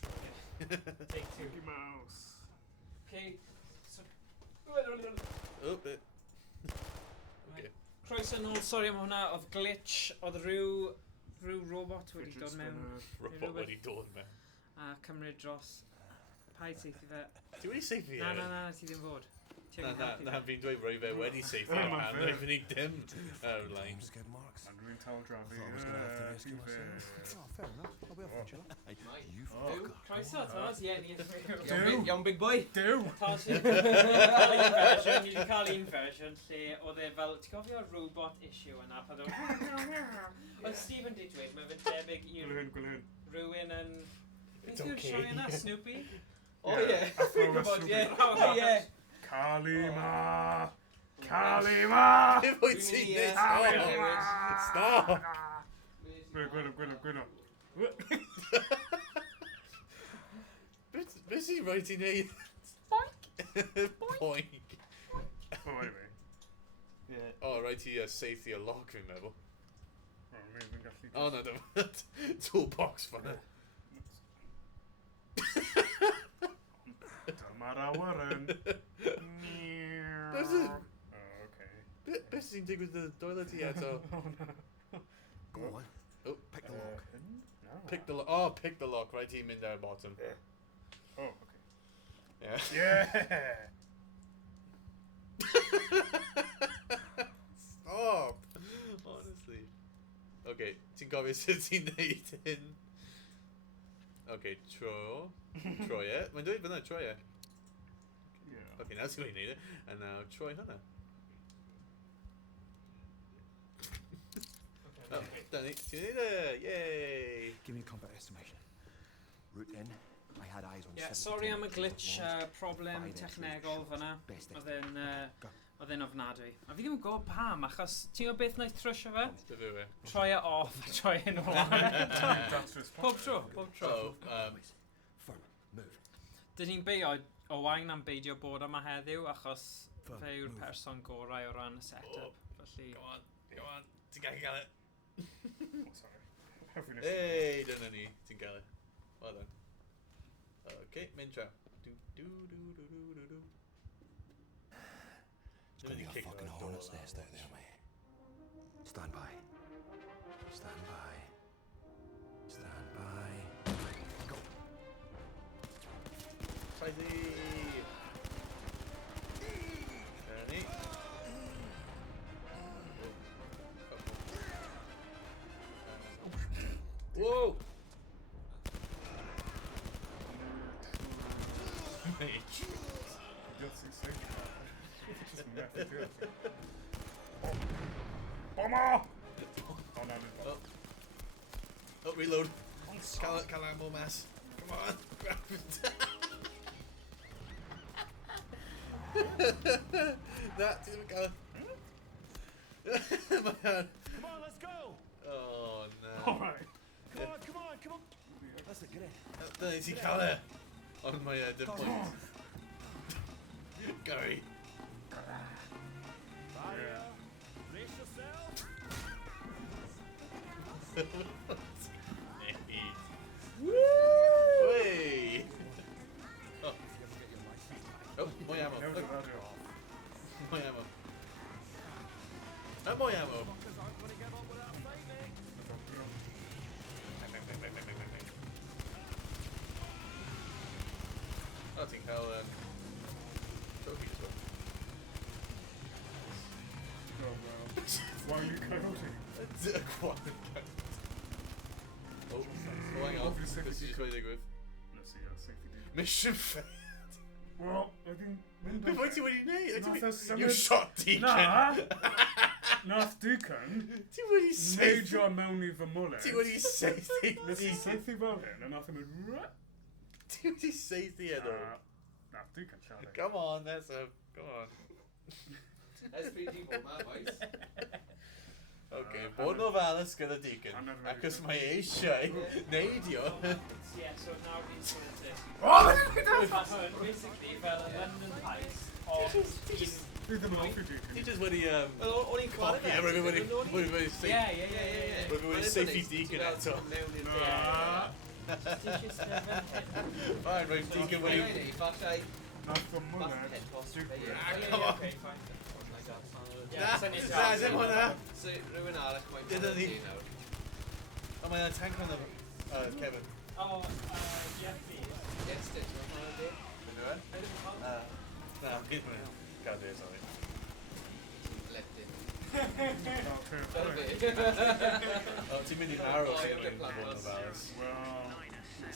sure. Take two. Mickey Mouse. Okay. So, Oh, bit. Okay. Croeso nôl, sori am hwnna, oedd glitch, oedd rhyw robot wedi Fidget dod mewn spinner. Robot wedi dod mewn. a cymryd dros. Paid seithi fe. Ti wedi seithi e? Na, ti ddim fod. Ti Na, angen helpu na, fi. fi'n dweud roi fe wedi seithi Oh, e, my a fair. rhaid fi ni dim line. Skid marks. And dwi'n tal I drafi. thought I was going to have to rescue myself. Oh, fair enough. I'll be off then, shall I? You Yw, fuck. croeso, Thomas, ie, ni Duw. Iawn, big boy. Duw! Thomas, ni wedi cael un version lle oedd e fel, ti'n gofio robot issue yna, pa ddod? Oedd Stephen di dweud, mae fe'n debyg i Gwylhyn. rhywun yn... It's Beth yw'r okay. sioe yna, Snoopy? O ie. Athro Gwybod, Snoopy. ie. O ie. Kalima! Kalima! Dim wyt ti'n Dwi'n neud? mynd i, Stop! Gwylhyn. Beth sy'n rhaid ti'n neud? Boink! Boink! Oh, anyway. O, rhaid ti seithi y lock, fi'n meddwl. Oh, fi'n gallu... O, na, dyma. Toolbox fan. Dyma'r awyren. Beth sy'n... Oh, okay. Beth sy'n digwydd y toilet i eto? Oh, no. Go on. Oh. Pick the lock. No. Pick the lock. Oh, pick the lock. Right, ti'n mynd ar y bottom. Oh, okay. Yeah. Yeah! Stop! Honestly. Okay, ti'n gofio sut ti'n neud hyn? Okay, tro. Troi e. Mae'n dweud fyna, troi e. Yeah. Okay, now ti'n neud e. And now, troi hwnna. Oh, Danny, ti'n neud e! Yay! Give me a combat estimation. Route in, I had eyes on Ie, 7 to sori 10 am y inches glitch of launch. problem Five technegol X-ray fyna. shots. Best Oedd e'n... Go. Oedd e'n ofnadwy. A fi ddim yn gwybod pam, achos ti'n gwybod beth wnaeth trwsio fe? Dy fyw e. Troi e off, a troi e nôl. That's just Pob tro, pob tro. So, Firm, move. Dyn ni'n beio o wain am beidio bod yma heddiw, achos Firm, fe yw'r move. person gorau o ran y set-up. Felly... come on. Ti'n gallu gael e? Oh, sorry. Every Hey, dyna ni. Ti'n gael e. Well done. Okay, mynd tra. It's going to be a fucking hornet's nest out there, mate. Stand by. Stand by. Stand by. Go. Spicy! Danny. Whoa! Mate. Bomber! Oh, no, no. Oh, reload. Cael ammo mas. Come on. Grab it. Na, ti ddim yn cael e. Mae hyn. Come on, let's go! Oh, no. Alright. Come on. That's it, get in. Dyna ni ti'n cael e. Ond mae e, dim pwynt. Gary. Yeah. Brace yourself. Wey! Oh. Oh, mwy ammo. Never Look, did that do. mwy ammo. Mwy ammo. O, ti'n cael trophy as well. Oh, well. Why are you coyoting? Oh, hang on. Obviously, This is wedi digwydd. Let's see, safety dude. Mission failed. Well, I think... Beth wyt ti wedi neud? Nath e symud- You shot Deacon. Na! Nath Deacon Ti wedi seithi... neidio mewn i fy mwlet. Ti wedi seithi Nes i Deacon. seithi fel hyn, a nath i'n mynd... Ti wedi seithi enw. Nath Deacon siarad. Come on, that's a... Come on. SPD bod ma, boys. Okay, bod nhw fel ysgol y Deacon. I'm not ready Ac os for- mae eisiau neidio... Yeah, so nawr ni'n sorted. Oh! Achos hwn, basically, fel y London Pies, ond un... Dwi ddim yn offi Ti Deacon. just wedi... Wel, o'n i'n cymryd Ie, rwy'n wedi... Rwy'n wedi... Ie. Rwy'n wedi seithi Deacon eto. Na. Fine, right, Deacon, what do you... Falle, After Muller. head toss. Stupid. Come on. Okay, fine. Like that. Yeah, send it to Nah, us. dim hwnna. So, rhywun arall mae'n Dydyn cael ni- ei nawr. O, mae'n tank on the... Kevin. Oh, yeah, please. Get stitch, mae'n hwnna'n dweud. Dwi'n dweud? Na, gyd mwyn. Gael dweud, sorry. Left it. Okay, Fel fine. fi. O, ti'n mynd i marw Oh, sy'n you're mynd the i fod yn faws. Well,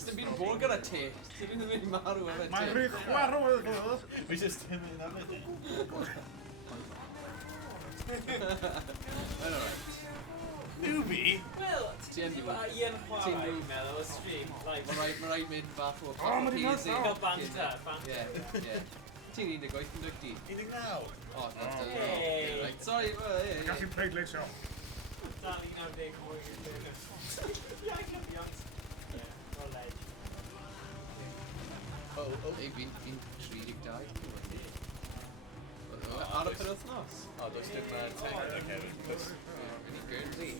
Dim byd bod gyda ti. Ti ddim yn mynd i marw efo mae'n ti. rhy chwarae efo. We just him in that minute. Newbie? Well, Ti yn ti'n mynd. Ian Ti'n chwarae, mynd. fi'n meddwl, o stream, like, Mae rhaid mynd bach o ma' di peasy. cael Fel banter, banter. Ie, ie. Ti'n 18 yn dwyt ti? 19. O, that's a Hey. lot. Sorry, Gallu pleidleisio. Dal i 90 mwy i'r dweud. Yeah, I can be honest. Yeah, or ledge. Oh. Ei, fi'n 32. Ar y penwthnos? O, does dim tank yna, Kevin. Cos... Fi'n i Guernsey.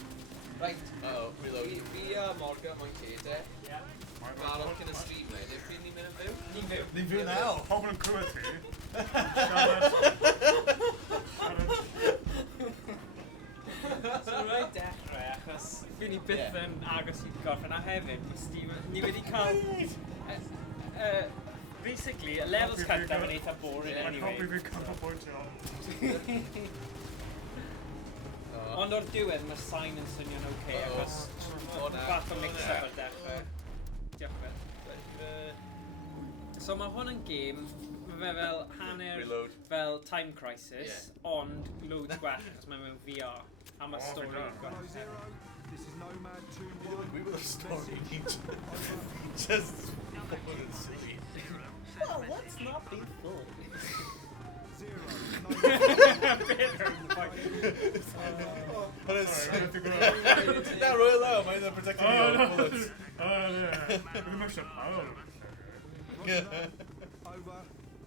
Right, Uh-oh, reload. fi a Morgan moyn lle te. Yeah. Marw cyn y stream le, neu pryd ni'n mynd yn fyw? Ni'n fyw. Ni'n fyw nawr. Pobl yn clywed ti. Siarad. So rhaid dechrau, achos fi ni byth yn agos i gorffen a hefyd, mae Stephen, ni wedi cael... basically, y levels Copi fi cyntaf yn gael- eitha boring Mae'n anyway. copi fi canolbwyntio. Ond o'r diwedd mae sign yn swnio'n okay, achos O, na. fath o mix-up O, na. ar dechrau. Diolch fel. So mae hwn yn game, mae fe fel hanner Reload. fel Time Crisis, ond loads gwell achos mae mewn VR. A mae O, stori fi yn gwell. This is Nomad 2-1. We were story. Just... Fucking silly. Well, let's not be full. 0. But it's... Sorry, I have to go. Na, Royal Low, mae'n protecting Oh, you no. from bullets. Oh, yeah. Ddim eisiau pawb. Over.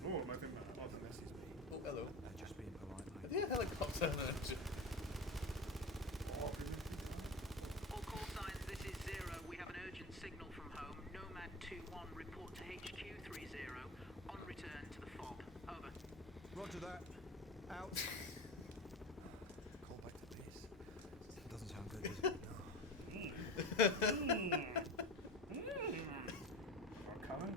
O, mae ddim... O, dyna sy'n Oh, hello. Just being polite, mate. Yeah, helicopter. All call signs, this is Zero. We have an urgent signal from home. Nomad 2-1, report to HQ 3-0. On return to the FOB. Over. Roger that. Out. Call back to base. Doesn't sound good, does it? O, Calan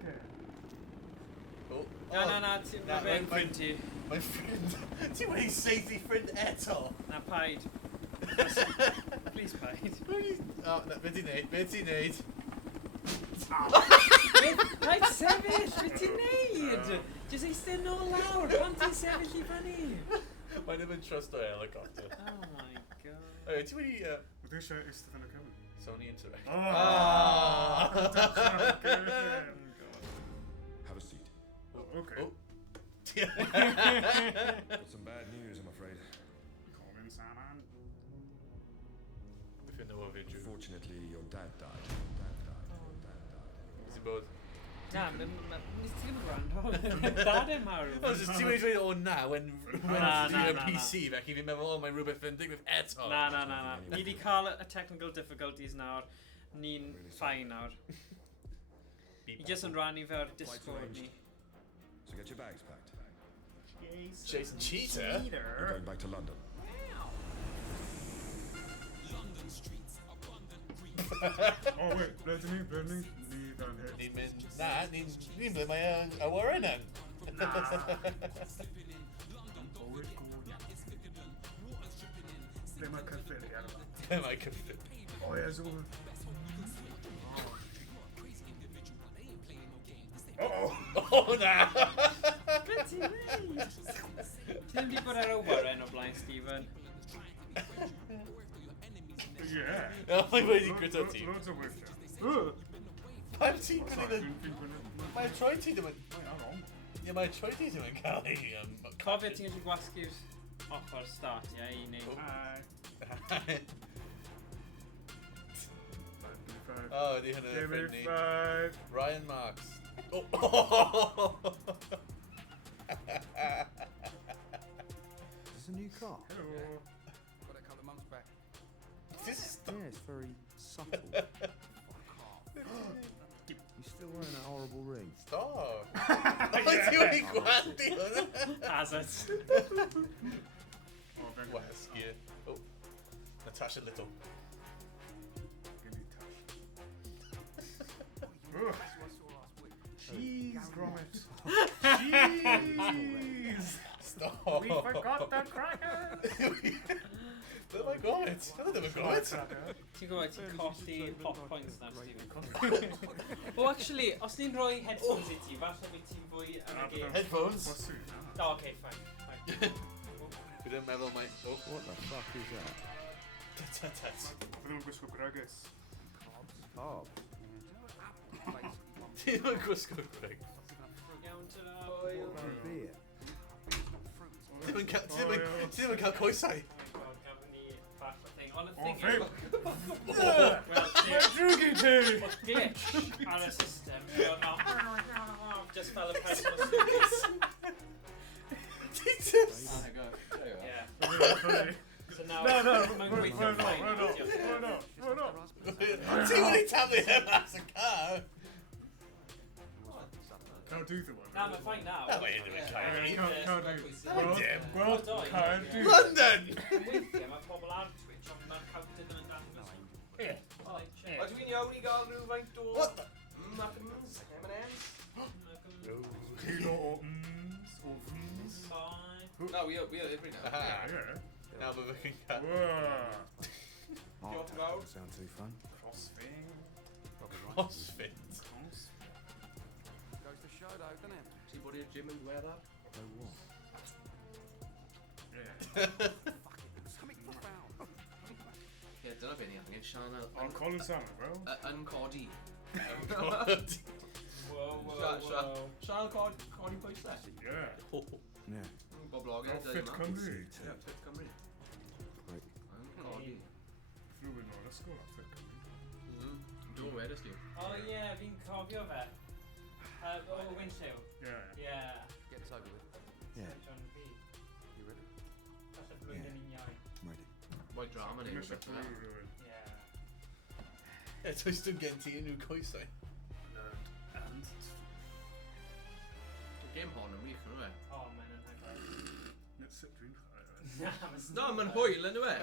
Oh. Na, na, na, ti- Na, mae fe'n my- ffrind ti. My friend. Ti wedi seithi ffrind eto. Na, paid. Please paid. O, na, be ti'n neud? Be ti'n neud? Paid sefyll, be ti'n neud? Just eistedd nôl lawr, pan ti'n sefyll i fyny? Mae ddim yn trust o'r helicopter. Oh my god. Ti wedi... Wedi eisiau eistedd yn y cyfan. Sony Interact. Oh! Ah! Have a seat. Okay. Oh. Got some bad news, I'm afraid. Colin Sanan. If you know of it, you... Unfortunately, your dad died. Your dad died. Is it both? Na, nes ti'n gwrando? Dad yn marw. O, just ti wedi dweud o na, when Na, ti'n na, y na, PC, felly fi'n meddwl, o, mae rhywbeth yn digwydd eto. Na, na, na, na. Ni wedi cael y technical difficulties nawr. Ni'n fine nawr. Beep. Ni jyst yn rannu fe ar Discord ni. So get your bags packed. Jason Cheetah? You're going back to London. Oh, wait. Rydyn ni fan hyn. Ni'n mynd... Na, ni'n ble mae awyren. Na. Bywyd go iawn. Ble mae Caerphilly ar yma? Be mae cyffin? O, ie, so... O, na! Be ti'n neud? Ti ddim wedi bod ar y wyren o blaen, Stephen? Ie. O, mae wedi grydo ti. Loads o weithiau. Pam ti'n Sorry, gwneud... fi'n gwneud... Mae'n troi ti ddim yn... Wait, hang on. Ie, mae'n troi ti ddim yn cael ei... Cofio ti'n gallu gwasgu'r ochr start, ie, i ni. Hi. O, di hynny'n Give me ffrind ni. 5. Ryan Marks. Oh! Is this a new car? Hello. Got a couple of months back. This is... Yeah, it's very subtle. Fuck off. Still wearing that horrible ring. Stop. Oes ti wedi gwadu hwnna? Hazard. Oh, very Wasgu. Oh. Natasha Little. Give me touch. Ugh. Jeez, Gromit. Jeez. Stop. We forgot the cracker. Oh my god. I never got it. Ti'n gwybod, ti'n colli hot points na, Stephen. O, actually, os ni'n rhoi headphones i ti, falle bydd ti'n fwy yn y game. Headphones? O, okay, fine. Fi ddim meddwl mai... Oh. What the fuck is that? Tut. Fydd nhw'n gwisgo bregus. Oh. Ti ddim yn gwisgo Greg. Iawn, ta-ra. What a beer. Ti ddim yn cael coesau. Gafon ni bach o thing. Ond y Oh, thing fake. Wel, Druggy tea. oedd glitch ar y system. Fe oedd na... Just fel y personal service. Ti just... There you go. There you are. Funny. So now... No, Mae'n gweithio fine. Ti wedi taflu hyn as y car. Can't do the one. Na, mae'n fine now. Na, mae hyn yn cael Can't do. Oh, dim. Well, can't do. London! Weithiau mae pobl ar Twitch, ond mae'r counter ddim yn dangos. Yeah. Oh, like, shit. O, dwi'n iawn i gael rhyw faint o... What the... Muffins, M&M's. Kilo or mms or vms. Fine. No, we are every now. Aha. Yeah. Now mae fe chi'n cael... Whoa. Diolch yn fawr. Doesn't sound too fun. Crossfit. Crossfit. Goes to show though, doesn't it? Ti'n bod i'r gym yn ddiweddar? So what? Yeah. Something profound. Ie, dyna be ni angen, Sian I'll call it something, bro. yn codi. Whoa, whoa. Sian codi pwysau. Yeah. Yeah. Boblogaidd, Oh, Fit Cymru. Ie, Fit Cymru. Great. Yn codi. Flew in o'r ysgol a Fit Cymru. Dwi'n wedys di. O ie, fi'n cofio fe. O, Wynlliw. Yeah. Ie. Get this over with. Yeah. John B. You ready? Falle blwyddyn uniau. I'm ready. Mae drama neu Mission rhywbeth yna. rhywun. Ie. Ie, does dim gen ti unrhyw coesau. And Game hon yn wych, yn yw e? O, mae'n anhygoel. let's sit drink. No, mae'n hwyl, yn yw e?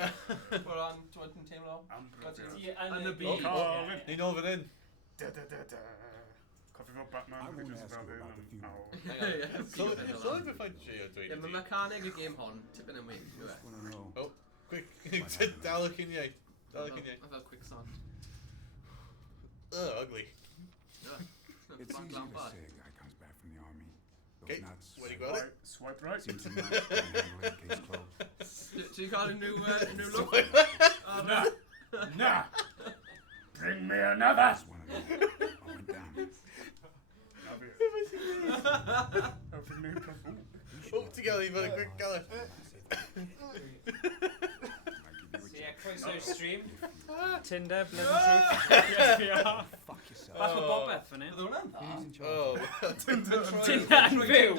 Wel, an, ti'n teimlo? Ambrosia. Ti yn Yn y y byd. byd. Carl. Ie. Ni'n ôl fan hyn. Da da da da. Coffi fel Batman. I wanna Pictures ask about you him about the and funeral. owl. So I'm beth mae'n trio dweud Ie, i mae ti. mecaneg y game hon, tipyn yn wych, yw e? Just wanna know. Quick, dal y cyniau. Dal y cyniau. Mae fel quicksand. Ugly. It's easy to say a guy comes back from the army. Goes Okay, nuts. wedi gweld e? Swipe right. Seems to not handle it, case closed. Ti'n cael unrhyw look? Nah. Nah. Bring me another. Just one of them. I went down. Open new perfume. O, ti gael un fan y quick gael e. So ie, croeso i'r stream. Ah. Tinder, Blood and Truth. Yes, we are. Fuck yourself. Bach o bobeth fan hyn. Bydd hwnna'n dda? Who's in charge? Oh, Tinder yn fyw.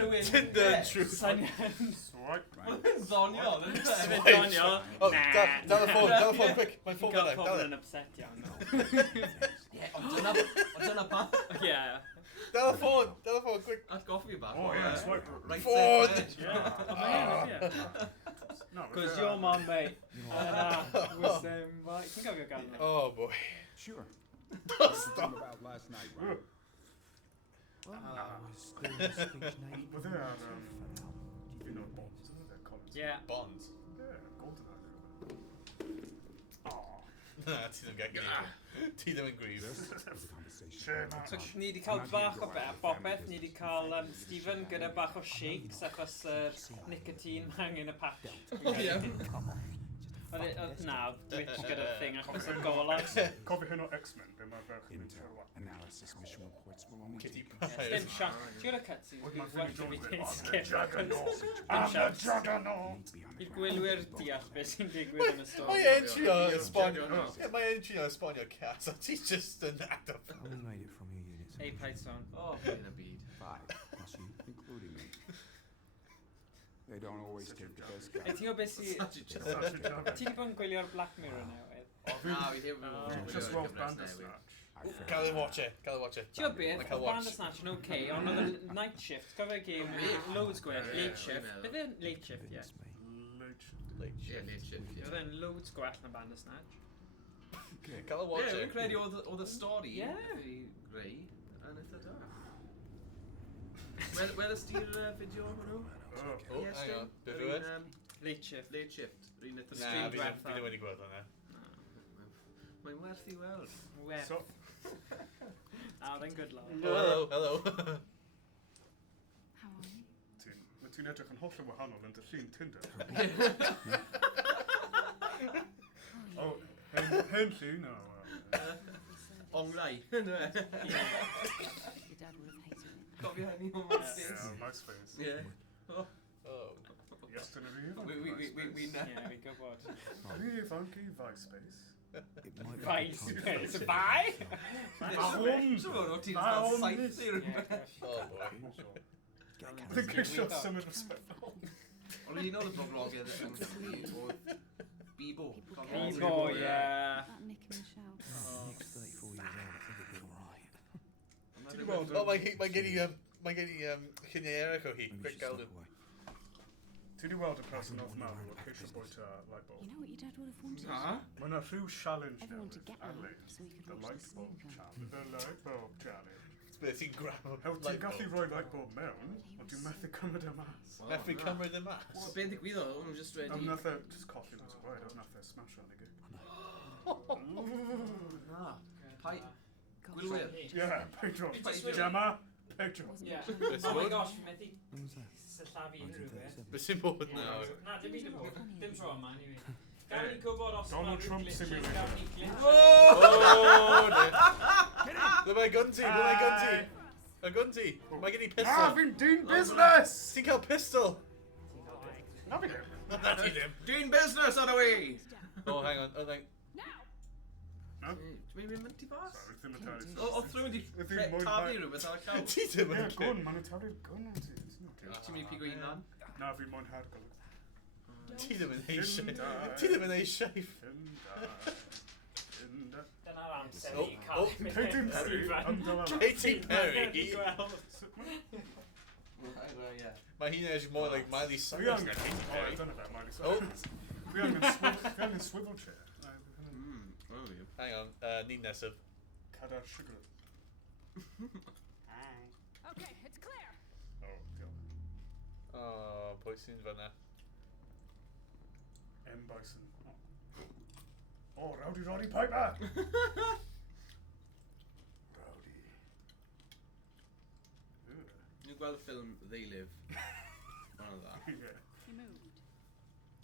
Rhywun. Tinder and Truth. Syniad. Swipe. Right. Ddoniol, yn lle? Sefyd Swipe. donio. Oh, dal y ffôn, quick. Mae'n Fi'n ffôn cael fan pobl dal yn e. upset iawn. Ie, ond dyna pa. Ie. Dal y ffôn, quick. Atgoffi fi bach. Oh, yeah, swipe. Right Ffôn! safe Yeah. O, mae hyn, ie. No, Cos your mum, mate. Was, ti'n gofio gan nhw? Oh boy. Sure. Stop. About last night, right? Ugh. Well, I was doing a speech night. But they are, you know, bonds, isn't it? They're colours. Ie. Bond. Yeah, golden eye. Aw. Na, ti ddim gael gyda. Ti ddim yn grif. This was a conversation. Share that. So ni wedi cael bach o bopeth, ni wedi cael Stephen gyda bach o shakes achos nicotine angen y patch. Na, Twitch gyda thing achos y golau. Cofio hyn o X-Men, be mae'r ferch yn Intel troi. analysis mission reports will only Kitty take Pryde. Dim sian. Ti'n gwybod y cutscenes? Oedd Bydd mae'n werth i ffili fi Jones deud yn skip. Juggernaut. Dim I'm the siawns. Juggernaut. need to be on the I'r ground. gwylwyr deall beth sy'n digwydd yn y Mae stori. e'n trio esbonio. Juggernaut. Ie, mae e'n trio esbonio cas, a ti just yn adab. Only made it from your units. Ei, Python. O, yn y byd. 5, plus you, including me. They don't always take the best Ei, guys. ti'n gwybod beth sy'n... Such a job. Ti wedi bod yn gwylio'r Black Mirror newydd? Na, fi ddim Just Rolf Bandersnatch. Cael ei watch it. Cael ei watch it. Ti'n gwybod beth, Mae'n cael oedd watch. Bandersnatch yn oce, ond oedd y night shift, cofio game, loads gwell, late shift. Beth yw'n late shift, ie? Late Yeah, shift. late shift, yeah. Oedd e'n loads gwell na Bandersnatch. Cael ei watch Yeah, it. fi'n credu oedd y stori Ie. i greu yn eitha da. Welys ti'r fideo hwnnw? Oh, hang on. Beth yw e? Late shift. Late shift. Rwy'n eitha Na, Stream fi diwetha. ddim wedi gweld hwnna. Mae'n werth i weld. Werth. So, Ah, oedd e'n good lad. Oh, hello. How are you? ti'n edrych yn holl yn wahanol yn dy llun Tinder. Oh, Hen llun, o, wel. Onglau, ynddo e? your dad would have hated it. Cofio hynny o Yeah, MySpace? MySpace. Ie. Oh. Yesterday we Wi'n Ie, fi'n gwybod. Fi funky MySpace. It might Vice. be It's a bye. Siwr o ti'n cael saith i rhywbeth. Oh, boy. I think I showed some respectful. Ond un o'r boblogaidd yn cynnig oedd Bibo. Bibo, ie. That Nick and Michelle. Nick's 34 years old. I think it'll be alright. Ti 'di weld Oh, mae gen i lluniau eraill o hi. Maybe we Quick should gael step nhw. away. Ti 'di weld y person off Mal o ceisio bwyta light bulb? You know what your dad would have wanted? Na? Mae yna rhyw challenge Everyone to newydd get ar one, lein. so we could The watch light the bulb scene challenge. The light bulb challenge. Beth ti'n grab o Hew, ti'n gallu rhoi light bulb mewn, ond dwi'n methu cymryd y mas. Methu cymryd y mas. Wel, be'n ddigwyddodd, o'n nhw just Am ready. nath e, just colli mas o roed, am nath e smash on i gyd. Na. Pai. Gosh. Gwylwyr. Yeah, Pedro. Pedro. Gemma, Pedro. Wasn't Yeah. it? Beth Oh my sy'n gosh, fi methu When was that? syllafu unrhyw beth. 1937. Beth sy'n bod nawr? Na, dim byd yn bod. Dim tro yma, anyway. Gawn ni gwybod os Donald ma' Trump ryw glitches, simulator. gawn ni glitches. Oh, ne. Ble mae gun ti? Ble mae gun ti? Y gun ti? Mae gen i Ah, pistol. fi'n dyn busnes! Ti'n cael pistol? Na fi ddim. Na ti ddim. Doing business on the way! Oh, hang on. Oh, hang No? Dwi'n mynd mynd i bas? Sorry, ddim yn talu. O, oedd rhywun Ydy wedi mwynhau- tafu rhywbeth ar y llaw. Ti ddim Ie, yn gwn, maen nhw'n talu'r gwn am ti. It's not good. Ti'n mynd i pigo un lan? Na, fi'n mwynhau'r golwg. Ti ddim yn eisiau. Llundain. Ti ddim yn eisiau. Llundain. Llundain. Dyna'r amser Oh, i cael oh, Katy Perry, am dylan. Katy Perry. Mae hi'n edrych mwy like Miley Dwi Cyrus angen, na Katy o, Perry. dyna fe, Miley Oh. Cyrus. Dwi angen swivel chair. Hang on, ni'n nesaf. Cadar sugar. Okay, it's clear. O, diolch. Oh, pwy sy'n fyna? M. Bison. Oh, Rowdy Roddy Piper! Rowdy. Ni'n gweld y ffilm They Live. One of that. Yeah. He moved.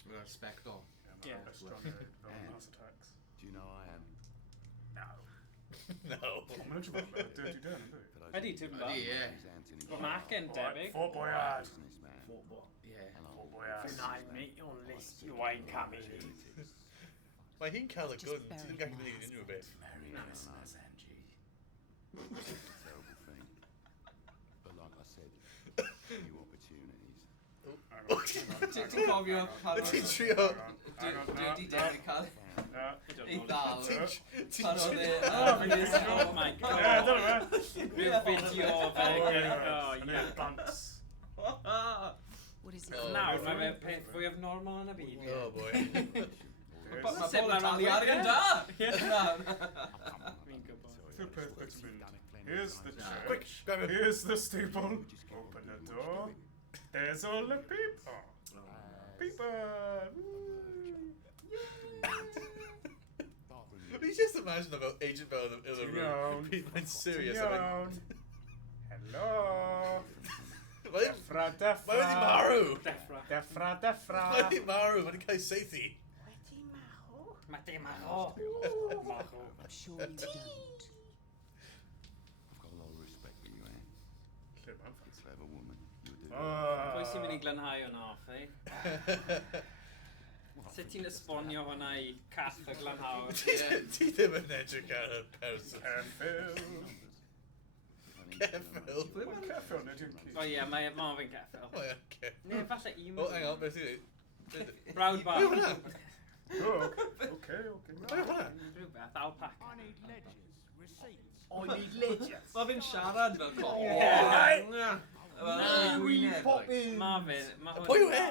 Gyda'r spectol. Yeah. Mass attacks. Do you know I am? No. No. Ond mae'n edrych fel Dirty Dan, ynddi? For those Ydy, of ti'n you ba? Ydy, ie. He's Anthony Mae Shaw, Mac yn Alright, debyg. Fort Boyard. businessman. Ie. Hello. Fort Boyard. you ain't coming. Mae hi'n cael y Just gun. Ti very ddim gallu mynd i unrhyw beth. Very nice, Angie. It's a terrible thing. But like I said, new opportunities. Ti'n cofio pan Ti'n trio... Dirty Dan yn cael ei ddal? Ti'n Pan oedd e... Oh my Yeah, god. dyna fe. Rhyw fideo o fe. Oh, Yn ie. ei bants. What is it? Oh, Nawr, no. mae fe peth fwyaf normal yn y byd. Oh boy. Yes. Mae Sut bobl ma' yn talu hwnna'n arian gweithio? da! Fi'n gwybod. Yw'r peth beth yn mynd. Here's the Quick, church. grab him. Here's the steeple. Open the door. There's all the people. People. Fi just imagine about Agent Bell in the Ti'n room. iawn. Mae'n serious. Ti'n iawn. Hello. Mae'n Defra, defra. wedi marw. Defra. Defra, defra. Mae wedi marw. Mae wedi cael ei seithi. Mae dim ar o. I'm sure you don't. I've got a lot of respect for you, Anne. Lle ma'n You're a clever woman. You'll do Pwy sy'n mynd i glanhau hwnna off, eh? Sut ti'n esbonio hwnna i cath y glanhawr? Ti ddim yn edrych ar y person. Ceffil. Ceffil. Mae'n ceffil, nid yw'n O ie, mae fi'n ceffil. O ie, ceffil. Ne, falle un. O, hang on, beth i ddweud? Brawd Be yw hwnna? bach. Oh, okay. Be yw hwnna? Rhywbeth, alpaca. I need ledgers. Mae fi'n siarad fel cop. Ie. Fel gwyneb. Pop like. in. Ma fe, ma hwn... Pwy yw e?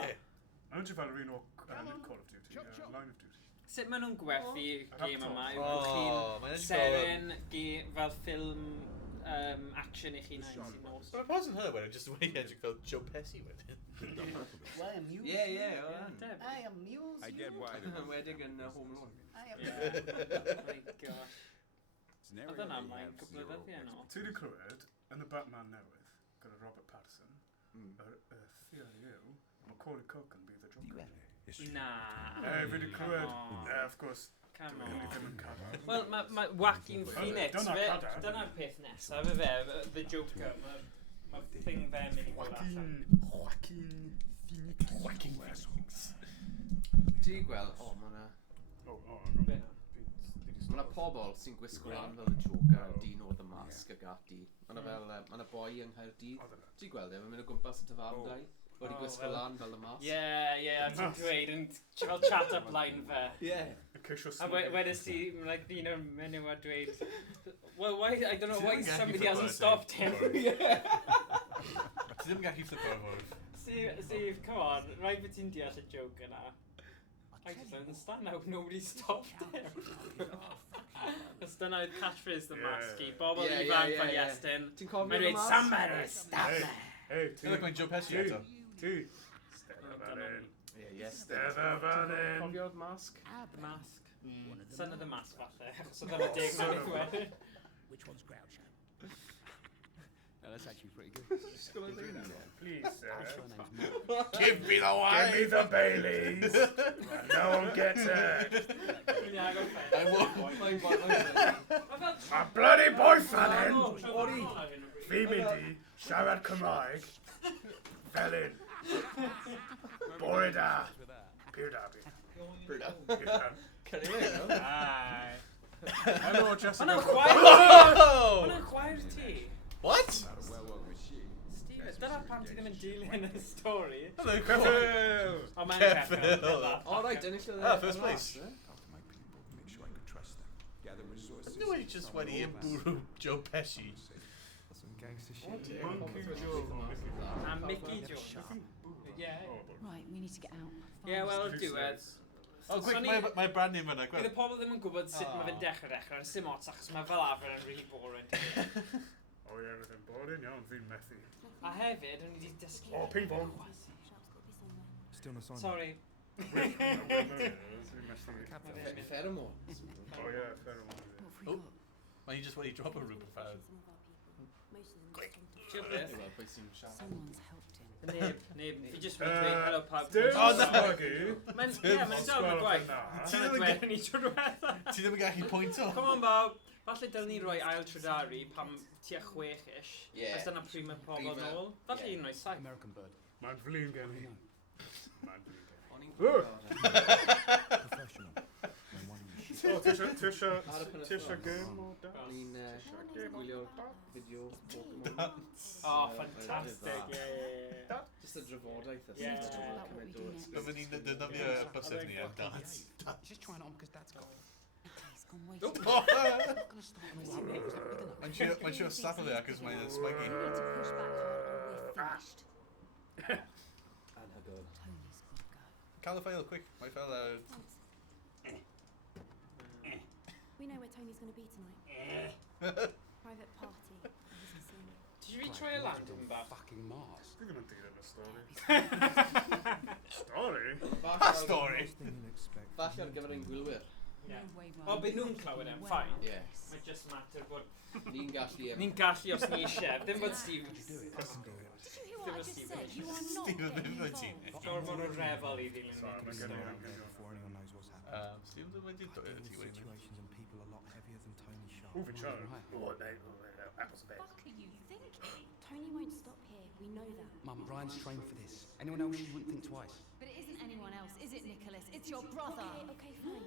Aren't you fel rhywun o Call of Duty, Line of Duty? Sut maen nhw'n gwerthu gêm yma? Yw O, chi'n mae'n edrych seren fel ffilm action I chi'n ein sy'n nos. But it wasn't her when it just the way he edrych fel Joe Pesci wedyn. Why am you? Ie, o ran. Deb. I am Muse. I get why they want Wedig yn Home Alone. I am. Oh my gosh. It's never Oedd yna really mae'n have cwbl o zero ddyddiau nôl. Ti wedi clywed yn y Batman newydd gyda Robert Pattinson, Mm. y theori yw, Macaulay Culkin bydd y Joker. It's true. Na. Fi wedi clywed, Come on. of course, Come dwi on. ddim yn cadw. Wel, mae Joaquin Phoenix, Dyna'r cadar. dyna'r peth nesaf, fe fe, The Joker, mae thing fe mynd i bod allan. Joaquin Phoenix. Ti gweld, o, mae yna... Oh, Be no. na? Mae yna pobl sy'n gwisgo lan fel y Joker, dyn o The Mask ag ati. Mae yna fel, mae yna boi yng Nghaerdydd. Ti gweld e, mae'n mynd o gwmpas y tafarndau. Wedi Oh, gwisgo fel- lan fel The Mask. Ie, a ti'n dweud yn fel chat-up line fe. Ie. Y ceisio A wedys ti, like, un o'r menyw a dweud, well, why, I don't know Ti why ddim yn gallu somebody hasn't fflipio stopped him. Ti ddim yn gallu flipio ar hwnnw. Steve, come on, rhaid bod ti'n deall y joke yna. I just don't understand how nobody stopped him. Cos dyna oedd catchphrase The Mask i, bobl Ie, ie, ifanc ie, fel ie. Iestyn. Ti'n cofio Mae'n The dweud, Mask? somebody stop Hey, me. hey, ti. Ti'n mynd Joe Pesci eto? Ti. Stella fan hyn. Ie, Stella fan hyn. Cofio The Mask? The Mask. Son of the Mask, falle. Achos oedd yna 10 munud wedyn. Which one's Groucho? No, that's actually pretty good. Please, sir. Give me the Give me wine! the Baileys. No one gets it. Ie, ag o'n I won't. Mae'n bod. A bloody boy fan hyn. Fi mynd i siarad Cymraeg. Fel un. Bore da. Pyr da. Pyr da. Cynnig e, no? Ai. Helo, Jessica. Hwna'n chwaer! Hwna'n chwaer ti. What? Steve, dyna pam ti ddim yn dilyn y stori. Hello, Ceffyl. O, mae'n Ceffyl. O, right, ennill y... Ah, first place. Talk to my people, make sure I can trust them. Gather resources. No way just wedi i bwrw Joe Pesci. Some gangster shit. A Mickey Jones. Ie. Right, we need to get out. Ie, wel, o'r diwedd. Oh, quick, mae brand name fyna, Bydd y gweld. pobl ddim yn gwybod sut mae fe'n dechrau, yn sim ots, achos mae fel arfer yn really boring. O ie, fydd yn boring iawn, fi'n methu. A hefyd, o'n i wedi dysgu... O, ping pong. Still no sign. Sorry. Fi'n methu. Pheromones. O ie, fair enough. Oh. Mae hi just wedi drop a rhywbeth fan. Quick. Ti'n beth? Wel, beth sy'n siarad? Someone's helped him. Neb, fi jyst wedi dweud hello pawb. Dim O, na. ysgogi. Mae'n dal yn gwaith. Ti ddim yn Dyna ni trwy diwedd. Ti ddim yn gallu pwynt o? Come on, Bob. Falle dylen ni roi ail trydari pam tua 6-ish. Ie. Os dyna pryd mae pobl Pryd ma- nôl. Falle ie. un roi 7. American bird. Mae'n flin gen i. Mae'n flin gen O'n i'n Ww. gwybod. Professional. No wonder you shit. i. O, tisio Ar y penwthnos. tisio gym o da? O'n i'n gwylio'r fideo Pokemon. Oh, ffantastig. Ie. Just y drafodaeth. Ie. Byddwn ni'n defnyddio bysedd ni am darts. He's just trying it on because Dad's got it. He's gone way Oh. too far. I'm not gonna stop him. Mae'n siŵr slap o fe ac ys mae'n We spiky. need to push back hard or we're finished. Anhygoel. Tony's gotta go. Cael y ffail, quick. Mae fel... We know where Tony's going to be tonight. Private party. He hasn't seen it. Did you try a land yn bach? Fucking Mars. Fi ddim yn dilyn y stori. Stori? Pa stori? First thing you'd expect. Falle ar gyfer ein gwylwyr. Ie. No way O, round. byd nhw'n clywed e'n ffain. Ie. Mae just matter bod... Ni'n gallu... Ni'n gallu os ni eisiau. Ddim bod Steve... Did you hear what I just Steve said? You are not Steve getting ddim yn involved. tîn. Gormod o refel i ddilyn Sorry, ni. mae'n gen i. Before anyone knows what's happening. Steve ddim wedi dweud Dealing ti with wedi. situations and people a lot heavier than Tony Sharp. O, fi'n siarad. Right. O, apples and What are you thinking? Tony won't stop here. We know that. Mum, Ryan's trained for this. Anyone else, you wouldn't think twice. But it isn't anyone else, is it, Nicholas? It's your brother. Okay, fine.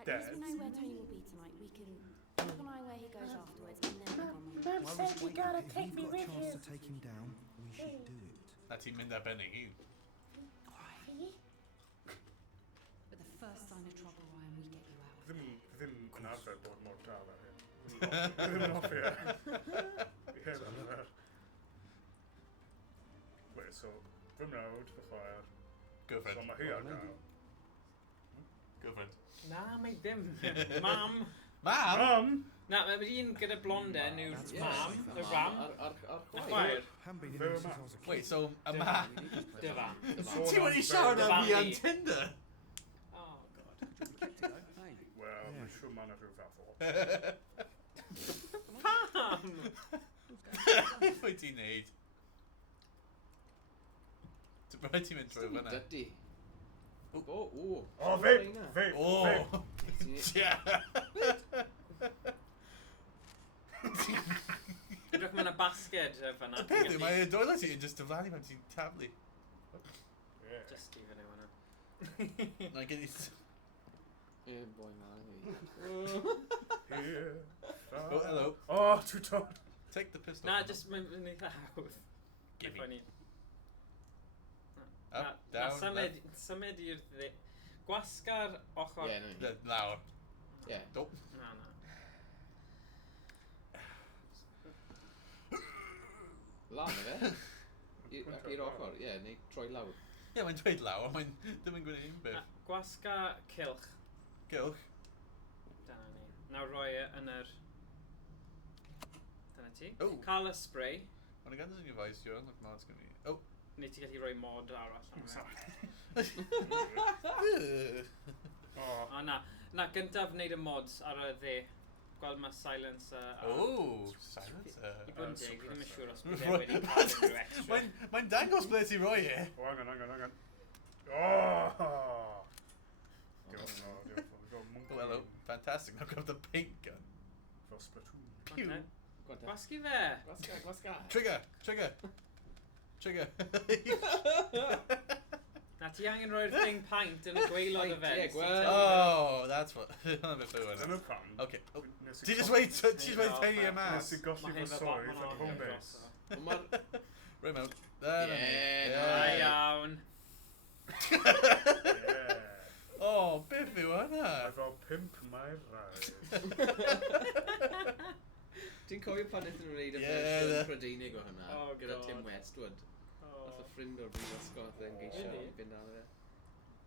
At Dad. least we know where Tony will be tonight. We can keep an eye where he goes afterwards, and then we'll go on. Why was you gotta take me with you. If you've got a chance to take him down, we should do it. A ti'n mynd ar bennig i. But the first sign of trouble, Ryan, we get you out. Ddim yn arfer bod mor dal ar hyn. Ddim off here. Yeah, man. Wait, so, fy mrawd, fy chwaer. Girlfriend. So mae hi ar gael. Girlfriend. Na, mae ddim. Mam. Mam! Mam! Na, mae'r un gyda blonde yw'r Yes. mam, y ram, Ar y chwaer. chwaer. Haven't been in Fair here since enough. I was a kid. Wait, so a Dy man. Dy fam. Sôn Ti am wedi fair- siarad am Fam fi on fi. Tinder? Oh, God. Wel, mae'n siŵr mae'n rhyw fath o. Pam! Beth wyt ti'n neud? Rhaid ti'n mynd trwy fyna. Dydy. O, O, feip! Feip! O! Ti- Ydwch mae'n y basged fyna. Y peth yw, mae y doilet ti yn just dyflannu pan ti'n tablu. Yeah. Just i fyny hwnna. Na gen i... Boi man. Here. Oh, hello. Oh, too tall. Take the pistol. Na, just mae'n eitha hawdd. Gimme. Funny. Up, down, left. Symud i'r dde... Gwasga'r ochr... Ie, no. Lawr. Ie. Nope. Na, na. Lan o fe? I'r ochr, ie, neu troi lawr. Ie, mae'n dweud lawr, mae'n ddim yn gwneud un Na, beth. Gwasga cilch. Gylch. Dyna ni. Nawr roi e yn yr... Dyna ti. O. Cael y spray. Ond y ganddo sy'n gyfais, you're unlock mods gen i. Oh. Neu ti gallu rhoi mod arall I'm am sorry. Ugh. Oh. O na. Na, gyntaf wneud y mods ar y dde. Gweld mae silencer a... Oh, silencer. I bod yn dig, fi ddim yn siŵr os bydd e Right. wedi cael unrhyw extra. Mae'n dangos ble ti'n rhoi e. Oh, hang on. Oh! Give us an audio. We've got monkey. Oh, hello. Fantastic. Now grab the paint gun. For Splatoon. Ocê. Gwanta. Gwasgu fe! Gwasga. Trigger. Na ti angen rhoi'r thing paint yn y gweilod y fe. Paint, ie, gweld. Oh, that's what. Hwna'n beth yw Dyna hwnna. pam. Okay. Oh. Nes i Ti just go- wait, tell you mas. Nes i golli Mae fy hyn fel swydd Batman yn home on base. Ond mae'r... Right mewn. Ie, Da iawn. Yeah. Oh, beth yw hwnna? Efo pimp mae'r rai. Ti'n cofio pan ydyn nhw'n gwneud y Ie, fersiwn ie. Prydeinig o hynna? Oh, Gyda God. Tim Westwood. Nath o Oh. ffrind o'r brifysgol nath e'n geisio Really? fynd ar fe.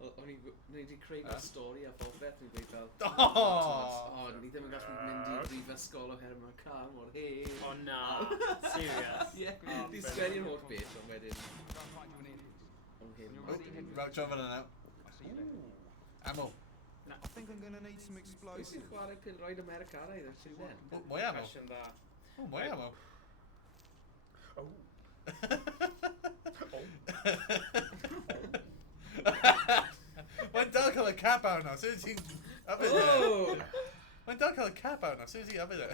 O'n i wedi creu fel stori a phobeth, ni'n gweud fel... Oh! ni ddim yn gallu mynd i'r brifysgol oherwydd mae'r car mor hyn. O na. Serious. Ie, Oh, di brilliant. sgwennu'r holl beth, ond wedyn... Ond hyn. Right, drop it now. Ammo. I think I'm gonna need some Pwy explosives. sy'n chwarae pil-roed Americanaidd ar Llundain? Oh, mwy ammo. Cwestiwn dda. Oh, mwy ammo. Oh. Mae'n dal cael y cap awr nawr, sut ti'n yfyd e? Oh! Mae'n dal cael y cap awr nawr, sut ti'n yfyd e?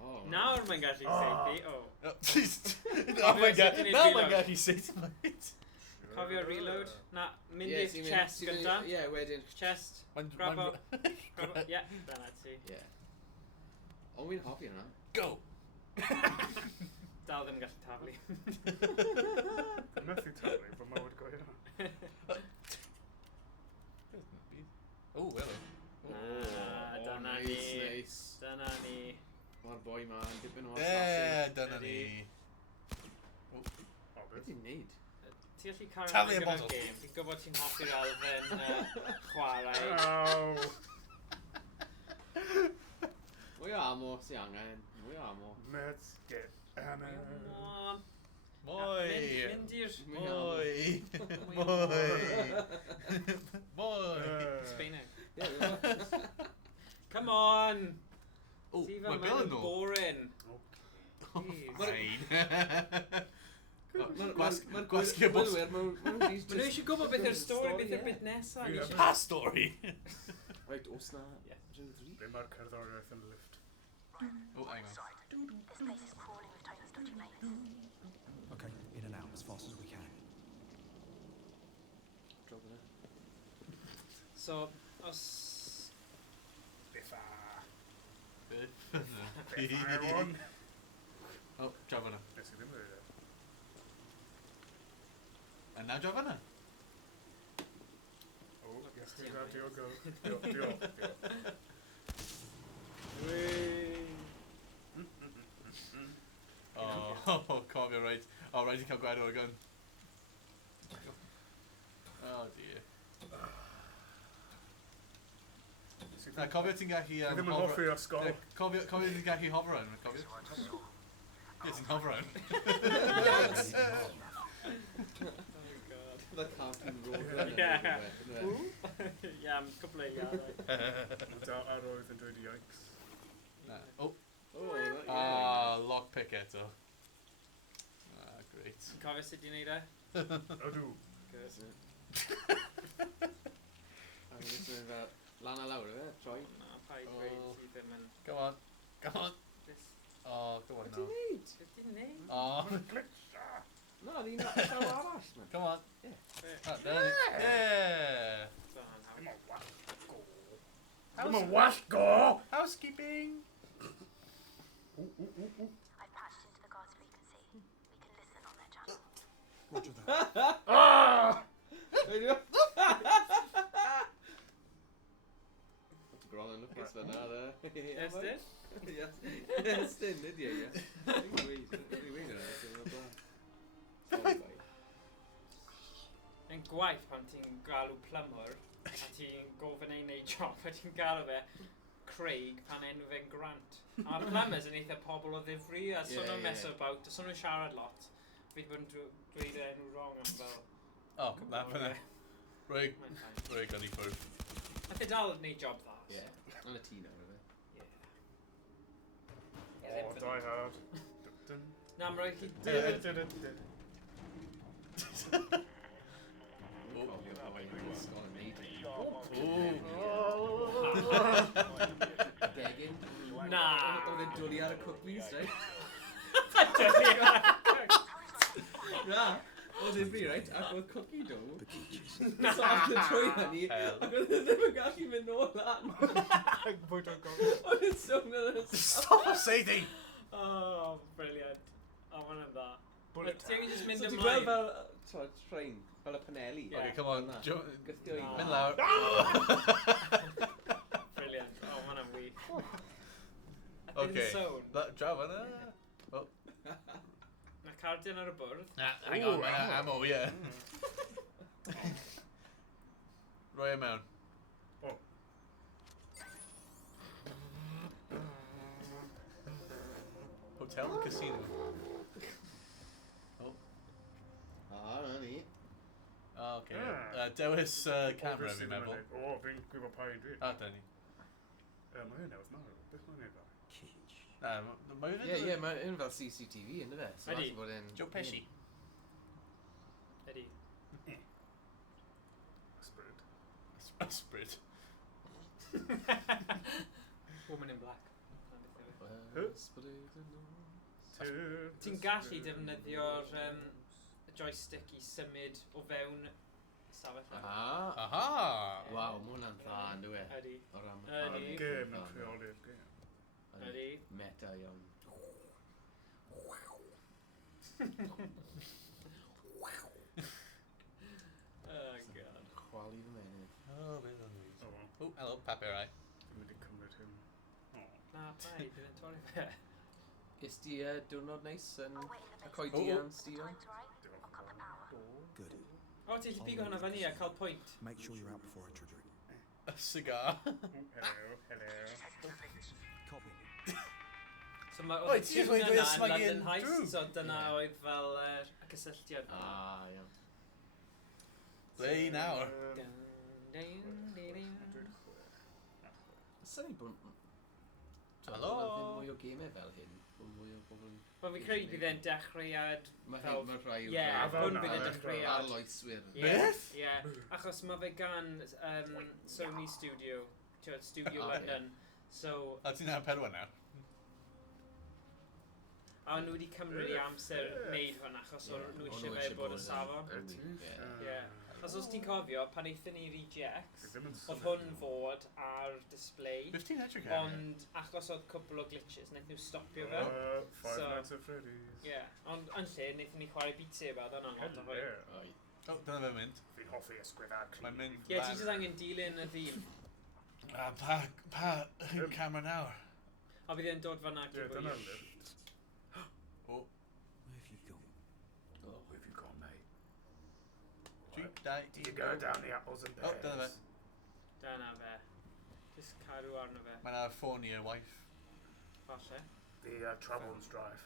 Oh. Nawr mae'n gallu seithi. Oh. Oh, jeez. Cofio Oh my sut god, ti'n neud now reload. mae'n gallu sut mate. Cofio reload. Na, mynd Ie, i'r ti'n mynd- chest ti'n mynd- gynta. Ie, wedyn... Chest. Mae'n... Grab o. Grab o. Ie, dyna ti. Ie. Ond wy'n hoffi hwnna. Go! Dal ddim gallu taflu. Methu taflu, fy mywyd go hynna. Oh, hello. Dyna nice, ni. nice. Dyna ni. Mae'r boi ma'n dipyn o Yeah, assassin. dyna ni. O, Beth beth? ti'n neud? Ti gallu cario Taflu y gyda'r bottle. gêm. Ti'n gwybod ti'n hoffi'r elfen chwarae. Ow! Mwy o ammo sy'n angen. Mwy o ammo. Let's get Anna. Come on. Mwy! Mynd i'r... Mwy! Mwy. Mwy! Mwy! Sbeinig. Ie, Come on! Oh, Ti mae fel Bill mae'n yn ôl. boring. Fine. Gwasgu y bws. Maen nhw eisiau gwybod beth yw'r stori, beth yw'r bit nesaf. Fi Ni hefyd. eisiau- Pa stori? Right, os na... Ie. Rhyw ddri? Ble mae'r cerddoriaeth yn lift? Oh, hang on. This place is crawling with Tony's dodgy mates. Okay, in and out as fast as we can. Drog yna. So, os... Biffa. Biffa Biffa one. Oh, drop hwnna. Nes i ddim wedi. And now draw fanna. Oh, yes, do that, do go. Oh, cofio right. Oh, right, you cael gwed o'r gun. Oh dear. Na, cofio ti'n gallu... Fi ddim yn hoffi ysgol. Cofio ti'n gallu hover around, cofio? Ie, ti'n hover around. The cartoon road. Yeah. Yeah, I'm couple of yards. Ar oedd yn dweud yikes. Oh. Lockpick eto. Great. Ti'n cofio sut i'n neud e? Ydw. I'm just going to lan a lawr, Troy. Na, paid dweud ti ddim yn... Come on. Come on. Oh, come on now. neud? Beth ti'n neud? Oh. No, ni'n llaw arall, man. Come on. Yeah. Yeah. Ddim yn wallt go! Housekeeping. I've patched into the guard's frequency. We can listen on their channel. Roger that. Ah! Gron yn lwcus fyna, de. Yes, dyn? Yes, dyn, ydi e, ie. Yn gwaith pan ti'n galw plymwr a ti'n gofyn ei wneud job a ti'n galw fe Craig pan enw fe'n Grant. A mae plumbers yn eitha pobl o ddifri a son nhw'n mess about, son nhw'n siarad lot. Fi wedi bod yn dweud enw wrong am fel... Oh, come on, fanna. Rwy gan i ffwrdd. Nath e dal yn neud job dda. Ie, yn y tîn ar yfe. Oh, die hard. Na, mae'n rhaid chi... Ysgol yn neud. Degin. Na. Oedd e'n dwlu ar y cwclis, right? Na. Oedd e'n fi, right? Ac oedd cookie dough. So ac yn trwy hynny, ac oedd e ddim yn gallu mynd nôl lan. Oedd e'n sôn yn y... Stop, Sadie! Oh, brilliant. Oh, mae'n yn dda. Ti'n just mynd So ti'n ymlaen. gweld fel, train, fel y paneli? Okay, come on. Gythio i. Mynd lawr. Brilliant. Oh, mae'n yn wych. Okay. Sôn. Draw fanna. Oh. Mae cardiau ar y bwrdd. Hang on, mae ammo, yeah. Roi e mewn. Oh. Hotel casino. Oh. Ah, na ni. Oh, okay. Dewis camera, fi'n meddwl. O, fi'n gwybod pa un dwi. Ah, da ni. Mae hyn ewch nawr. Beth mae'n ei dda? Na, mae Ie, ie, mae'n un fel CCTV, ynddo fe? So Ydi. falle bod e'n... Joe Pesci. Ydi. Ysbryd. Ysbryd. Woman in Black. Ti'n Ti'n gallu defnyddio'r joystick i symud o fewn stafell. Aha! Waw, mae hwnna'n dda, ynddo fe? Ydi. O ran Ydi. Gêm yn rheoli'r gêm. Ydi. Meta iawn. Oh, God. Chwalu fy menydd. Oh, beth o'n O, wel. Oh, hello, papur, right? Dwi wedi cymryd hyn. Na, paid, bydd yn torri fe. Ges di diwrnod neis yn y coedi Oh. yn Stephen? Good. O, ti'n gallu pigo hwnna fyny a cael pwynt. Make sure you're out before I trigger it. A cigar. Hello. Copy. So mae Oi, ti jyst wedi dweud ysmygu yn London Heist, drwg. so dyna Ie. oedd fel y cysylltiad. Ah, iawn. Ble i nawr? Sy'n bod... Helo? Ddim mwy o gemau fel hyn. Mwy o bobl... Wel, fi'n credu bydd e'n dechreuad... Mae fel- hyn, mae rhai Ie, hwn bydd e'n Ar dechreuad. loeswyr. Ie, Beth? Ie, achos mae fe gan Sony Studio, tiwod, Studio Ah, ie. London. So, A ti'n nawr perwan nawr? a nhw wedi cymryd amser wneud hwn achos nhw eisiau fe bod yn safon. Ie. Os oes ti'n cofio, pan eithon ni rejects, oedd hwn fod ar display, 15 edrych ar. ond achos oedd cwbl o glitches, wnaeth nhw stopio fe. Five So- Nights at Freddy's. Ie, ond yn lle, wnaethon ni chwarae Beat Saber, dyna'n lot o hwyl. Yeah. Oi. Oh, dyna fe mynd. Fi'n hoffi ysgwydda Mae'n clir. mynd Ie, ti jyst angen dilyn y ddyn. Pa camera nawr? A bydd e'n dod fan'na Ie, cyn dyna bwyd. lift. O, Where have you gone? Oh, where have you gone, mate? 3, 2, Did you go down the apples and Oh, pears? dyna fe. Dyna fe. Jyst cadw arno fe. Mae na ffôn i'r wife. Falle. The Troubles Drive.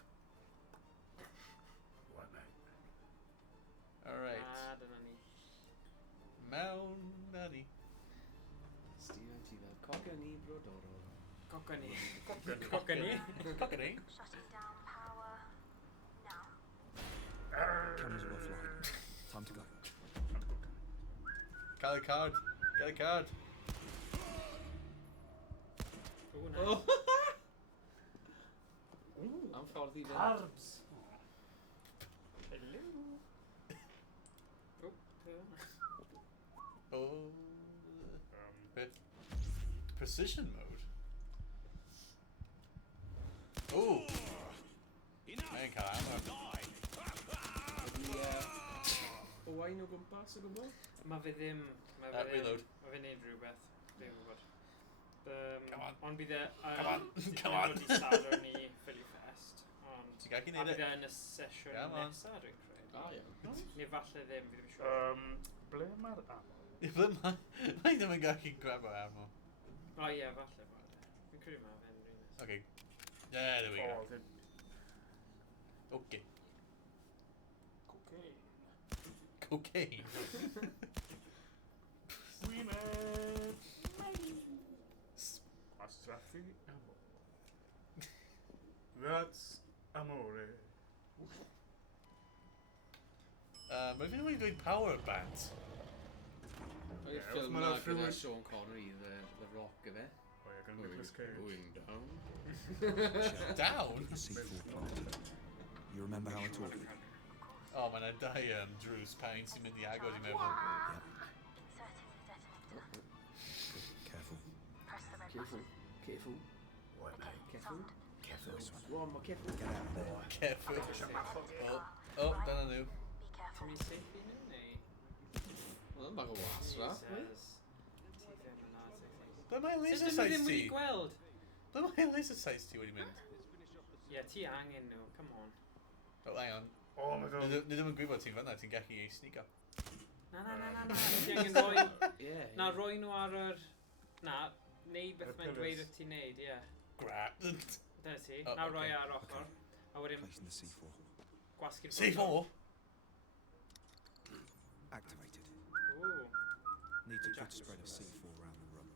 What, mate? Alright. A dyna ni. Mewn na ni. Stephen, ti fel cogen i brodorol. Coca ni. Coca ni. Coca ni. Coca ni. Shutting down power now. Cameras are offline. Time to go. Cael y card. Cael y card. Ooh, nice. Oh! Am ffordd i fynd. Carbs. Hello. Oh, Oh. Precision mode. Oh. Mae'n cael amor. Owain o gwmpas o gwbl? Ma fe ddim. Ma fe ddim. Reload. Ma fe'n neud rhywbeth. Dwi'n gwybod. Come on. Ond bydd e... Come on. Come on. Wedi sadwr ni Philly Fest. Ond... Ti'n gallu A neud bydd e? e yn y sesiwn Come on. nesa, dwi'n credu. Iawn. Neu falle ddim, fi ddim yn siŵr. Ble mae'r ammo? Mae ddim yn gallu grab o ammo. O ie, falle. Fi'n credu ma fe'n rhywun nes. Okay. Yeah, there we go. Oh, the Okay. cocaine. Cocaine. We made Astrafi ammo. That's amore. Mae fi wedi dweud power band. Oedd y Ie, ffilm ma' na 'na gyda rhywun- Sean Connery, The Rock, efe? Oh, yeah, gan Nicolas Cage. Going down. Down? C4 pod. You remember how I told you? Oh, mae yna dau drws pa un sy'n mynd i agor i mewn. Yep. Inserting the detonator. Careful. Press the red Careful. button. Careful. What, mate? Careful. Careful. One more careful. Get out of there. Careful. Oh, oh, dyna nhw. Be careful. Ti'n mynd safe i nhw, neu? Wel, mae'n go wasra. Jesus. Ti ddim yn nad, I think. Ble mae laser Sut ydyn nhw sights ddim wedi ti? gweld? Ble mae laser sights ti wedi mynd? Ie, ti angen nhw, come on. Oh, hang on. Oh, my God. Ni ddim yn gwybod ti'n fanna, ti'n gallu ei sneaker. Na. Ti angen roi... Ie. Na, roi nhw ar yr... Na, neu beth Y mae'n pillars. dweud wyt ti'n neud, ie. Grab. Dyna ti. Oh, Na, roi okay. ar ochr. A wedyn Placing the C4. gwasgu'r C4? Activated. Ooh. Need to good spread of C4 around the room.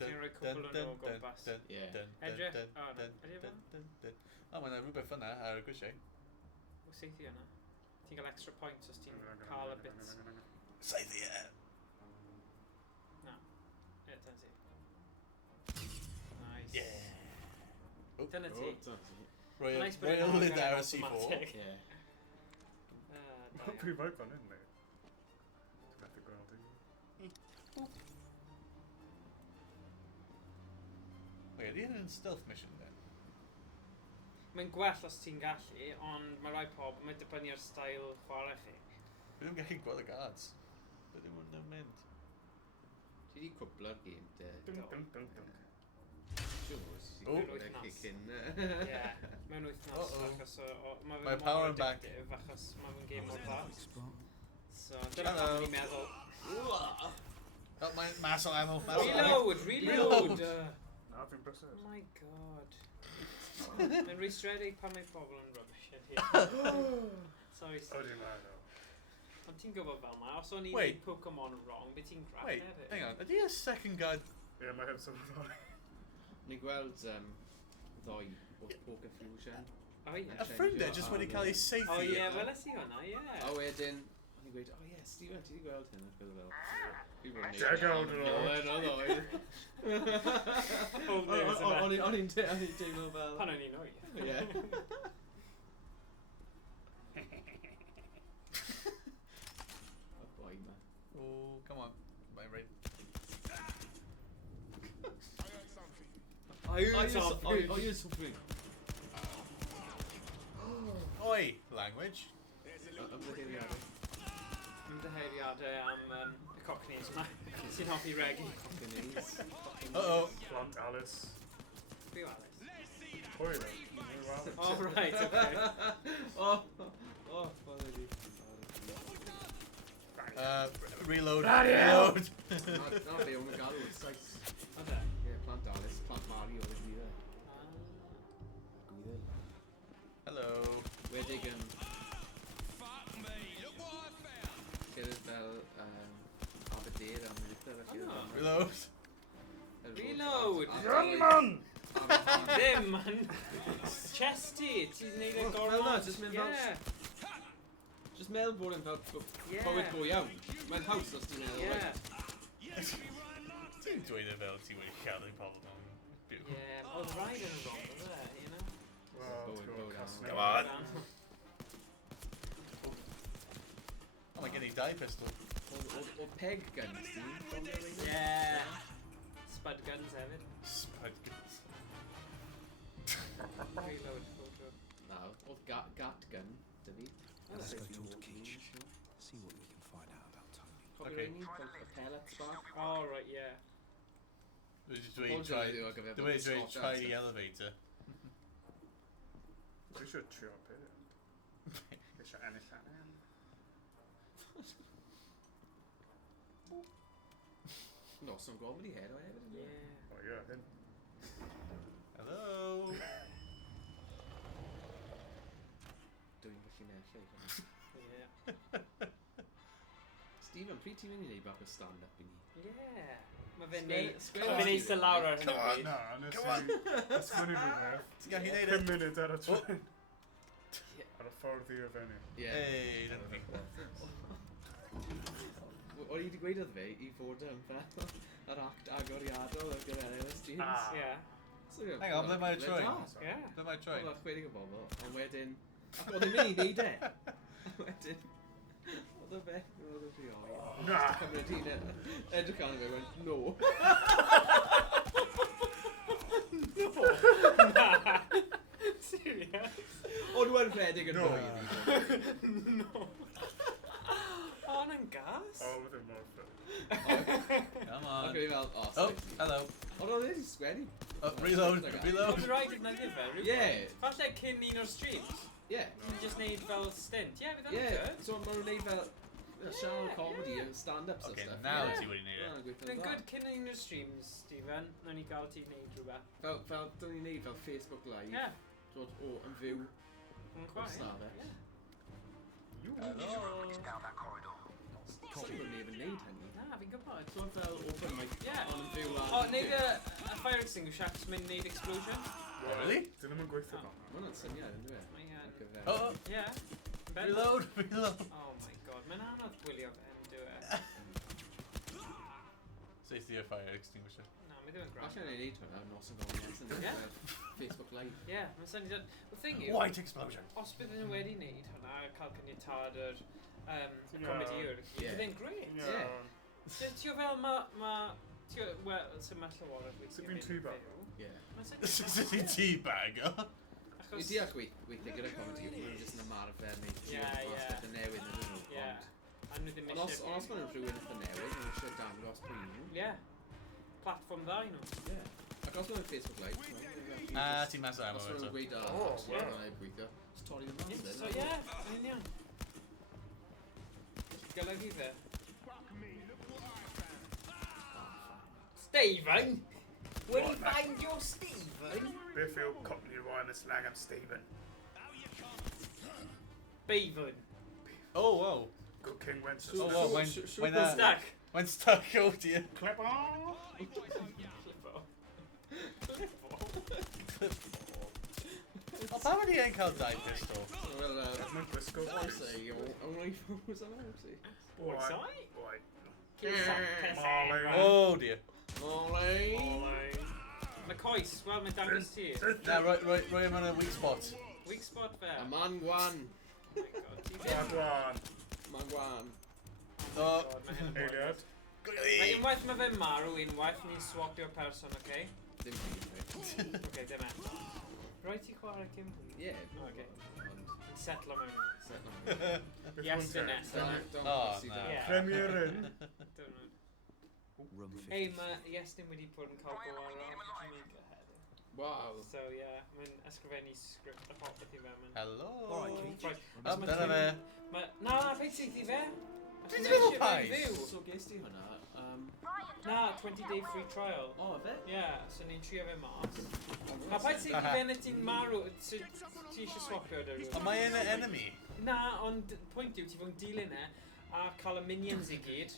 Ti'n rhoi cwbl o nhw o gwmpas. Ie. Edrych. O, na. Ydy e fan? O, mae yna rhywbeth fyna ar y grisiau. O, seithi yna. Ti'n cael extra points os ti'n cael y bit. Saith i e. Na. Ie, dyna ti. Nice. Yeah. Oh, Dyna ti. Roi Nice bod y e'n lid ar y automatic. C4. Ie. Da iawn. Pretty right fan hyn, mate. Ti'n gallu gweld i. Okay, di hyn yn stealth mission then. Mae'n gwell os ti'n gallu, ond mae rai pob, mae'n dibynnu ar stael chwarae chi. Fi ddim gallu gweld y guards. Be ddim yn mynd. Ti di cwbla'r gêm, de. Dun, dun, dun, dun. Oh. Cyn. Ie, mewn wythnos, Uh-oh. achos o... My Mae power back. Achos mae'n game mor dda. Spot. So, dyna Hello. pam ni'n meddwl. Oh, mae'n mas o ammo. Reload! Na, fi'n brysur. Oh my god. Mae'n rhwystredig pan mae pobl yn rubbish yn here. Sorry, O, Steve. di'n meddwl. Ond ti'n gwybod fel ma, os o'n i'n Wait. neud Pokemon wrong, beth ti'n graf Wait, hefyd? hang on. Ydy y second guard... Ie, mae heb sylweddoli. Ni'n gweld ddoi o Poker Fusion. O ie. Y ffrindiau jyst wedi cael ei seithi. O ie, weles i hwnna, ie. A wedyn, ni'n gweud, o ie, Stephen, ti di gweld hyn? Ac oedd fel... Fi wedi neud Check hyn. out it all. No, Old news yna. O'n i'n teimlo fel... Pan o'n i'n o'i. Ie. O boi ma. Oh, come on. Mae'n reid. I heard something. Oi, language. dyheiriadau am y cockneys yma sy'n hoffi regi. Uh-oh. Plant Alice. Fi yw Alice? Pwy yw? Oh, right, okay. Father di. Reload. Bloody hell! Reload. Na be o'n galw, Sais. Ode? Ie, Plant Alice, Plant Mario oedd ni dde. Hello. Wedig yn... Cyrraedd fel Aberdeen am Luther, felly... Reload. Reload! Young man! Ddim, man! Chesty! Ti'n neud y gormod? Fel na, jyst mynd fel... Ie. Jyst meddwl bod yn fel Ie. bywyd go iawn. Mae'n haws os ti'n meddwl. Ie. Ti'n dweud e fel ti wedi cael ei pobl mewn byw. Ie, oedd rhaid yn y wrong, oedd e, you know? Wel, Bywyd ti'n go gwybod iawn. casnau. Come on. Oh, mae gen i dau pistol. O peg guns, ti'n? Ie. Spud guns hefyd. Spud guns. Reload, go through. Na, oedd gat gun, dy fi. Let's go talk to Keach. See what we can find out about Tony. Cofio Okay. rhaid ni, fel y pellets bach. Oh, right, yeah. Dwi Apologize wedi iddo ar gyfer dweud Scott try Johnson. the elevator. Dwi eisiau trio beth. Dwi eisiau ennill angen. No, so'n gwybod bod i hero hefyd. Yeah. O ie, hyn. Hello. Dwi'n gallu nell ei. Yeah. Stephen, pryd ti'n mynd i neud bach o stand-up i ni? Yeah. Mae fe'n Sgwennu- neud... sgwennu Mae fe'n neud Stephen. sy'n lawr ar hyn o Come on. bryd. Na, nes Come on. i ysgrifennu rhywbeth. Ti'n gallu neud 5 e? munud ar y tren. Ar y ffordd i fyny. Ie. Hey, dyn ni. O'n i wedi gweud oedd fe i fod yn fel yr act agoriadol ar gyfer Ellis James. Ah. Yeah. So, ie, Hang on, ble mae'r ble troi? da. Yeah. Ble mae'r troi? Oedd 60 o bobl, ond wedyn... Ac oedd e'n mynd i neud e. A wedyn... Oedd o fe, oedd o rhioli. Na! Cymryd hi'n edrych arno fe, went, no. Na! Serious? Ond wna'n rhedeg yn No. rhoi i ni. No. O, hwnna'n gas? O, wedi'n mor ffyn. Come Ac on. o'n i fel, o, Oh, sorry. hello. Ond oedd e'n sgwennu. Oh, reload, reload. Oedd rhaid i wneud fe rhywbeth? Ie. Falle cyn un o'r streams? Ie. Ti'n just neud fel stint? Ie, fydd Ie, yn good. so maen nhw'n neud fel siarad comedy and stand-ups and Okay, stuff. now Yeah. ti wedi neud e. Fydd yn good cyn un o'r streams, Stephen. Nawn ni gael ti wneud rhywbeth. Fel, dyn ni'n neud fel Facebook Live. Ie. Dod o yn fyw. Yn chwaith. Stafell. Ie. Hello. Sut o'n neb yn neud hynny? Na, fi'n gwybod. So fel open mic Ie. on yn fyw lan. O, neud y fire extinguisher ac mynd neud explosion. Oh, really? Dyn nhw'n gweithio Oh. fel. Ma' hwnna'n syniad, ynddo fe? Mae Ar yn... gyfer- Oh, Ie. Ben- reload, reload. Oh my god, mae'n anodd gwylio fe yn do it. Safety or fire extinguisher. Na, mi ddim yn Falle gwrando. ni'n neud hwnna, nos yn gofyn nes yn Ie. Facebook Live. Ie, mae'n syni dod... The thing yw, White explosion. os bydden nhw wedi neud hwnna a cael caniatad yr Ie. comediwr, Ie. bydd e'n great. Ie. Ti'n fel Ti'n wel, sy'n mae llywod o Sut fi'n teabag? Ie. Mae'n Sut i teabag, o? Fi Achos... deall weithio gyda comedy, maen nhw jyst yn ymarfer neu Ie, ie. pethau newydd yn ydyn nhw. Ie. A nhw ddim Ond os eisiau... maen nhw'n rhywun eitha newydd, maen nhw eisiau dangos pwy nhw. Ie. Platform dda i nhw. Ie. Ac os maen nhw'n Facebook Live, Ti mas o ammo os maen nhw'n eto. gweud, Oh, actually, wow. maen nhw'n gweithio, just torri them mas. So ie, yn union. Golygu fe. Stephen! Wedi feindio Stephen? Beth yw Cockney Ryan y slang am Stephen? Beifyn. Oh, wow. Good King Wences. Oh, wow, when Stuck. when stuck, oh dear. Clip on! O, pa wedi e'n cael dau pistol? Wel, Edmund Glasgow I'll boys. say, only phones on Elsie. Boy. Sorry? Boy. Molly. Oh dear. Molly! Mae coes, wel mae'n dangos ti. Na, roi him on a weak spot. Weak spot fe. A man gwan. Oh my god. Ti ddim- Wagwan. Man gwan. Oh. God, mae hyn yn bored. Eiliad. Mae unwaith mae fe'n marw, unwaith ni'n swapio'r person, oce? Dim byd, right? Oce, dim eto. Rhaid ti chwarae cym hynny? Ie. Okay. Ond... Yn setlo mewn. Setlo. Yes, the nest. Don't Oh, see na. that. Yeah. Premier yn. Room 50. Hey, mae Iestyn wedi bod yn cael go ar Jamaica heddiw. Wow. So, yeah, mae'n ysgrifennu sgript a popeth i fe. Hello. Alright, Keith. Right. Dyna fe. Na, beth sydd i fe? Dwi'n meddwl pais. So ges ti hwnna? Na, 20-day free trial. O, fe? Yeah, so ni'n trio fe mas. A paid sydd i fe na ti'n marw, ti eisiau swapio dy rhywun? Ond mae yn enemy. Na, ond pwynt yw, ti fod yn dilyn e, a cael y minions i gyd.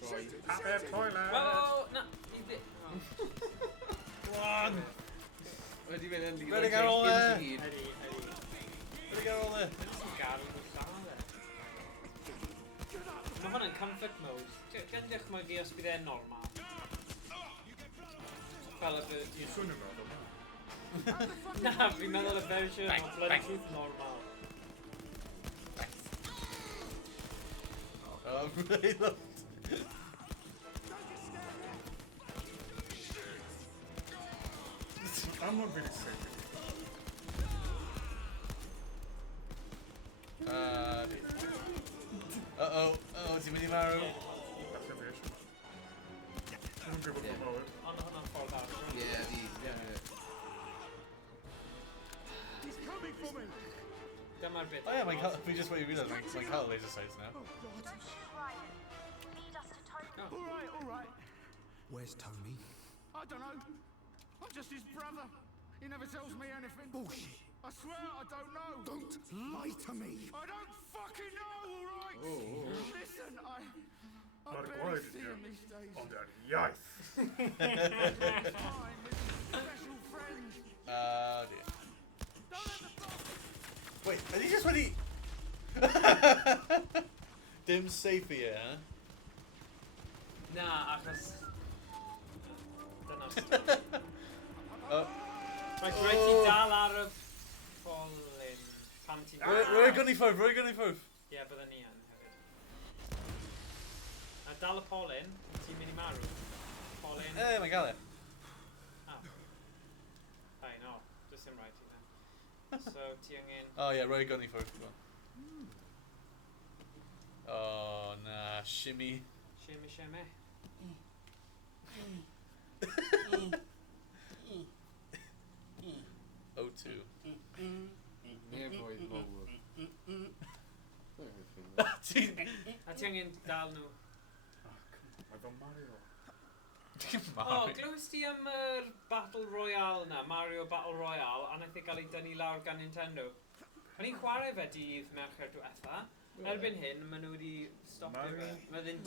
Troi. Papur toilet. Wel, na, i ddi... One. Wedi mynd yn Redig ar ôl e. Ydi. Redig ar ôl e. Dwi'n sy'n gael yn llawn e. Mae hwn yn comfort mode. Gan dychmygu os bydd e'n normal. Fel y bydd... Swn i'n meddwl. Na, fi'n meddwl y version Bang, o Bloody bang. Truth normal. Oh, really loved. I'm not really safe. Uh-oh. Uh-oh, ti'n mynd i marw? Falle fi eisiau. Dwi'n gwybod Ie. bod mawr. Ond hwnna'n ffordd arall. Ie, di. Dyma'r bit. Oh yeah, we just what you realise, mae'n cael laser sights now. All right. Where's Tony? I don't know. I'm just his brother. He never tells me anything. Bullshit. I swear I don't know. Don't lie to me. I don't fucking know, all right? Listen, I Mae'r barely gwaed see yn him iawn. these days. Ond yr iaith. Fine with special friends. Dear. Don't let the fuck... Wait, are you just ready? Dim safe here, huh? Na, achos... Dyna'r stori. Oh. Mae rhaid ti dal ar y ffolyn pan ti'n... Rwy'n gun i ffwrdd, Ie, byddwn ni yn hefyd. A dal y polyn, ti'n mynd i marw. Polyn... Mae'n gael e. Ah. Ai, no. Does dim rhaid i then. So, ti angen... Oh yeah, rwy'n gun i ffwrdd. Oh, na, shimmy. Sheme, sheme. O2. Neb oedd mowr. Ti'n... A ti angen dal nhw. Mae fel Mario. O, glywys ti am yr Battle Royale na, Mario Battle Royale, a naeth ei gael ei dynnu lawr gan Nintendo. O'n i'n chwarae fe dydd Mercher diwetha. Erbyn hyn, maen nhw wedi stopio fe. Mae fe'n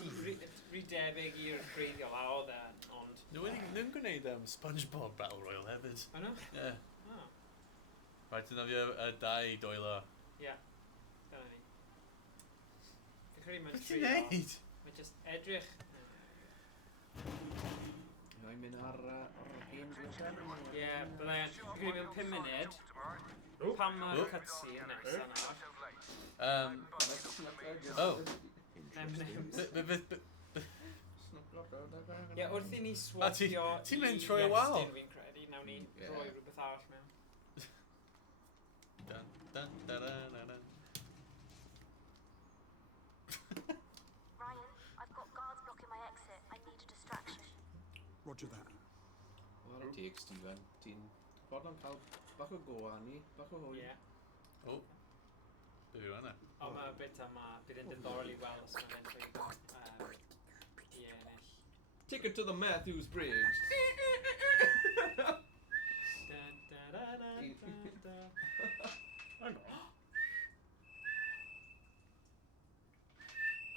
rhy debyg i'r greiddiol a oedd e, ond... Nhw'n gwneud SpongeBob Battle Royale hefyd. O nhw? Ie. Ah, Rhaid yn ofio y dau doelo. ie. Dyna ni. Fi'n credu mae'n Beth ti'n neud? Mae jyst edrych... Mae'n mynd ar hen drwy'n Ie, byddai'n... Fi'n credu mewn 5 munud. Pam mae'r cutscene nesa na. Oh. Ie, wrth i ni swapio ti'n mynd trwy y wal? Iestyn fi'n credu, nawn ni roi rhywbeth arall mewn. Dun, dun, dun, dun, dun, dun. Ryan, I've got guards blocking my exit. I need a distraction. Roger that. Wel, ar y dig, Stephen. Ti'n bod yn cael bach o go arni, bach o hwy. Ie. Oh. Be fi wana? Ond mae bit yma, bydd yn diddorol i weld os mae'n trwy i ennill. Ticket to the Matthews Bridge. Dun, dun, dun, dun, dun, dun. Hang on.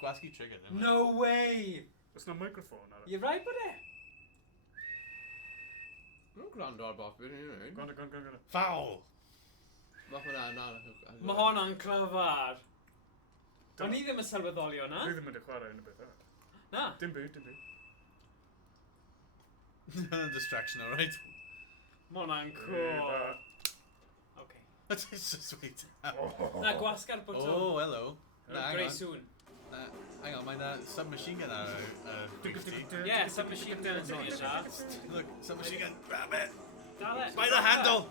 Gwasgu trigger, ddim. No way! Oes na microphone ar y... You're right bod e? Nhw'n gwrando ar bob beth ni'n neud. Gwranda. Foul! Bach hwnna na. Mae hwnna'n clyfar. O'n i ddim yn sylweddoli hwnna. Dwi ddim yn chwarae un o beth arall. Na. Dim byd, dim byd. Distraction, alright? Mae hwnna'n Ie, cool. da. Okay. That's just sweet. Na, gwasga'r bwtwm. Oh, hello. Na, hang Grey on. soon. Na, hang on, mae'n submachine gun ar y... Yeah, submachine gun yn dod i'r Look, submachine gun, grab it! Dal e. By the handle!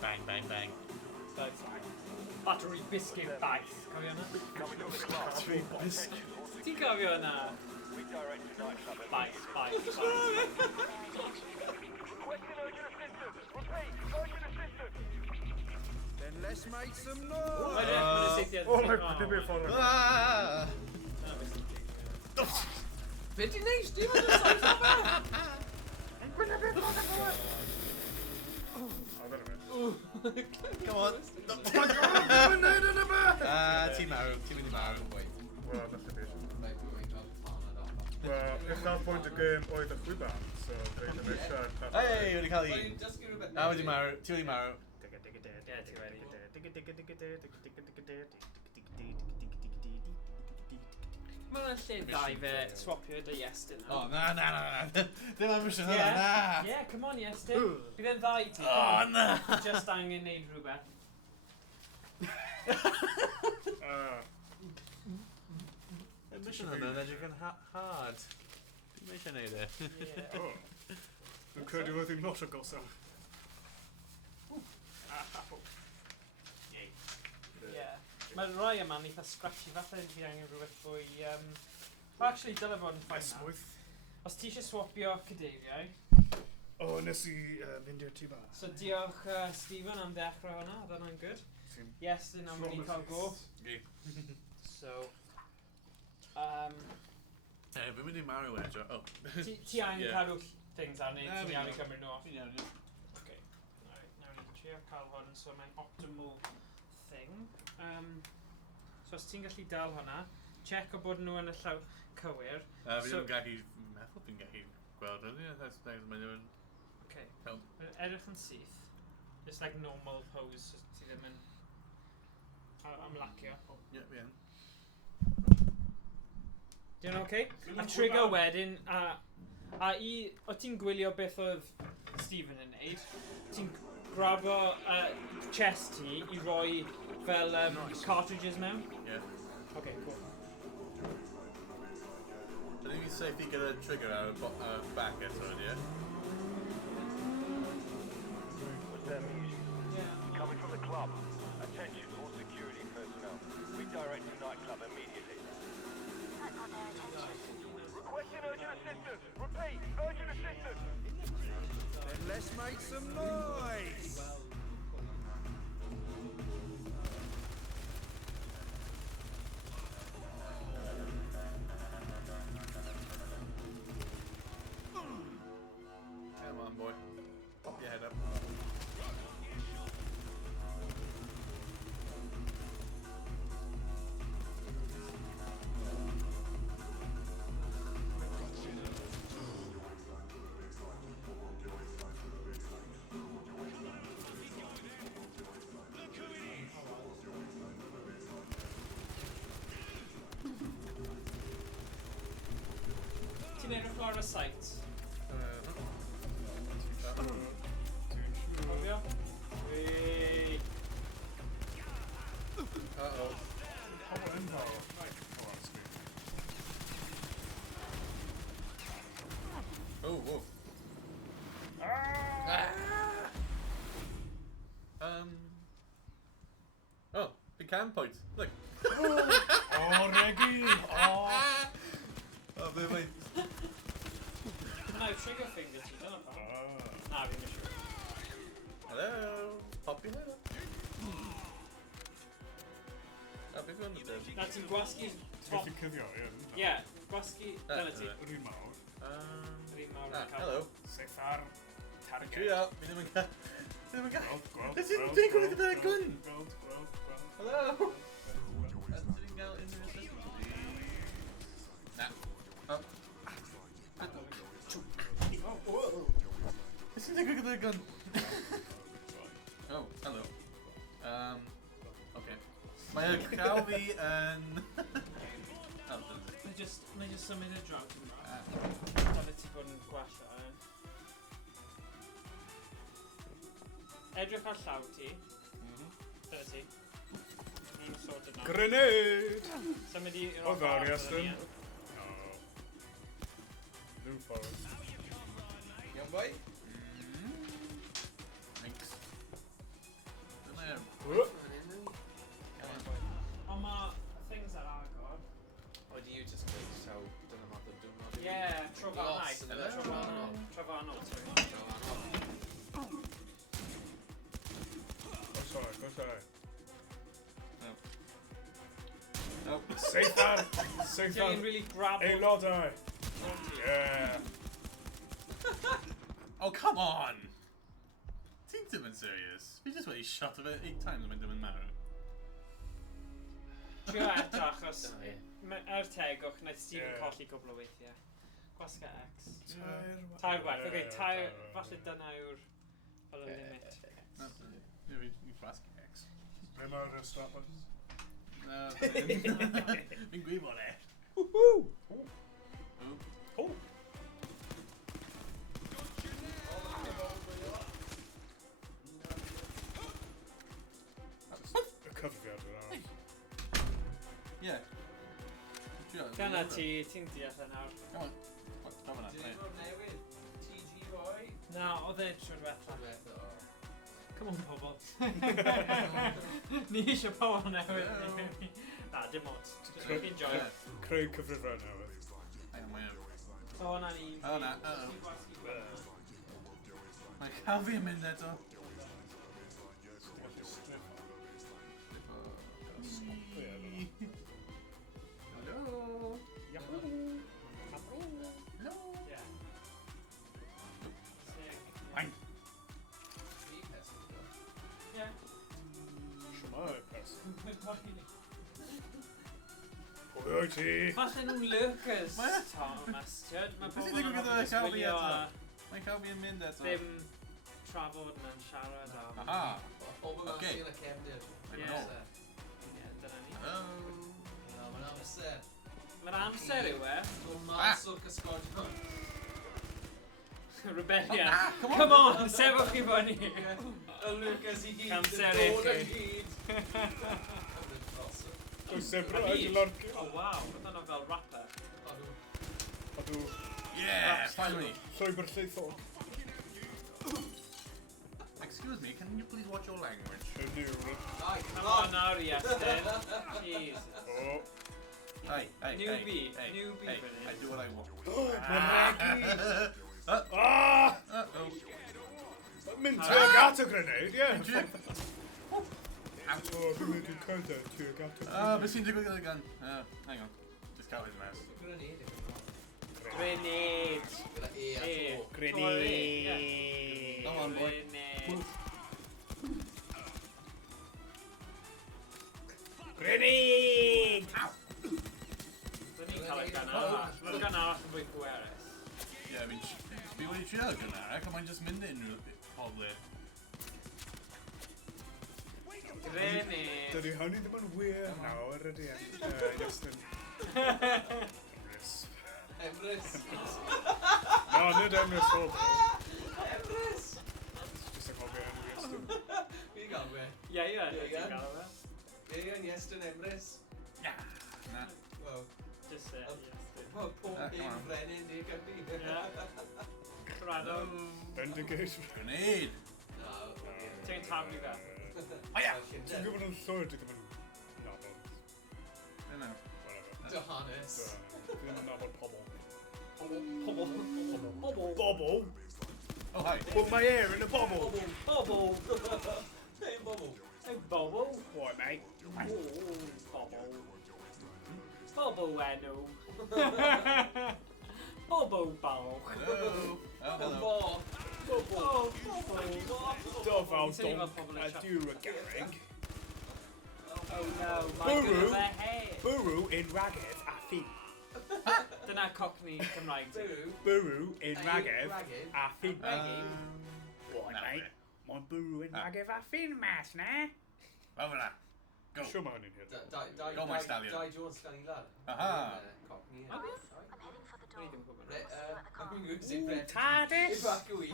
Bang, bang, bang. Battery biscuit bags. Cofio hwnna? Battery biscuit. Ti'n cofio hwnna? Bags. Then let's make some noise. Oh my god, dim byd ffordd. Ah! Be ti'n neud, Stephen? Yn saith o fe? Come on. Mae'n neud yna be? Ti'n marw. Ti'n mynd i marw. Wel, felly beth. Wel, uchaf pwynt y gêm oedd y chwiban, so fe ddim eisiau... Hei, wedi cael O'n un. i'n dysgu rhywbeth. Na, wedi marw. Ti wedi marw. Mae'n lle dda i fe swapio dy Iestyn. O, na. Dim am mission hwnna, na. Yeah, come on Iestyn. Bydd e'n dda i ti. O, na. Just angen neud rhywbeth. Y mission hwnna'n edrych yn hard. Dim eisiau neud e. Dwi'n credu oedd hi'n lot o gosach. Mae'r rai yma'n eitha scratchy, falle fi angen rhywbeth fwy... Actually, dyle fod yn ffain na. Esmwyth. Os ti eisiau swapio cadeiriau... O, nes i mynd i'r tŷ bach. So diolch Stephen am ddechrau hwnna, oedd hwnna'n good. Yes, dyn am wedi cael go. So... Fi'n mynd i marw edrych. Oh. Ti angen cadw things ar neu ti'n iawn i gymryd nhw off? Fi'n iawn, ie. Okay. Alright, nawr ni'n trio cael hwn, so mae'n optimal thing. So os ti'n gallu dal hwnna, check o bod nhw yn y llaw cywir. Fi ddim yn gallu... meddwl fi'n gallu gweld hynny. That's mae'n ddim yn... Okay. Help. Edrych yn syth. Just like normal pose, so ti ddim yn... ymlacio. Ie, fi yn. Di'n okay? A trigger wedyn, o ti'n gwylio beth oedd Stephen yn neud, ti'n grabo chest ti i roi fel cartridges mewn? Ie. Okay, cool. So ni'n safety gyda trigger ar y back eto, ie? Coming from the club. Attention all security personnel. Redirect to nightclub immediately. Requesting urgent assistance. Repeat, urgent assistance. Then let's make some noise. Come on, boy. Pop your head up. Ti'n edrych lawr y site? Cofio? Wee! Uh-oh. Oh, whoa. Oh, the cam point. Look. Oh, Reggie! Oh! Oh, there we No, trigger finger ti, dyna pa. Na, fi'n siŵr. Hello. Pop your head up. Oh, beth yw'n dweud? Na, ti'n gwasgu top... Ti'n cyddio, ie. Ie, gwasgu... Dyna ti. Yr un mawr. Yr un mawr yn cael. Hello. Sef ar target. Trio. Fi ddim yn cael... Ddim yn cael... Gweld. Beth sy'n digwydd gyda'r gun? Gweld. Hello. Ydyn ni'n cael unrhyw assistance? Na. Oh. Beth sy'n digwydd gyda'r gun? Oh, hello. Okay. Mae'r llaw fi yn... Neu just symud y drog yn rhaid. Dyna ti bod yn gwella. Edrych ar llaw ti. Dyna ti. Ni'n sorted now. Grenade! Symud i... O, fawr i Aston. No. New forest. Iawn, boi? Thanks. Ond mae things ar agor. O, di you just gweud taw dyna math o diwrnod? Ie, tro fel night. Tro fel night. Go sorry. No. Safe Ti'n really grab... Aelodau. Yeah. Oh, come on! Ti'n ddim yn serious? Fi just wedi shot of it 8 times a mynd ddim yn marw. Trio eto achos... Dyna hi. Tegwch, wnaeth Stephen Ie. colli cwbl o weithiau. Gwasga X. Tair gwaith, oce, tair... Falle dyna yw'r... fel y limit. Fi flasg X. Be mae'r strap-on? Fi'n gwybod e. Woohoo! Oh. Y cyfriad yna. Ie. Dyna ti'n deall e nawr. Come on. Come on. Ti'n gwybod newydd? TG boy? Na, oedd e trwy'r bethau. Come on, pobl. Ni eisiau pobl newydd. Na, dim ond. Just make enjoy. Creu cyfrifau newydd. So hwnna ni... O na, Mae cael fi'n mynd eto. Hello. Fine. Yeah. Siwmai, person. Pwy o'i ti? Falle nhw'n lurkers, Mae e? Thomas, tiod? Mae Beth sy'n pobl digwydd yn gyda cael fi gwylio eto? a Mae'n cael fi'n mynd eto. ddim trafod na'n siarad am... Aha. Pobl yma Ocê. sy'n y cefnir. Ie. Hello. Ie, dyna ni. Hello. Mae'n amser. Mae'r amser yw e. Dwi'n mas o'r cysgodion. Rebellion. Come on. Come on, sefwch chi fyny. Y Lucas i gyd. Amser y i dod chi. yn gyd. O'i sebra o'i lorgi. Oh wow, oedd hwnna fel rapper. Adw. Yeah, finally. Llwybyr lleithol. Excuse me, can you please watch your language? Ydyw. Come on nawr, Iestyn. Jesus. O. Hey. Newbie, hey, newbie hey, fan I hyn. do what I want. Mae'n regi. Uh-oh. Mynd tuag at y grenade, ie. Jip. O, fi'n mynd i'n cyrda tuag at y Beth sy'n digwydd gyda'r gun? Hang on. Just count his mouse. Grenade. Grenade. Gyda E a E. O. Grenade. Come on, boy. Grenade! Dwi'n ni'n cael y gan arall. Mae'r gan arall yn fwy pwerus. Yeah, I mean, fi wedi trio gun arach, ond mae'n just mynd unrhyw pobl. Grenade. Dydy hynny ddim yn wir nawr, ydy e. Iestyn. Emrys. No, nid Emrys o. Emrys. Just a cofio enw Iestyn. Fi gael fe. Ie, ti'n gael fe. Ie, yn Iestyn Emrys. Yeah. Nah. Wel, Just Iestyn. pob come on. un frenin di gyda. Ie. Random. Bendigate. Grenade! Na, Ti'n tablu fe. Oh yeah! Ti'n gwybod yn llwyr, ti'n gwybod yn nabod. No. Whatever. Johannes. Dwi'n yn nabod pobl. Pobl. Bobl? Oh, hi. Put my ear in a bobble. Bobl. Hey, bobl. Hey, Bobl. Why, mate? Bobl. Bobl enw. Bobl bawch. Hello. Oh, hello. Bo. Bobl. Dofal Ti'n donk pobl yn a siarad. diw y garrig. Oh no, mae Bwrw. gyda fe hair. Bwrw in ragedd a ffin. Dyna cockney Cymraeg. Bwrw. Bwrw in ragedd Ragedd. a ffin. Why, mate? Mae'n bwrw in ragedd a ffin mas, na? Well, we're Go. Siw mae hynny'n hyn. Go, my stallion. Dai Jones gan i lad. Aha. Cockney. I'm heading for the door. I'm using Brett. Tardis! Evacuee.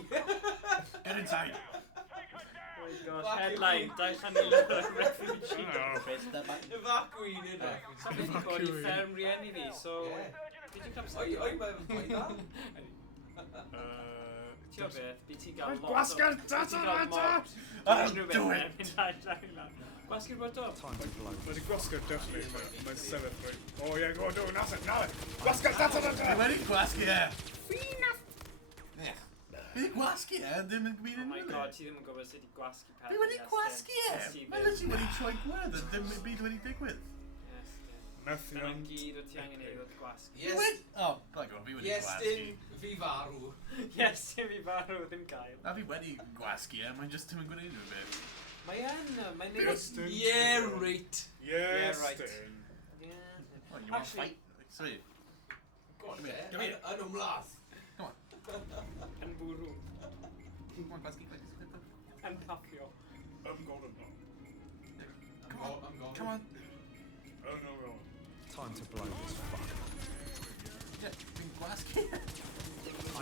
Get inside. Oh my gosh, headline, dau chan i lyfr refugee. Evacuee nid e. Sa'n mynd i bod i fferm rieni fi, so... Ie. Did you come Oi, mae'n fwy dda. Ti'n beth, byd ti'n gael lot o... Gwasgu'r byd ti'n gael data! mob. I'll Rhywbeth do yn it! mynd ar draen lan. Gwasgu'r botwm. Mae di gwasgu'r definitely, mae'n sefyll rhaid. O ie, go do, nas it, na it! Gwasgu'r data! Fi wedi gwasgu e! Fi wedi gwasgu e, ddim yn gwybod Oh my yn god, ti ddim yn gwybod sut i gwasgu pethau. Fi wedi gwasgu e! Mae literally wedi troi gwedd, a ddim byd wedi digwydd. Yes, dyn. Methu Dyna'n ond. gyd o ti angen ei ddod gwasgu. Yes, Oh, my god, fi wedi yes, gwasgu. dyn fi farw. Yes, ti'n fi farw, ddim gael. Na fi wedi gwasgu e, mae'n just ddim yn gwneud unrhyw beth. Mae yn, mae'n Yes, neud... dyn. Yeah, right. Yes, right. dyn. Yeah. Oh, you want to Actually- fight? Sorry. God, Come here, eh? come here. Yn ymlath. Come on. Yn bwrw. Come on, gwasgu, gwasgu, gwasgu. Yn papio. I'm golden now. Come on, I'm gone. come on. Oh no, no. Time to blow this fuck. Yeah, fi'n gwasgu e. I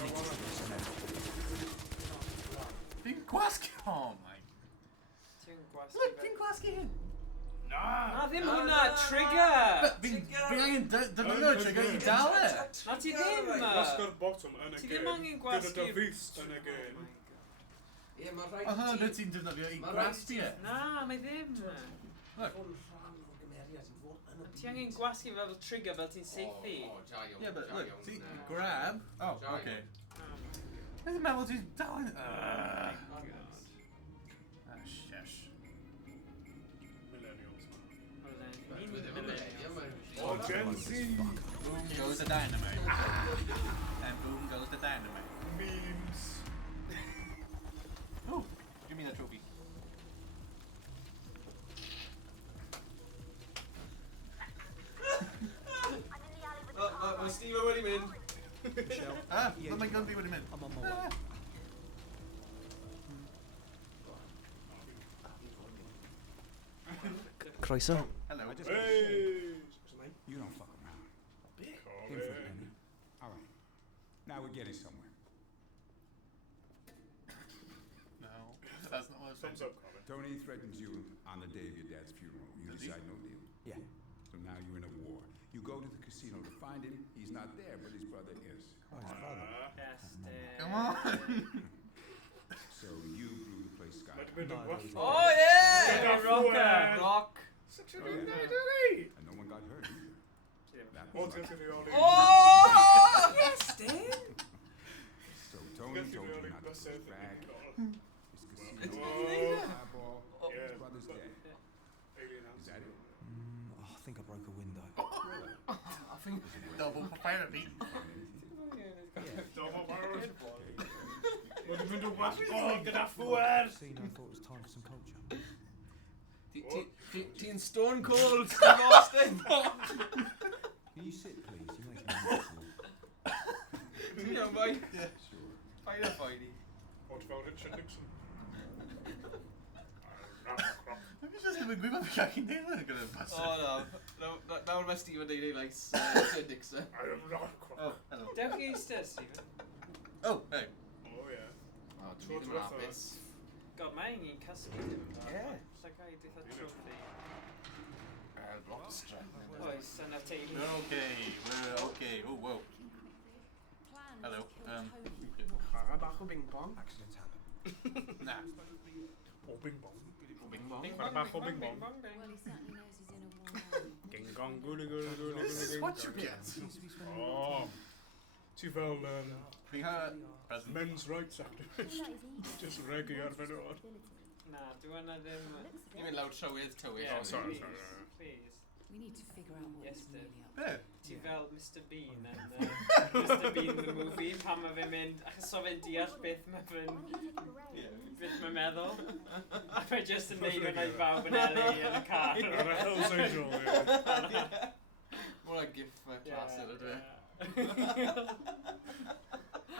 need to do this now. Fi'n gwasgu, oh my. Ti'n gwasgu Look, fe. fi'n gwasgu hyn. Na! Na ddim Na, hwnna, na, trigger! Fi'n angen defnyddio trigger i dal e. Na ti ddim! Gwasgu'r bottom yn y Ti game. ddim angen gwasgu... Gyda dy fus yn y game. Ie, mae rhaid O hwnna ti... beth ti'n defnyddio i Ma' gwasgu e. Na, mae ddim. Look. Fod yn rhan o'r gymeriad yn fod yn y Ti angen gwasgu fel trigger fel ti'n seithi. O, jai Yeah, but look, see, na. grab. Oh, Giant. okay. Oh Dwi'n meddwl ti'n dal yn... my god. Ah, shush. Millennials, man. Wel, With him in there, yeah, man. Oh, Gen Z! Boom goes the dynamite. And boom goes the dynamite. Memes. Oh, give me that trophy. Mae Steve wedi mynd. Ah, mae gun fi wedi mynd. I'm on my way. Croeso. Hello. Hey! You don't fuck around. Call In for a it. penny. All right. Now we're getting somewhere. No, that's not what I Thumbs said. up, Colin. Tony threatens you on the day of your dad's funeral. You Does he? decide no deal. Yeah. So now you're in a war. You go to the casino to find him. He's not there, but his brother is. Oh, his brother. Yes, Come on. So you blew the place sky Might have high. been a No, rough it was- Oh, yeah! Get Rocker! that Rock! Such a good night, And no one got hurt either. That Oh, was get lucky. to the audience. Oh! Yes, Dan! So Tony Get to told the you audience. not That's to it. brag. Colin. His casino. Oh, Eyeball. yeah. His brother's dead. Alien Is that it? Oh, I think I broke a window. I think double profanity. Double barrel. What have you been doing? Oh, get that food! Casino thought it was time for some culture. Ti'n stone cold, Steve Austin! Can you sit, please? You're making me miserable. Ti'n iawn, boi? Yeah. Sure. Paid a phoeni. What about Richard Nixon? Fi jyst ddim yn gwybod beth gallu neud yn gyda'r O, bastard. no. Nawr mae Steve yn deud ei lais, Dixon. I am not crop. Oh, hello. Dewch chi eistedd, Stephen. Oh, hey. Oh, yeah. O, Tro dwi'n ddim yn diwetha. hapus. God, mae angen cysgu dim. Yeah. Llygau ditha trwfi. Blockster. Oes, yn y teulu. We're okay. We're okay. Oh, whoa. Plan Hello. was to kill Tony. Chwarae bach o bing pong. Accidents happen. Nah. Oh, bing bong. O bing bong. Bing Chwarae bong, bach o bing bing bong, bong. bing bong. Well, he certainly knows he's in a war now. Ging gong, goody, goody, goody, This is goody, what you goody. get. Seems to be spending Oh. Ti fel We had present. men's rights activist. Just reggae ar fan o'r. Na, dwi'n yna ddim... Ni'n mynd lawr trywydd tywydd. Yeah, Oh, sorry, please, sorry. Please. We need to figure out what Yes, he's Dad. really up Be? Ti fel Mr Bean yn Mr Bean the movie pan mae fe'n mynd achos so fe'n deall beth mae fe'n beth mae'n meddwl a fe just yn neud hwnna i bawb yn eli yn y car Ar y Hells Angel, ie. Mor a gif clasur ydw i.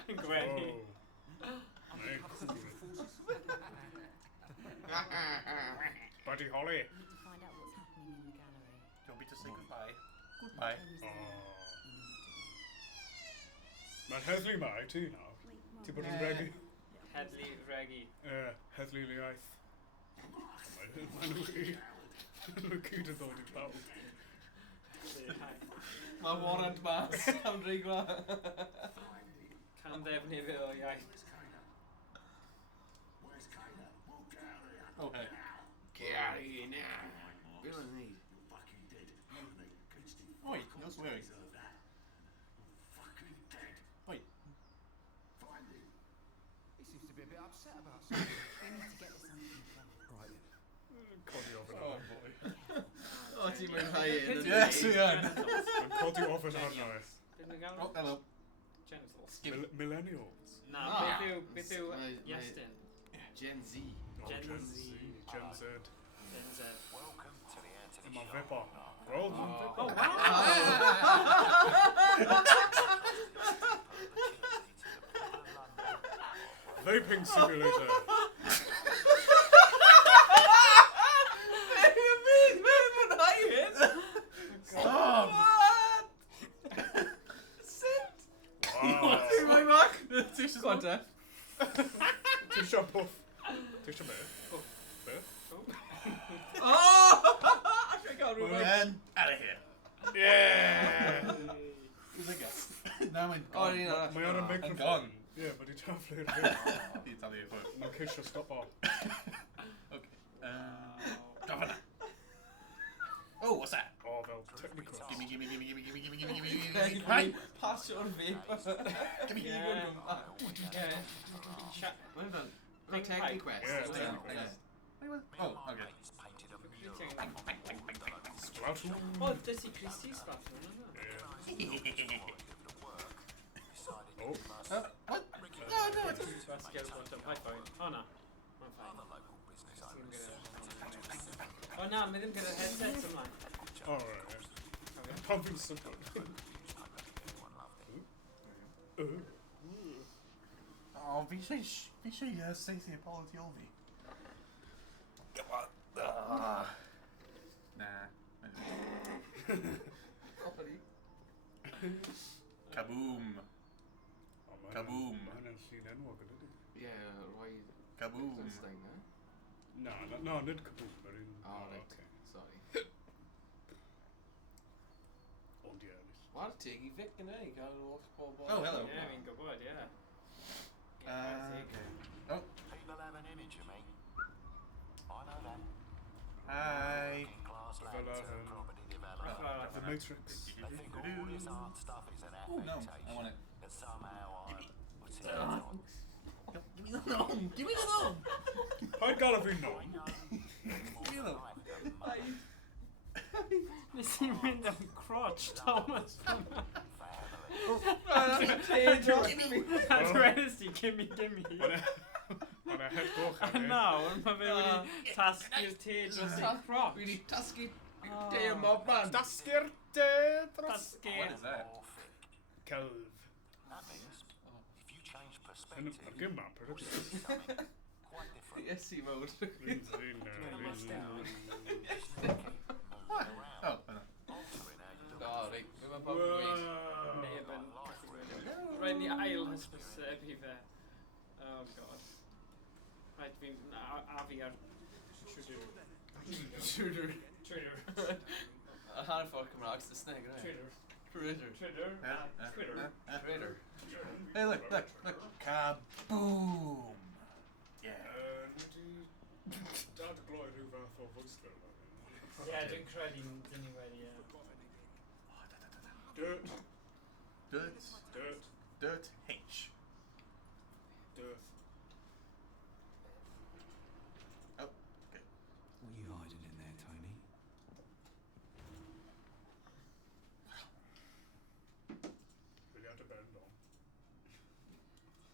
yn gwenu Oh. Neu Buddy Holly. to find out what's happening in the gallery. Do you want me to say goodbye? Goodbye. Tony's there. Oh. You know what to do. Mae'n heddlu mai, ti nawr. Ti bod yn reggae? Headley Reggie Heddlu yn iaith. Mae nhw gyd yn ddod i pawb. Mae warrant mas am dreigla. can ddefnydd o iaith Oh, hey. Get out of here now. Villainy. Oi, no swearing. Oi. He seems to be a bit upset about something. We need to get this under control. Right then. Codi ofyn Oh, hwnna. boy. O, ti'n mwynhau hyn? Yes, we are. Mae'n codi ofyn hwnna. Dyn nhw'n gael Oh, hello. genitals. Millennials. Na, beth yw Iestyn? Gen Z. Gen Gen Z. Z. Gen Z. Gen Z. Mae fe bo. Gweld? Oh, wow! Vaping simulator. Stop! Wow. Mae'n mag? Ti eisiau sgwanta? Ti eisiau puff? Ti eisiau beth? Beth? O! Allai gael rhywbeth. And out of here. Yeah! Who's that guy? Na, mae'n O, gone. un arall. Mae ar y And microphone. gone. Ie, mae di taflu'r fyr. Di talu i'r ffwrdd. Mae'n ceisio stop o. Okay. Governor. Oh, what's that? O, fel technical. Gimme, gimme, gimme, gimme, gimme, gimme, gimme, gimme, Hey, gimme. Right. Pasio'r fi. Gimme. Yeah. Mae'n fel... Mae'n technical quest. Yeah, Ie, technical ie. quest. Oh, okay. Splatoon. O, dys i Christy Splatoon, yna. Oh. What? No, no, it's... That's skill bottom. High phone. O, na. Mae'n ffain. O, na, mae ddim gyda'r headset ymlaen. O, right, ie. Pan fi'n sybod. Oh, fi eisiau saethu apology o fi. Nah. Kaboom. Kaboom. Mae'n yn llun enwog yn ydy. Ie, rhoi... Kaboom. Thing, no? No, nid kaboom, yr un... Oh, right. okay. Sorry. Ond ie, nes. Wel, tig i Vic yna, i gael o'r bobl. Oh, hello. Ie, fi'n gwybod, ie. Okay. Oh. People have an image of me. I know that. Hi. Fel ar The Matrix. They think all this art stuff is an Oh, no. affectation. I want it. That somehow I put it Give me the gnome. Give me the gnome. Pa'n gael y fi no? Give me the gnome. Nes i'n mynd am crotch, Thomas. A dwedais ti, gimme, gimme. Mae'n e head goch A nawr, mae fe wedi tasgu'r te dros ei crotch. Fi wedi tasgu te y mob man. Dasgu'r de dros... Tasgu'r... Celf. That means if you change Yn perspective, y gym map, yr ydw. something quite different. Yes, i mode. Oh, no. Altering how you look. O, reit, fe mae bob yn gweud. Neb yn... Rhaid ni ail hysbyseb i fe. Oh, god. Rhaid fi'n... A fi ar... Trwydr. Twitter. A hanner ffordd Cymraeg, Saesneg, right? Twitter. Trwydr. Twitter. Twitter. Trwydr. Hey, look. Kaboom. Yeah. Dad gloi rhyw fath o voicemail. Ie, dwi'n credu dyn ni wedi... Dirt. Dirt. Dirt. Dirt H. Dirt. Oh, okay. What are you hiding in there, Tony? Really had to bend on.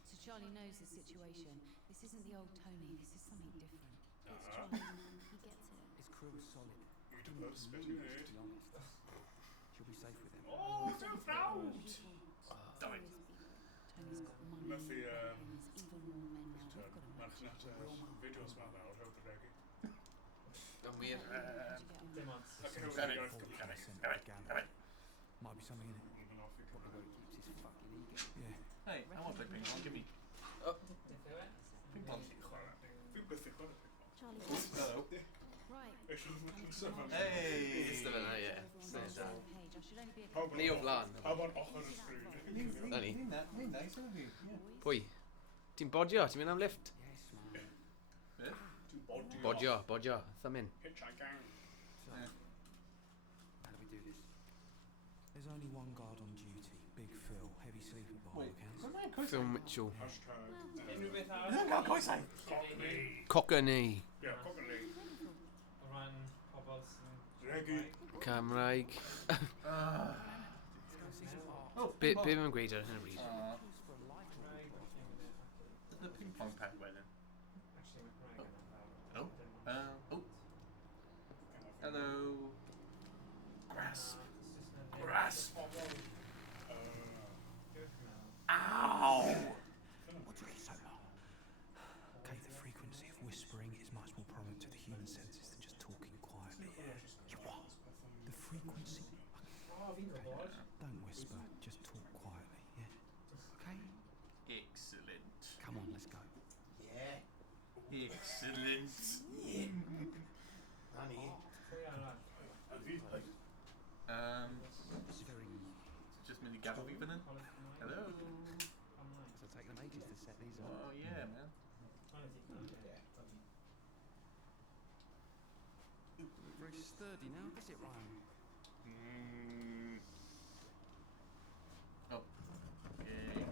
So Charlie knows the situation. This isn't the old Tony. This is something different. It's Charlie. He gets it. His crew is solid. You didn't know spit in it. To be honest. She'll be safe with him. Oh, so proud! Damn it. Tony's got money. Methu, and there's even more men now. We've got to marchnad fideos ma nawr, help y regi. Yn wir. Dim ond. Ac yn Damn it. hwnnw gaeth Damn it. gyda'i. Damn it. Damn it. Might be something in it. Yn off i Probably cymryd. where he keeps his fucking ego. Yeah. Hey, I want to play ping pong. Give me ping pong. Fi byth i chwarae ping pong. Charlie. Hello. Right. Hey. Ista fe na, ie. Sned da. Page. I should only be a Pawb Ni o flan. Pawb o'n ochr y sgrwyd. Na ni. Ni'n nice, yna fi. Pwy? Ti'n bodio? Ti'n mynd am lift? Yes, man. Beth? Bodger. Thumb in. Hitchhiking. How do we do this? There's only one guard on duty. Big Phil. Heavy sleeper by all accounts. Phil Mitchell. Unrhyw beth arall. Cockney. Yeah, Cockney. O ran pobl sy'n... Regu. Camraeg. Be mae'n gweud ar hyn o bryd? The ping pong pad wedyn. Oh. Hello. Grasp. Ow! What took you so long? Okay, the frequency of whispering is much more prominent to the human senses than just talking quietly. You what? The frequency? Don't whisper, just talk quietly, yeah? Okay? Excellent. Come on, let's go. Yeah. Excellent. Honey. It's very... Just mini gap even in. Hello. It'll take them ages to set these up. Oh yeah, man. Very sturdy now, does it, Ryan? Oh. Okay.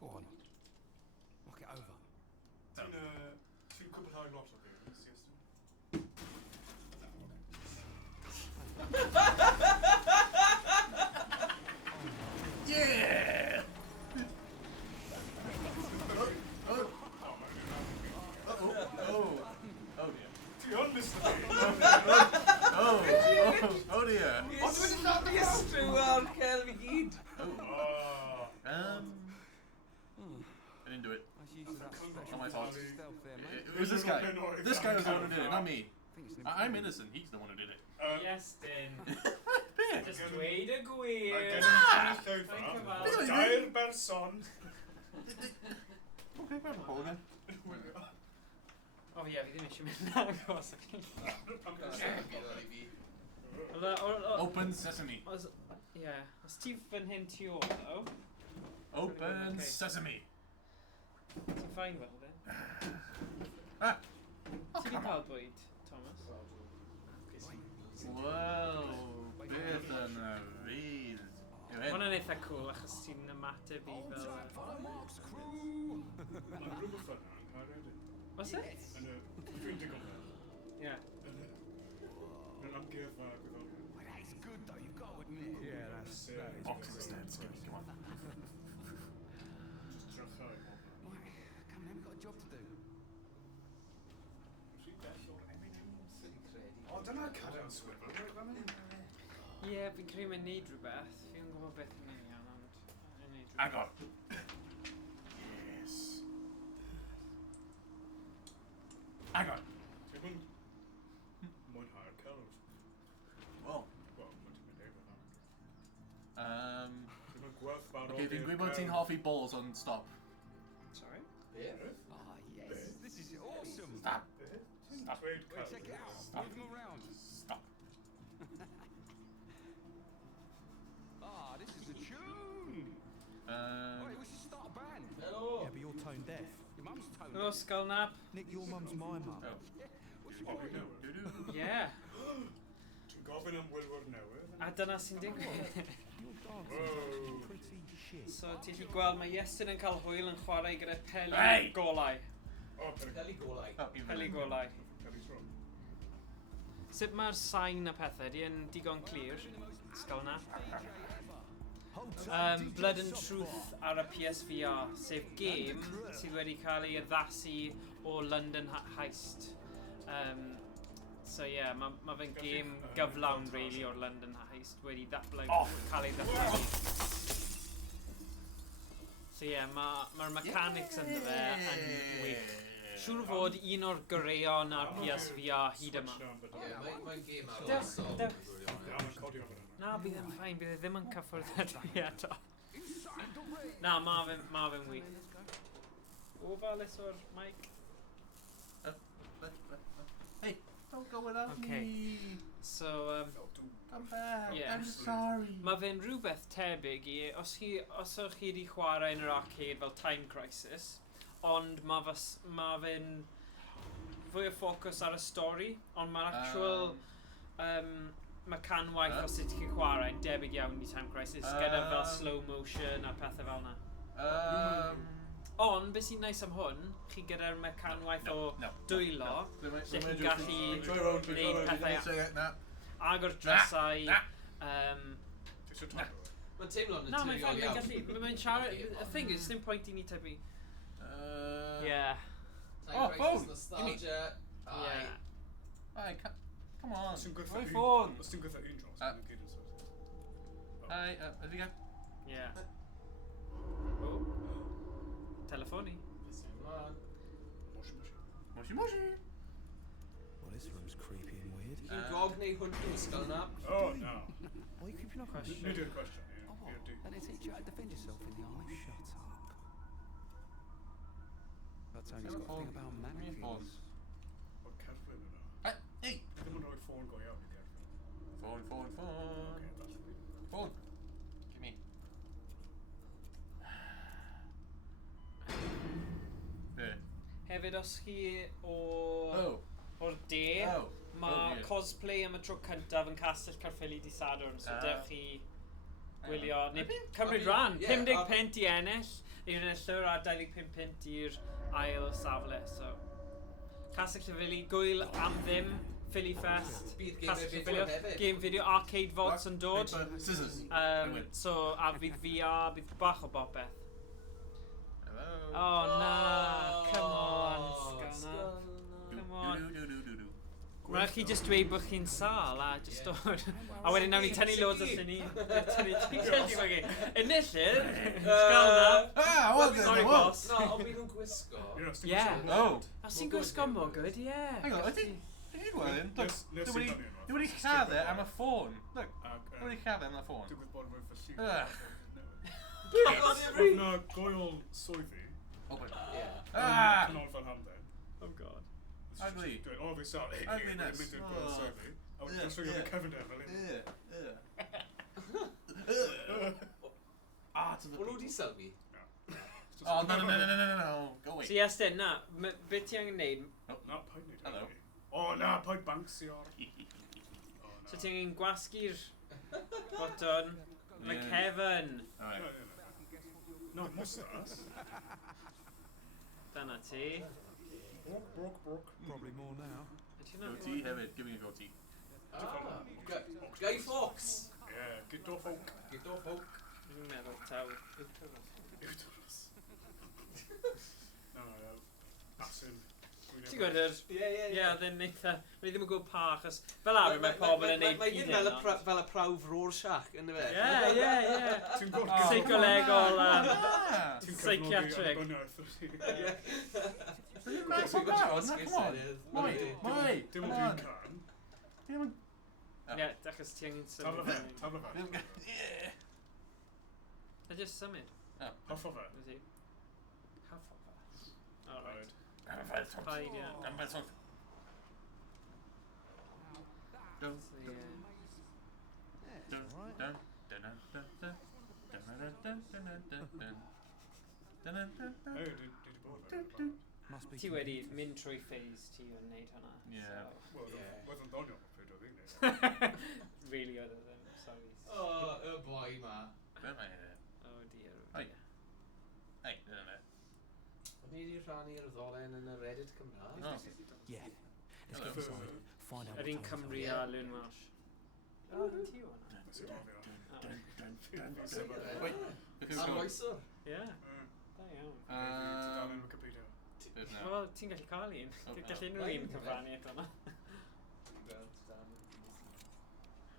Go on. Knock it over. Sy'n cwblhau lot o beth. Yeah! Oh dear. Ti yn listening? Oh dear. Os wedi dod i ystryw ar Cer fi gyd. I didn't do it. That's usually that Not special my fault. stealth there, mate. It was this guy. This guy was the one who did it, not me. I'm innocent. He's the one who did it. Yes, Dyn. Beth? Just dweud y gwir. Dair berson. Okay, grab the ball again. O ie, fi ddim eisiau mynd agos. Open sesame. Ie, os ti fan hyn tu ôl, o? Open sesame. Ti'n ffain fel dyn? Ah! Ti di cael bwyd, Thomas? Wow, beth yn y fydd. Mae hwnna'n eitha cool achos ti'n ymateb i fel... Mae'n rhywbeth fyna yn cael edrych. Was it? Dwi'n digol fe. Ie. Yn amgueddfa gwyddoniaeth. That's good though, you've got to admit. Yeah, that's Boxing stance, come on. Just drychau. Right, come on then, we've got a job to do. O, dyna Cadam Swivel. Ie, fi'n credu mae'n neud rhywbeth. Fi'n gwybod beth yn union, ond... yn neud rhywbeth. Hang on. Yes. Hang on. Ti'n mynd... mwynhau'r celf. Well. Wel, mae ti'n mynd efo na. Um... Ti'n mynd gwerthfawrogi'r Okay, fi'n gwybod ti'n hoffi balls on stop. Sorry? Ah, yes. This is awesome. Stop. Stop. Dweud Wait, check it out. Stop. Move them around. Stop. Ah, this is a tune. Wait, we should start a band. Helo. Yeah, but you're tone deaf. Your mum's tone Helo, deaf. Sgolnap. Nick, your mum's my mum. Oh. What's your O, point? fi newydd. Ie. Ti'n gofyn am Wilwr newydd? A dyna sy'n digwydd. Your dance Whoa. is pretty shit. So, ti wedi gweld mae Iestyn yn cael hwyl yn chwarae gyda peli Hey! golau. O, peli golau. Peli golau. Peli's wrong. Sut mae'r sain a pethau? Di yn digon clir? Sgolnap. Blood and Truth ar y PSVR, sef gêm sydd wedi cael ei addasu o London Heist. So yeah, mae fe'n gêm gyflawn really o'r London Heist wedi cael ei ddatblygu. So yeah, mae'r mechanics ynddo fe yn wych. Siŵr o fod un o'r gyreion ar PSVR hyd yma. Mae'n gêm ar Dew- ôl sol. dew- Iawn, yn codi ofyn yna. Na, bydd e'n ffain, bydd e ddim yn cyffwrdd eto. Na, ma fe'n wych. Ofalus o'r mic. Hey, don't go without Okay. me. So, come back. Yeah. I'm sorry. Mae fe'n rhywbeth tebyg I, os o'ch chi wedi chwarae yn yr arcade fel Time Crisis, ond mae fe'n fwy o ffocws ar y stori, ond mae'r actual mecanwaith os ydych chi'n chwarae'n debyg iawn I Time Crisis, gyda fel slow motion a pethau fel yna. Ond, beth sy'n neis am hwn, chi gyda'r mecanwaith o dwylo, lle chi'n gallu gwneud pethau agor drysau. Mae'n teimlo'n Na, mae'n naturiol iawn. gallu, mae'n siarad, y thing is, dim pwynt I ni tebu. Yeah. Time Crisis, nostalgia. Yeah. Aye, come on. Os ti'n gweithio Rhoi un- ffôn. Os ti'n gweithio un dros, Ah. mae'n gyd yn sort. Aye, have you got? Yeah. Oh. Telefoni. Moshi moshi. Well, this room's creepy and weird. I'n gog neu hwn drwy ysgol yna. Oh, no. Why are you creeping up? Question. Nid yw'r cwestiwn. Oh, what? And they teach you how to defend yourself in the army? Shut up. But Tony's got a thing about mannequins. Oedd Cerfyn yna. Hey. Ddim yn rhoi ffôn go iawn I Cerfyn. Phone. Okay, that's the Phone. Give me. There. Hefyd, os chi o'r de, mae cosplay am y tro cyntaf yn Castell Caerphilly Dydd Sadwrn, so dewch chi gwylio, neu cymryd rhan, 50 pint I ennill, i'r enillwyr a 25 pint i'r ail safle, so. Castell Caerphilly, gwyl am ddim, Philly Fest, Bydd Castell game Caerphilly, hefyd. game video, arcade vaults yn dod. Scissors. So, a fydd VR, bydd bach o bopeth. Hello. Oh, na, come on, Sgana. Come on. Rhaid chi just dweud bod chi'n sal a just dod. A wedyn nawn ni tynnu loads o lluni. Enillydd, sgal na. Sorry, boss. No, ond bydd nhw'n gwisgo. Yeah. Oh. A sy'n gwisgo mo good, yeah. Hang on, I think Edwin, look, Nes i nobody dynnu nobody had it on a phone. Look, nobody had it on a phone. Dwi'n gwybod bod fy llun. Ugh. Roedd na goel swyddi. Oh my god. Ah! Canol fan hamden. Oh god. Ugly. Dwi'n o fi sal. Ugliness. Mynd i'r goel swyddi. A wedyn dwi'n rhoi Kevin there fel un. Ah, it's a O'n nhw di sylwi? Oh, no. Go away. So yes then, na, beth ti angen neud? Na, paid neud. Hello. O na, paid bansio. So ti angen gwasgu'r botwn, mae Kevin. Alright. No, mustas. Dyna ti. Brooke. Probably more now. Goatee hefyd, give me a goatee. Guy Fawkes. Yeah, gyda ffowc. Gyda ffawc. Dwi'n meddwl taw. Asin. Ti'n gwybod yr... Ie. Then neitha... Mae ddim yn gwybod pa, achos fel arfer mae pobl yn neud Mae hyn fel y prawf Rorschach, ynddo fe? Ie. Ti'n gwybod... Psycholegol a... Ti'n psychiatric. Dim ond fi'n can. Ie, achos ti angen symud. Tabla fe. A just symud. Half of it. Is he? Half of it. Alright. Paid, yeah. Don't. So, yeah. Hey, did you bod? Must be. Ti wedi mynd trwy phase ti yn neud hwnna. Yeah. Wel, oedd yn ddonio pryd oedd hi'n neud. Really oedd e ddim, sorry. Oh, y boi ma. Be mae hynny? Oh dear, Ai. dear. Ei, dyna. O'n ni wedi rhannu'r ddolen yn y Reddit Cymraeg? Yeah. Let's get inside. Find out. Yr un what Cymru Ie. a Lyn Welsh. Oh, ti yw hwnna? Nes i dofio. Wait, look who's going. Arloeswr? Ie, da iawn. Tudalen Wikipedia. Wel, ti'n gallu cael un. Ti'n gallu unrhyw un cyfrannu eto yna.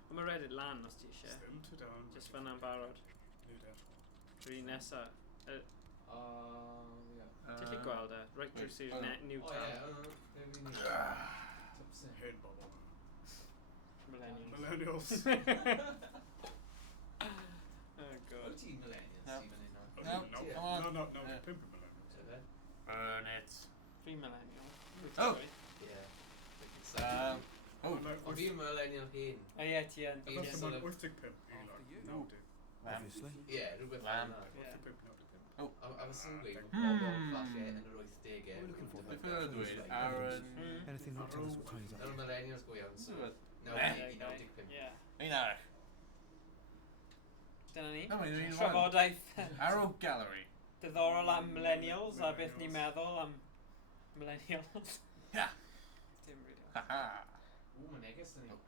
Ond mae Reddit lan os ti eisiau. Dim tudalen. Just fanna'n barod. Nuder. Rwy nesa. Ie. Ti'n gallu gweld e? Right drws i'r new O tab. ie, Hen bobl. Millennials. Millennials. Oh god. Wyt ti'n millennials No. i fan hyn? No, come on. No, Yeah. pimp yn millennials. Burn it. Free millennial. Oh. Ie. Oh, O fi'n millennial hyn. O ie, ti yn. Fi'n Efallai sort mae'n of... 85 i like 90. Obviously. Ie, rhywbeth Lamb. fel yna. 85, 95. Oh. A fyswn gweud bod pobl falle yn yr 80au. Beth yw'n dweud? Aaron... Anything that tells us what Tony's up Yr to? millennials go iawn, so... Rhywbeth. 95. Ie. Un arall. Dyna ni. No, mae'n un wan. Trafodaeth Arrow Gallery. diddorol am millennials a beth ni'n meddwl am millennials. Ha! Dim rili. Haha. Ww, mae'n neges dyn ni.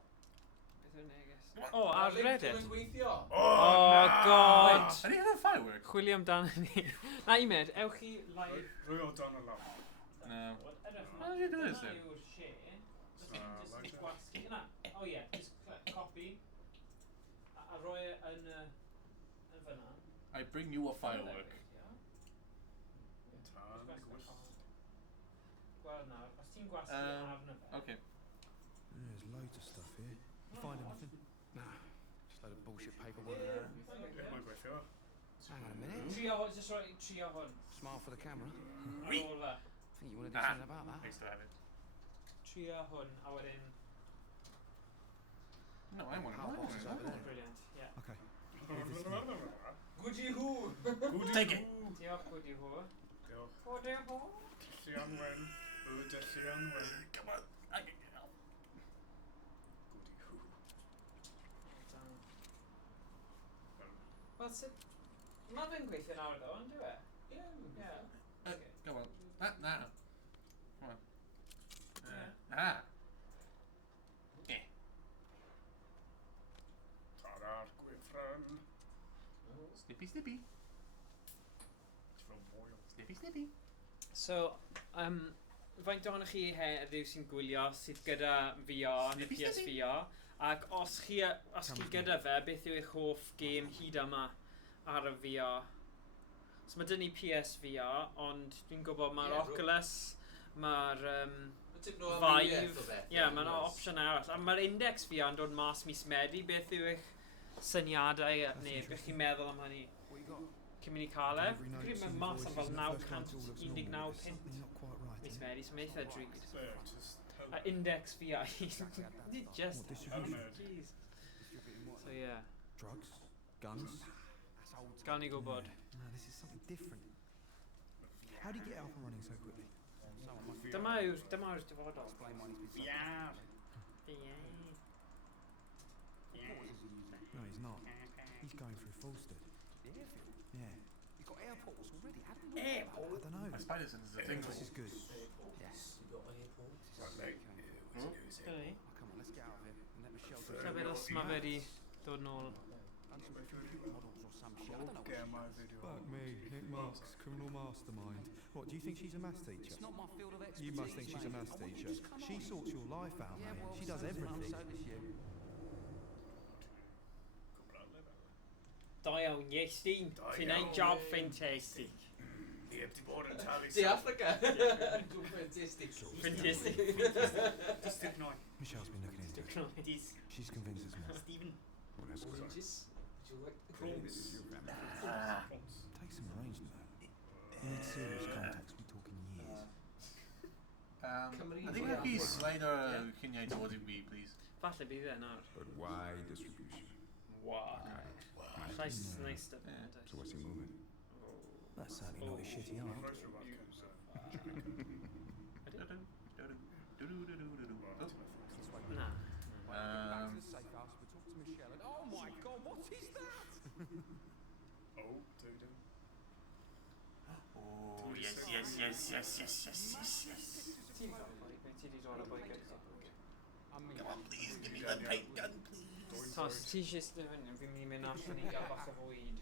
Beth yw'n neges? O, ar Reddit. Mae'n gweithio. Oh, god. Ydy hynny'n firework? Chwilio amdano ni. Na, Imed, ewch chi live. Rwy o dan y lamp. No. Edrych How did you do this Dyna then? yw'r lle. So, Just gwasgu. Na, o ie, just copy. A roi yn fyna. I bring you a firework. Tan, gwrs. Gweld nawr, os ti'n gwasgu arno fe. Okay. There's loads of stuff here. You find anything? Nah, just a load of bullshit paperwork. Ie, mae'n gweithio. Hang on a minute. Trio hwn, just roi trio hwn. Smile for the camera. Ar ôl fe. Think you want to do something about that? Thanks for having it. Trio hwn, a wedyn... No, I want Power box is over there. Brilliant, ie. Okay. Gwdi hw! Take it. Diolch, Gwdi hw. Diolch. Gwdi hw. Llian wen. Y dyllian wen. Come on. I can help. Gwdi hw. Wel, sut... Mae fe'n gweithio nawr ddo, ond yw e? Ie, Come on. Nah. Come on. Ah. Yeah. Tara'r gwyffren. Snippy. From Boyle. Snippy. So, faint ohonoch chi heddiw sy'n gwylio sydd gyda VR neu PSVR, ac os chi gyda fe, beth yw eich hoff gêm hyd yma ar y VR? So mae dyn ni PSVR, ond dwi'n gwybod mae'r Oculus, mae'r Vive, mae'n opsiwn arall. A mae'r Index VR yn dod mas mis Medi, beth yw eich syniadau neu beth chi'n meddwl am hynny? What you got? Cyn mynd i cael e? Delivery notes, Dwi'n mynd mas am fel invoices, and the first one all looks 919 normal, but pint something not quite right, mis eh? Medi, so mae eitha drwg. So, just tell A Index VR. Ni just... What, distribution? Jeez. So yeah. Drugs? Guns? Gael ni gwybod. No, this is something different. How do you get up and running so quickly? Dyma yw'r dyfodol. VR. No, he's not. He's going through Falstead. Yeah. You've got airports already, haven't you? I don't know. My spider sense is a thing. This is good. Yes. Right, mate. Dyna ni. Oh, come on, let's get out of here and let Michelle do Llyfr os mae fe di dod nôl. Done some computer models or some shit. I don't know Get what my video. Fuck me, Nick Marks, criminal mastermind. What, do you think she's a maths teacher? It's not my field of expertise. You must think she's a maths teacher. She sorts your life out, Yeah, mate. well, She does everything. So does you. Da iawn, yes di. Da Ti'n iawn. neud job fantastic. Ni heb di bod yn talu Di Africa! Fantastic. Fantastic. Stick 9. Michelle's been looking into it. She's convinced it's more. Stephen. Well, that's good. Oranges? Would you like the Prawns. Take some arrangement, though. You need serious contacts, we're talking years. I think if you slide our Kenya towards it, please. Falle bydd e nawr. But why distribution? Wow. Llais neis dy fe. So what's he moving? That's certainly not his shitty art. Na. Back to the safe house, we'll talk to Michelle and oh my god, what is that? Oh, do. Oh, yes. Ti'n gael boi? Be ti di dod o boi gyda? Come on, please, give me that paint gun, please. Tos, ti eisiau ystod fyny, fi'n mynd i mynd allan i gael bach o fwyd.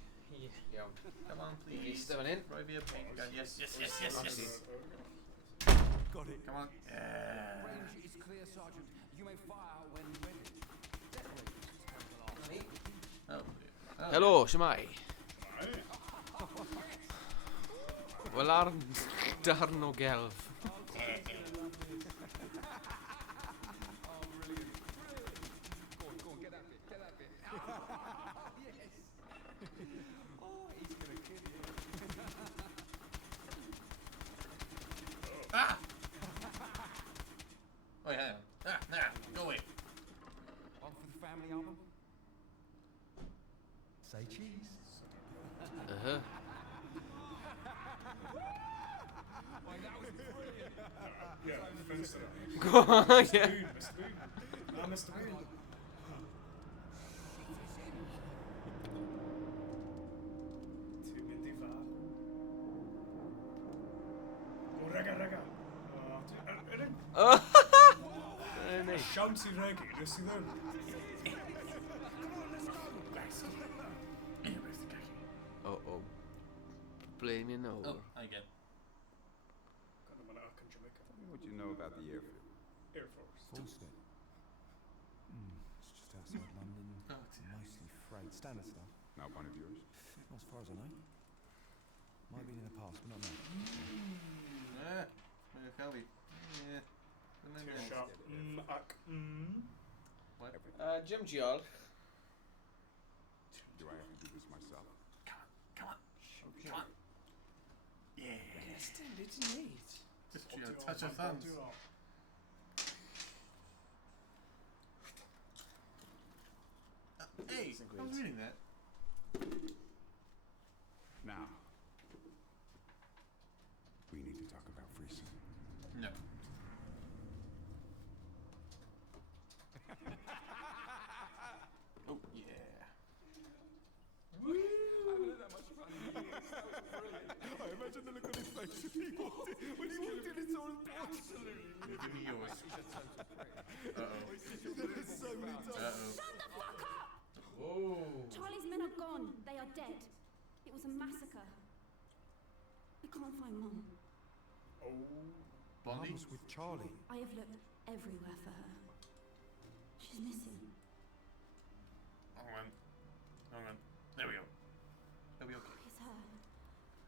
Iawn. Come on, Please. please. Step on in. Roi fi a paint gun. Yes. Got it. Come on. Range is clear, Sergeant. You may fire when ready. Oh. Helo, shwmai? Wel ar darn o gelf. Go on, get that bit. Yes. Oh, he's gonna kill you. Ah! Oh, yeah. Go away. family album? Say cheese. Uh-huh. Why, that was brilliant. Yeah, finish it up. Go on, Mr. yeah. Boone, Mr. Boone. No, Mr. Boone. Ti'n mynd I far. O, rega, rega. O, ydyn. Siawns I regi, nes I ddim. Uh-oh. Blaming over. Oh, I get. Got him on Ark in Jamaica. What do you know about the Air Force? Air Force. Falstead. It's just outside London. Mostly freight. Standard stuff. Not one of yours? Not as far as I know. Might have been in the past, but not now. Kelly. Yeah. T-shirt. Ak. What? Jim Gial. Do I have to do this myself? Come on. Yeah. Just neat. Just touch your thumbs. Hey, I'm reading that. Now, we need to talk about Friesen. No. Oh, yeah. I haven't had that much fun in years. That was brilliant. I imagine the look on his face when he walked in. When he walked in, it's all absolutely. Give me yours. Uh-oh. There's so many times. Uh-oh. Shut the fuck up! Whoa. Charlie's men are gone. They are dead. It was a massacre. We can't find Mum. Oh. Blondie? Mum was with Charlie. I have looked everywhere for her. She's missing. Hang on. There we go. There we go. It's her.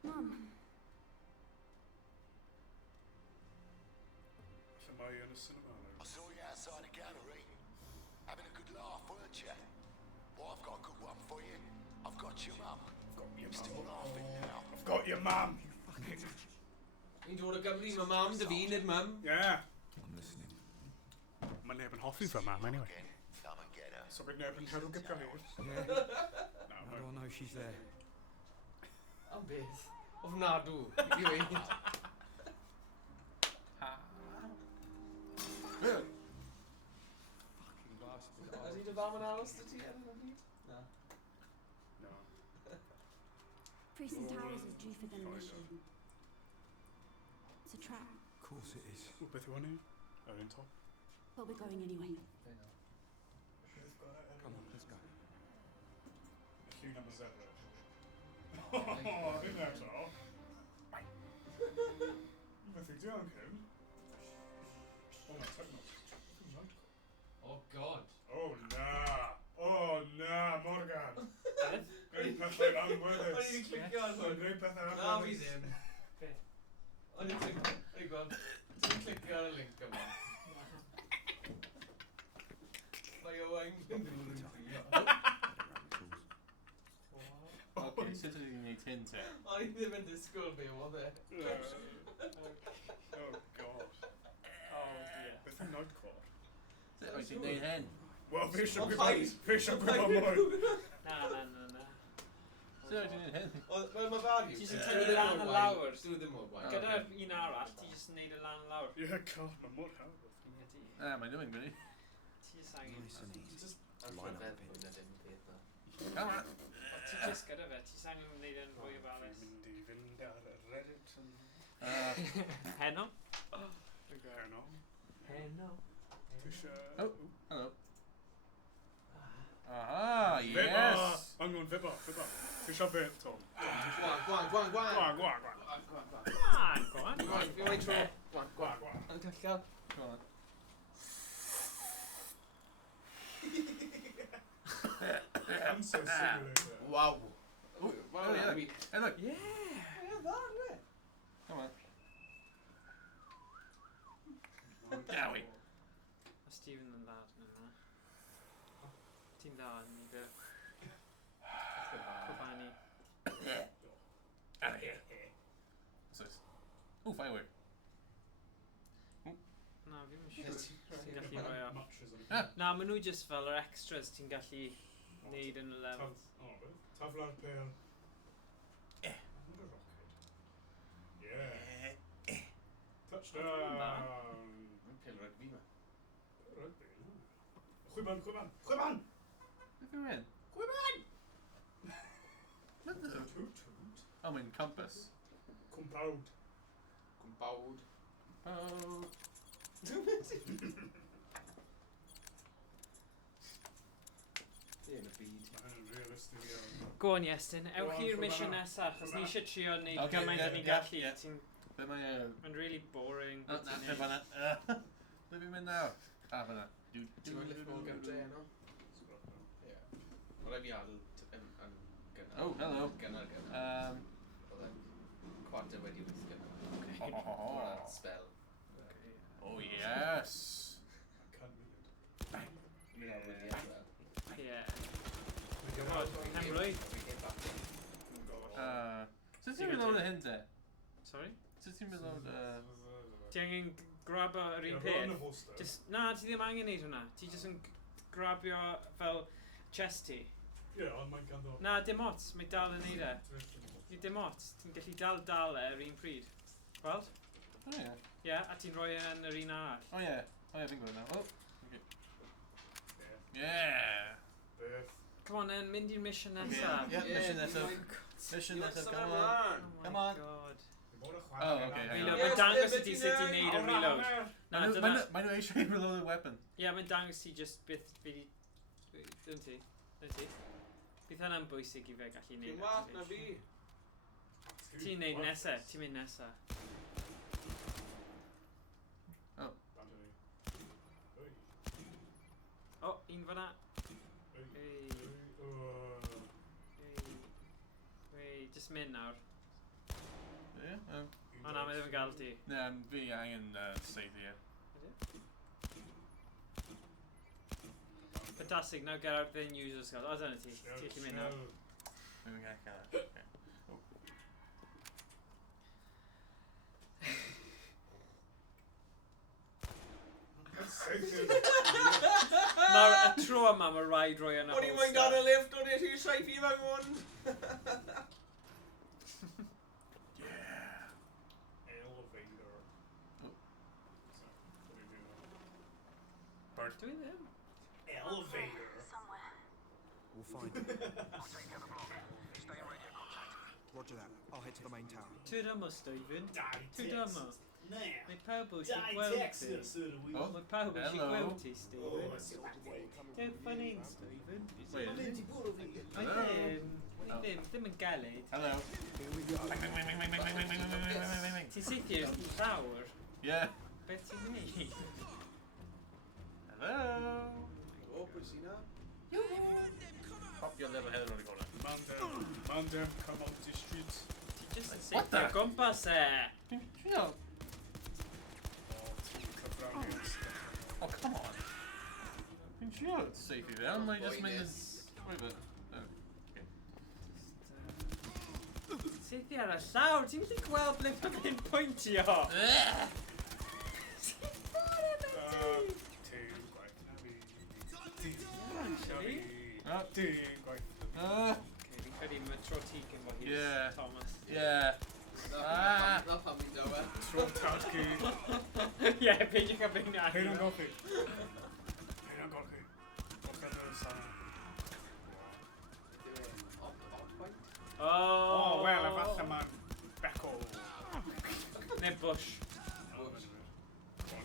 Mum. Am I in a cinema? I saw you outside the gallery. Having a good laugh, weren't you? Well, I've got a good one for you. I've got your mum. You're still laughing now. I've got your mum. Fi'n dod o Gymru, mae mam dy fi, nid mam. Yeah. I'm listening. Mae neb yn hoffi fy mam, anyway. Come and get her. So bydd neb yn cadw gyda ni. Yeah. How do I know she's there? Am beth? Ofnadw. I weid. Fucking bastard. Ydy dy fam yn aros dy ti yn y byd? Na. No. Prieston Towers is due for demolition. It's a trap, Of course it is. O, beth yw hynny? Ar un top. but we're going anyway. Come on, let's go. Lliw number 7. O, ddim eto. Beth yw diolch hyn? O, mae'n techno. Oh, God. Oh, na. Oh, na, Morgan. Gwneud pethau anweddus. O'n i'n clicio ar hwn. Gwneud pethau Na, fi anweddus. ddim. O'n i'n gweld, ti'n clicio ar y link yma. Mae Owain yn dod yn ffrio. Okay, sut ydych chi'n gwneud hyn te? O'n i ddim yn disgwyl fi, oedd e. Oh, God. Oh, dear. Beth yw Nightcore? Oes ti'n gwneud hyn? Wel, fi eisiau Ond gwybod... paid. Fi eisiau gwybod mwy. Na. Sut ydych chi'n gwneud hyn? Wel, mae value. Ti jyst yn tynnu lan y lawr. Dwi ddim mor gwaith. Gyda un arall, ti jyst yn neud y lan lawr. Ie, God, mae mor hawdd. Ah, mae'n dwi'n gwneud. Ti jyst angen... Nice and easy. Line up. Hwna ddim peth na. Come on. Ti jyst gyda fe, ti jyst angen neud yn fwy o falus. Mynd I fynd ar y Reddit yn... Heno? Heno. Heno. Dwi eisiau... Oh, hello. Aha, yes! Angon, fyba. Dwi eisiau beth, Tom. Gwan. Gwa. Go on. Fi o'i tro. Gwan. Yn cyllal. Come on. Cancer simulator. Waw. Oh, yeah. Hey, look. Yeah. Ie, dda, ne? Come on. Now we. Mae Stephen yn dda yn yna. Ti'n dda yn ni fe. Cwbani. Out of here. What's this? Oh, firework. Na, fi'n siŵr ti'n gallu rhoi o. Matches yn... Na, maen nhw just fel yr extras ti'n gallu neud yn y levels. Tafla'r pel. Yeah. Touchdown. Pel rygbi ma. Chwyban, chwyban, chwyban! Beth yw hyn? Chwyban! Toot. Oh, mae'n compass. Compawd. Compawd. Oh. Yn y byd. Mae'n realistig iawn. Go on, Iestyn, ewch i'r mission nesaf, achos ni eisiau trio neud gymaint o ni'n gallu. Be mae... Mae'n really boring. Na, be fan'na. Ble fi'n mynd nawr? Fan'na. Ti'n mynd lift mor gyda no? Ie. Mae rai fi adl yn gynnar. Oh, hello. Gynnar. Oedd e'n cwarter wedi wyth gynnar. Oedd spell. Oh, yes. Mi'n awr wedi adl. Ie. Hemrwy. Sut ti'n mynd o'r hyn te? Sorry? Sut ti'n mynd o'r... Ti angen grab o'r un peth? Na, ti ddim angen neud hwnna. Ti jyst yn grabio fel chest ti. Ie, ond mae'n ganddo. Na, dim ots. Mae dal yn neud e. Dim ots. Ti'n gallu dal e yr un pryd. Gweld? O ie. Ie, a ti'n rhoi e yn yr un arall. O ie. O ie, fi'n gwybod nawr. Yeah! Beth? Come on, then, mynd i'r mission nesaf. Yeah, mission nesaf. Mission nesaf, come on. Come on. Oh, okay. Reload. Mae'n dangos i ti sut i neud y reload. Mae nhw eisiau i reload y weapon. Ie, mae'n dangos i just byth fi... Dwi'n ti? Bydd hynna'n bwysig i fe gallu neud. Ti'n wath na fi. Ti'n neud nesaf, ti'n mynd nesaf. Oh. O, un fan'na. Ei, just mynd nawr. Ie? O na, mae ddim yn gael ti. Na, fi angen saith ie. Fantastic, now get out the user skill. O, dyna ti. Ti allu mynd nawr. Fi'n gael cael. Mae'r tro yma, mae rhaid roi yn y O'n i moyn gael y lift, o'n i rhyw siai fi mewn hwn. Elevator. Bird. Dwi ddim. Elevator. We'll find it. I'll take the block. Stay in radio contact. Roger that. I'll head to the main tower. Twyd yma, Stephen. Twyd yma. Mae pawb eisiau Dau gweld text ti. Mae pawb eisiau gweld ti, Stephen. Dim fan un, Stephen. Ddim yn galed. Hello. Ti'n sithio i llawr? Yeah. Beth ti'n neud? Hello. O, pwy sy'n na? Pop your little head around the corner. Man down, come out the street. Ti just yn sithio gwmpas e. No. Oh, Oh, come on. Fi'n siŵr safe i fe, ond mae'n just mynd yn... Wait a Sithio ar y llawr, ti'n gallu gweld ble mae fe'n pwyntio? Fi'n credu mae tro ti cyn fo hi, Thomas. Yeah. Na pan fi'n dawe. Tro tad chi. Ie, peidio cael fe'n agor. Hyn o'n golchi. Hyn o'n golchi. Golchi ar y sana. Oh, wel, efallai mae'n Becco. Neu Bush.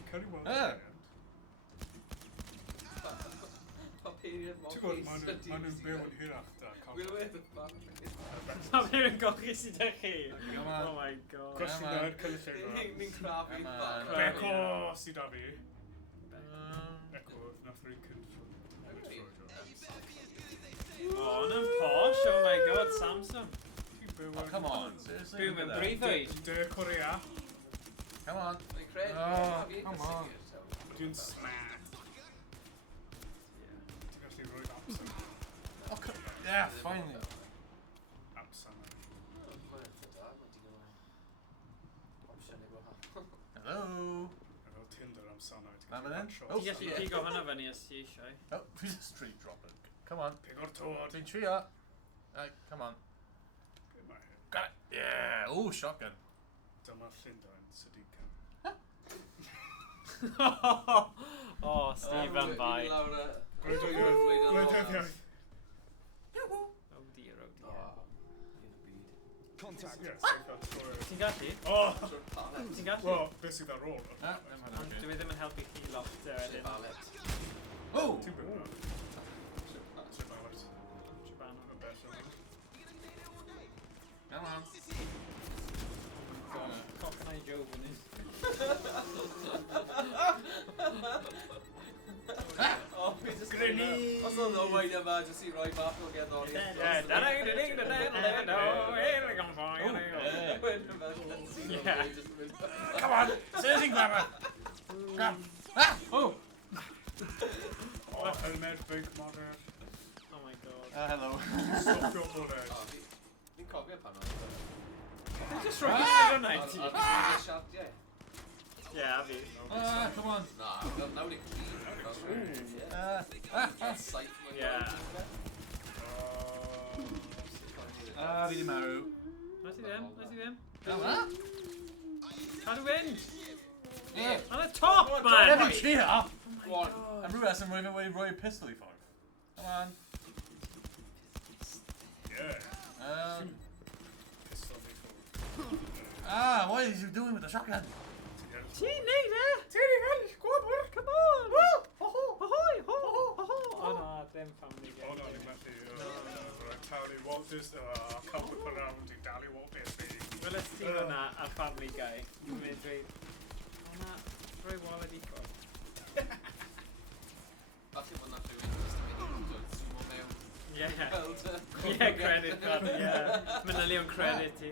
Ceri weld. Papuriad Ti'n gwybod, maen nhw'n byw yn hyrach da. Wyl wedd y fan. Mae fe'n golchi sydd â chi. Come on. Oh my god. Gwestiwn ar cynulleidfa. Ni'n crafu fan. Becco sydd â fi. Becco, nath rwy'n cynffro. Oh, na'n posh. Oh my god, Samsung. Oh, come on. Seriously? Byw mewn breuddwyd. De Korea. Come on. Ni'n cred. Oh, come on. Dwi'n smart. Ti'n gallu rhoi apsan. Oh, yeah, finally. Apsan. Hello. Efo Tinder am sanau. Am I then? Shot. Oh, Ti'n gallu pigo hwnna fyny os ti eisiau. oh, he's a street dropper. Come on. Pig o'r tod. Ti'n trio. Right, come on. Get my head. Got it. Yeah. Oh, shotgun. Dyma Llundain, Sadiqa. Oh, Stephen Bai. Gwleidyddiaeth. Oh dear, oh dear. Contact. Ie, safe out story. Ti'n gallu? Oh! Ti'n gallu? Wel, beth sydd ar ôl? Ond dwi ddim yn helpu chi lot wedyn. Oh! Ti'n byw yna? Tribalet. Tribano. Y bell yna. Come on. Coconut Joe fyny. Oh, fi just Grinny! Os oedd o'n weid yma, jyst i roi bach o gerddoriaeth. Come on! Seriously, grabber! Come! Ah! Oh! Oh, helmet, big mother. Oh my god. Hello. Stop your bullet. Fi'n cofio pan oedd. Dwi'n just rhoi hwnna Ar i y ti. siartiau. Ie, a fi. Come on. Na, nawr i'n clean. Saith mwy. Ie. Fi di marw. Na ti ddim, na ti ddim. Come Cadw fynd! Yeah. On the top, man! Never cheer! Go on. I'm rhywbeth yn rhoi pistol i ffwrdd. Come on. Yeah. Pistol me forward. What is you doing with the shotgun? Ti'n neud e? Ti'n ei fel, gwybod? Come on! Ahoy! Ho! O na, ddim family game. O na, ni'n methu. Talu Walt Disney. Cael whip around i dalu Walt Disney. Weles ti hwnna a Family Guy. Dwi'n mynd dweud, o na, rhoi wallet i ffwrdd. Falle bod na rhywun jyst yn mynd i sumo mewn. Ie, credit card, ie. Manylion credit ti.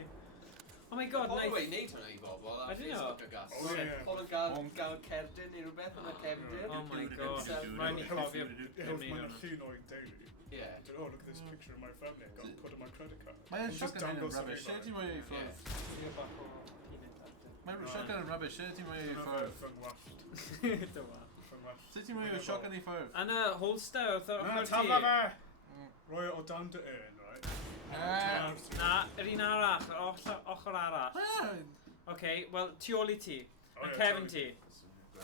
Oh my god, Pobl nice. wedi neud hwnna i bobl ar Ydyn nhw? Facebook a gas. O, ie. Pobl yn gael cerdyn neu rhywbeth yn y cefndir. Oh my god, rhaid ni cofio It ddim helps neud my hwnna. llun o'i daily. Yeah. Oh, look at this picture of my family. I got to put on my credit card. Mae'n And just shotgun dangle yn rubbish. Lle something ti'n rhoi i Yeah. ffwrdd? Ti'n bach o peanut butter. Mae'n shotgun yn rubbish. Lle ti'n rhoi i like ffwrdd? Fy ngwallt. Dyma. Fy ngwallt. Lle ti'n rhoi i shotgun i ffwrdd? Yn y holster wrth Na, ochr tafla ti. fe! Roi o dan dy un, right? Na, yr un arall, yr ochr arall. Okay, wel, tu ôl i ti. Oh, Yn ie, cefn tu ti. Na.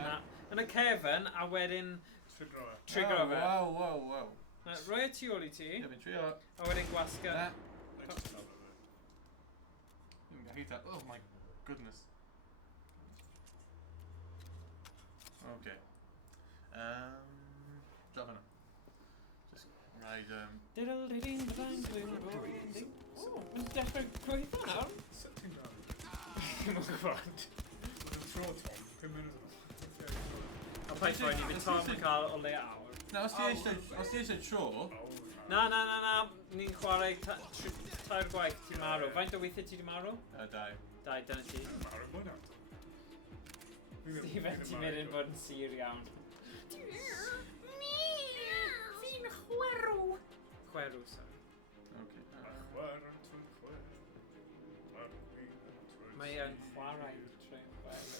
Na. Yn y cefn, a wedyn Trigger o. trigger o fe. Wow. Na, rhoi e tu ôl i ti, Ie, fi'n trio. a wedyn gwasga. Na. Just tafla fe. Dwi'n gallu ta. Oh my goodness. Okay. Drop hwnna. Just rhaid, O, mae'n dechrau gweithio nawr. Setting down. Dim yn gwybod. Dwi'n tro, Tom. 5 munud yn A paid fwy ni, fydd Tom yn cael o le awr. Na, os ti eisiau tro... Na, ni'n chwarae tair gwaith ti marw. Faint o weithiau ti di marw? Dau. Dau, dyna ti. Marw mwy nawr. Stephen, ti'n mynd yn bod yn sir iawn. Fi'n chwerw. Chwerw, sorry. Okay. Mae yn chwarae trin chwerw.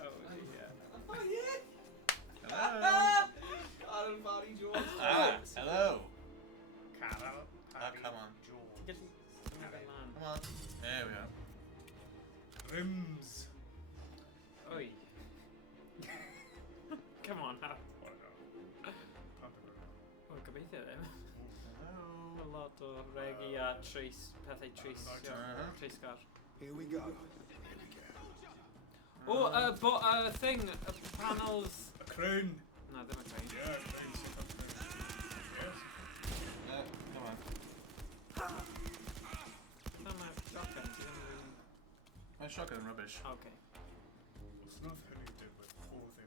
Oh, yeah. Oh, yeah! Hello! Carl Barry Jones. Hello! Carl. Come on. Ti'n gallu... Come on. There we are. Rims. Oi. Come on, now. O, gobeithio ddim. Hello. A lot o regi a pethau treisgar. Here we go. O, thing, y panels... A crane. Na, ddim y crane. Yeah, crane. Yes. Come on. Na, mae shotgun, ti ddim yn... Mae'n shotgun rubbish. Okay. It's not how you did with all the...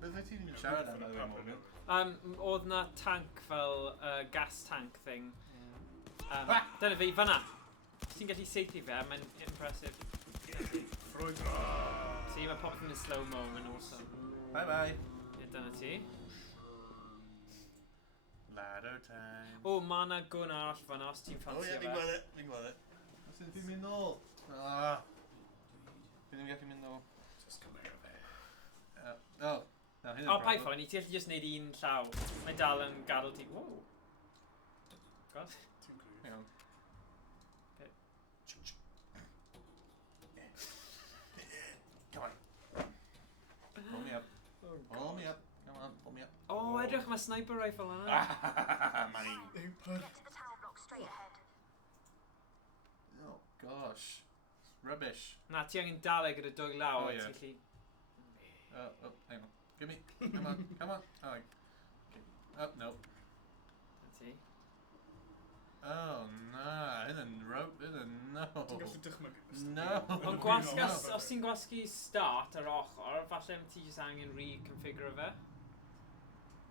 Beth wyt ti'n siarad am y moment? Oedd na tank fel gas tank thing. Dyna fi, fanna. Ti'n gallu seithi fe, mae'n impressive. Freud. See, mae popeth yn slow-mo, mae'n awesome. Bye. Dyna ti. Ladder time. O, mae na gwn arall fanna, os ti'n ffansio fe. Fi'n gweld it. Os ydyn ti'n mynd nôl? Fi'n ddim gallu mynd nôl. Just come here, babe. Oh, no, hyn yn O, pai problem. ffon, i ti allu just neud un llaw. Mae dal yn gadael ti. Wow. God. Hang on. Come on. Pull me up. Pull me up. Come on, pull me up. O, edrych mae sniper rifle yna. Mine. Get to the tower block straight ahead. Oh gosh. It's rubbish. Na, ti angen dalu gyda dwy law. Oh, a yeah. ti allu... Hang on. Give me. Come on. Come on. Oh, okay. Oh, no. Na ti. Oh, na. Hyn yn no. Ti'n gallu dychmygu? No. Ond gwasgas, os ti'n gwasgu start ar ochr, falle ti jyst angen reconfigure fe.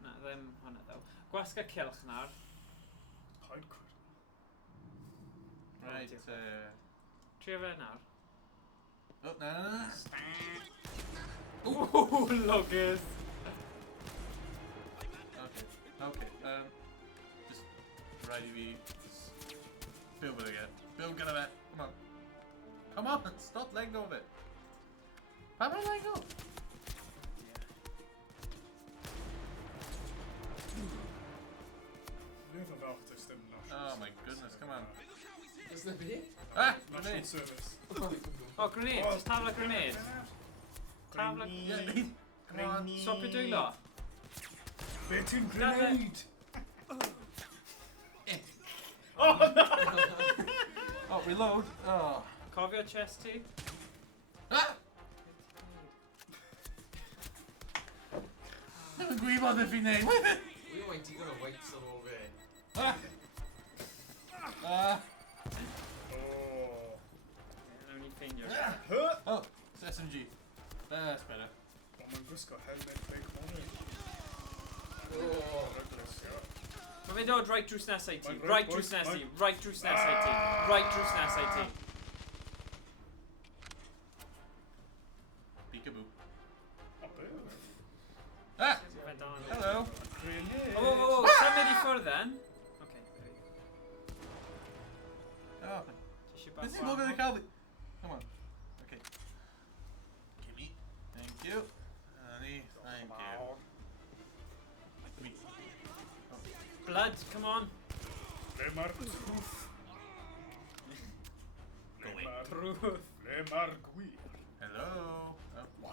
Na, ddim hwnna ddo. Gwasga cilch nawr. Paid cwrdd. Right, Trio fe nawr. Oh, na. Ooh, luggers. Okay, just ready to just build with it again. Build good of it. Come on, stop letting go of it. How about I let go? Oh my goodness, come on. Is there beer? Ah! National Grenade! service. Oh, grenade. Just have a grenade. Have a... Yeah, come on. Swap your dwy lot. Bit in Grab it. grenade! Oh, reload. Oh. Cofio chest ti. Ah! Ne'n gwybod if fi'n neud with it. We went to go to wait so over. Ah! Ah! Oh. Nawn ni ffeindio. Oh, it's SMG. That's better. Oh, mae'n gwisgo helmet big money. Oh. Reckless, yeah. Mae fe'n dod right drws nesau ti. Right, Right boys, drws nesau. right. Right drws nesau ti. Right drws nesau ti. Peekaboo. Oh, boo. Ah! Fe'n dal yn- Hello. Grenade. Oh, symud i ffwrdd then. Okay. Oh. Tisio This is bach look at the bach? Calvin. Come on. Okay. Gimme. Thank you. Honey, thank you. Gimme. Oh. Blood, come on. Le mar proof. Go away. Proof. Le mar gwir. Hello. Oh.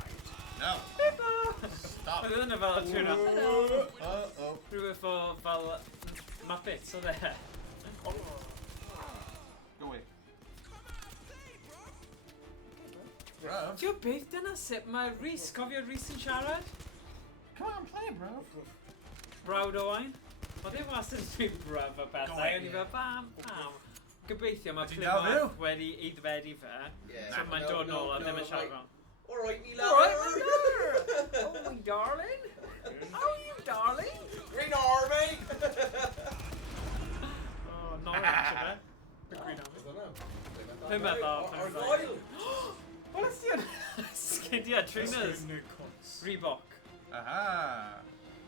No. Stop. Oedd yna fel tuna. Uh-oh. Rhywbeth fel Muppets o dde. Go away. Bro. Ti'n beth dyna sut mae Rhys, cofio Rhys yn siarad? Come on, play, bro. Brawd Owain? Oedd e wastad yn dweud bryf o bethau. Go O'n i fel bam, bam. Gobeithio mae Ti'n dal Plymouth fyw? wedi eiddfedu fe. Yeah. So mae'n dod nôl a ddim yn siarad fel. Alright, me Alright, love. my love. Oh, my darling. How are you, darling? Green Army. Oh, Norwich, yna. Green Army. Plymouth, Argyle. Wel, ys ti yn sgidiau trainers? Reebok. Aha.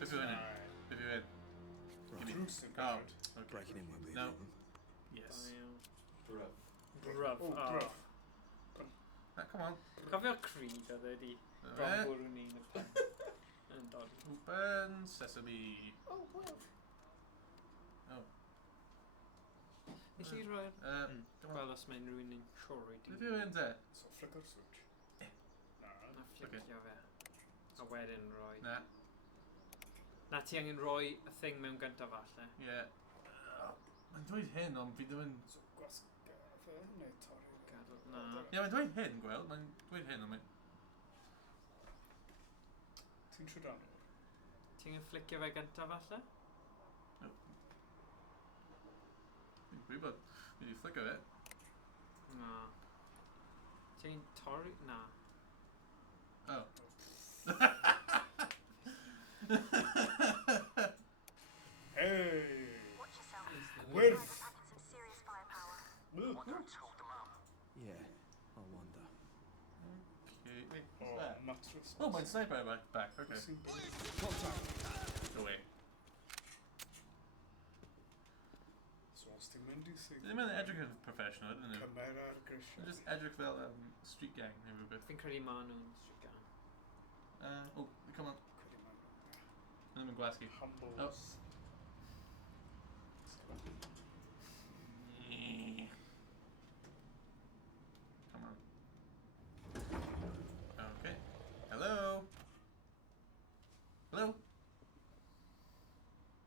Beth yw hynny? Beth yw hyn? Drws yn Oh. gwneud. Okay. Breaking in won't be a No. problem. Yes. Bruv. Bruv. Oh, Oh. bruv. Come on. Cofio Creed oedd wedi bron bwrw ni'n y pen. Yn dod. Open sesame. Oh, well. Oh. Nes i roi'r... Come on. Wel, os mae rhywun yn siwr wedi... Beth yw hyn te? So, flicker switch. Na. Na flicio fe. A wedyn roi... Na. Na ti angen roi y thing mewn gyntaf falle. Ie. Mae'n dweud hyn, ond fi ddim yn... So, gwasga fe, neu torri. Gadw... Na. Ie, mae'n dweud hyn, gweld. Mae'n dweud hyn, ond mae'n... Ti'n siwr dan o'r? Ti angen flicio fe gyntaf falle? Fi'n gwybod. Fi wedi flico fe. Na. Ti angen torri... Na. Oh. Hey! Watch yourself. Wyrth! Private packing some serious firepower. Yeah, I wonder. Okay. Wait, Oh, what's that? mattress. Oh, my sniper back. Okay. Go away. So, os ti'n mynd i sy'n... Ddim yn edrych yn professional, ydyn nhw? Cymera ar grisiau. Mae'n just edrych fel street gang neu rhywbeth. Fi'n credu ma nhw'n strigan. Oh, come on. Another Glasky. Humble. Oh. Come on. Okay. Hello? Hello?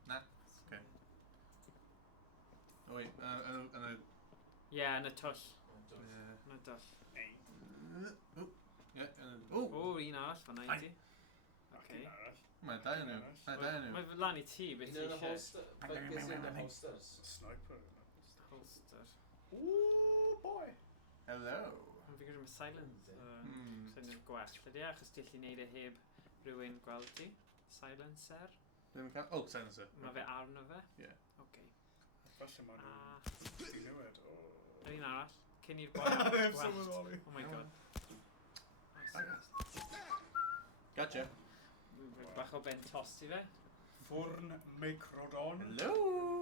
Nah. Okay. Oh wait, Yeah, and a tush. yeah. And a tush. Oh, yeah, oh! Oh, un arall fan 90. Okay. Mae'n da nhw. Mae'n da nhw. Mae fy lan I ti beth Un o'r eisiau. holster. Beth sy'n y holsters? Sniper. Holster. Ooh, boy. Hello. Ond fi gyda mae silent. Hmm. Sy'n gwell. Ydy achos ti'n gallu neud e heb rhywun gweld ti. Silencer. Oh, silencer. Mae fe arno fe. Yeah. Okay. Falle maen nhw'n dinywed. Yr un arall. Cyn i'r boi gwellt. Oh my god. Gotcha. Bach o ben tost I fe. Ffwrn Meicrodon. Hello.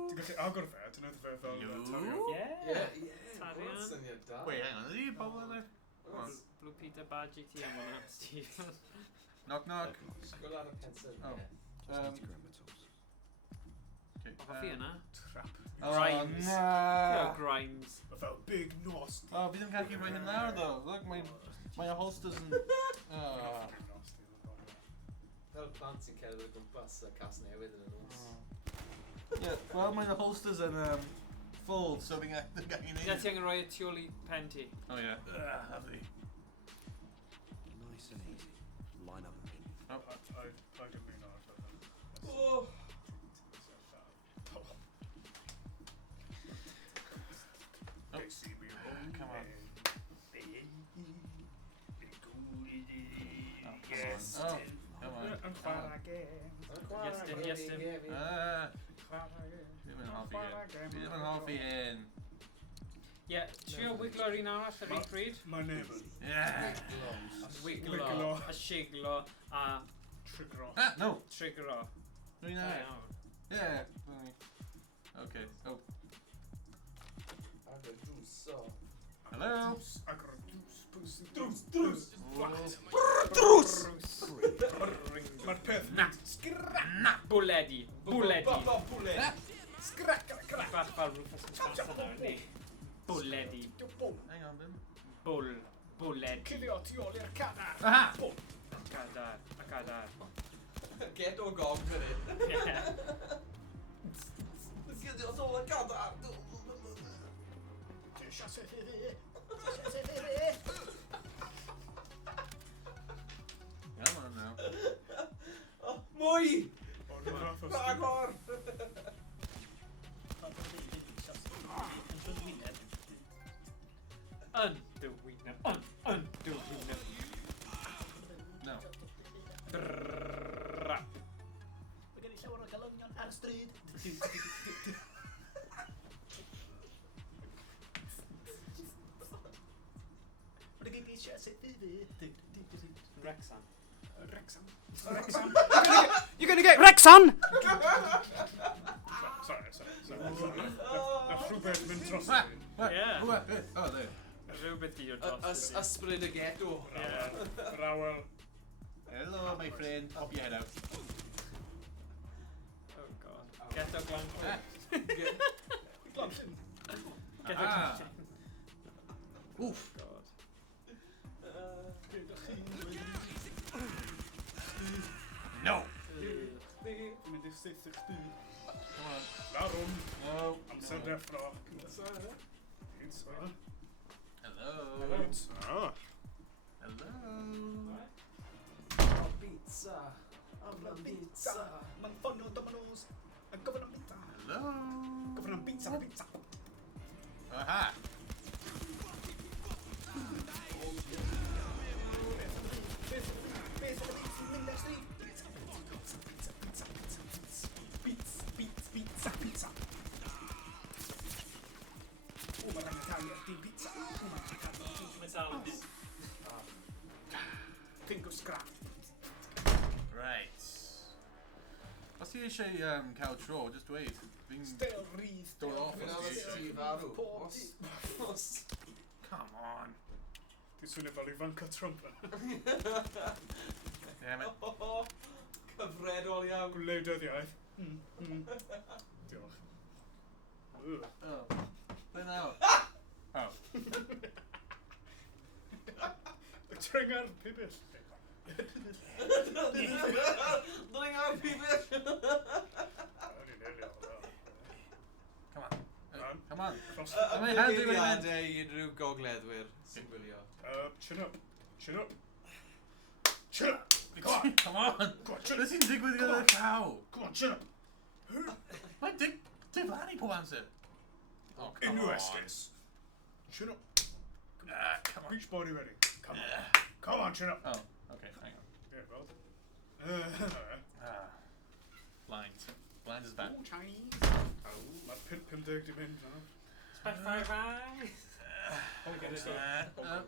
Ti'n gallu agor fe, ti'n edrych fe fel Tarion. Yeah. Tarion. Syniad da. Wait, hang on. Is he a bobl yna? Blue Peter Badge I ti am hwnna, Steve. Knock, knock. Sgwyl ar y pencil. Oh. Okay. Hoffi yna. Trap. Grimes. No. Grimes. Fel big nos. Oh, fi ddim gallu rhoi hyn nawr, though. Look, mae'n holsters yn... Fel plant sy'n cerdded o gwmpas a cas newydd yn y nos. Yeah, well, mae'n holsters yn full, so fi'n gallu neud. Ie, ti angen rhoi y tu ôl I pen ti. Oh, yeah. Lovely. Nice and easy. Line up and in. I didn't mean that. Oh! They see me Come on. Yes. Oh, come on. Yn chwarae gêm. Yes, Tim. Fi ddim yn hoffi hyn. Ie, trio wiglo'r un arall ar un pryd. My neighbour. Yeah. Wiglo, a shiglo, a Trigro. Ah, no. trigro. Really nice. Yeah. Okay. Oh. Agor drws, so. Hello. Agor drws. Drws! Drws! Mae'r peth. Na. Bwledi. Bwledi. Bwled! Bach fel Rufus yn chas yna, yndi? Bwledi. Hang on, Ben. Bwled. Cilio tu ôl i'r cadar. Aha! A cadar. Get o gog fan hyn. Cilio tu ôl y cadar. Come on now. Mwy! Ragor! Ragor! Undywyneb. No. Rap. Mae gen I llawer o galonion ar y stryd. Mae gen I eisiau sut fi. Wrexham. Wrexham. You're gonna get Wrexham! Sorry. Nath rhywbeth mynd dros Yeah. Oh, there. Rhywbeth I o'r dros. Ysbryd y ghetto. Rawel. Hello, my friend. Pop your head out. Oh god. Get o glan. Glanllyn. Get o glan. Oof. God. No. Dwi'n mynd I syth I chdi. Come on. Larwm. No. Amser deffro. Pizza. Hello. Pizza. Hello. Pizza. Am pizza. Mae'n ffonio Domino's. Yn gofyn am pizza. Hello. Gofyn am pizza. Aha. Beth ydych chi'n mynd ar stryd? Pizza. O, mae'n rhaid i talu ar dim pizza. Mae'n dal yn byd. Think of scrap. Right. Os ti eisiau cael tro, just dweud. Stale wreath. Dod off Fi'n os ti aros eisiau. ti farw. Os. Come on. Ti'n swnio fel Ivanka Trump. Damn it. Cyfredol iawn. Gwleidyddiaeth. Diolch. Oh. Be nawr? Oh. Y tringar pibell. Dringar pibell. Come on. Come on. Ymwneiliadau I unrhyw gogleddwyr sy'n gwylio. Chin up. Chin up. Chin up. Come on. Come on. Be sy'n digwydd gyda'r caw? Come on, chin up. Mae'n diflannu pob amser. Oh, come Unrhyw on. esgus. Chin up. Come on. Beach body ready. Come on. Come on, chin up. Oh, okay, hang on. Yeah, well. Blind. Blind is back. Oh, Chinese. Mae'r 50 di mynd nawr. Spent 5 eyes. Oh, we get it.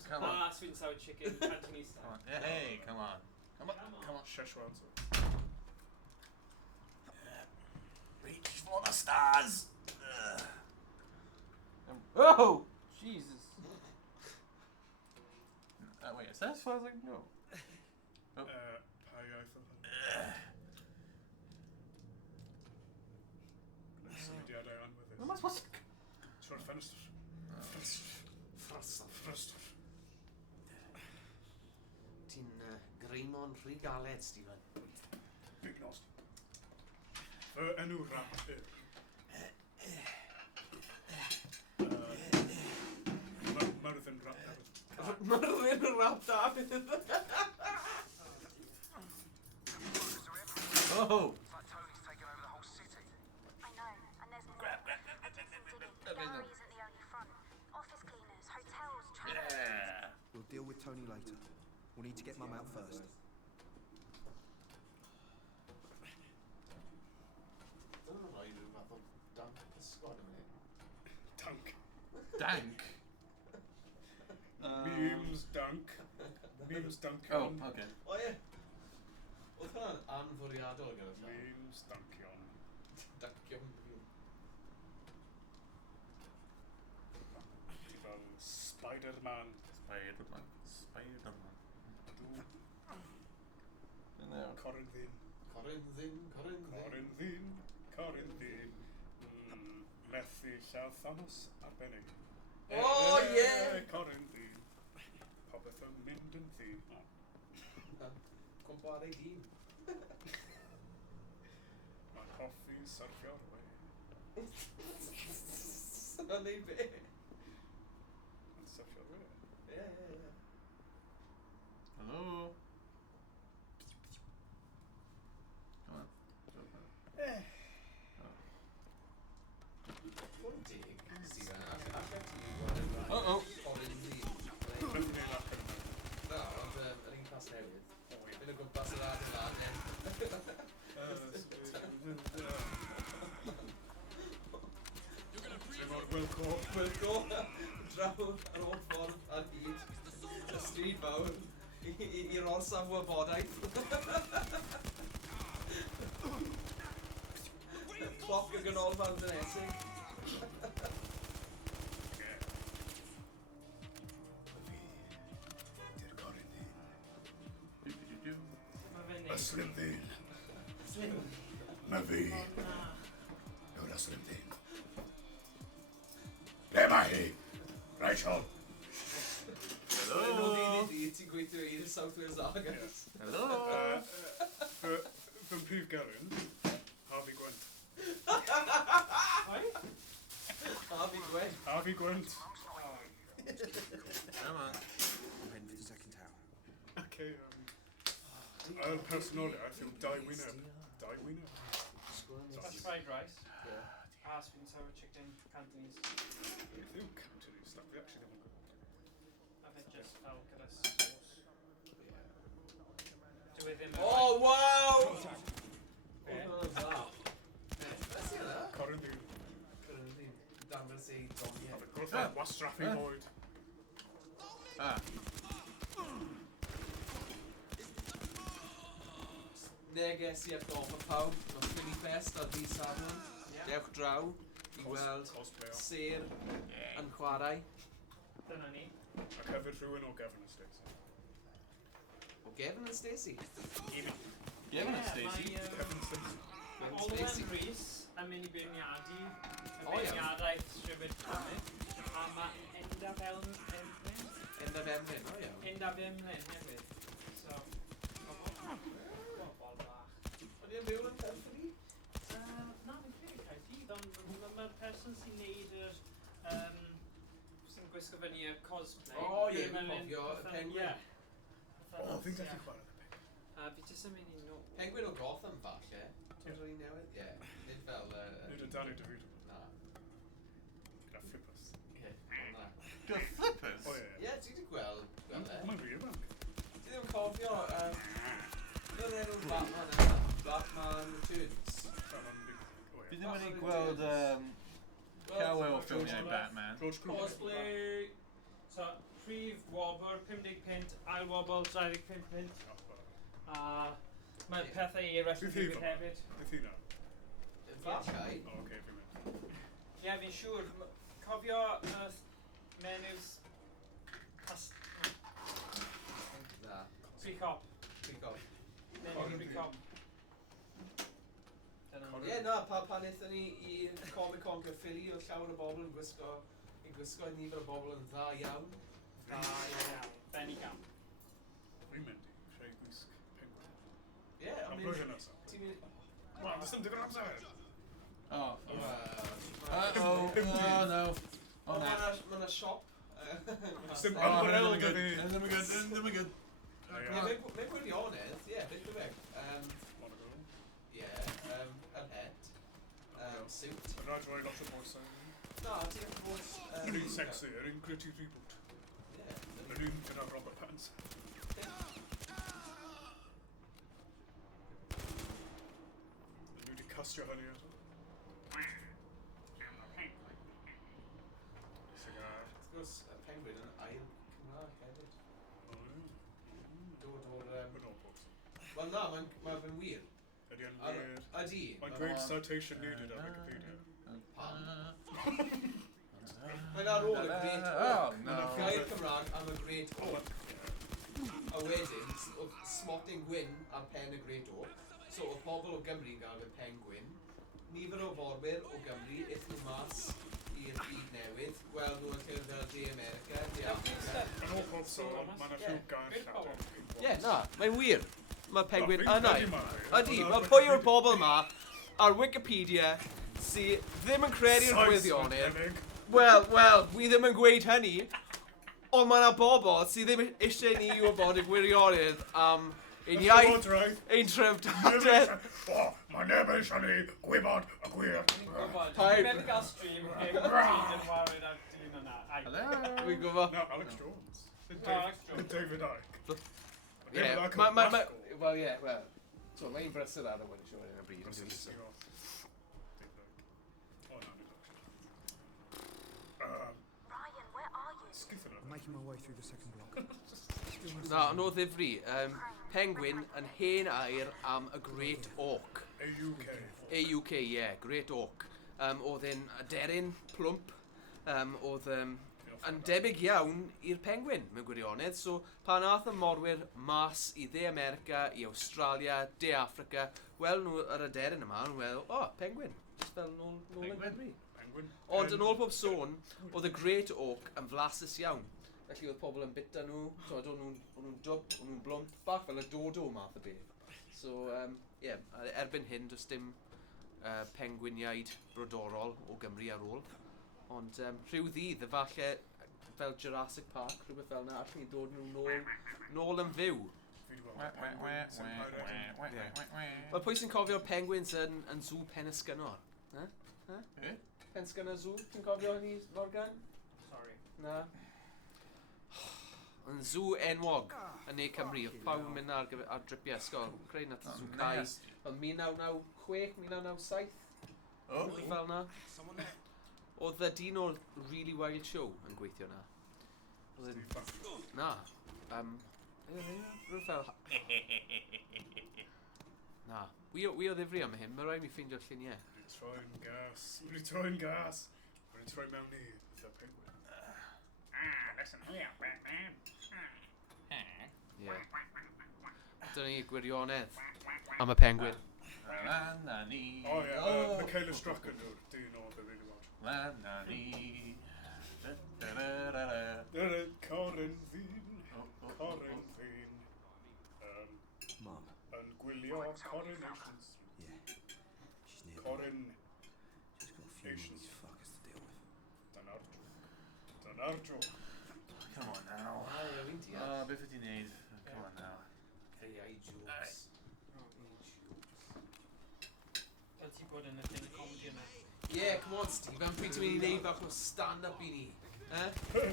Come on. Sweet and sour chicken, Cantonese Come style. on. Hey, come on. Come on. Come on. Szechuan. Reach for the stars. Oh! Jesus. Wait, is that as far as I can go? Oh. Pa iaith oedd hwn? Symudiadau anwyddes. Am I supposed to... Trwy'r ffenestr. Ffenestr. Ti'n greimo'n rhy galed, Stephen. Big nos. Fy enw rap yw. Myrddin rap David. Myrddin rap David. Oh! I know, and there's more. Gallery isn't the only front. Office cleaners, hotels, trains. Yeah! We'll deal with Tony later. We'll need to get Mum out first. Dunk. Dank? Memes dunk. Memes dunk. Oh, okay. O ie. Oedd hwnna'n anfwriadol gyda llaw. Memes dunkion. Dunkion. Fel Spider-Man. Spider-Man. Spider-Man. Corinthine. Corinthine. Methu llaw Thanos arbennig. Oh, yeah! Corinthine. Popeth yn mynd yn ddi. Cwmbar ei dîm. Mae'n hoffi syrffio'r we. Sy'n ei be? Mae'n syrffio'r we. Ie. Hello? Come on. Uh-oh. Yn y gwmpas yr adeilad. Wilco. Draw ar ôl ffordd ar hyd y stryd fawr i'r orsaf wybodaeth. Cloc y ganolfan ddynesig. Slim Ddyn. Na fi. Yw'r Slim Ddyn. Le mae hi? Rachel. Hello. Ti'n gweithio i'r South Wales Argos. Hello. Fy mhrif Geryn, Harvey Gwent. Harvey Gwent. Come on. I'm heading for the second tower. Okay, personoliaeth yw dau wyneb. That's fried rice. Yeah. Sweet and sour chicken, Cantonese. Beth yw Cantonese? Dwi actually ddim yn gwybod. A fe just fel gyda sauce. Dwi ddim yn... Oh, wow! Corinthine. Danvers ei doniau. Gwrdd wastraffu Lloyd. Neges i atgoffa pawb, mae Philly Fest ar ddi Sadwrn. Dewch draw i weld Sir yn chwarae. Dyna ni. Ac hefyd rhywun o Gefn Estates. O Gavin and Stacey. Gavin and Stacey. Olwen Rhys yn mynd i beirniadu y beirniadaeth Stribid Comic a mae'n Enda Emlyn hefyd. So, bobl bach. Ond i'n byw yn Penfrey? Na, fi'n credu Caerdydd, ond mae'r person sy'n neud sy'n gwisgo fyny y cosplay. O ie, fi'n cofio y Penguin. Fi'n gallu chwarae y Penguin. Fi jyst yn mynd i nhw. Penguin o Gotham falle. Ti'n rhaid newydd? Ie. Nid fel... Nid y Danny DeVito. Na. Gyda flippers. Ie, na. Gyda flippers? O ie. Ie, ti wedi gweld e? Mae'n wir man. Ti ddim yn cofio... Bydd enw'n Batman Batman Returns. Fi ddim wedi gweld llawer o ffilmiau Batman. Cosplay... So, prif wobr, 50 pint, ail wobl, 25 pint. Mae pethau eraill yn digwydd hefyd. Beth yna? Falle. O, oce, fi'n mynd. Ie, fi'n siŵr. Cofio menus... Na. Pre-cop. Pre-cop. Menu pre-cop. Ie, na, pan eithon ni i Comic Con Caerphilly, oedd llawer o bobl yn gwisgo nifer o bobl yn dda iawn. Dda iawn. Benny Gam. Fi'n mynd i creu gwisg Penguin. Ie, Am blwyddyn nesaf. Ti'n mynd... Wel, does dim digon amser. Oh. Oh no. Oh, mae 'na siop. Dim umbrella gyda fi. Ddim yn good. Mae'n gwirionedd, ie, beth yw fe? Monocle. Ie, yr het. Suit. Yn rhaid rhoi lot o bwysau. Na, ti'n gallu bod... Yr un sexy, yr un gritty reboot. Ie. Yr un gyda Robert Pattinson. Dwi wedi castio hynny eto. Cigar. Wrth gwrs, y Penguin yn ail Cymraeg hefyd. Dod o'r... Wel na, mae'n wir. Ydy yn wir. Ydy. Mae'n dweud citation needed ar Wikipedia. Pam? Mae'n ar ôl y Great Oak. Gair Cymraeg am y Great Oak. A wedyn, oedd Smotting Gwyn ar pen y Great Oak. So oedd pobl o Gymru yn gael y Penguin. Nifer o forwyr o Gymru eithon nhw mas i'r byd newydd. Gweld nhw yn ffilm fel De America, De Africa. Yn o'r sôn, mae'n rhyw gair llawer. Ie, na, mae'n wir. Mae Penguin Fi'n yna. credu mae. Ydy, mae pwy o'r bobl ma ar Wikipedia sydd ddim yn credu'r gwirionedd. Wel, wi ddim yn gweud hynny, ond mae yna bobl sydd ddim eisiau ni wybod y gwirionedd am ein iaith, ein trefdadaeth. Mae neb eisiau ni gwybod y gwir. Dwi'n mynd i gael stream heb yn wario ar dyn yna. Hello? Dwi'n gwybod. No, Alex Jones. David Icke. Wel, ie, wel. So, mae'n brysur ar y wyn siwr yn y bryd. Ryan, where are you? I'm making my way through the second block. Na, yn o ddifri, Penguin yn hen air am y Great Oak. AUK. AUK, ie, Great Oak. Oedd e'n aderyn plwmp, oedd yn debyg iawn i'r Penguin, mewn gwirionedd. So, pan ath y morwyr mas i De America, i Australia, De Africa, wel nhw yr aderyn yma, wel, Penguin. Just fel nôl yn Gymru. Ond yn ôl pob sôn, oedd y Great Oak yn flasus iawn. Felly oedd pobl yn bita nhw, oedd nhw'n dwp, oedd nhw'n blwmp, bach fel y dodo math o beth. So, ie, erbyn hyn, does dim penguiniaid brodorol o Gymru ar ôl. Ond rhyw ddydd, efallai fel Jurassic Park, rhywbeth fel yna, allan i dod nhw nôl yn fyw. Wel, pwy sy'n cofio penguins yn Zoo Penysgynor? Penysgynor Zoo, ti'n cofio hynny, Morgan? Sorry. Na. Yn Zoo enwog yn Ne Cymru, oedd pawb yn mynd ar dripiau ysgol. Creu nath y Zoo Cai. Oedd 1996, 1997. Fel na. Oedd dyn o'r Really Wild Show yn gweithio na. Na. Rwy'n fel... Na. Wi o ddifri am hyn, mae rhaid mi ffeindio'r lluniau. Wedi troi'n gas. Wedi troi mewn i the Penguin. Listen here, Batman. Yeah. Dyna ni gwirionedd. Am y penguin. Lanani. Oh yeah, Michaela Strachan, do you know the really much? Lanani. Corinthine. Corinthine. Mum. And Gwylio Coronations. Yeah. She's near. Corin. She's got a few of these fuckers to deal with. Danarjo. Come on now. Beth ydyn neud. Come on now. Fel ti bod yn y thing comedy yna? Yeah, come on Steve, am pryd ti'n mynd i neud bach o stand-up i ni? Hey,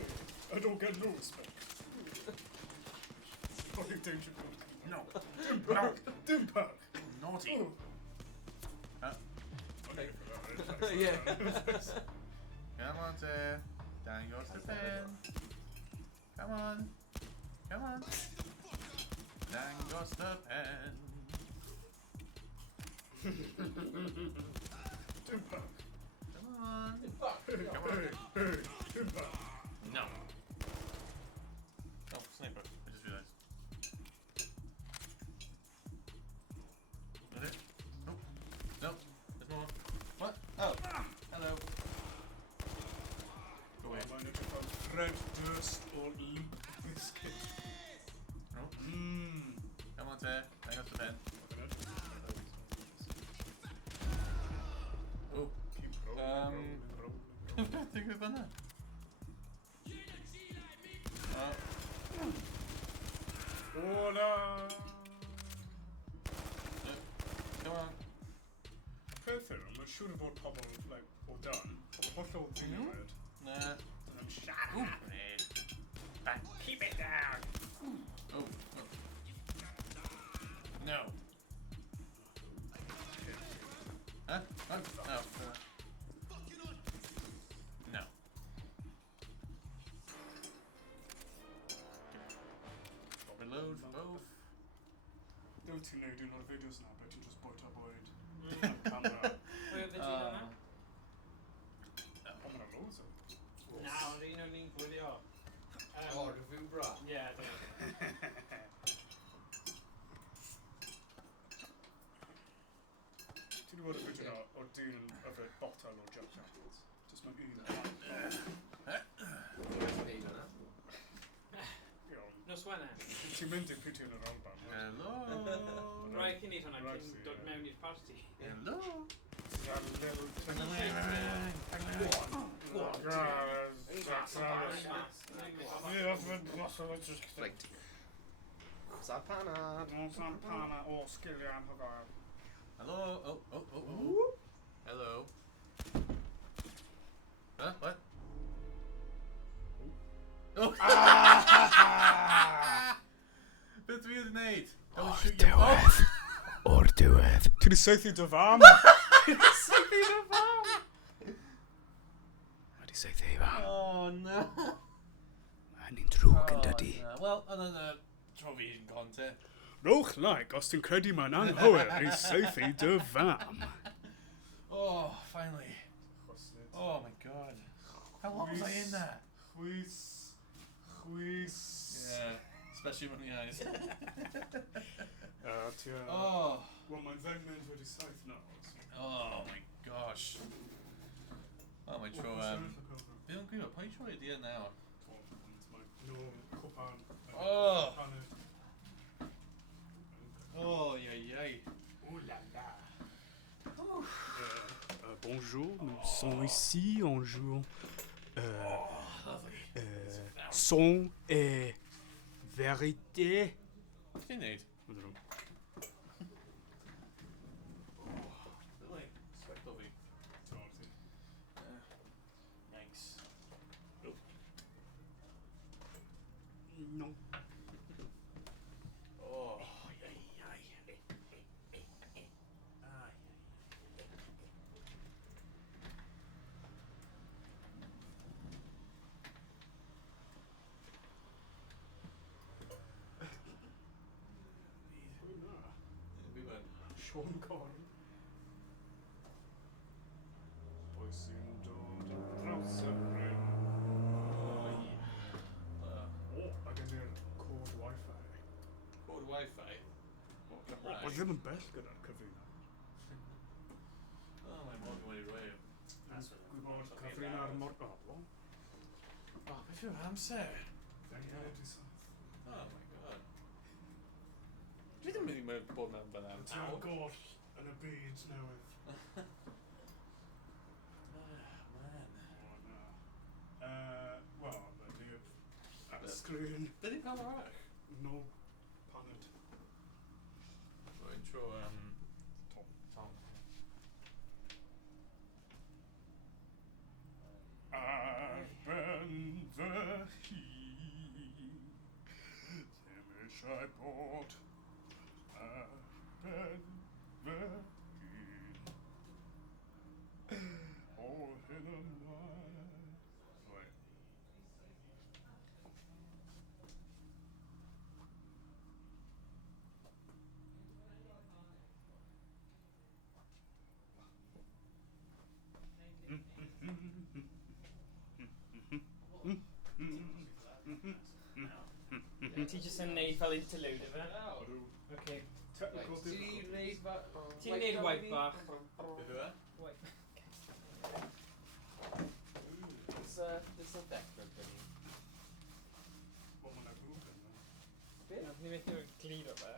I don't get no respect. Fucking danger. No. Dimpak. Naughty. Yeah. Come on, sir. Down goes the pen. Come on. Come on. Down goes the pen. Dimpak. Come on. Hey, Dimpak. No. Oh, sniper. I just realized. Is it? Nope. Nope. There's more. What? Oh. Hello. Go away. Fred Durst or Limp Bizkit. No. Come on, sir. Hang up the pen. Oh. Think we've done that. Hola. Come on. Perfect. I'm sure about pobl like all done. What old thing you read? Nah. And shut Ooh. up. Back. Keep it down. Oh. No. Huh? What? No. No. Reload for both. Don't you know, do not videos now, but you just bought a board. Camera. Pwy oedd y dyn yna? I'm gonna lose it. Na, ond un o'n i'n gwylio. Review bra? Yeah, Ti'n gwybod y fideo o dyn of a bottle o Jack Daniels? Just mae un. Nos Wener. Ti'n mynd i'r fideo yn yr Alban. Hello. Rai cyn neud hwnna cyn dod mewn i'r party. Hello. Santana o sgiliau anhygoel. Hello. Oh. Hello. Huh? What? Oh. Beth dwi wedi neud? O'r diwedd. Ti wedi saethu dy fam? Saethu dy fam? Wedi saethu ei fam. Oh no. Hynny'n drwg yn dydi. Wel, yn y tro fi yn conte. Rowch like os ti'n credu mae'n anghywir i saethu dy fam. Oh, finally. Oh my god. How long was I in that? Chwys. Yeah, especially when the eyes. Oh. Wel, mae'n ddeng mynd wedi saith nawr. Oh my gosh. Oh my tro, Fi yn gwybod, pwy tro ydi e nawr? No, cwpan. Oh! Oh, yay. Ouh la la. Bonjour, nous sommes ici, on joue son et vérité. Ti'n neud? Sweat o fi. Nice. Non. Oh. Sean Connery. Oes sy'n dod draws y bryn. O, a gen i'r cod Wi-Fi. Code Wi-Fi? ddim yn bell gyda'r cyfrinair. O, mae'n mor gwneud rwy. Gwybod cyfrinair mor gobl. O, beth yw'r amser? Fe'n wedi saith. Oh my god. Dwi ddim yn mynd i bod mewn fan am Ti'n goll yn y byd newydd. Wel, ydy'r ar-sgrin. Dydy pan arall? No paned. Rwy'n tro Tom. Ar ben fy hun, ddim eisiau bod ar ben fy hun. O hyn ymlaen. Wait. Ti jyst yn neud fel interlude, efe? Okay. Ti'n neud Ti'n neud wipe bach. Beth yw e? Wipe. There's a dechrau gen i. O, mae'n agrwyd yna. Beth? Ni beth yw'r glid o fe.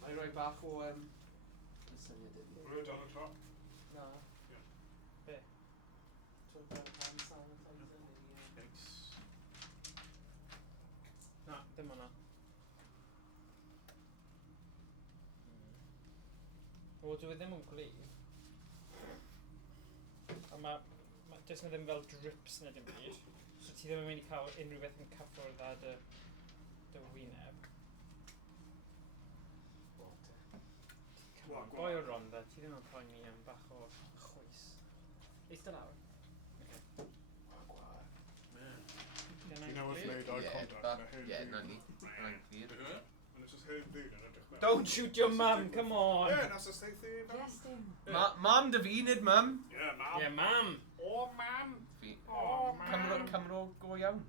Mae'n rhoi bach o syniad iddi. Rwy'n dan y top. Na. Be? Twyd fel hand sanitizer neu... Thanks. Na, dim hwnna. O, dwi ddim yn glid. A does na ddim fel drips na dim byd. So ti ddim yn mynd i cael unrhyw beth yn cyffwrdd â dy wyneb. Boi o Rhondda, ti ddim yn poeni am bach o chwys. Eista lawr. Ti newydd wneud eye contact yn y hen Ie, ddyn. na ni. Mae'n clir. Mae'n just hen ddyn yn edrych fel. Don't shoot your mum, come on! Ie, nas ys neith i fel. Yes, Tim. Mam dy fi, nid mam. Ie, mam. Yeah, mam! O, mam. Fi. Oh, mam! Cymro go iawn.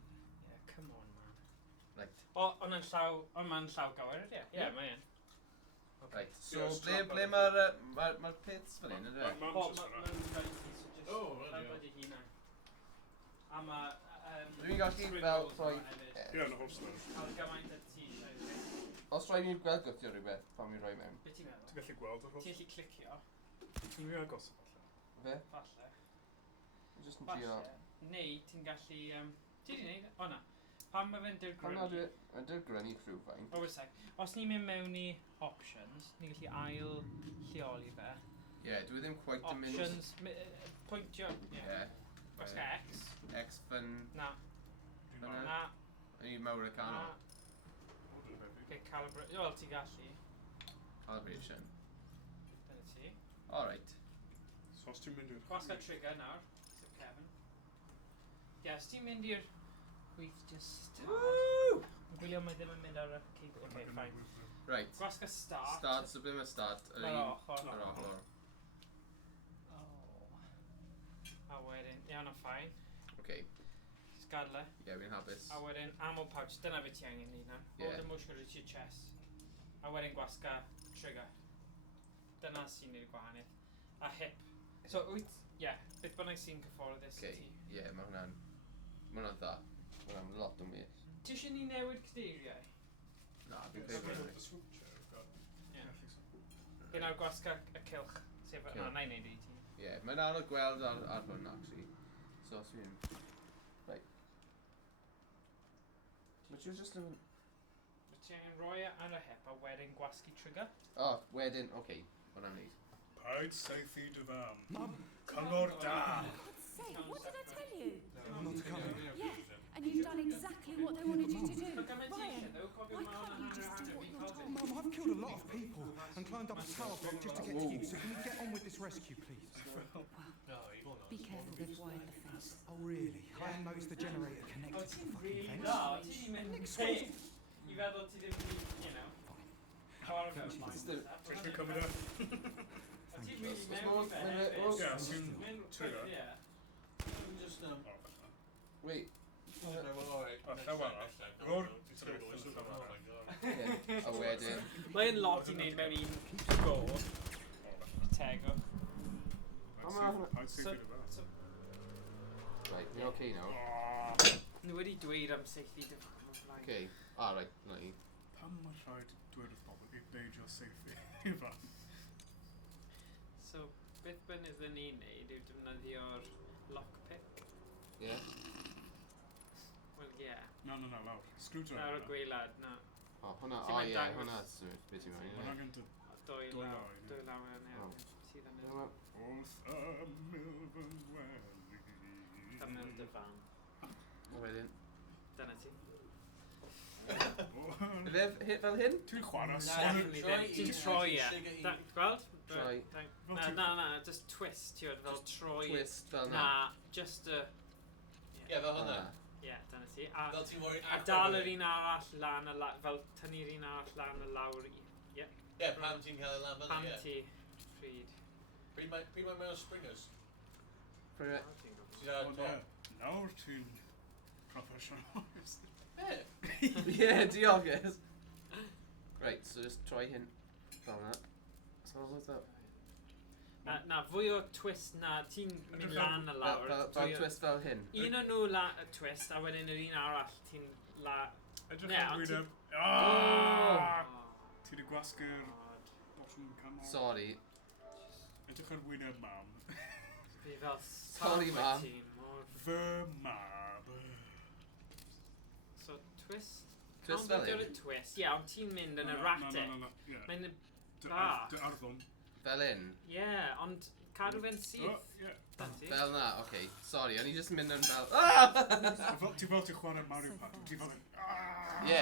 Yeah, come on, man. Right. O, ond yn llaw gywir, ie? Ie, mae yn. Right. So, Yes, ble mae'r pits fel un, ydw? Mam O, just mae'n fan'na. rhaid i, so just... O, right, rhaid ie. bod i hynna. A mae... Dwi'n gallu fel rhoi... Ie, yn y holster. Cael gymaint y ti, Os rhaid ni'n gweld gwthio rhywbeth, pan mi'n rhoi mewn. Be ti'n meddwl? Ti'n gallu gweld y Ti'n holster? gallu clicio, Ti'n mi agos falle. Fe? falle. Just yn trio... Falle. Neu ti'n gallu... Ti di wneud? O na. Pan mae fe'n Pan na dirgrynu... dwi'n dyrgrynu rhywfaint. O, wait a sec. Os ni'n mynd mewn i options, ni'n gallu ail lleoli fe. Ie, dwi ddim quite yn mynd... Options, pwyntio. Ie. Os X. X fyn... Na. Fyna. Na. Yn i mawr y canol. Okay, calibrate. Wel, ti'n gallu. Calibration. Dyna ti. Alright. So os ti'n mynd i'r... Gwasga trigger nawr. Sef Kevin. Ie, os ti'n mynd i'r gweith just... Woo! Yn gwylio mae ddim yn mynd ar y keyboard. Okay, fine. Right. Gwasga start. Start, so ble mae start? Yr Yr un- ochr. Yr ochr. A wedyn, iawn am ffain. Okay. Sgadle. Ie, fi'n hapus. A wedyn, ammo pouch. Dyna beth ti angen neud na. Ie. Hold the motion to your chest. A wedyn gwasga trigger. Dyna sy'n neud y gwahaniaeth. A hip. So, wyt, ie, beth bynnag sy'n cyfforddus i Okay. ti. Ie, mae hwnna'n... Mae hwnna'n dda. Mae hwnna'n lot o mis. Ti eisiau ni newid cadeiriau? Na, fi'n Yes, credu the switch I've got. Ie. I think so. Gyda gwasga y cilch. Sef, Cilch. na, na i neud i ti. Ie, mae'n anodd gweld ar hwn, actually. So, os fi'n... Right. Mae ti'n just yn... Wyt ti angen roi e ar y hip a wedyn gwasgu trigger? O, wedyn, oce. Hwnna'n neud. Paid saethu dy fam. Mam! Cyngor da! Say, what did I tell you? Not to come in. Yeah, and you've done exactly what they wanted you to do. Mae gymaint i eisiau, though. Cofio why mawn a can't you just hanner do hanner what fi'n you're cofio. told? Mum, I've killed a lot of people and climbed up a tower block just to get to you, so can we get on with this rescue, please? Be careful, they've wired the fence. Oh, really? I hadn't noticed the generator O, connected to the ti'n fucking really fence. da. Ti di mynd peth. I feddwl ti ddim wedi, you know, carve out my stuff. Thanks for coming up. O, ti really Os mewn i modd- fe mae'n- hefyd. os- Yeah, sy'n Mynd trigger. peth, ie. Just, Oh, falle. Wait. Falle wel. Rwy'r... Ti'n gwybod, Wedyn. Mae'n lot i wneud mewn un go. Tego. I'd say So- bit of that. Right, you're okay now. Nhw wedi dweud am seithi dy ffordd o'r blaen. Okay. Alright, no ni. Pam mae rhaid dweud wrth bobl i beidio seithi ifan? So, beth bynnag ni'n neud yw defnyddio'r lockpick. Yeah. Wel, ie. Yeah. No, lawr. Screwdriver. Nawr y gweilad, na. O, hwnna, Ti'n o mynd ie, dangos- hwnna sy'n beth i'n Mae'n mynd. angen dy... Dwy Dwy law. law, ie. Dwy law yn O. erbyn. Sydd yn Dyma. Wrth y milfyn wely. ymyl dy fan. Wedyn. Dyna ti. Hit fel hyn? Ti'n chwarae Na, son... ti'n troi e. Gweld? Troi. Na, just twist, ti'n fel troi. Twist fel na. Na, just a... Ie, fel hwnna. Ie, dyna ti. A, Fel ti'n worried a dal yr un arall lan y lawr, fel tynnu'r un arall lan y lawr i... Ie. Ie, pam ti'n cael ei lan fyny, Pam ie. ti, pryd. Pryd mae mewn o springers? Pryd Ti'n ar Ond top? ie, nawr ti'n professional. Ie, diolch. Right, so just try hyn. Fel na. So what's that? Na, fwy o twist na, ti'n mynd lan y lawr. Fel twist fel hyn. Un o nhw la y twist, a wedyn yr un arall ti'n la... Edrych Ne, ar ond wyneb. ti- Ti wedi gwasgu'r bottom canol. Sorry. Edrych ar wyneb mam. Fi fel... Sorry, mam. ti mor- Fy mab. So, twist? Twist fel hyn? Twist, ie, ond ti'n mynd yn erratic. No, ie. Mae'n Dy bach. arddwn. Fel hyn? Ie, ond cadw fe'n syth. Ie. Fel na, okay. Sorry, o'n i just mynd yn fel... Ti fel ti'n chwarae Mario Party. Ti fel... Ie,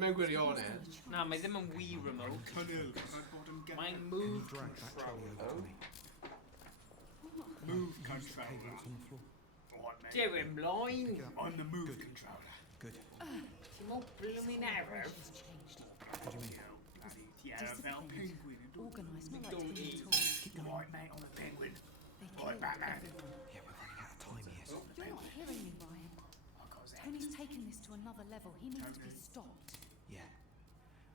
mewn gwirionedd. Na, mae ddim yn Wii remote. Cynnil, rhaid bod yn gen... Mae'n move Drag that trolley over to me. Move controller. On the floor. What, mate? Dew ymlaen. On the move controller. Good. Ti'n mor blooming arrow. What do you mean? Yeah, fel penguin. Organised, not like Don't Tony eat. Talk. Right, mate, on the penguin. They Right, killed Batman. everyone. Yeah, we're running out of time here. You're not hearing me, Ryan. Tony's taken this to another level. He needs to be stopped. Yeah.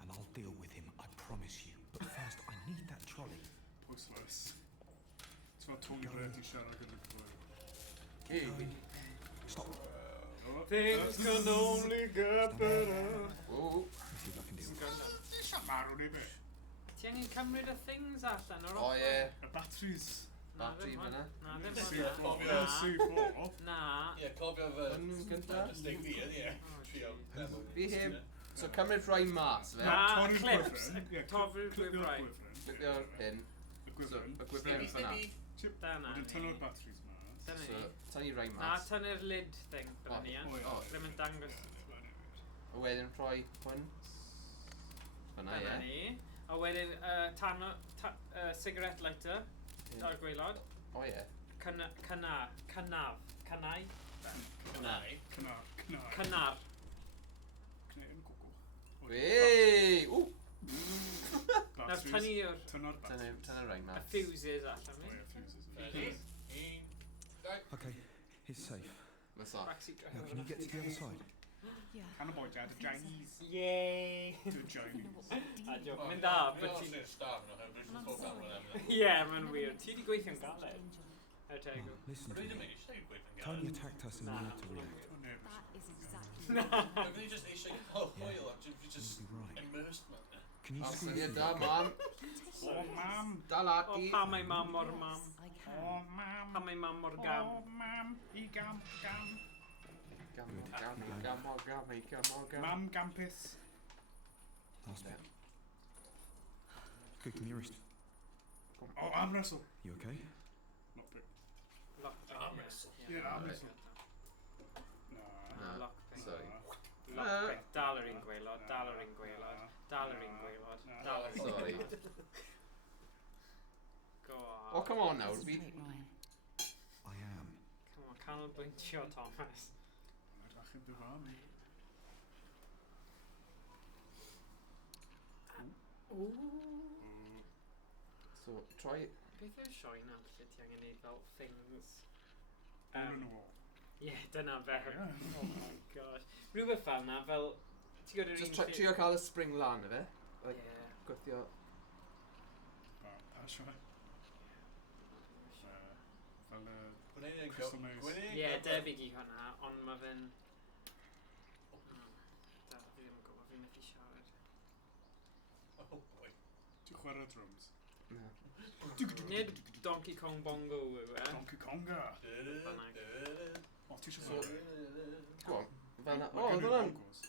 And I'll deal with him, I promise you. But first, I need that trolley. Pwysless. It's fel Tony Blair ti'n siarad gyda Blair. Stop. Things can only get better. Whoa. Let's see if I can deal with it. Ti eisiau marw neu beth? Ti angen cymryd y things allan o'r O ie. Y batteries. Battery fyna. Na, ddim C4. hwnna. C4. Na. Ie, cofio fy... Hwnnw gynta? Mistake fi, ie. Trio. Fi heb. So cymryd rhai mas, fe. Na, Torri'r clips. gwyfren. Ie, Torri'r clipio'r gwyfren. gwyfren. Clipio'r hyn. Y So, gwyfren. y gwyfren fyna. Chip. Dyna Wedyn ni. tynnu'r batteries mas. Dyna So, ni. tynnu rhai Na, mas. tynnu'r lid thing. Dyna ni, O, ie. ie. Ddim yn dangos. A wedyn rhoi hwn. Fyna, Dyna ie. ni. A wedyn, cigarette lighter. Ar gwaelod. O ie. Cynaf. Cynau. Cynau. Cynnar. Cynnar. Cynnar yn cwcw. Wei! Ww! Nawr tynnu'r Tynnu'r batteries. Tynnu rhai y mas. fuses allan O, ni. ie, fuses. Okay, it's safe. That's all. Backseat Now, can you get to the other side? Yeah. Can y boi dad, y Chinese. Yay! The Chinese. A joc, mynd da, but ti'n... Ie, mae'n weird. Ti di gweithio'n galed. Er tego. Listen to me. Tony attacked us and we had to react. That is exactly Fi just eisiau cael hwyl, fi just Right. immersed mewn e. Can you O, screw syniad through da, that? mam. O, mam. Da O, lati. pa mae mam mor mam? I can. O, mam. Pa mae mam mor O, gam? mam. I gam, gam. Gam. Mam gampus. Last bit. Good, give me your wrist. O, arm wrestle. You okay? Lockpick. Lockpick. Arm wrestle. Ie, arm wrestle. Na, Lockpick. sorry. Lockpick. Dal yr un gwaelod, dal yr un gwaelod, dal yr un gwaelod, dal yr un Sorry. gwaelod. Go on. Oh, come on now. Just Fi... take Ryan. I am. Come on, canolbwyntio, Thomas. Mae'n achub dy fam. So, try... Beth yw'r sioe na lle ti angen neud fel things? Hole in the wall. Ie, dyna fe. Ie. Oh my gosh. Rhywbeth fel na, fel... Ti'n gwybod yr Just un lle... trio cael y spring lan, efe? like, gweithio. Pasio fe. Fel Gwneud Crystal Maze. Ie, debyg i hwnna, ond mae fe'n... Da, fi ddim yn gwybod, fi methu siarad. Oh boy. Ti'n chwarae drums? Na. Nid Donkey Kong Bongo yw e. Donkey Konga. O, ti eisiau Go on. Fel na. Ma' O, gynnu'r oedd hwnna'n... bongos.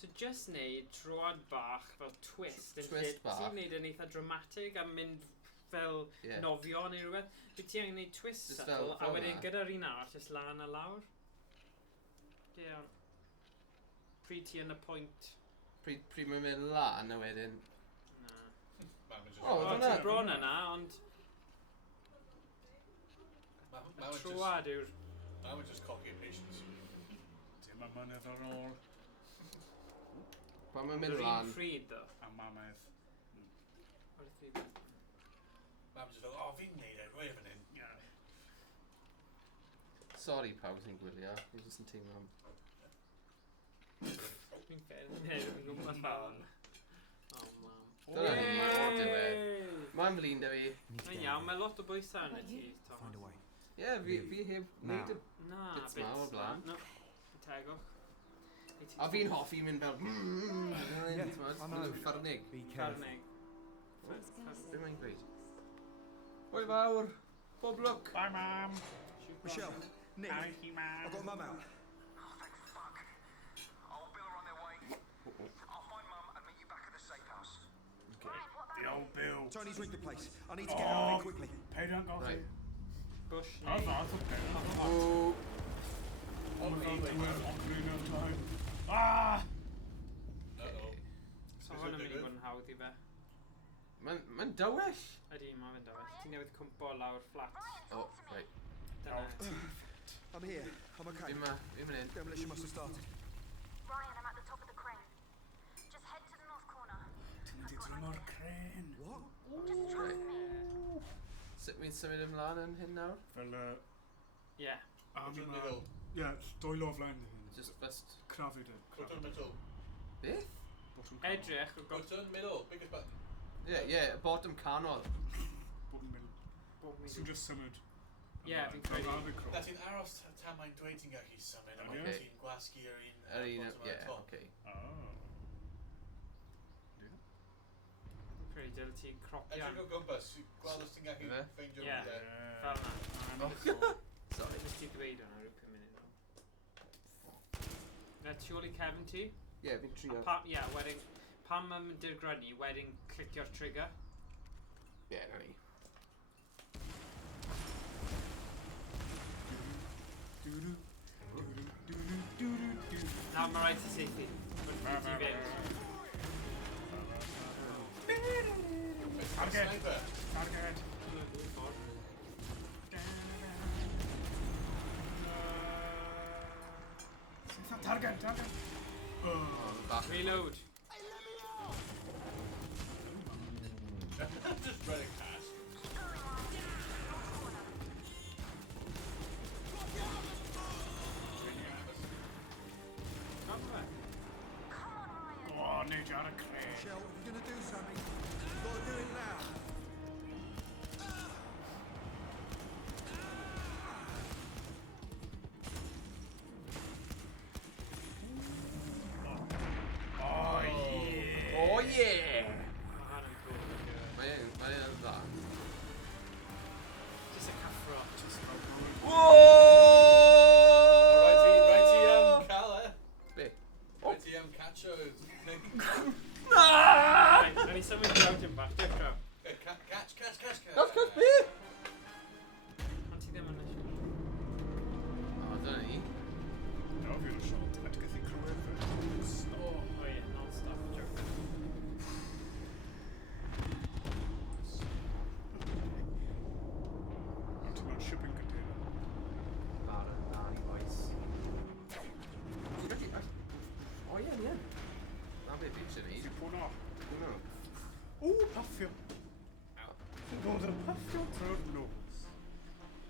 So just neud troad bach fel twist. Twist bach. Ti'n neud yn eitha dramatig a mynd fel Ie. nofio neu rhywbeth. Fi ti angen neud twist Just subtle, fel a wedyn na. gyda'r un arall, just lan a lawr. Ie, ond... Pryd ti yn y pwynt... Pryd mae'n mynd lan a wedyn... Na. O, oedd hwnna... Ti'n bron yna, ond... Troad yw'r... Now we're just cocky patience. Dim y mynydd ar ôl. Pan mae'n mynd Yr lan... un pryd, ddo. A mamedd. Wrth i... Mam just fel, fi'n neud e, roi e fan hyn. Sorry pawb sy'n gwylio, fi'n jyst yn teimlo am... Fi'n ffedd, fi'n gwybod fan. O, mam. Dyna ni, o'r diwedd. Mae'n flin da fi. Mae'n iawn, mae lot o bwysau yn y ti, Thomas. Find a way. Ie, fi heb wneud y Na, bits ma o'r blaen. No, tegwch. A fi'n hoffi mynd fel... Yeah, I know. Ffarnig. Be careful. Carnig. Be mae'n gweud? Hwyl fawr. Bob lwc. Bye, Mam. Michelle, Nick, Hi, Mam. I've got Mum out. The old Bill. Tony's rigged the place. I need to get out of here quickly. Pay don't go Right. Bush Oh, neu... that's okay. O... Oh my god, we're occurring of time. Ah! Uh-oh. So hwn yn mynd i fod yn hawdd i fe. Mae'n dywyll. Ydy, mae fe'n dawel. Ti'n newydd cwmpo lawr fflat. O, reit. Dyna. I'm here. I'm okay. Fi'n mynd in. Demolition must have started. Ryan, I'm at the top of the crane. Just head to the north corner. Ti'n mynd i drwy'r crane. What? Just trust me. Sut mi'n symud ymlaen yn hyn nawr? Fel, Ie. Put yn middle. Ie, dwy lof lan hyn. Just best... Crafu dyn. Put yn middle. Beth? Edrych, o Put yn middle. Biggest button. Ie, bottom canol. Bod yn mil. Sy'n just symud. Ie, fi'n credu. Na ti'n aros tan mae'n dweud ti'n gallu symud, a Ocê. mae ti'n gwasgu yr un Yr un, bottom ie, ar y top. oce. Fi'n credu dyle ti cropio. Edrych o gwmpas, gweld os ti'n gallu Ife? ffeindio Ie, rhywle. fel na. Sorry. Jyst ti dweud hwnna rhyw 5 munud ôl. Na, tu ôl i Kevin ti? Ie, fi'n trio. Ie, wedyn, pan mae'n mynd i'r grynu, wedyn clicio'r trigger. Ie, na ni. Nawr mae rhaid ti seithi. Wrth i ti fynd. Target! Sniper. Target! Target! Target! Back. Reload. Just running past. Go on, need you out of crane. Michelle, if you're gonna do something, you've got to do it now. Oh, yeah! Oh, yeah! Mae hwn yn cool. Mae'n dda. Just a caffro. Righty, Cala. Be? Righty, Catcho. Right, nawn ni symud i lawr dim bach. Diolch draw. Catch. Catch be? Ond ti ddim yn eisiau. O, dyna ni. No, fi'n shot. I'd get the crew in there. O ie, non-stop. Joke. Ond ti'n mewn shipping container. Barra, barri, boys. Ti'n gallu... O, ie, ie. Na beth fi eisiau neud. Ti'n pwn o. No. Ww, paffio. Ti'n dod yn paffio trwy'r nos.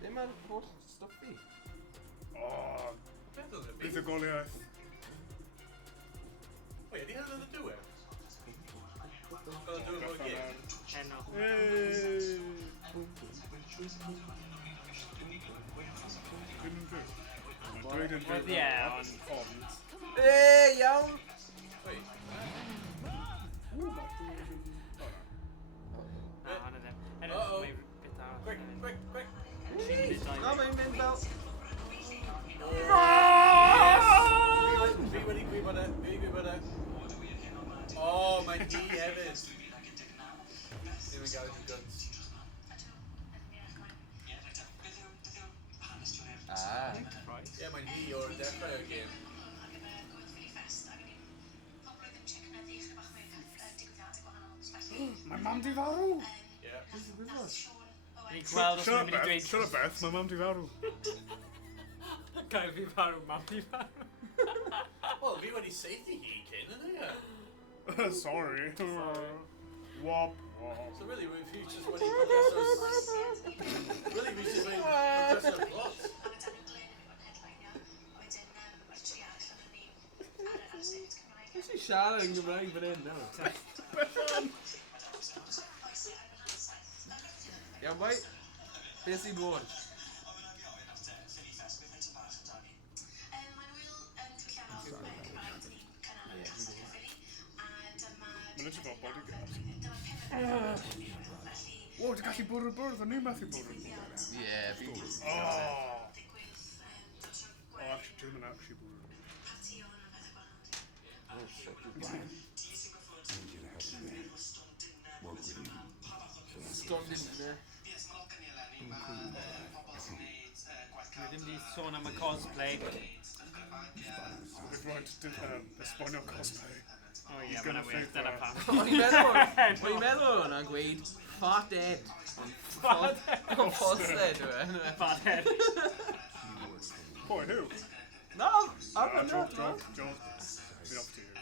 Dim ar holl stwff fi. O, bydd y goliaeth. Wait, ydy hyn yn y diwedd? we'll do it again. Heno. Well, yeah, on Fonds. Hey, iawn! Wait. Na, hwnna ddim. Heno, Uh-oh. mae bit arall. Quick, quick, quick. No, mae'n mynd fel... Fi wedi gwybod e, fi gwybod e. Oh, mae'n di hefyd. Ddim yn gael i guns. Ah. Ie, mae'n hi o'r dechrau o'r gêm. Mae mam di farw! Ie. Ni'n gweld os mae'n mynd i dweud... Siwr o beth, mae mam di farw. Gael fi farw, mam di farw. Wel, fi wedi seithi hi cyn, yna ie. Sorry. Wop, wop. So really, fi just wedi progreso'r... Really, fi just wedi progreso'r plot. Who's he siarad yn Gymraeg fan hyn nawr? Iawn, boi? Be sy'n bod? Mae'n edrych fel bodyguard. Wow, ti'n gallu bwrw'r bwrdd, o'n i'n methu bwrw'r bwrdd. Ie, fi... Oh, actually, dwi'n actually bwrw'r bwrdd. Stondin yna. Dwi ddim di sôn am y cosplay. We've run to esbonio cosplay. O ie, mae'n wir, dyna pam. O'n i'n meddwl hwnna'n gweud fat Ed. Ond Fosted yw e. Fat Ed. Boy, who? No, I'm not. Joke. Be off to you.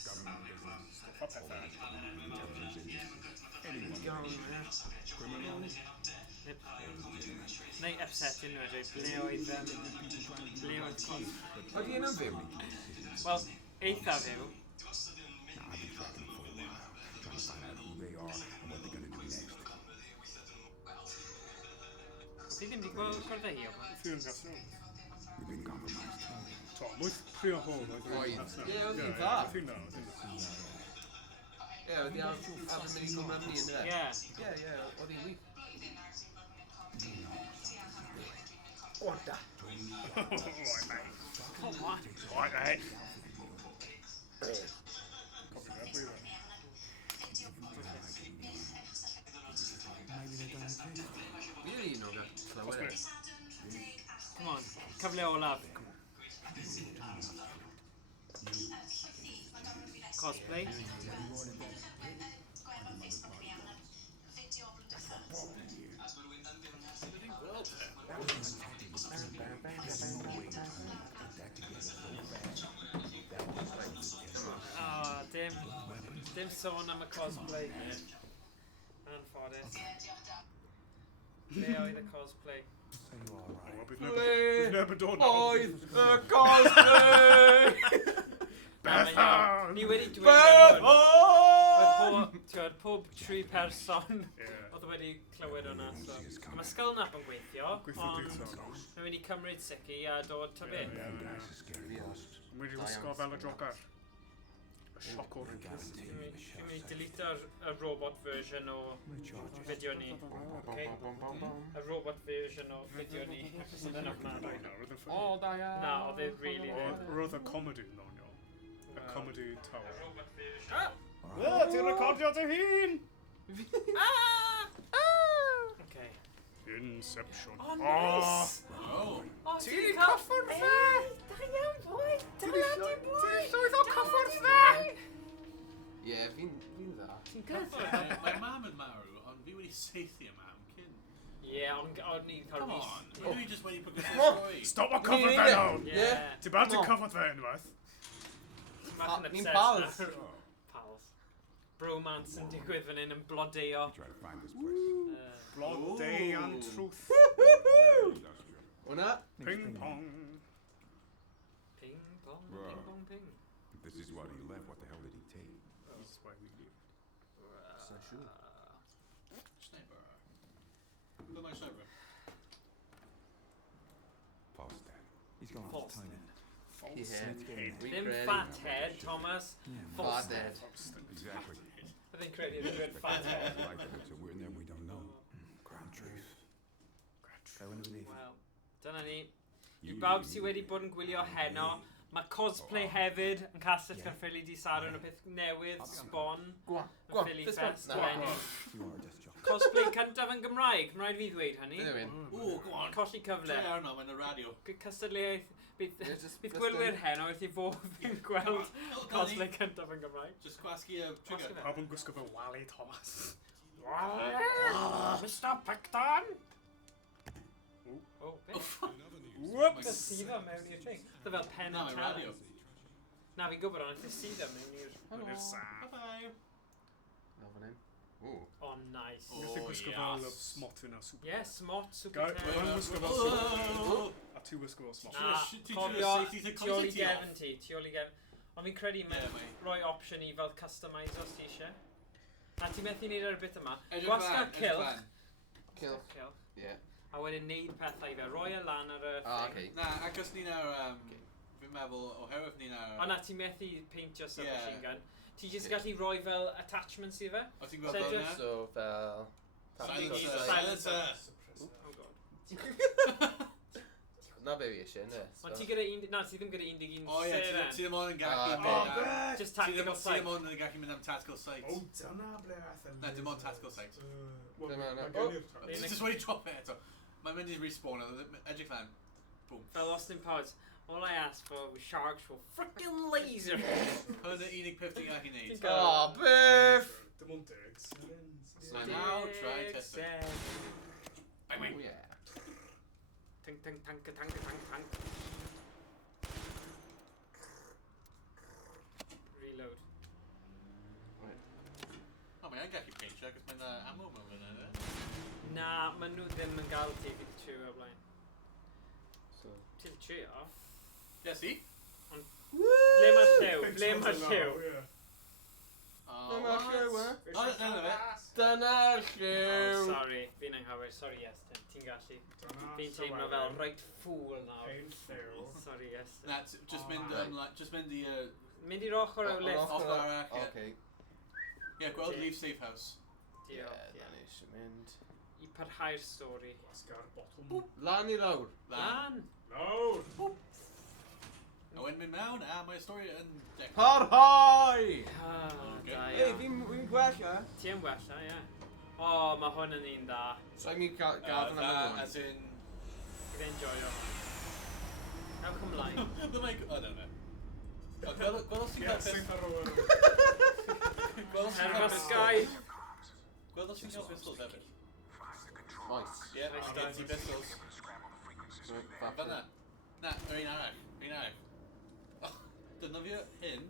Stop up pethau. Neu upset unrhyw dweud, ble oedd cos... Oedd hi'n yn fyw? Wel, eitha fyw. Ti ddim wedi gweld cwrdd hi o fan? Fi yn gasno. Tom, wyth pri o hwn oedd Oedd. Ie, oedd hi'n dda. Oedd hi'n dda. Ie, oedd hi'n mynd i gwmryd ni yn dda. Ie. Ie, oedd hi'n wych. Orda. Right, mate. Come on. Right, mate. Copy that, please. Fi yw'r un o'r clywed. Come on, cyfle olaf. Cosplay. Dim sôn am y cosplay. Anffodus. Ble oedd y cosplay? Bydd neb yn dod Oedd y cosplay! Bethan! Ni wedi dweud hwn. Pob 3 person oedd wedi clywed hwnna. Mae Skull Nap yn gweithio, ond mae'n mynd i cymryd sici a dod ta beth. Mae wedi wisgo fel y jogar. Y siocwr. Dwi'n mynd i delete y robot version o fideo ni. Y robot version o fideo ni. Episode yn ofnadwy. O, da ia. Na, oedd e really ddim. Roedd y comedy yn onio. Y comedy tower. Y robot version. Ti'n recordio dy hun! Okay. Inception. Oh, nice! Ti'n cyffwrdd fe? Da iawn, boi! Dylan di boi! Ti'n llwyth o cyffwrdd fe? Ie, fi'n dda. Ti'n cyffwrdd? Mae mam yn marw, ond fi wedi seithi y mam cyn. Ie, ond ni'n cael Come rhys. on, dwi just wedi progreso'r stori. Stop o cyffwrdd fe nawr! Ie. Ti'n bad ti'n cyffwrdd fe unwaith? Ni'n pals. Pals. Bromance yn digwydd fan hyn yn blodeo. Blodau and truth. Hwna? Ping pong. Ping pong, ping pong, ping. This is why he left. What the hell did he take? That's why we leave. as I should. Sniper. Look my sniper. False dad. He's gone False after Tony. Them fat head, Thomas. False Fat head. Exactly. I think Craig is a good fat head. Like so we're in there, we don't know. Ground truth. Go and believe. Wel, dyna ni. I bawb sydd wedi bod yn gwylio heno, mae cosplay hefyd yn Castell Caerphilly di saro yn y peth newydd, Sbon, Go on, y go on, Philly fist Fest. bump. eleni. You are a death job. Cosplay cyntaf yn Gymraeg, mae'n rhaid fi ddweud hynny. Bydd yw'n. Ooh, go on. Colli cyfle. Try arno, mae'n y radio. Cystadleuaeth, bydd just gwylwyr heno wrth i fod yn gweld cosplay cyntaf yn Gymraeg. Just gwasgu y trigger. Pawb yn gwisgo fe Wally Thomas. Mr Picton! Oh, beth? Whoops! Dy sydd o mewn i'r tring. Dy fel pen Na, yn mae'n radio. Na, fi'n gwybod ond, dy sydd o mewn i'r... Yn i'r sap. Bye-bye. No, fan hyn. Ooh. Oh, nice. Gallu gwisgo fel y smot yna super. Yeah, smot, super Go, ten. one gwisgo fel super. A two gwisgo fel smot. Na, cofio, tu ôl i gefn ti, tu ôl i gefn. Ond fi'n credu mae'n rhoi opsiwn i fel customiso os ti eisiau. A ti methu wneud ar y bit yma. Gwasga cilch. Cilch. Ie. A wedyn neud pethau fe, rhoi e lan ar y thing. Na, agos ni nawr, fi'n meddwl, oherwydd ni nawr... O na, ti methu peintio sy'n Ie. machine gun. Ti jyst gallu rhoi fel attachments i fe. O ti'n gweld fel yna? So, fel... Silencer! Oh god. Na be fi eisiau, ne? Ond ti gyda un... Na, ti ddim gyda 11 O ie, seren. ti ddim ond yn gallu Ah, mynd am... Just tactical Ti sight. ddim ond yn gallu mynd am tactical sight. O, dyna ble ath e. Na, dim ond tactical sight. Just wedi drop e eto. Mae'n mynd i respawn, edrych lan. Boom. Fel Austin Powers. All I asked for was sharks for frickin' laser. Hwn y unig peth ti'n gallu neud. Oh, biff! Dim ond digs. So now, try test it. Bang, bang. Oh, yeah. Tank, tank, tank, tank, tank, tank. Reload. O, mae'n gallu peintio, cos mae'n ammo mewn fyna, Na, maen nhw ddim yn gael ti fi di trio o blaen. So... Ti di trio? Ie, si? Ble mae'r lliw? Ble mae'r lliw? Dyna'r lliw, e? O, dyna fe. Dyna'r Oh, lliw! sorry, fi'n anghywir. Sorry, Iestyn. Ti'n gallu. Fi'n teimlo fel right fool nawr. Ein lliw. Sorry, Iestyn. Na, just mynd i... Mynd i'r ochr o lift. Off arach, ie. Okay. Ie, gweld Leave Safe House. Diolch. Ie, na ni eisiau mynd. I parhau'r stori. Gwasga'r bottom. Lan i lawr. Lan! Lawr! A wedyn mynd mewn, a mae'r stori yn... Parhau! Da Ei, iawn. fi'n gwella. Ti yn wella, ie. O, mae hwn yn un da. So I'm gafon am hwn. As in... Fydd enjoyo hwn. Ewch ymlaen. The mic... O, no. Gweld sy'n cael Sy'n pistol... cael rhywun. Gweld sy'n Herfa cael Sky! Gweld sy'n cael pistols hefyd. Nice. Ie, a gen ti pistols. Fel na. Na, yr un arall. Un arall. Dyna fi hyn.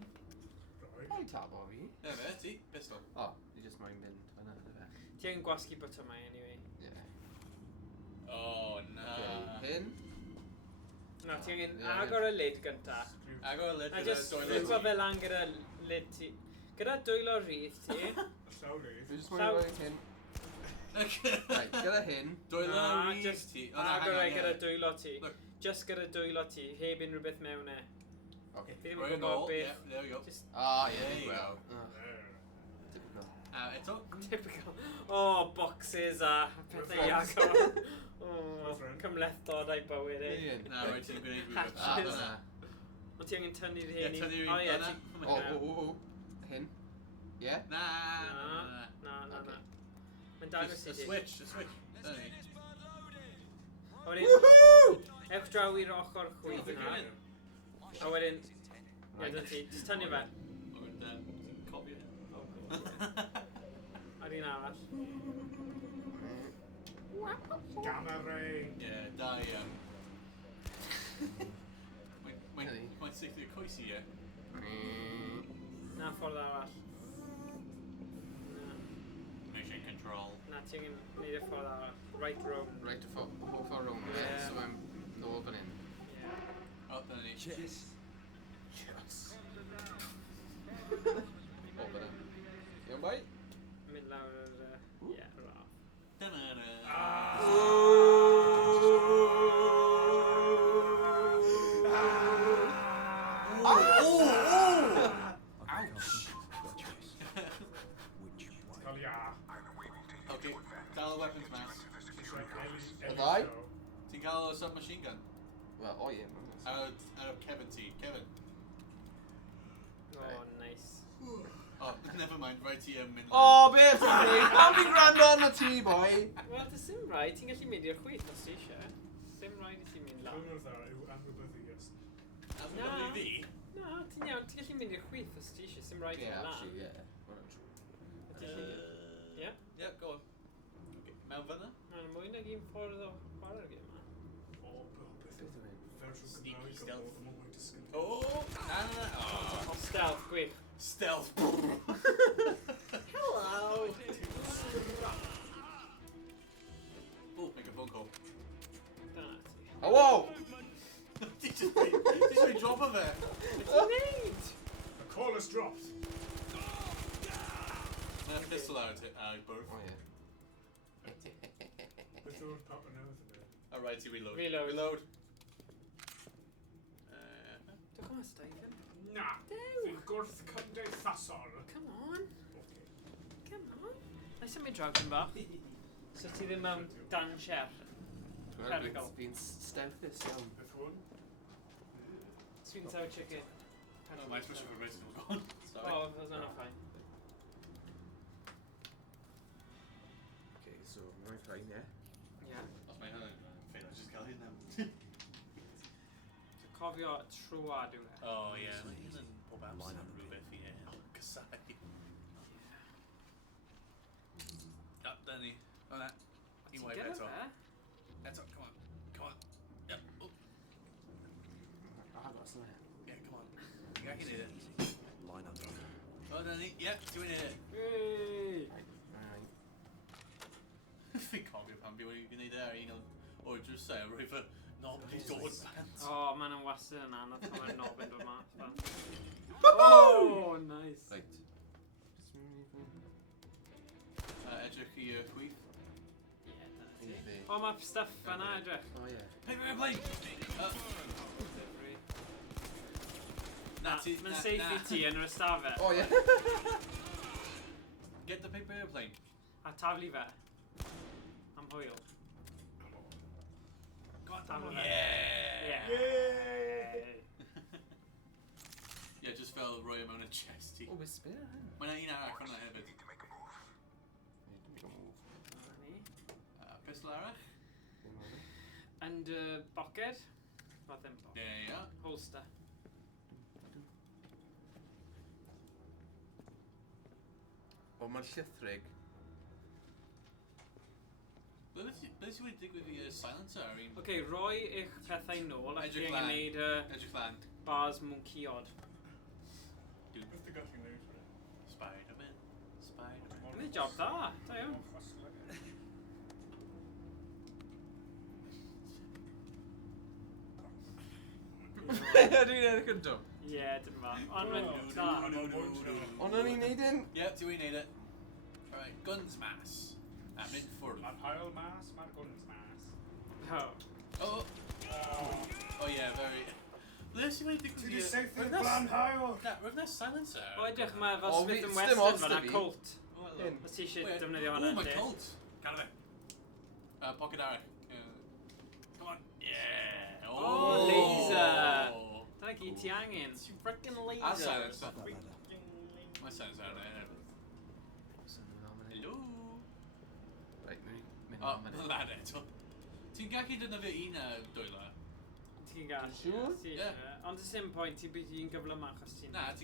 Ond tabo fi. Ne fe, ti, pistol. O, ni just moyn mynd fyna, dy fe. Ti yn gwasgu botymau, anyway. Ie. O, na. Hyn. No, ti angen Ie. agor y lid gynta. Agor y lid A gyda just dwylo flipio ti. fe lan gyda lid ti. Gyda dwylo rhif ti. Llaw ni. Fi just moyn rhoi hyn. Right, gyda hyn. Dwylo Na, rhif just ti. O, na, agor hang e on, gyda ie. dwylo ti. Look. Just gyda dwylo ti, heb unrhyw beth mewn e. Okay. Fi ddim Rhoi yn yn gwybod ôl, beth. ie, there we go. Just Ah, ie, There ni you gweld. go. Typical. A eto. typical. Oh, boxes a pethau i agor. Oh, cymlethdod a'i bywyd e. Ian. Na, rhaid ti'n gwneud rhywbeth. Hatches. na. Ond ti angen tynnu'r Ie, hyn i... tynnu'r O un ie, yna. ti... O. Hyn. Ie? Na. Na. Okay. Mae'n dangos i A ti. switch, a switch. Dyna ni. A wedyn, ewch draw i'r ochr chwyd yna. A wedyn, ie, dyna ti, just tynnu fe. O, ti'n cofio hyn. Ar un arall. Gamerai. Ie, da iawn. Mae'n seithio coesi, ie. Na ffordd arall. Mission control. Na, ti angen neud y ffordd arall. Right round. Right, hoff o'r rownd. Ie. So mae'n nôl fan hyn. O, dyna ni. Yes. Yes. O, fan hyn. Iawn, bai? Mynd lawr yr... Ie, rhaff. Okay, dal y weapons mas. Y ddau? Ti'n cael y submachine gun? Wel, o ie. Ar Kevin ti. Kevin. Oh, nice. Oh, never mind. Right i mynd. O, beth ydyn ni? Pam fi'n gwrando arno ti, boi? Wel, dy sim rhaid, ti'n gallu mynd i'r chwith os ti eisiau. Sim rhaid i ti mynd lan. Rwy'n dda yw anwybyddius. Anwybyddu fi? Na, ti'n iawn, ti'n gallu mynd i'r chwith os ti eisiau, sim rhaid i mynd lan. Ie? Ie, go on. Mewn fyna? Mae'n mwy nag un ffordd o chwarae'r gym yma. O, beth yw fersiwn Gymraeg o stealth. fod yn mwy disgyn. O, na. O, stealth, gwych. Stealth. Hello! Oh, make a phone call. Dyna ti. Oh, whoa! Ti jyst wedi drop o fe. Beth i'n neud? The call is dropped. Na'r pistol ar ti, bwrdd. O ie. Beth yw'r papur newydd yn dweud? Alright, i reload. Reload. Dwi'n gwybod, Stephen. Na! Fi'n gwrth cymdeithasol. Come on. Come on. Na i symud draw yn bach. So ti ddim mewn dan chair. Perigol. Fi'n stealthus iawn. Beth hwn? Sweet and sour chicken. No, mae'n switch o'r racing o'n gone. Sorry. Oh, that's not fine. Okay, so mae'n ffain, ie? Ie. Os mae hynny'n ffein, I'll just cael hyn am. So cofio trwad yw e. Oh, ie. Hyn yn pob amser yn rhywbeth i cysau. Ja, dyna ni. O na. I waith eto. Eto, come on. Come on. Yep. Oh. Agos yna. Yeah, come on. Ti'n gallu neud e? Line up. O, dyna ni. Ie, ti'n neud e. Hey! Fi'n cofio pan fi wedi gwneud e ar un o'r drwsau, rwy fy knob wedi dod bant. Oh, ma'n yn wastad yn anodd pan mae'r knob yn dod mas. Oh, nice. Right. Edrych i chwith. O, mae stuff fan'na edrych. O ie. Paper airplane! Na, ti... Mae'n safe i ti yn yr ystafell. O ie. Get the paper airplane. A taflu fe. Am hwyl. Taflu fe. Yeah! Yay! Yeah, just fel roi e mewn y chest i. O, whisper. Mae yna un arall fan'na hefyd. Pistol arall? And boced? Well, ddim boced. Yeah. Holster. O, mae'n llithrig. Beth sydd wedi digwydd i silencer ar un? Okay, roi eich pethau nôl a chi Edrych angen lan. neud Edrych lan. bars mwnciod. Beth dy gallu neud for it? Spider-Man. Spider-Man. Gwneud job da, da iawn. Dwi'n edrych yn dwm. Ie, dim fa. Ond mae'n da. Ond o'n i'n neud un? Ie, ti wedi neud e. Alright, guns mas. A mynd ffwrdd. Mae'r hael mas, mae'r guns mas. Oh. Oh! Oh yeah, very... Ble sy'n wedi digwydd Ti di saethu'r blan hael? Na, roedd na silencer. O, edrych mae fel O, Smith fi- and sdim Wesson ots fan'na da fi. Colt. Hyn. Os ti eisiau Wait, defnyddio oh, hwnna my lle. Colt. Gan fe. Pocket arall. Come on. Yeah. Oh, laser. Dyna gyd ti angen. Frickin' A laser. silencer. Mae silencer ar yna. Hello. Right, mynd O, am mae'n lad eto. Ti'n gallu defnyddio un dwylo? Ti'n gallu. Siŵr? Ti isie. Ond y sim pwynt, ti'n byd un gyflym achos ti'n... Na, os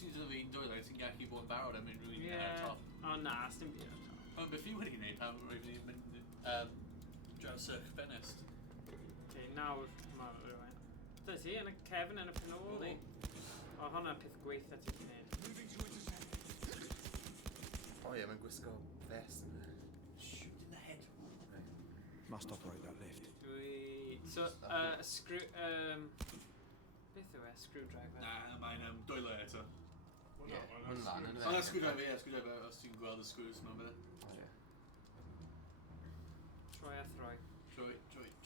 ti'n defnyddio un dwylo, ti'n gallu bod yn barod am unrhyw un ar top. O na, sdim byd ar top. Ond beth fi wedi gwneud pan roedd fi'n mynd draws y ffenest. Okay, nawr mae rhywun. Dyna ti, yn y cefn yn y penol ni. O, hwnna'r peth gweitha ti wedi gwneud. O ie, mae'n gwisgo vest yn fe. Shoot in the head. Must operate that lift. So, screw... Beth yw e? Screwdriver? Na, mae'n dwylo eto. Ie, hwn lan yn Ond screwdriver, ie, screwdriver, os ti'n gweld y screws mewn beth. O ie. Troi a throi.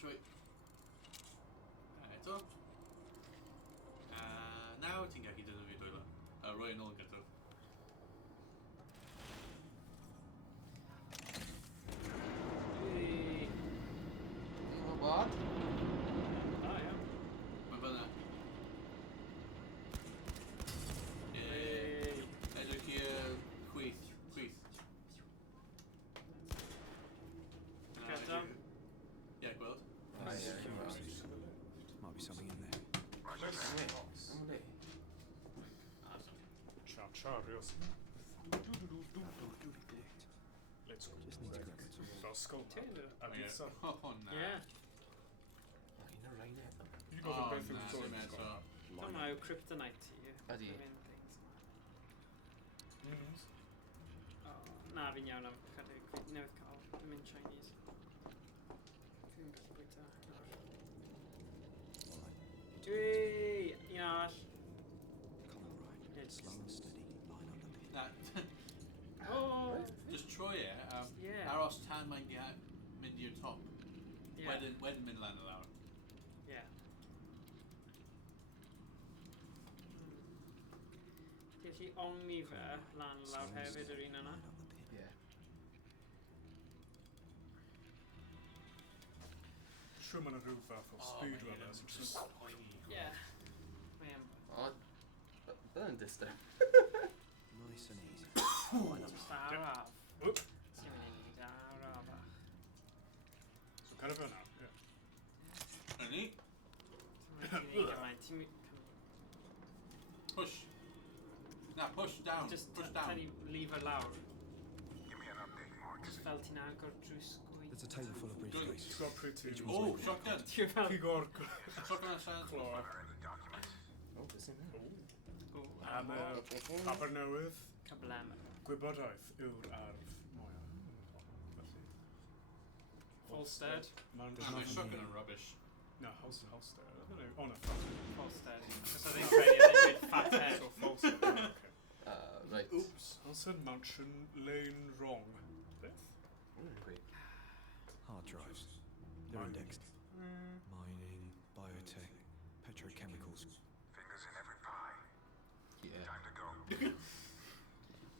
Troi. Eto. Nawr ti'n gallu dynnu fi dwylo. Roi yn ôl gyda. O, bod? Da, iawn. Mae'n fyna. Edrych i'r chwith. Gada. Ie, gweld. Might be something in there. Chargerios. Let's go. Just need to grab it. Fel sgol. A pizza. O, na. Ie. Dwi'n gofyn beth yw'r dod. Dyma yw kryptonite i. Ydi. Na, fi'n iawn am cadw. Newydd cael. Dwi'n mynd Chinese. Dwi'n gallu bwyta. Dwi! Un arall. Slow and steady. Line up the pin. Na. Oh! Just troi e, Yeah. aros tan mae'n mynd i'r top. Yeah. Wedyn mynd lan y lawr. Yeah. Gellu ongni fe lan lawr hefyd yr un yna. Ie. Siwr mae'n rhyw fath o speedrunner. Ie. Mae am. O, byddai'n disturb. Nice and easy. Just araf. Oop. Ti'n mynd i araf bach. So kind of yna, ie. Yni. Ti'n Push. Na, push down. Just push down. tynnu lever lawr. Give me an update, Marcus. Just fel ti'n agor drwy sgwyd. There's a table full of briefcases. It's got pretty. Oh, shotgun. Ti'n fel... Pigor. Shotgun allan. Clor. Any documents? O, beth sy'n hynny? Hammer. Abernewydd. Cablam. Gwybodaeth yw'r arf mwyaf. Felly. Falstead. Mae shotgun yn rubbish. No, Halstead. I don't know. Oh no, Falstead. Falstead. Cos oedd e'n credu oedd e'n fathead. So Falstead. Okay. Right. Oops. Halstead Mansion Lane wrong. Beth? Great. Hard drives. They're indexed. Mining, biotech, petrochemicals. Fingers in every pie. Yeah. Time to go.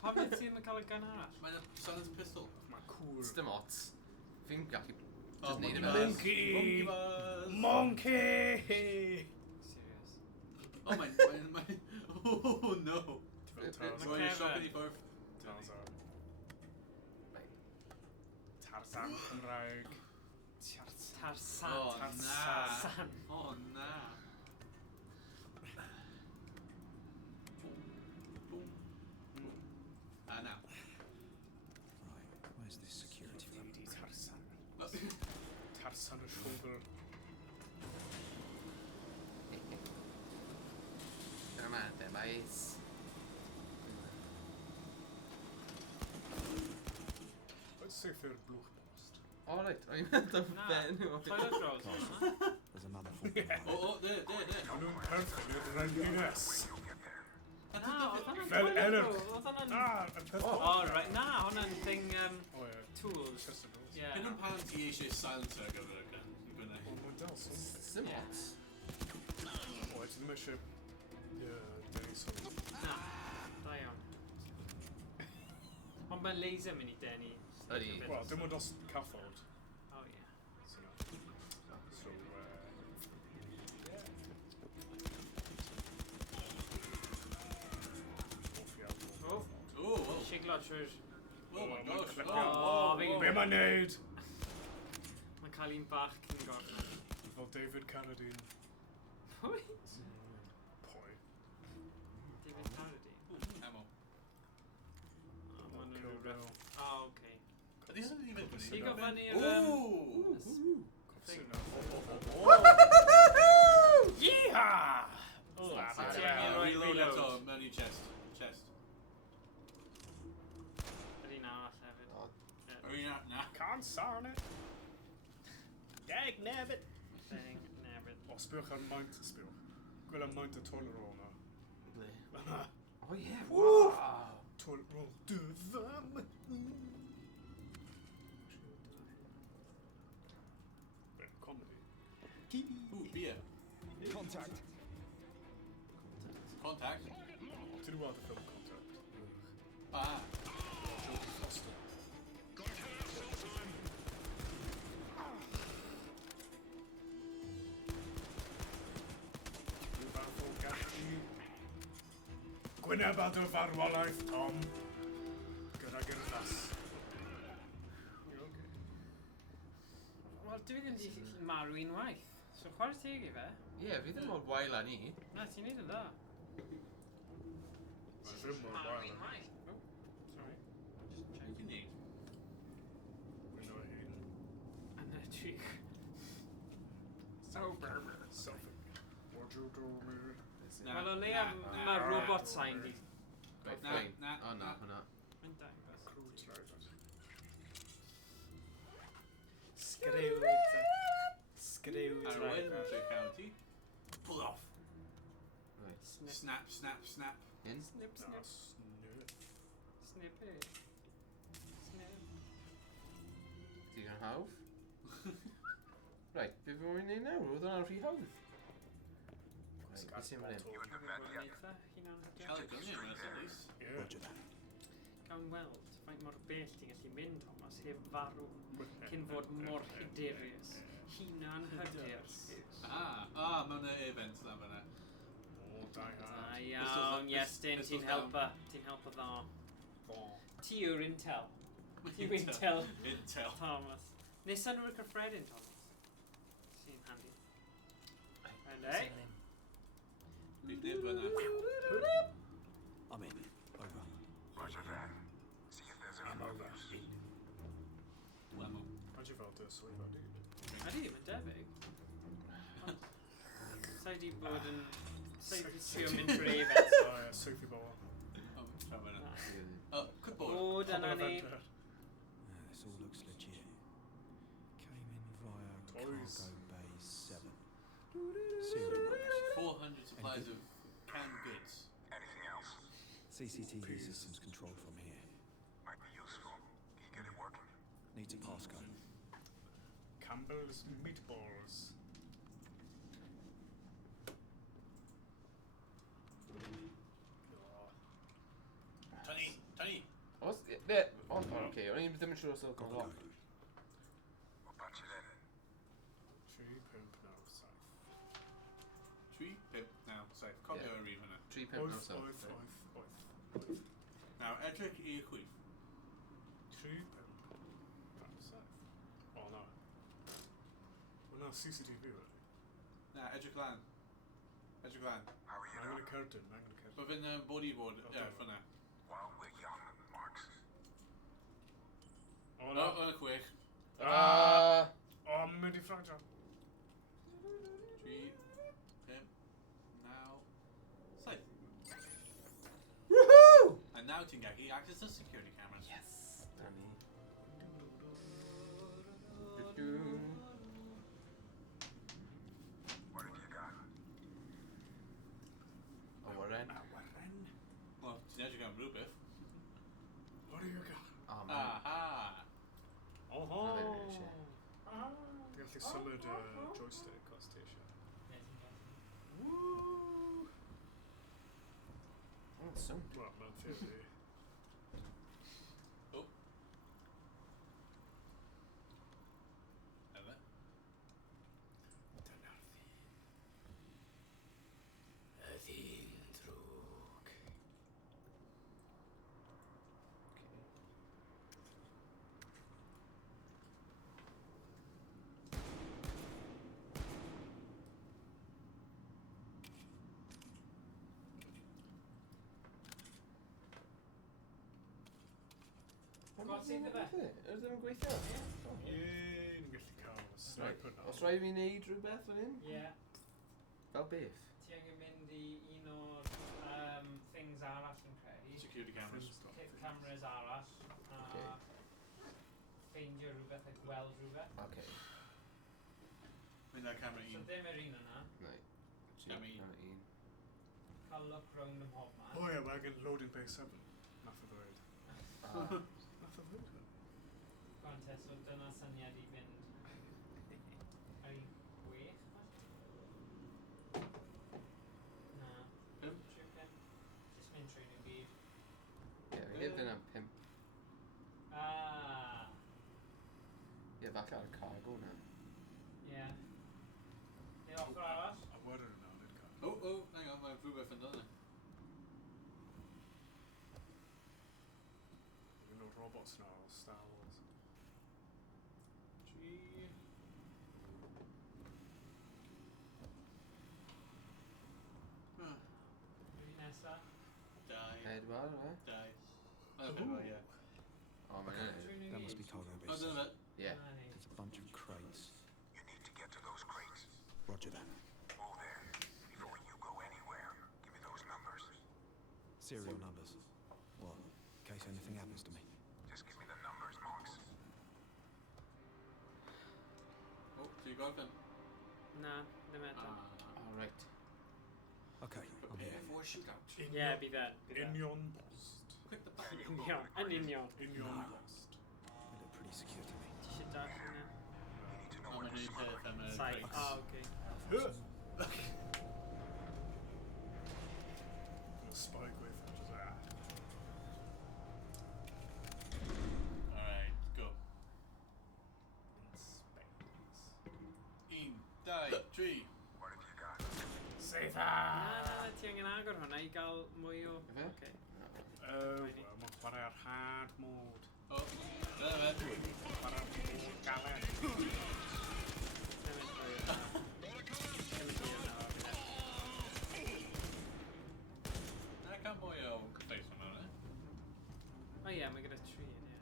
Pa beth ti'n cael y gun arall? Mae'n silenced pistol. Mae'n cool. It's dim ots. Fi'n gallu... Oh, Just need a monkey bit. buzz. Monkey! Serious. Oh, my... Oh, no. Roi y shotgun i ffwrdd. Tarzan. Tarzan Cymraeg. Tarsan. Oh, na. Tarsan. Oh, na. Now. Right, where's this security room? Tarzan. Tarzan y siwgr. Come on, then, boys. Let's say for blwchpost. All right, I'm at the Na, venue. toilet rolls. There's another full There. Maen nhw'n perffaith i'r rhaid. Na, oedd hwnna'n Fel toilet Eric. roll. Oedd hwnna'n... Na, y peth... Oh, right. Na, hwnna'n thing... O ie. Tools. Chesticles. Yeah. Hyn yn pan ti eisiau silencer ar gyfer y gun. O, mae'n dal something. Sim ots. O, ti ddim eisiau... Ie, denu something. Na, da iawn. Ond mae laser mynd i denu. Ydi. Wel, dim ond os cathod. Oh, ie. So, Oh, Oh, siglo trwy'r... oh my gosh. Oh, fi... Be mae'n neud? Mae'n cael un bach cyn gorffen. Fel David Carradine. Pwy? Pwy? David Carradine. Ammo. Oh, ma' nhw'n Kill rhywbeth. Bill. Oh, okay. Ydy hynny'n i fynd fyny? Ti go fyny i'r... Ooh! thing. Yeehaw! Oh, Ah, so ti yeah, angen rhoi Reload eto, reload. mewn i chest. Yr un arall hefyd. Yr un arall, na. Can't sarn it. Gag nabbit. Thing, nefyd. O, sbiwch ar maint, sbiwch. Gwyle maint y toilet roll na. Ble? Oh yeah. Woo! Wow. Toilet roll. Do them. Comedy. Ooh, beer. Contact. Contact. To the water film Contact. Ah. Jodie Foster. Gwyneb a dy farwolaeth, Tom. Gyda gyrdas. Wel, dwi ddim di marw unwaith. So chwarae teg I fe. Ie, fi ddim mor wael â ni. Na, ti'n neud yn dda. Mae ddim mor Marw wael. unwaith. Oh, sorry. Just checking. Wy'n o'r hyn. Yna tri. Sober. Something. What you do me? Wel, o leia mae robot sign di. Right, Na, fine. na, Oh, na, hwnna. Mae'n dangos. Screwdrivers. Arwen, Trey County. Pull off. Right. Snap, snap, snap. In? Snip, snip. Na, snip. Snip it. Snip. Digon hawdd. Right, be fi'n mynd i neud nawr? Oedd hwnna'n rhy hawdd. Right, beth sy'n mynd? Cael ei dynnu yn at least. Roger that. Gawn weld faint mor bell ti'n gallu mynd, Thomas, heb farw, cyn fod mor hyderus. Hunan hyder. Mewn y event na fyna. O, da Da iawn. iawn, Iestyn, ti'n helpa. Ti'n helpa dda. Ti yw'r Intel. Ti yw Intel. Intel. Thomas. Neu synwyr cyffredin, Thomas. Sy'n handi. Rende. Bydd neb fyna. I'm in. Over. Roger that. See if there's any others. Lemo. How'd you felt this? What about you? Ydy, mae'n debyg. Sa'i di bod yn... Sa'i di trio mynd trwy event. Oh, yeah, Sophie Bauer. Oh, tra fyna. Could board. O, dyna ni. This all looks legit. Came in via Toys. Cargo Bay 7. Serial numbers. 400 supplies of canned goods. Anything else? CCTV systems controlled from here. Might be useful. Can you get it working? Needs a passcode. Campbell's Meatballs. Tony! Oes? Ne, ond, oce, o'n i'n ddim yn siŵr os oedd o'n lock. We'll punch it in. Tree pimp now, safe. 3 pip now, safe. Cofio Yeah. yr un hynna. 3 pimp Oif, o'r self. oif, oif, oif. Now, edrych i'r chwith. Tree pimp now, safe. Oh, no. Well, no, CCTV already. Na, edrych lan. Edrych lan. Hurry it I'm gonna up. curtain, I'm gonna curtain. Mae fy'n bodyboard, ie, fyna. While we're young, Marks. Oh, O, no. yn y chwech. Oh, I'm mynd I fragile. 3 pip now, safe. Woohoo! And now ti'n gallu access the security cameras. Yes! Dyna ni. Du-du. What have you got? Awyren. Wel, ti'n edrych am rhywbeth. What do you got? Oh, man. Aha! Oh, Na fe eisiau. Ti'n gallu sylwyd joystick os ti eisiau. Oh, swn. Wel, mae'n theori. Oh. Efe? Dyna'r ddyn. Y ddyn drwg. Gweld sy'n dda fe? Ydw ddim yn gweithio? Ie, ni'n gallu cael sniper nawr. Os rhaid fi wneud rhywbeth fan hyn? Ie. Fel beth? Ti angen mynd I un o'r things arall yn creu. Security cameras. Cameras arall. A ffeindio rhywbeth a gweld rhywbeth. Oce. Mynd ar camera So 1. ddim yr un yna. Neu. Camera 1. cael look round ym mhob man. O ie, mae gen loading bay 7. Nath o ddweud. Nath o ddweud. Gwan te, so dyna syniad i fynd. Ar un gwych, ma? Na. Pump? Just mynd trwy'n y byd. Ie, fi heb fynd am 5. Ah. Ie, falle ar y cargo na. Ie. Neu ochr arall? A wedyn yna, nid cael. Oh, hang on, mae rhywbeth yn dod yna. Ydyn nhw robots na o Star Wars. Gee. Rydyn nesa? Dau. Pedwar, e? Dau. Pedwar, ie. O, mae'n That must be cargo Oh, base. dyna fe. Yeah. There's a bunch of crates. You need to get to those crates. Roger that. Move there. Before you go anywhere, give me those numbers. Serial numbers. What? In case anything happens to me. Just give me the numbers, Monks. Oh, so you got them? Na, ddim eto. Oh, right. Okay, I'm here. For a shootout. Ie, bydd e. Union post. Click the button. Union. Yn union. Union post. They look pretty secure to me. Ti eisiau darllen e? Oh, mae'n neud peth am y Saith. crates. Ah, oce. Spike with it. Just that. Alright, go. In space. 1, 2, 3. What have you got? Safe Na, ti angen agor hwnna i gael mwy o... Ife? Oce. Wel, mae'n chwarae ar hard mode. Oh, dyna fe. Chwarae ar mode galed. Ddim yn trwy yna. Ddim yn trwy yna. Na, can mwy o face hwnna, ne? O ie, mae gyda 3 yn ie.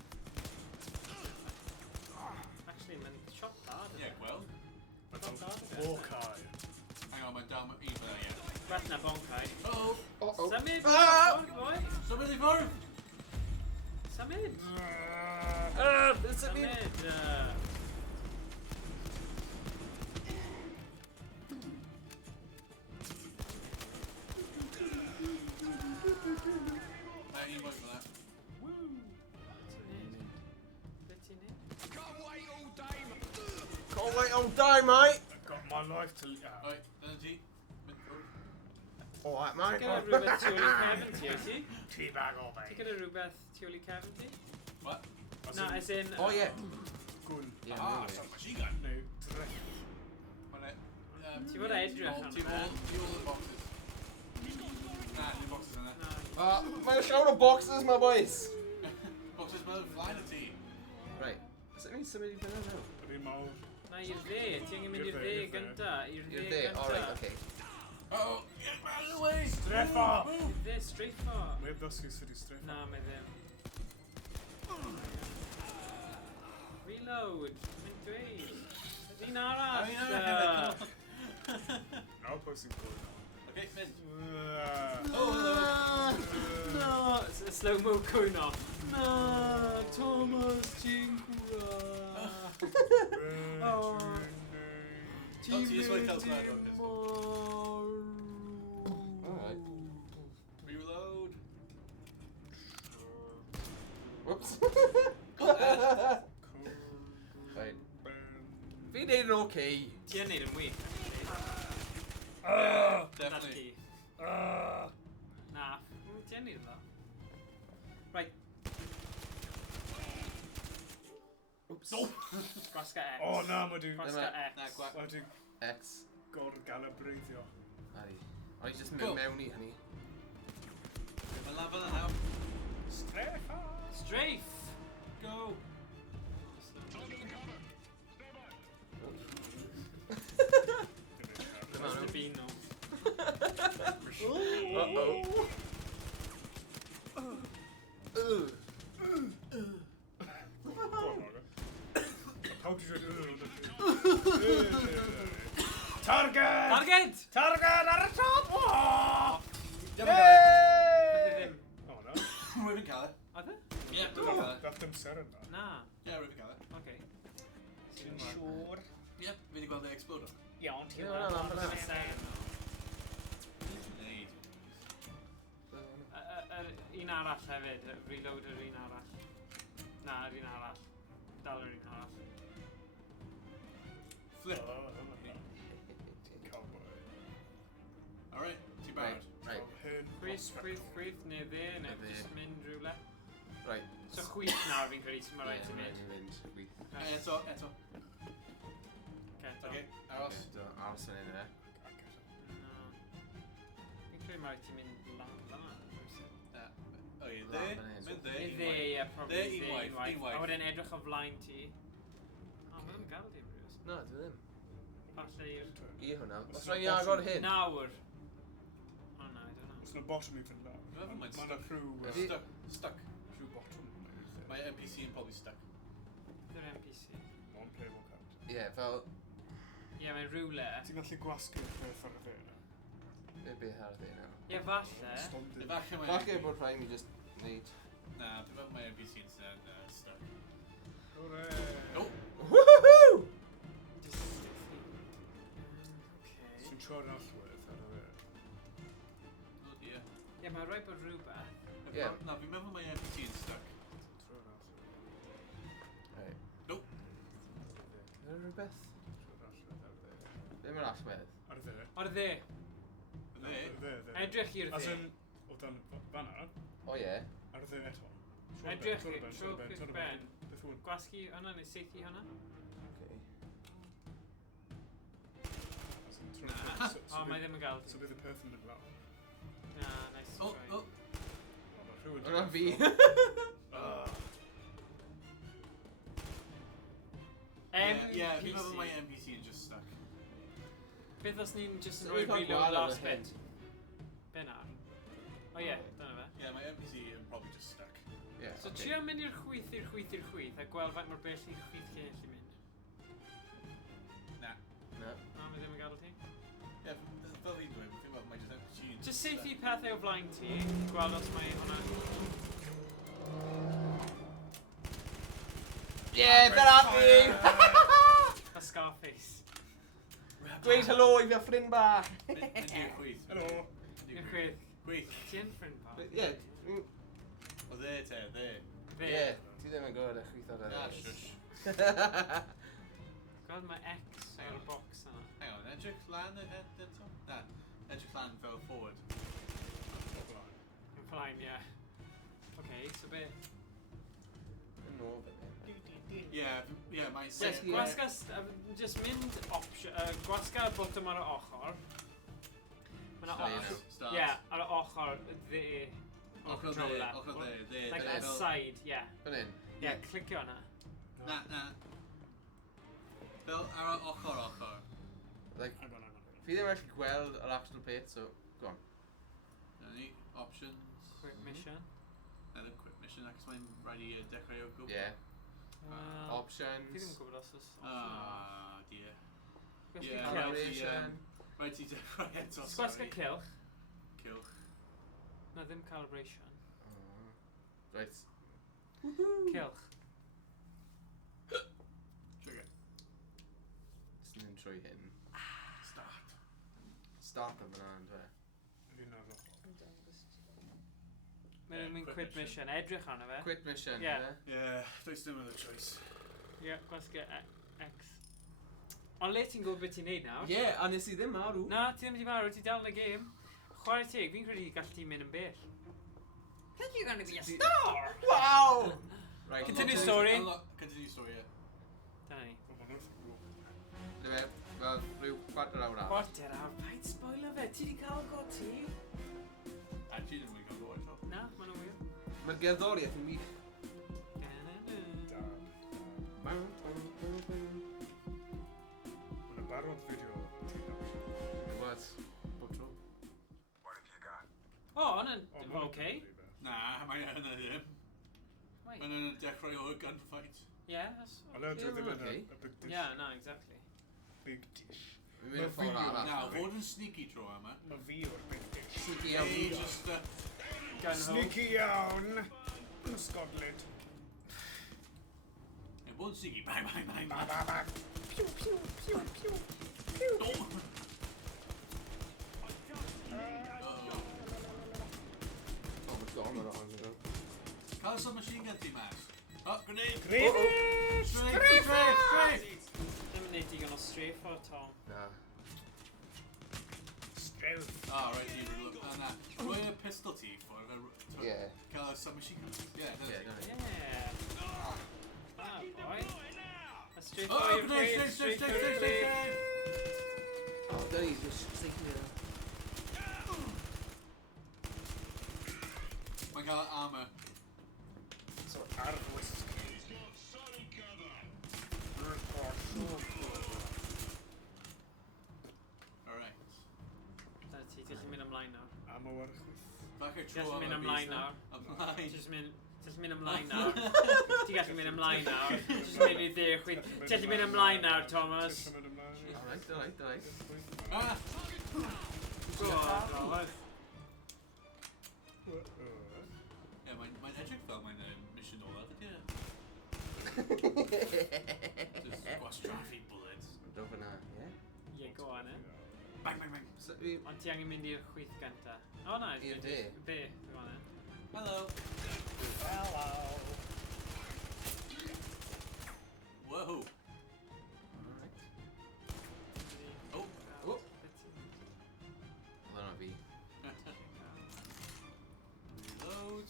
Actually, mae'n shot hard. Ie, gweld. Hawkeye. Hang on, mae'n dal un fyna, ie. Gwell na boncau. Oh! Symud! Ah! Ffwrdd, boi! Symud i ffwrdd! Symud! Symud! Symud! Na, un mwy fyna. Be ti'n neud? Can't wait all day, Can't wait all day, mate! I got my life to... Right, dyna ti. Mynd ffwrdd. Alright, mate. Ti'n gyda rhywbeth tu ôl i cefn ti, wyt ti? Teabag o Ti'n mate. gyda rhywbeth tu ôl i cefn ti? What? Na, as in... Oh, yeah. Gwn. Yeah, Ah, no, submachine gun. Neu, drech. Mae'n e... Ti fod edrych arno Ti fe? all the boxes. Na, dim boxes yna. Mae'n llawn o boxes, my boys! Boxes mae'n flaen y ti. Right. Does it mean somebody been in now? Yr un mawr. Na, i'r dde. Ti angen mynd i'r I'r dde dde, gynta. I'r You're dde there. gynta. Alright, okay. Oh, get out of the way! Streffa! I'r dde, streiffo. Mae ddysgu sydd i streffa. Na, mae ddim. Reload. Mae'n dweud. Ydyn arall. Nawr pwy sy'n gwybod. Okay, mynd. Oh, no. Slow-mo cwyn off. No, Thomas, ti'n gwra. Ti'n mynd dim Alright. Reload. Whoops. Right. Fi'n neud yn okay. Ti yn neud yn wych. Definitely. Na, ti yn neud yn dda. Right. Oops. Gwasga X. O na, mae di... Gwasga X. Na, gwa... Mae di X. gorgalabreiddio. Ari. O'n i just mynd mewn i hynny. Mae'n lafo na nawr. Streffa! Strafe. Go. Mr. Beano. Uh-oh. Pawb ti dweud... Target! Target! Target ar y top! O! Ddim. O na. Rwy'n cael e. Oedd e? Ie, rwy'n cael e. Dath dim ser yna. Na. Ie, rwy'n cael e. Oce. Ti'n siŵr? Ie, fi wedi gweld e explodo. Iawn, ti'n Ie, hwnna'n amser na. ser. un arall hefyd, reload yr un arall. Na, yr un arall. Dal yr un arall. Flip. Cowboy. Alright, ti barod? Right. Chwith, neu dde, neu just mynd rhywle. Right. So chwith nawr fi'n credu sy'n rhaid i mynd. Eto. Eto. Okay, aros. Aros yn un e. No. Fi'n credu mae rhaid i mynd lan fan'na. O ie, dde. Mynd dde. Dde, ie, probably. Dde, unwaith. A wedyn edrych o flaen ti. O, mae'n gael di, Bruce. Na, dwi ddim. Falle i'r... I hwnna. Os rhaid i agor hyn? Nawr. O, na, I don't know. Os yna bottom i fynd lawr. Mae'n rhyw... Stuck. Rhyw bottom. Mae NPC yn probably stuck. Dy'r NPC. Non-playable character. Ie, fel... Ie, mae'n rhywle. Ti'n gallu gwasgu'r peth ar y dde? Beth ar y dde nawr? Ie, falle. Falle bod rhaid mi just neud. Na, dwi'n meddwl mae NPC yn stuck. Hwre! Oh! Woohoo! Sy'n troi'r allwedd ar y dde. Oh dear. Ie, mae'n rhaid bod rhywbeth. Na, fi'n meddwl mae NPC yn stuck. Troi'r allwedd. Right. Nope. Is there rhywbeth? Troi'r allwedd ar y dde. Ddim yn allwedd. Ar y dde? Ar y dde. Dde. Edrych i'r As dde. in, o dan fanna? O ie. Ar y dde eto. Edrych i'r ben. Beth hwn? Gwasgu hwnna neu seithi hwnna? O, mae ddim yn gael. So bydd y peth yn mynd lawr. Na, nice try. Hwnna'n fi. Ie, fi'n meddwl mae NPC yn just stuck. Beth os ni'n just yn So rhoi we can't reload go out last of the bit? Be nawr? O ie, dyna fe. Ie, mae NPC yn probably just stuck. Yeah, So trio mynd i'r chwith, a gweld faint mor bell i'r chwith cyn allu mynd. Na. Na, mae ddim yn gadael ti? Ie, fel fi'n dweud, fi'n meddwl mae just NPC yn Just seithi pethau o flaen ti, gweld os mae hwnna... Yeah, dyna fi! A Scarface. Dweud helo i fi a ffrind bach! Mynd i'r chwith. Helo! I'r chwith. Chwith. Ti yn ffrind bach? Ie. O dde te, dde. Ie, ti ddim yn gwybod y chwith o'r Na, shush. God, mae X ar y box yna. Hang on, edrych lan eto? Na, edrych lan fel forward. Yn flaen, ie. Okay, so be? Yn ôl fe. Ie, mae... Gwasga, just mynd gwasga bottom ar y ochr. Mae'na ochr. Ie, ar y ochr, dde. Ochr dde. Like that side, yeah. Fan hyn? Ie, clicio hwnna. Na. Fel ar y ochr. Like, fi ddim yn gallu gweld yr actual peth, so, go on. Na ni, options. Quick mission. Quick mission, ac mae'n rhaid i dechrau o gwbl. Ie. Options. Fi ddim yn gwybod os oes option. Ah, dear. Calibration. Rhaid ti dechrau eto, Gwasga cilch. Cilch. Na, ddim calibration. Right. Cilch. Trigger. Just mynd trwy hyn. Start. Start o fyna, ynddo e? Fi'n arno. Mae'n mynd quit mission. Edrych arno fe. Quit mission, ie? Ie, does dim other choice. Ie, gwasga X. Ond le ti'n gwybod beth ti'n neud nawr? Ie, a nes i ddim marw. Na, ti ddim wedi marw, ti dal yn y gêm. Chwarae teg, fi'n credu gallu ti mynd yn bell. Because you're going to be a star! Wow! Right, continue story. Continue story, ie. Dyna ni. Dyma, fel rhyw quarter awr arall. Quarter awr? Paid spoiler fe, ti wedi cael go ti? Actually, ddim wedi cael go eto. Na, ma'n wir. Mae'r gerddoriaeth yn wych. Mae'n barod fideo ti nawr. What? Bob tro. O, hwnna'n okay. Na, mae hynny ddim. Mae hynny'n dechrau o gunfight. Yeah, that's... Ond dwi ddim yn a big dish. Yeah, no, exactly. Big dish. Mae'n ffordd arall. Na, fod yn sneaky tro yma. Mae fi o'r big dish. Sneaky iawn. Sneaky iawn. Ysgodlyd. Yn bod yn sneaky. Bang. Piw, piw, piw, piw, piw. Oh my god. Cael submachine gun ti mas. Oh, grenade! Grenade! Strafe! Ddim yn neud digon o strafe o Tom. Na. Strafe. Ah, right, you look. Nah. Rwy y pistol ti for Yeah. Cael submachine gun. Yeah, Yeah. Ah, boy. A strafe Oh, fire grenade! grenade, Strafe! strafe grenade. Oh, there he's just sneaking it. Mae'n cael armor. So arfwys. Alright. Dyna ti, ti'n mynd ymlaen nawr. Am o warchwys. Falle Ti'n gallu mynd ymlaen nawr. Ymlaen. Ti'n mynd ymlaen nawr. Ti'n gallu mynd ymlaen nawr. Ti'n mynd i ddech chwyd. Ti'n gallu mynd ymlaen nawr, Thomas. Alright. Ah! Go on, Thomas. Ie, mae'n edrych fel mae'n mission olaf, ydy e? Just gwastraffu bullets. Don't for now, yeah? Yeah, go on, Bang, bang, bang. So, Ond ti angen mynd i'r chwith gynta. O na, I'r de? De, go on, Hello. Hello. Whoa. Alright. Oh. Oh. Hold on, V. Reload.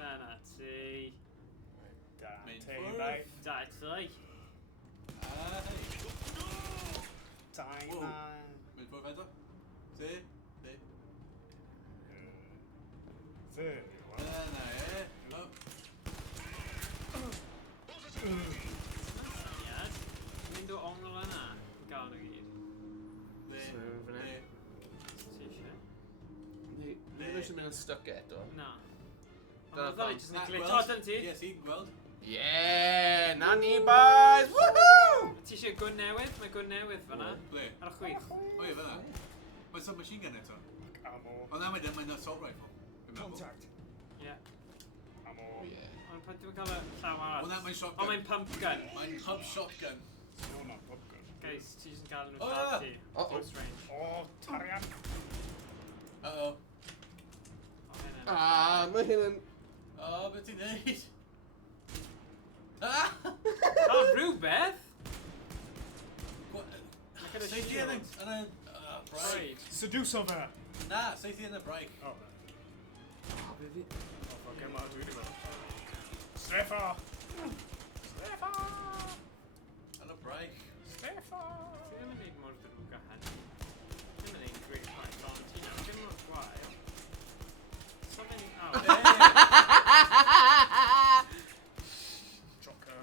Dyna ti. Da, Main te, forward. bai. Da ti. Tai, Whoa. man. Mynd ffordd eto. Se. Se. There you are. Dyna e. Oh. Syniad. Mynd o ongl yna. Gael nhw gyd. There. So, fyna. There. Ti eisiau? Ddim eisiau mynd yn stuck eto. Na. Dyna Ond oedd pam. jyst yn glitch. O, dyna ti. Yes, i'n gweld. Yeah! Na ni, boys! Woohoo! Ti eisiau gwn newydd? Mae gwn newydd fyna. Ble? Ar y chwith. O ie, fyna. Mae'n submachine gun eto. Ammo. O na, mae'n assault rifle. Contact. Ie. Ammo. Ond pan dwi'n cael y llaw arall. O na, mae'n shotgun. O, mae'n pump gun. Mae'n hub shotgun. No, not popgun. Guys, ti jyst yn gael nhw O, llaw ti. O, o. Close range. O, tarian. Uh-oh. O, hynny. Ah, mae hyn yn... O, beth ti'n neud? Ah! O, rhywbeth! Seithi yn y... Braig. Braid. Seduce fe. Na, seithi yn y braig. O, be. O, ffog yma, dwi wedi bod. Strefo! Strefo! Yn y braig. Strefo! Ti ddim yn neud mor ddrwg â hynny. Ti ddim yn neud great fight on ti nawr. Dim mor gwael. Something... Joker.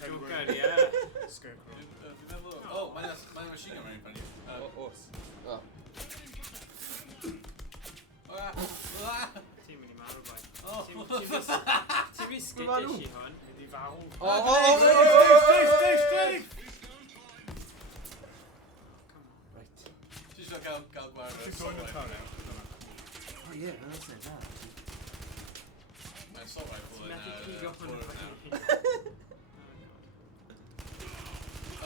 Joker, ie. Scarecrow. Fi'n meddwl... O, mae'n machine gun rhaid fan i. Os. O. Ti'n mynd i marw, boi. O. Ti'n fi skiddish i hwn. Ydi fawl. O, Steve! Right. Ti eisiau gael gwared Ti'n dod yn tar, Oh, yeah, that's it, that. Mae'n assault rifle Ti'n yn methu cigo hwn yn ffwrdd ffocin. nawr.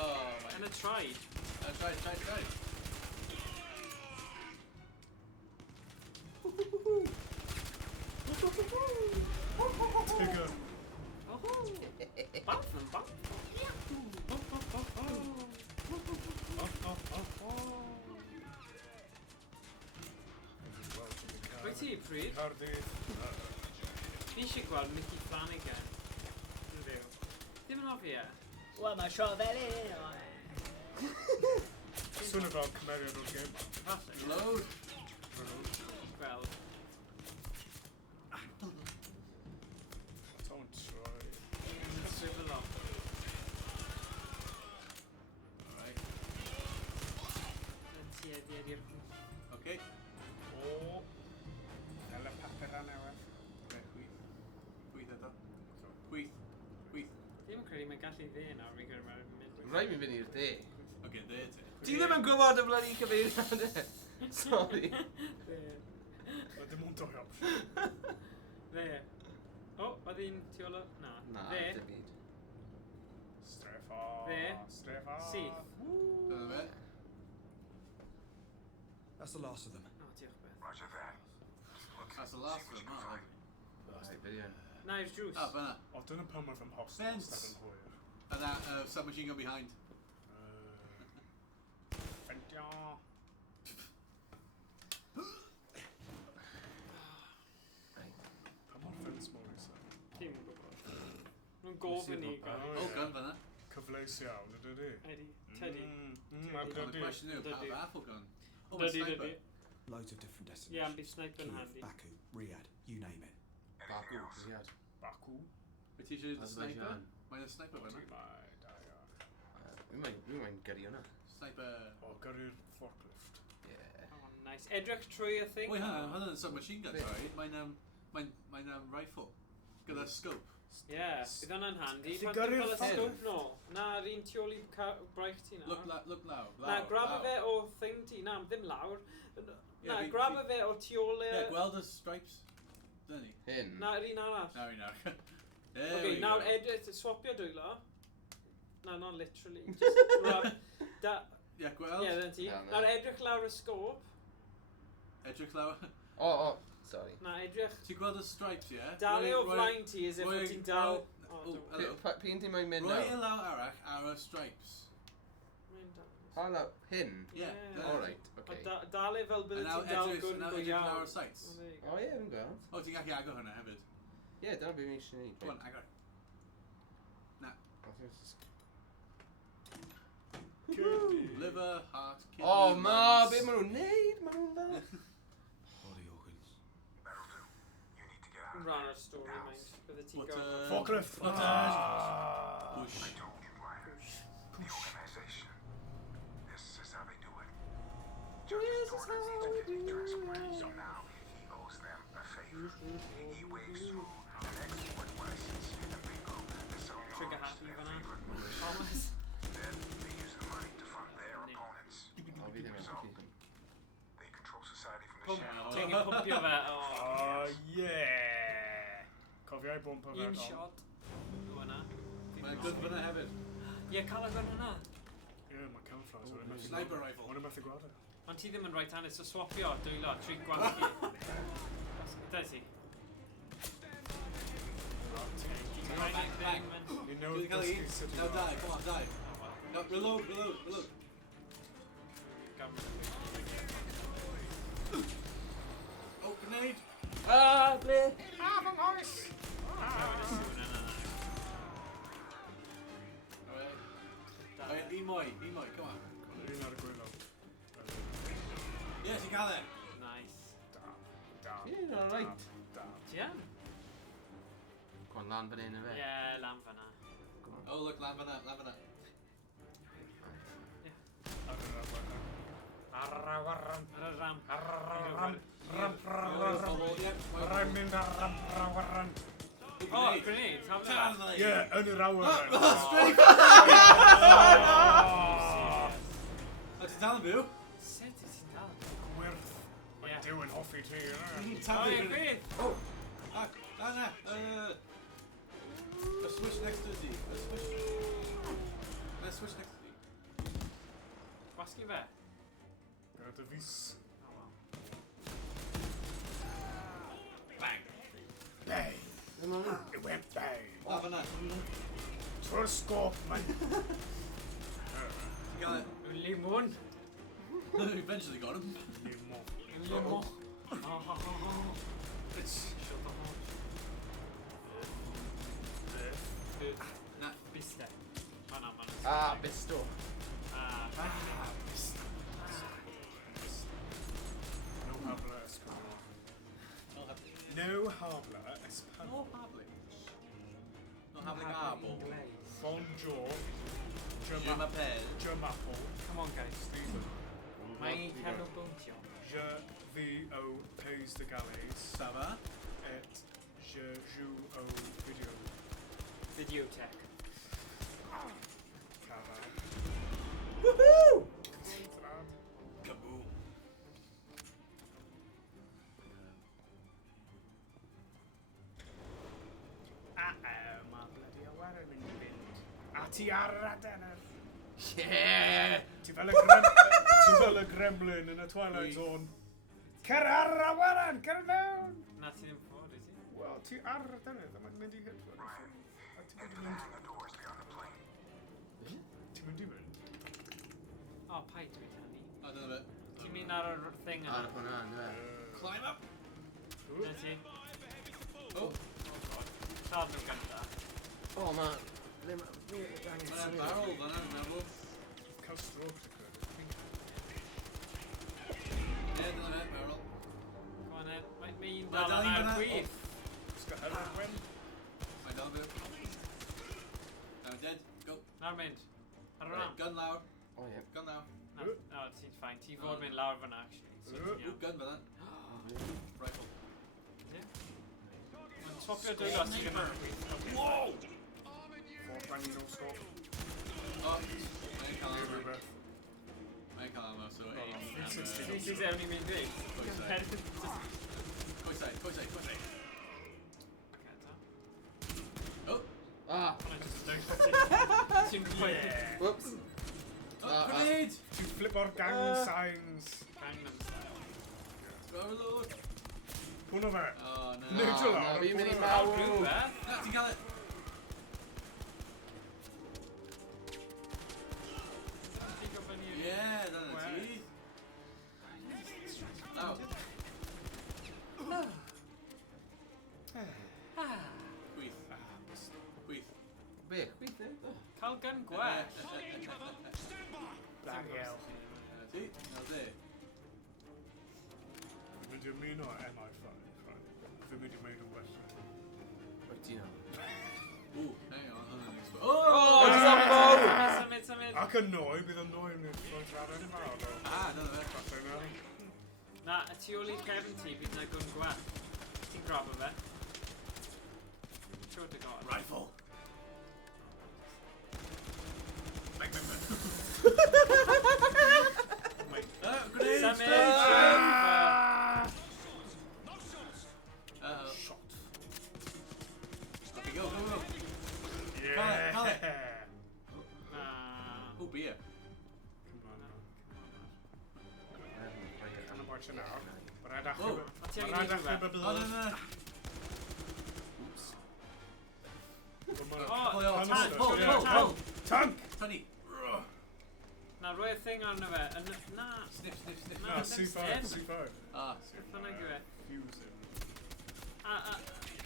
Oh, my... Yn y traed. Try. Tigger. Bamf yn bamf. Wyt ti, Pryd? Cardydd. Fi eisiau gweld Mickey Flanagan. Yn fyw. Dim yn ofi e? Wel, mae sio fel un o. Swn fel cymeriad o'r gêm. Falle. Load. Gweld. Don't try. Swyf y lock. Alright. Ti edi'r... Okay. O. Nela papur a newydd. Chwyth eto. Chwyth. Dim yn credu mae'n gallu dde nawr fi'n gwneud mae'n mynd. Rhaid mi fynd i'r de. Okay, there ti. Ti ddim yn gwybod y bloody cyfeiriad e? Sorry. Mae dim ond doi opsiwn. Fe. O, oedd un tu ôl o... Na. Na, Fe. dim byd. Strefo. Fe. Strefo. Syth. Dyna fe. That's the last of them. O, diolch beth. Roger that. That's the last of them, aren't Knives juice. they? Fanna. O, dyna pan mae fy mhostel Fence. stad yn hwyr. And that submachine gun behind. Fendio. Pa mor ffens mor i sa? Dim yn gwybod. Nhw'n gofyn i gael. Oh, gun fanna. Cyfleus iawn, ydy? Eddie. Teddy. Well, the question is, Dydi. powerful gun. Oh, a sniper. Loads of different destinations. Yeah, and be sniper yn Kiev, handy. Baku, Riyadh, you name it. Baku, Riyadh. Baku. Wyt ti eisiau the sniper? Azerbaijan. Mae'n sniper fanna. We might gyrru hwnna. Sniper. O, gyrru'r forklift. Yeah. Oh, nice. Edrych trwy y thing. Wait, hwnna'n submachine gun, sorry. Mae'n rifle. Gyda scope. Yeah, bydd hwnna'n handy. Felly Pan gyrru'r ti'n cael y ffordd. scope no. Na, yr un tu ôl i braich ti na. Look now. Na, grab fe o thing ti. Na, ddim lawr. Na, Yeah, grab fe o tu ôl i... Yeah, gweld y stripes. Dyna ni. Hyn. Na, yr un arall. Nawr. Okay, nawr edrych, swapio dwylo. No, not literally. Just grab... Yeah, gweld. Yeah, then ti. Nawr edrych lawr y scope. Edrych lawr. Oh, sorry. Na, edrych... Ti'n gweld y stripes, yeah? Dal o flaen ti as if wyt ti'n dal... Pyn ti mae'n mynd Roi nawr? y law arall ar y stripes. Pa law? Hyn? Yeah. Alright, okay. Dal e fel bydde ti'n dal gwn go edrych iawn. lawr y sights. O ie, fi'n gweld. O, ti'n gallu agor hwnna hefyd. Ie, dyna beth fi'n eisiau neud. Go on, agor. Na. Liver, heart, kidney, Oh, ma, lungs. beth maen nhw'n neud? Maen nhw'n dda. Body organs. Rhan o'r stori, mind. Bydde ti'n gael... Forklift! Push. This is how they do it. This is how we do it. So now he owes them a favor. He waves through an export license and bingo. Trigger happy fanna. Thomas. Then they use the money to fund their opponents. O, fi ddim yn ffocin. They control society from the shadows. Ti'n gael pumpio fe. O, yeah! Cofiau bwmpa fe. Un shot. O, yna. Mae'n good fanna hefyd. Ie, cael agor hwnna. Ie, mae camouflage. Sniper rifle. Mae'n methu gweld e. Ond ti ddim yn right-handed, so swapio dwylo, tri gwanci. Da ti. You know Dwi'n cael this un. is sort No, of... die, come on, die. No, reload. Oh, grenade. Ah, ble? Ah, fy nghoes! Alright, un mwy, come on. Un ar y gwylo. Yes, you got it. Nice. Ie, alright. Ti am? Gwan lan fan hyn, efe? Ie, lan fanna. Oh, look, land fanna. Ar y ram. Rhaid mynd ar ram. Oh, grenade. Ie, yn yr awyr. Straight! A ti'n dal yn byw? Sut wyt ti'n dal? Gwyrth. Mae Dyw yn hoffi ti, yna. Taflu ie, grenade. grenade. Oh! Na. A switch next to thee. Let's switch next to thee. Gwasgu fe? Gyda dy fus. Bang! Bang! It went bang! O, fanna. Trwy'r sgop, man. You got it. Limon. Eventually got him. Limon. It's... Na. Biste. Fanna, fanna. Ah, bisto. No habla espanol. No habla espanol. No habling abo. Bonjour. Jumapel. Jumapel. Come on, guys. Mae'n canolbwyntio. Je vis au pays de Galles. Ça va? Et je joue au vidéo. Videotech. Cava. Woohoo! Kaboom. Mae bloody awyr yn mynd i fynd. A ti ar y radener. Yeah! Ti fel y gremlin yn y Twilight Zone. Cer ar y awyren, cer mewn! ti ddim ffwrdd, i ti? Wel, ti ar y dynnydd, a mae'n mynd i hyd ffordd. A ti wedi mynd... Ti'n mynd i fynd? O, paid dwi hynny. O, dyna fe. Ti'n mynd ar y thing yna? Ar y hwnna, ynddo. Climb up! Dyna ti. O! Lladd nhw gynta. O, ma... Mae'n barrel fan'na, dwi'n meddwl. Cael stroke, ti'n credu. Ie, dyna fe, barrel. Go on then. Mae'n Mae dal dal yn i ar fyna. gwyth. Sga Erwin. Mae'n dal yn fyw. I'm dead. Go. Nawr mynd. Ar hwnna. Right, gun lawr. O, ie. Gun lawr. No, ti'n ffain. Ti'n fod mynd lawr fyna, actually. So ti'n iawn. Gun fan'na. Rifle. Mae'n topio dwy os ti'n gyma'r gwyth. Wow! Fort banging no stop. O, mae'n cael ammo. Mae'n cael ammo, so aim. Ti'n ewn i mynd fi? Coesau, coesau, coesau. O! Ah! Ti'n gweud. Whoops. Grenade! Ti'n flip o'r gang signs. Gangnam Style. Go reload. Hwnnw fe. O, na. Neutral Na, awr. fi'n mynd i mawr. Rhywbeth. Na, ti'n cael e. Ti'n gofyn i... Ie, dyna ti. Naw. Gwyth. Gwyth. Be? Gweithio? Cael gun gwell. Daniel. Ti? Nawr de. Fi'n mynd i ymuno MI5. Fi'n mynd i wneud yn well. Wyt ti nawr? Ooh, hang on, hwnna'n expo. Symud. Ac yn noi, bydd yn noi yn ffwrdd rhaid yn fawr. Ah, dyna fe. Falle na. Na, y tu ôl i'r gefn ti, bydd na gun gwell. Ti'n grabo fe. Siwr dy god. Rifle. Bang, bang, bang. Grenade! Symud! Uh-oh. Shot. Okay, go, go, go. Yeah. Call it. Na. Oh, beer. Can I watch it now? But I'd Whoa. have to Oh, no, no. Oh, tank, Pull. Tank! Tony. Na, roi y thing arno fe. Na. Sniff, sniff, sniff. No, C5, C5. Ah, Fyna gyfe. Fuse him.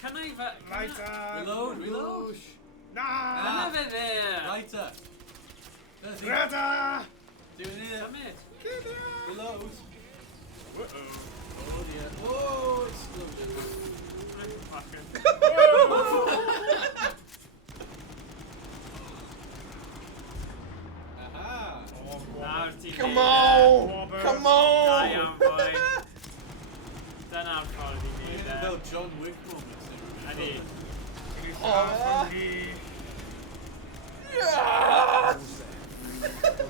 Cynna i fe... Lighter! Reload, reload. Na! Cynna fe there. Lighter. Greta! Doing it. Symud. Reload. Uh-oh. Oh dear. Whoa, explosion. Aha. Nawr ti'n Come on! Come on! Da iawn, boi. Dyna'r ffordd i wneud e. Fel John Wick moments. Ydi.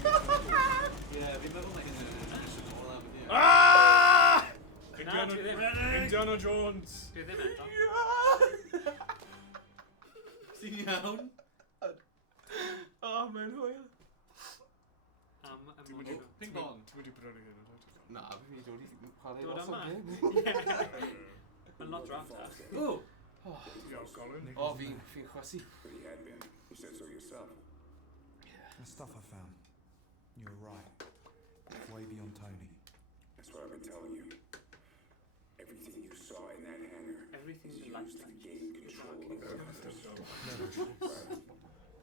Yeah, fi'n meddwl mae hyn yn mission all am ydi. Ah! Na, dwi ddim. Indiana Jones. Dwi ddim eto. Ti'n iawn? Oh, mae'n hwyl. Ping pong. Ti'n mynd i brynu hyn yn dweud? Na, fi'n mynd i dod i chwarae Dod lot o yma. gêm. Mae'n lot draft a. Oh! Yo, Colin. O, fi'n chwasu. But he had been. You said so yourself. The stuff I found. You're right. Way beyond Tony. That's what I've been telling you. Everything you saw in that hangar Everything is you like used to gain control of the others.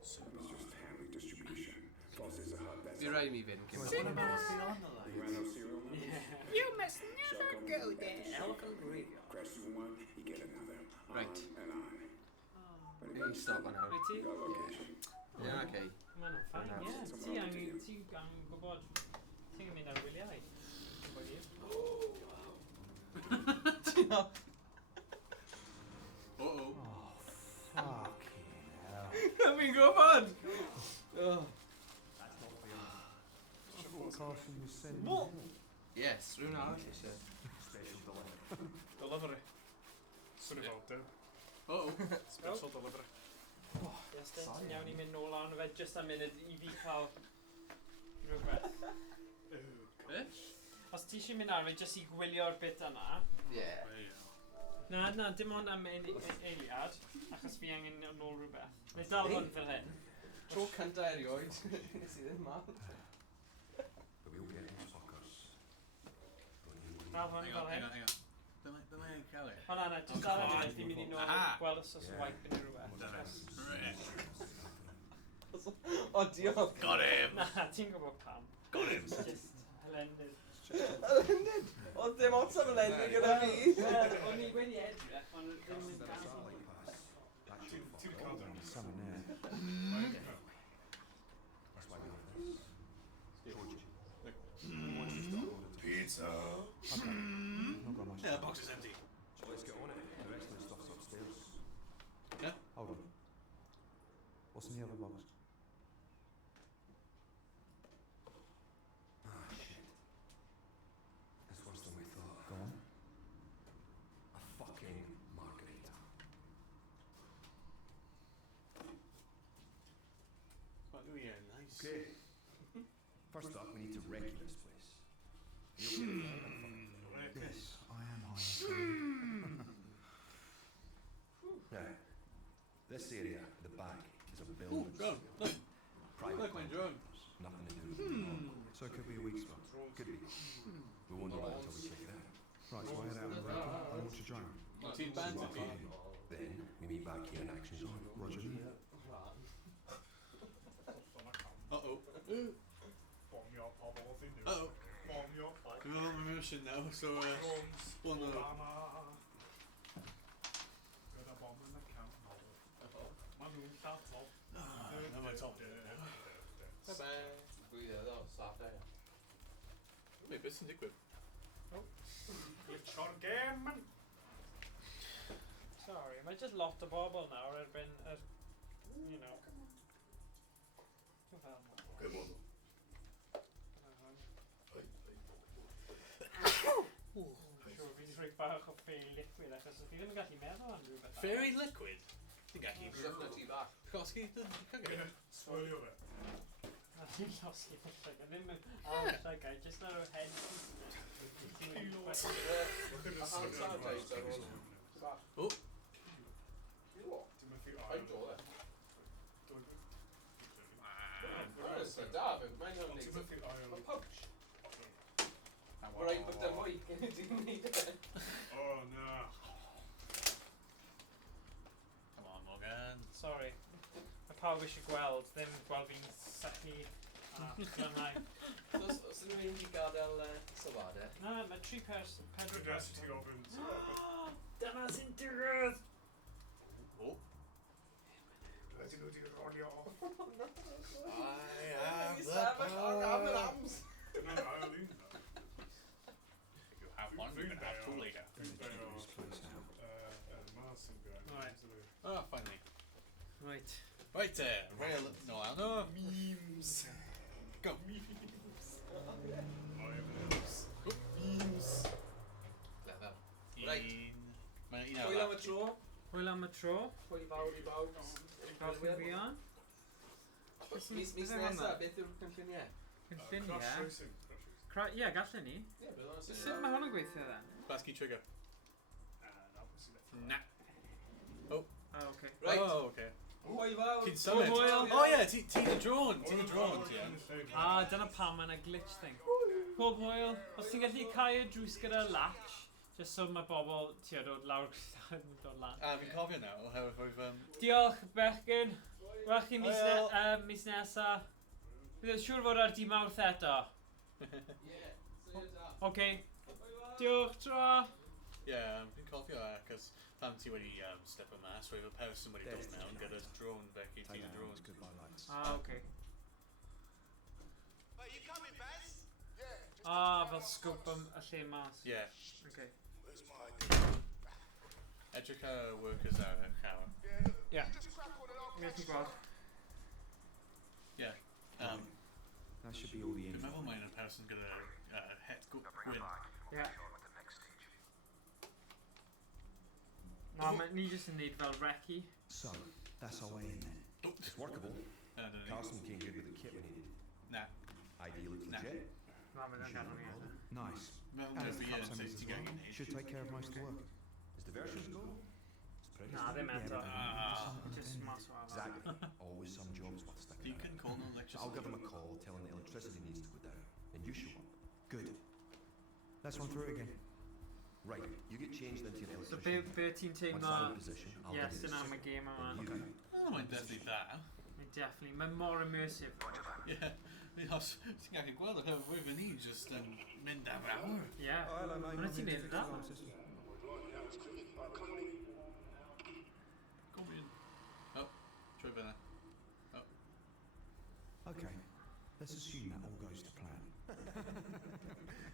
So it's just handling distribution. False is a hub. That's Fi'n rhaid i mi fynd. You ran out serial numbers? You must never go there. Elfyn graveyard. Crash through one, you get another. Right. On and on. But Fi'n stop fan nawr. Wyt ti? got location. Ie, oce. Mae'n ffain, ie. Ti angen gwybod... Ti'n mynd ar wyliau. Gwybod i? Uh-oh. Fucking hell. Fi'n gwybod! What caution was sent? Yes, rhywun arall eisiau. Delivery. Swn i fod, dim. Uh-oh. Special delivery. Yes, ti'n iawn i mynd nôl arno fe jyst am munud i fi cael rhywbeth. Be? Os ti eisiau mynd ar fe jyst i gwylio'r bit yna. Ie. Na, dim ond am eiliad, achos fi angen yn ôl rhywbeth. Neu dal hwn fel hyn. Tro cynta erioed. Nes i ddim mal. But we'll get those fuckers. Dal hwn fel hyn. Hang on. Dyma i'n cael e. O na, just dal hwn, fi'n mynd i nôl gweld os oes wipe yn rhywbeth. O, diolch. Got him! Na, ti'n gwybod pam. Got him. Just hylendid. Hylendid? O, dim ots am hylendid gyda fi. O'n i wedi edrych, ond ddim yn gan. Ti'n cael dyn. Someone there. That's why we have this. Pizza. Not got much. Yeah, the box is empty. So let's get on it. The rest of the stuff's upstairs. Yeah? Hold on. What's in the other box? Ah, shit. It's worse than we thought. Go on. A fucking margarita. What do we hear? Nice. Okay. First up, we need to recce this place. You okay? Yes, I am high. Now, this area, the back, is a building. Drone. Look. Private Look, my drone. Nothing to do with it. So it could be a weak spot. Could be. We won't know that until we check it out. Right, so I head out and I launch a drone. Team banter, team. Then we meet back here in action zone. Roger. Uh-oh. Bomb your pobl off in there. Uh-oh. Bomb your pobl. We're on my mission now, so we'll know. Got a bomb in the camp now. My moon can't top. No, my top. Bye-bye. Pwy ddod o, staff there. Wait, beth sy'n digwydd? Glitch o'r game, man. Sorry, mae just lot o bobl nawr erbyn yr, you know. Come on. Siwr, fi wedi rhoi bach o fairy liquid achos fi ddim yn gallu meddwl am rhywbeth. Fairy liquid? Ti'n gallu... Stuff na ti bach. Chosgi? Swirlio fe. Na, ti'n llosgi llygad, ddim yn llygad, just ar o'r head piece yna. Oh! Faint o le? Mae'n da, mae'n hynny. Mae'n pouch. Mae'n rhaid bod dy mwy gen i ti'n neud e. Oh, no. Come on, Morgan. Sorry. Mae pawb eisiau gweld, ddim gweld fi'n sychu a glanhau. Os ydyn nhw'n mynd i gadael sylwadau? Na, mae 3 person, 4 Good rest to Robin. Dyna sy'n digwydd! Oh. Rydyn nhw wedi rolio. I have the power. No, Ireland. If you have one, you can have two later. Right. Ah, finally. Right. Right there. Real... No, I know. Memes. Go. Memes. Clever. Right. Hwyl am y tro. Hwyl am y tro. Hwyl fawr i bawb. Bawb yn fi on. Mis nesaf, beth yw'r cynlluniau? Cynlluniau? Ie, gallen ni. Sut mae hwn yn gweithio then? Basky trigger. Nah. Oh. Oh, okay. Right. Oh, okay. Hwyl fawr. Cyn symud. Oh, yeah, Tina Drone. Tina Drone, yeah. Ah, dyna pam mae'n a glitch thing. Pob hwyl. Os ti'n gallu cau y drws gyda latch, just so mae bobl ti'n dod lawr yn dod lan. Fi'n cofio nawr, oherwydd Diolch, bechgyn. Welch chi mis nesa. Bydd yn siŵr fod ar di mawrth eto. Oce. Diolch, tra. Fi'n cofio cos pam ti wedi step o mas, roedd y person wedi dod mewn gyda drone Becky, Tina Drone. Ah, oce. Fel scoop am y lle mas. Yeah. Okay. Edrych ar workers ar y llawer. Yeah. Gwneud chi gweld. Yeah. That should be all the Dwi'n info. meddwl mae'n y person gyda het gwyn. Yeah. Na, ni jyst yn neud fel recce. So, that's our way in then. It's workable. Carson came good with the kit we needed. Nah. ID looks legit. Na, mae'n ganol ni. Nice. Mewn And tyfu the yn cups sy'n as ti'n well gael ei should take care of most of the work. Is the diversions go, it's pretty Nah, they meant standard. that. Just mass one. Exactly. Always some jobs worth sticking Deacon out. calling So electricity. I'll give them a call telling the electricity needs to go down, and you show up. Good. Let's run through it again. Right, you get changed into your So electrician. 13 team Once I'm in position, I'll yes, give you and the I'm a signal. gamer, Then man. you Oh, mae'n definitely da. Definitely. Mae'n more immersive. Yeah. Os ti'n gallu gweld y cyfer fwy fy ni just yn mynd am awr. Yeah. Oh, hello, mate. Mae'n ti'n neud da? Kom in. Oh, trwy fyna. Oh. Okay. Let's assume that all goes to plan.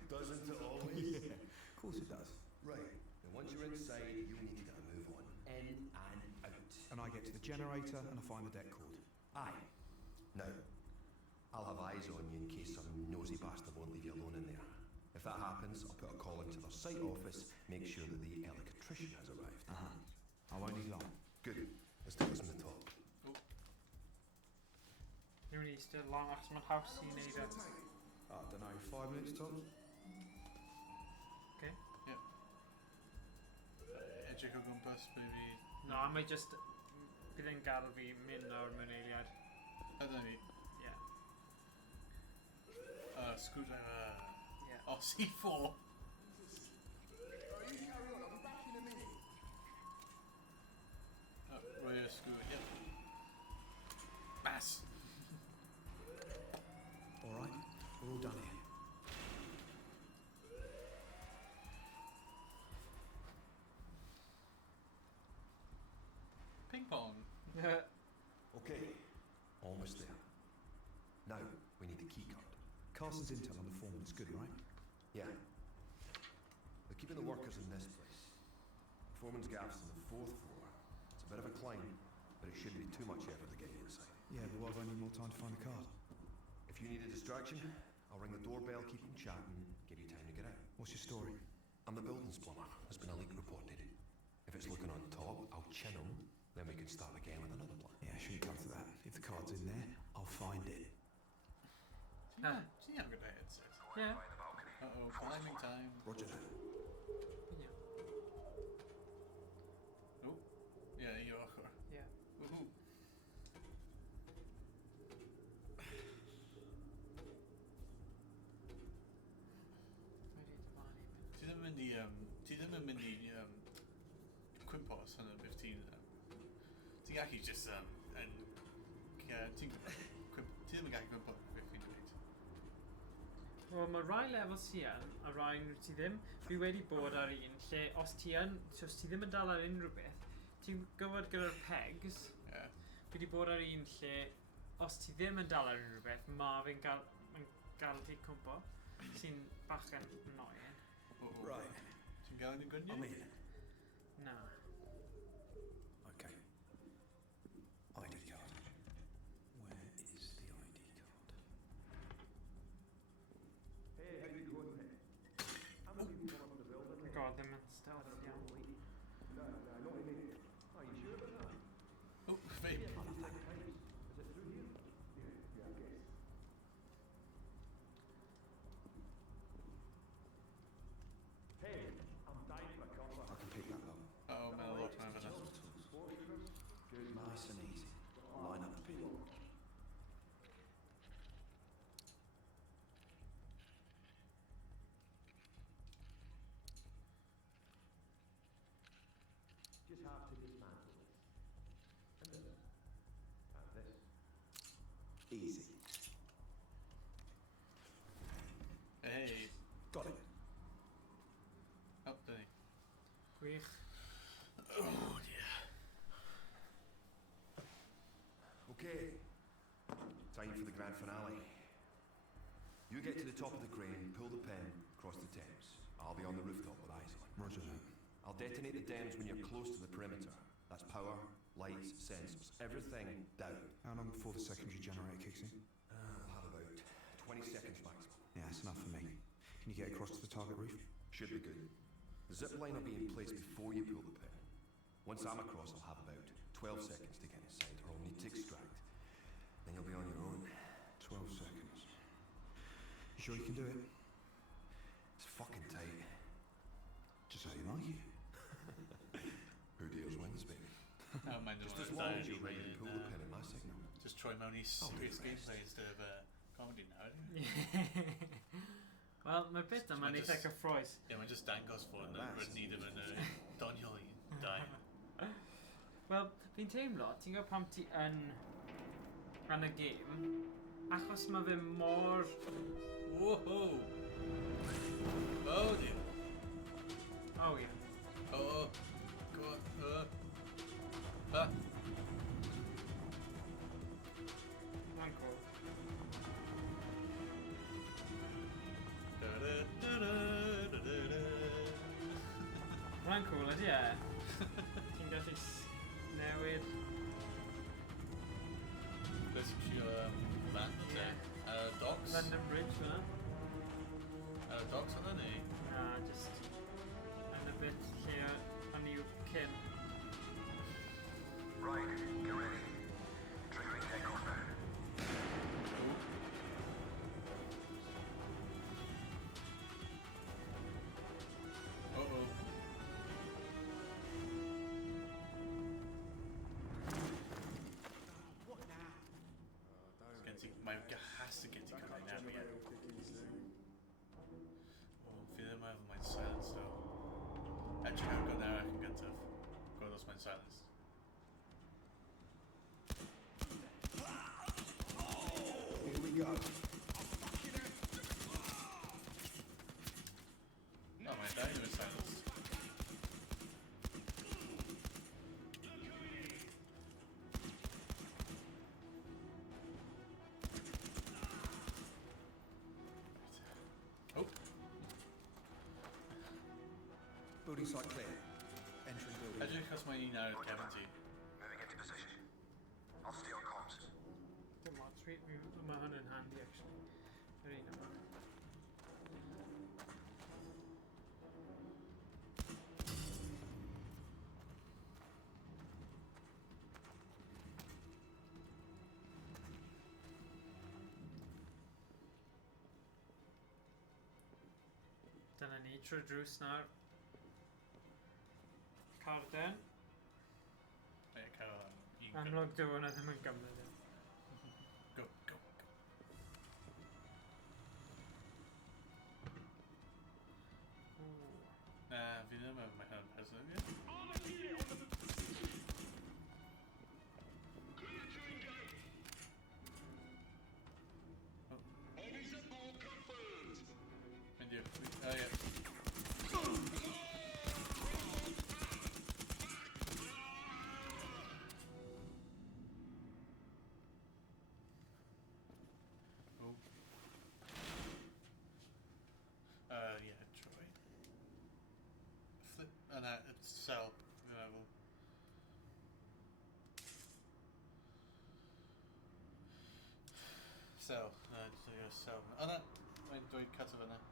Doesn't it always? Yeah, of course it does. Right, and once you're inside, you need to get a move on. In and out. And I get to the generator and I find the deck cord. Aye. Now, I'll have eyes on you in case some nosy bastard won't leave you alone in there. If that happens, I'll put a call into their site office, make sure that the electrician has arrived. I won't need long. Good. Let's take this from the top. Rwy'n eistedd long achos mae'n haws i neud e. I don't know, 5 minutes tops? Okay. Yep. Edrych o gwmpas, maybe... No, mae just... Bydd e'n gadw fi mynd nawr mewn eiliad. Ydyn ni? Yeah. Screwdriver... Yeah. Oh, C4! Roy screw, yep. Bass! Alright, we're all done here. Ping pong! Okay, almost there. Now, we need the key card. Carson's intel on the foreman is good, right? Yeah. They're keeping the workers in this place. Foreman's gaff's on the 4th floor. It's a bit of a climb, but it shouldn't be too much effort to get you inside. Yeah, but what if I need more time to find the card? If you need a distraction, I'll ring the doorbell, keep them chatting, give you time to get out. What's your story? I'm the buildings plumber. There's been a leak reported. If it's looking on top, I'll chin them, then we can start again with another plan. Yeah, shouldn't come to that. If the card's in there, I'll find it. See how good I headset. Yeah. Uh-oh, climbing time. Roger that. Oh, yeah, you are. Yeah. Woohoo. Ti ddim yn mynd i, ti ddim yn mynd i cwimpos yn y 15. Ti'n gallu just, ti ddim yn gallu cwimpo yn 15 minutes. Wel, mae rai levels ti yn, a rai ti ddim. Fi wedi bod ar un lle, os ti yn, os ti ddim yn dal ar unrhyw beth, ti'n gwybod gyda'r pegs. Yeah. Fi wedi bod ar un lle, os ti ddim yn dal ar unrhyw beth, mae fi'n gael ti cwmpo, sy'n bach yn annoying. Right. Ti'n gael yn y gwynnu? I'm in. Na. Okay. ID card. Where is the ID card? Hey, how you doing, mate? I'm gonna be going up to the building. God, ddim yn stealth iawn. No, not in here. Are you sure about that? Oh, vape. Is it through here? Yeah, I guess. Hey, I'm dying for a copper. I can pick that up. Oh, man, a lot of time for that. Good. Nice and easy. Line up the people. Just have to dismantle this. And this. And this. Easy. Hey. Got it. Oh, Danny. Gwych. Oh, dear. Okay. Time for the grand finale. You get to the top of the crane, pull the pin, cross the Thames. I'll be on the rooftop with eyes on. Roger that. I'll detonate the dams when you're close to the perimeter. That's power, lights, sensors, everything down. How long before the secondary generator kicks in? I'll have about 20 seconds maximum. Yeah, that's enough for me. Can you get across to the target roof? Should be good. The zip line will be in place before you pull the pin. Once I'm across, I'll have about 12 seconds to get inside, or I'll need to extract. Then you'll be on your own. 12 seconds. You sure you can do it? It's fucking tight. Just how you like it. Just want as to long die as you're anyway, ready to pull the pin in my signal. just Troy Moni's serious gameplay instead of comedy now. Wel, mae'r bit yma'n eitha cyffroes. Ie, mae'n just dangos fod yn rydyn ddim yn doniol i dau. Wel, fi'n teimlo, ti'n gwybod pam ti yn y gêm, achos mae fe mor... Whoa! Oh dear. Oh yeah. Oh, go on. Ah. Mae'n cool. Mae'n cool, ydy e? Ti'n gallu newid... Beth sy'n siw fan, docks? London Bridge, fyna. Docks hwnna, neu? Na, just... yn y bit lle o'n i'w cyn. Right, get ready. Triggering takeoff now. Uh-oh. My has to get to come in now again. Oh, feeling my mind silence though. Actually, I've got now I can get to go lost my silence. Here we go. Oh, my dying with silence. Oh. Building site clear. Entering building. Actually, because my now is cavity. Moving into position. I'll stay on comms. Dim ots, mae hwn yn handy, actually. Yr un yma. Dyna ni, trwy drws nawr. Carden. Ie, cael un Amlwg dyw hwnna ddim yn gymryd. Go, go, go. Na, fi ddim yn my hand person, ie? Mynd i'r... Oh, ie. Yeah, Troy. Flip, it's cell level. Cell, it's a cell. Oh no, wait, do I cut it in there?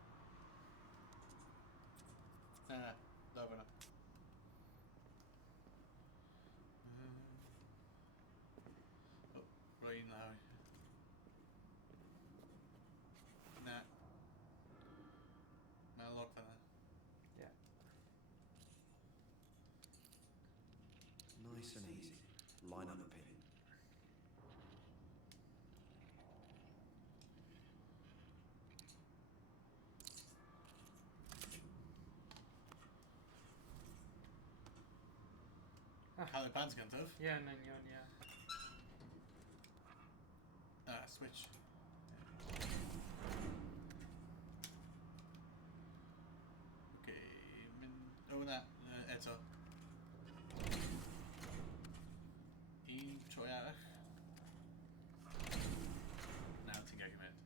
Nah, lower now. Oh, right now. Nah. Now lock for that. Yeah. Nice and easy. Line up the pin. Cael ei pants gyntaf. Ie, yn union, ie. Switch. Okay, mynd... O, na, eto. Un troi arall. Now ti'n gael mynd.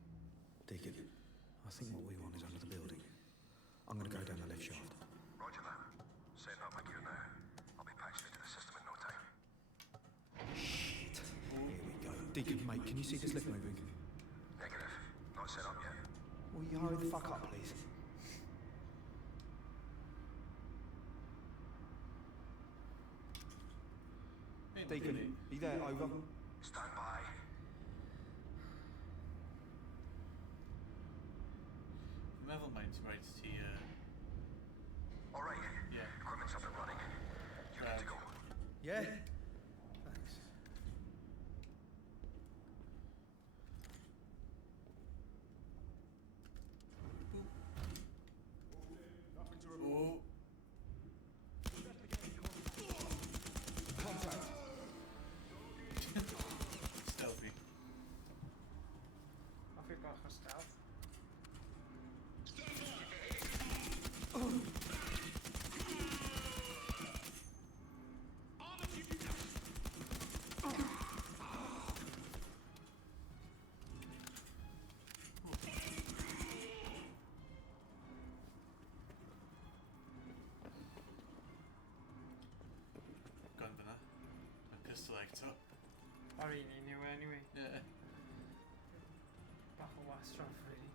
Deacon, I think what we want is under the building. I'm going to go down the left shaft. Roger that. Setting up my gear now. I'll be patched into the system in no time. Shit. Here we go. Deacon, mate, can you see this lift moving? Negative. Not set up yet. Will you hurry the fuck up, please? Deacon, are you there? Over. Stand by. Never mind, right to All right. Yeah. Equipment's up and running. You good to go? Yeah? bach o stealth. Gun banner. A pistol actor. I really knew anyway. Yeah. Bach o wastraff, really.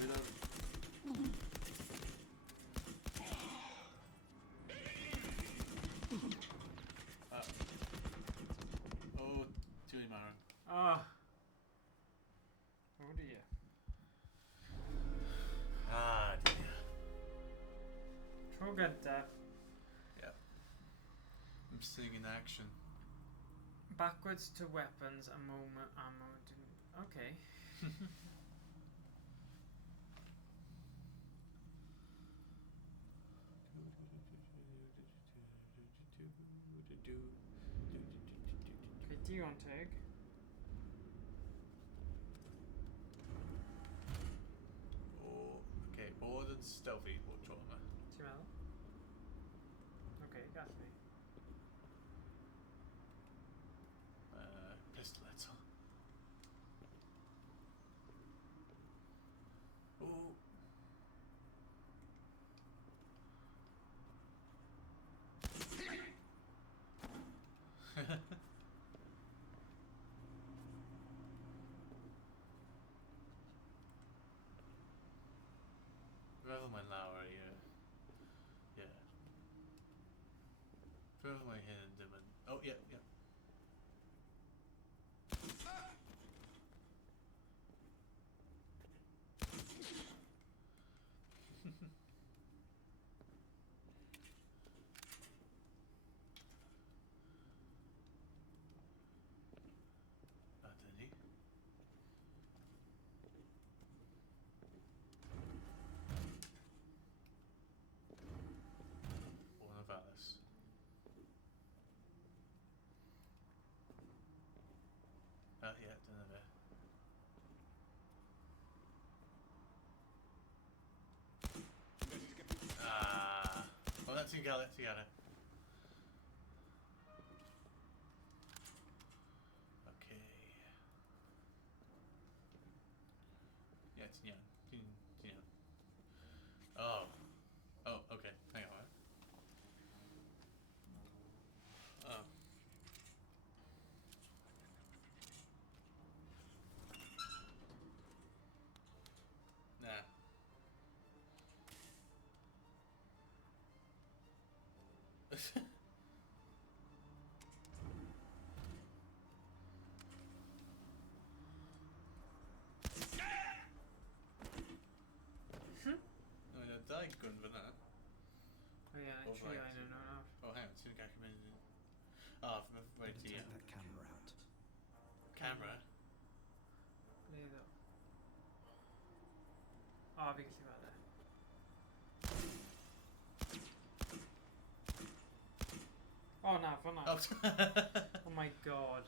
Reload. Oh, too many Maron. Ah. Oh dear. Ah, dear. Tro gynta. Yeah. I'm seeing in action. Backwards to weapons and moment ammo. Okay. Okay, digon teg. Oh, okay. More than stealthy or trauma. Ti'n meddwl? Okay, gall fi. Pistol eto. Oh. Revel my Lowry, yeah. Revel my hidden demon. Oh, yeah. Did he? One of Alice. Yeah, don't have it. Oh, that's together. Okay. Yeah, it's Nyan. Oh, okay. Hang on. Oh. Nah. No, I died gun for that. Oh yeah, actually I don't know. Oh, hang on. It's going to come in. Oh, from right to Take that camera out. Camera? Le iddo. Oh, fi gallu weld e. Oh na, fan'na. Oh my god.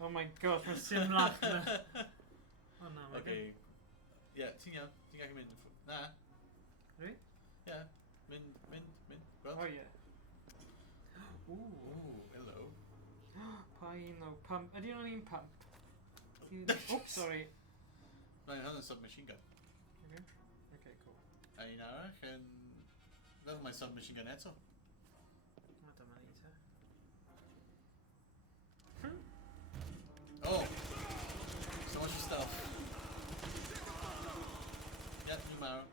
Oh my god, mae Simlach na. Oh na, mae Okay. Yeah, ti'n iawn. Ti'n gallu mynd. Na. Really? Yeah. Mynd. Gweld? Oh yeah. Ooh, hello. Pa un o pump. Ydy hwnna'n un pump? Oops, sorry. Mae'n hwnna'n submachine gun. Okay, cool. A un arall yn... Feddwl mae submachine gun eto. O, dyma ni te. Oh! So much stuff. Yeah, new marrow.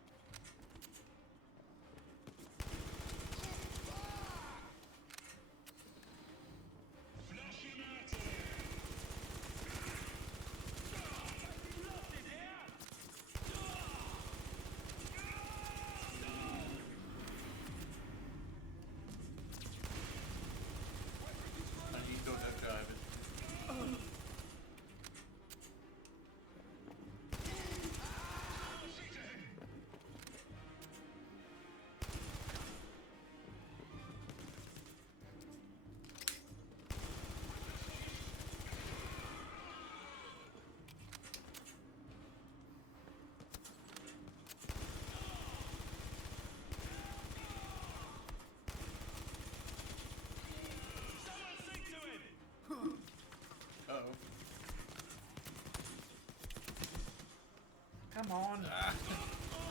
Come on.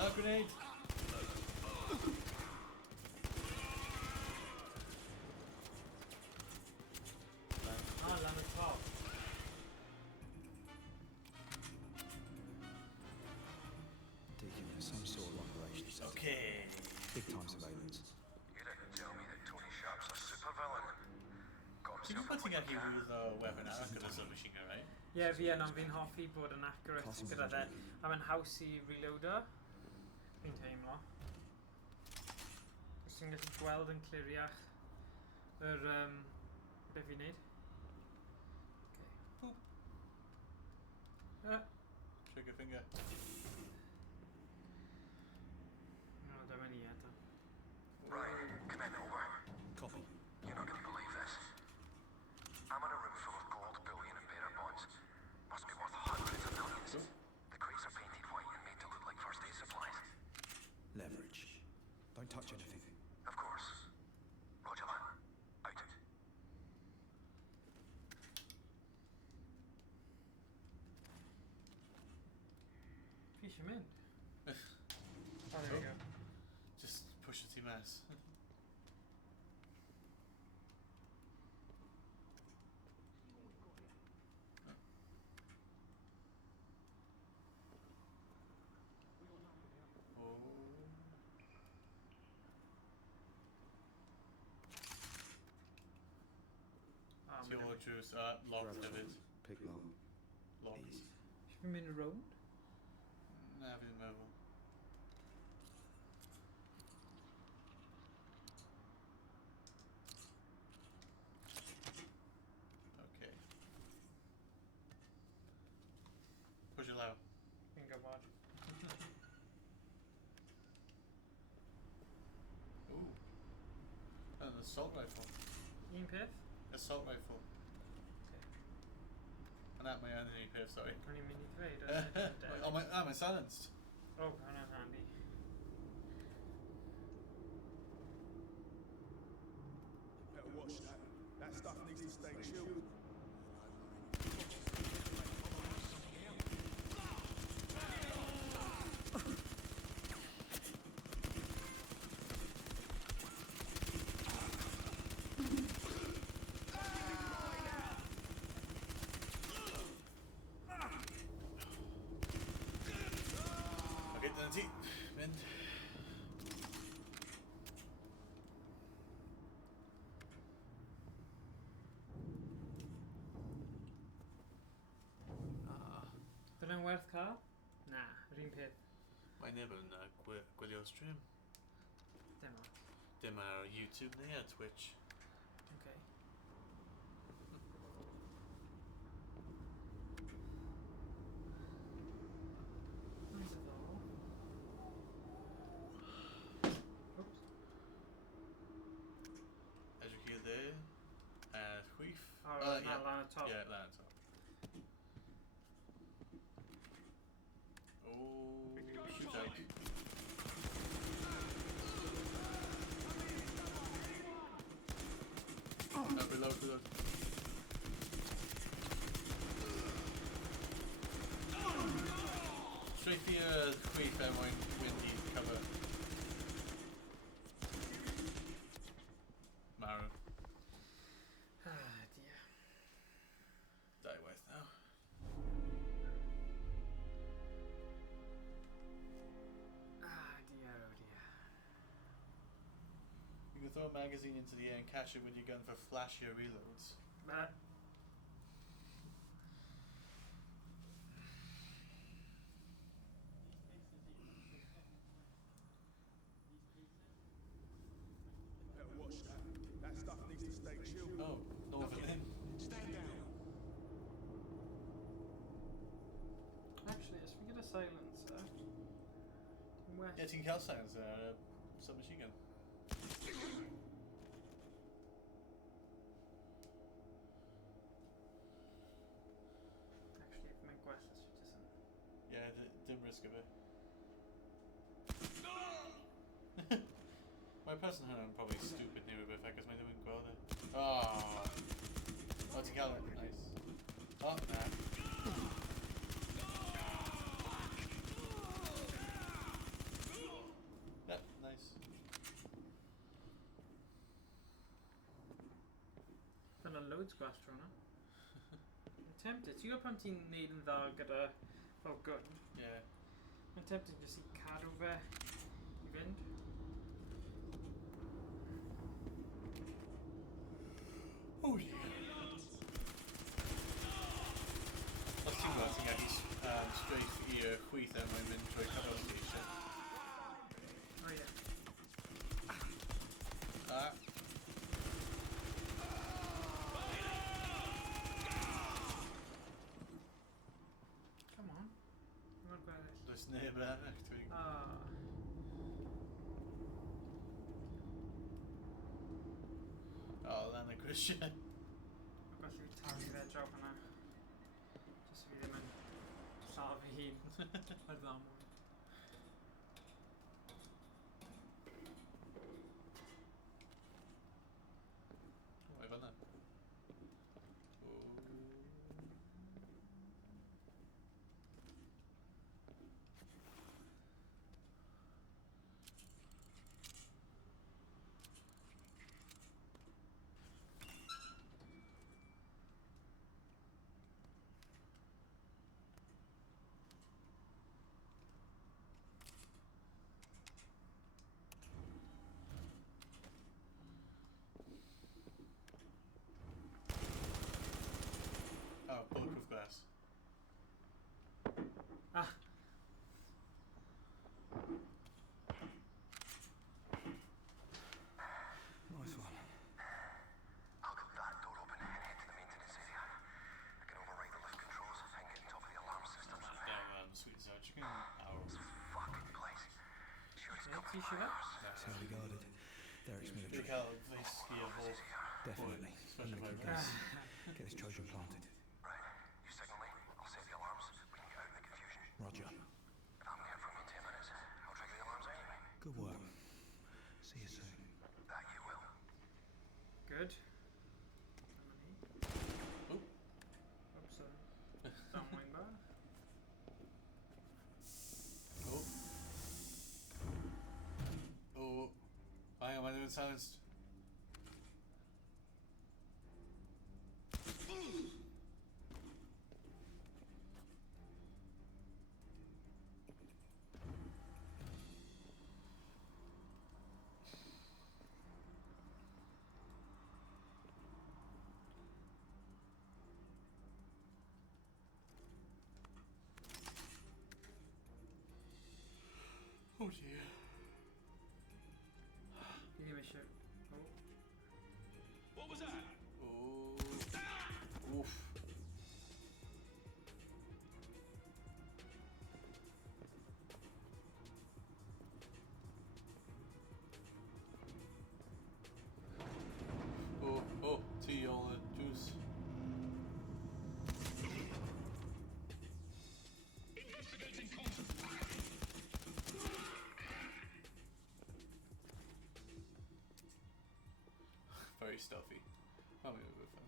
A grenade. Oh, land on top. Deacon, there's some sort of operation set. Okay. Big time surveillance. You didn't tell me that Tony Sharp's a supervillain. Ti'n gwybod ti'n gallu wylio weapon arall gyda submachine gun, right? Ie, fi yn, ond fi'n hoffi bod yn accurate gyda fe. A mae'n haws i reloader. Fi'n teimlo. Os ti'n gallu gweld yn cliriach yr, be fi'n neud. Trigger finger. No, dyma ni eto. Right, come in, over. Copy. You're not gonna believe this. I'm in a room full of gold, bullion and bearer bonds. Must be worth hundreds of millions. The crates are painted white and made to look like first aid supplies. Leverage. Don't touch anything. Of course. Roger that. Out. Fish him in. Oh, there we go. Just push it to mass. See what juice, locked of it. Pick lock. Locked. Should we in a round? Nah, vi didn't move. Okay. Push it loud. Finger watch. Ooh. An assault rifle. Un peth? Assault rifle. And that my enemy pith, sorry. O'n i'n mynd i ddweud. Oh, I'm silenced. Oh, hwnna'n handy. Better watch that. That stuff needs to stay chilled. Okay, then see. Wind. Dyna'n werth cael? Na, yr un peth. Mae'n neb yn gwylio stream. Dim ots. Dim ar YouTube neu ar Twitch. Okay. Nice of all. Oops. As you hear there, chwith. Oh, yeah. lan on top. Yeah, lan on top. Oh, shoot out. Reload. Straight for your chwith and windy cover. Maru. Ah, dear. Die with now. Ah, dear, oh dear. You can throw a magazine into the air and catch it with your gun for flashier reloads. Better watch that. That stuff needs to stay chilled. Oh, Northern Inn. Stand down. Actually, let's forget a silencer. Where? Yeah, ti'n cael silencer ar submachine gun. Actually, mae'n gwell os fi jyst yn... Yeah, dim risk of it. My person hwnna'n probably stupid neu rhywbeth ac os mae ddim yn gweld e. Oh, ti'n cael it? Nice. Oh, nah. loads gwell tro na. Mae'n tempted. Ti'n gwybod pan ti'n neud yn dda gyda fel gun? Yeah. Mae'n tempted jyst i cadw fe i fynd. Oh yeah. Os ti'n gwybod, ti'n gallu strafe i'r chwith er mwyn mynd trwy cyfle station. Oh yeah. Come on. Mae'n gweddill. Does neb arall, dwi'n... Oh, Lana Christian. Mae'n gwell i fi talu fe draw hwnna. Jyst fi ddim yn llaw fy hun. Ar ddamwain. O, i fanna. Oh, bulletproof glass. Ah. Nice one. I'll cut that door open and head to the maintenance area. I can override the lift controls and get on top of the alarm systems up there. Sweet as our chicken. Ow. This fucking place. Sure it's got T-shirt? It's well regarded. Derek's military. Look how this here evolved. Definitely. Special Make focus. Get this Trojan planted. Right. You signal me. I'll set the alarms. We can get out of the confusion. Roger. If I'm here from in 10 minutes, I'll trigger the alarms anyway. Good work. See you soon. That you will. Good. Oh. Oops, downwind bar. Oh. Oh. Hang on, am I doing silenced? Oh dear. Fi ddim eisiau... Oh. What was that? Oh. Oof. Oh, oh, tea, all the juice. Investigating contact. Very stealthy. Probably a good fun.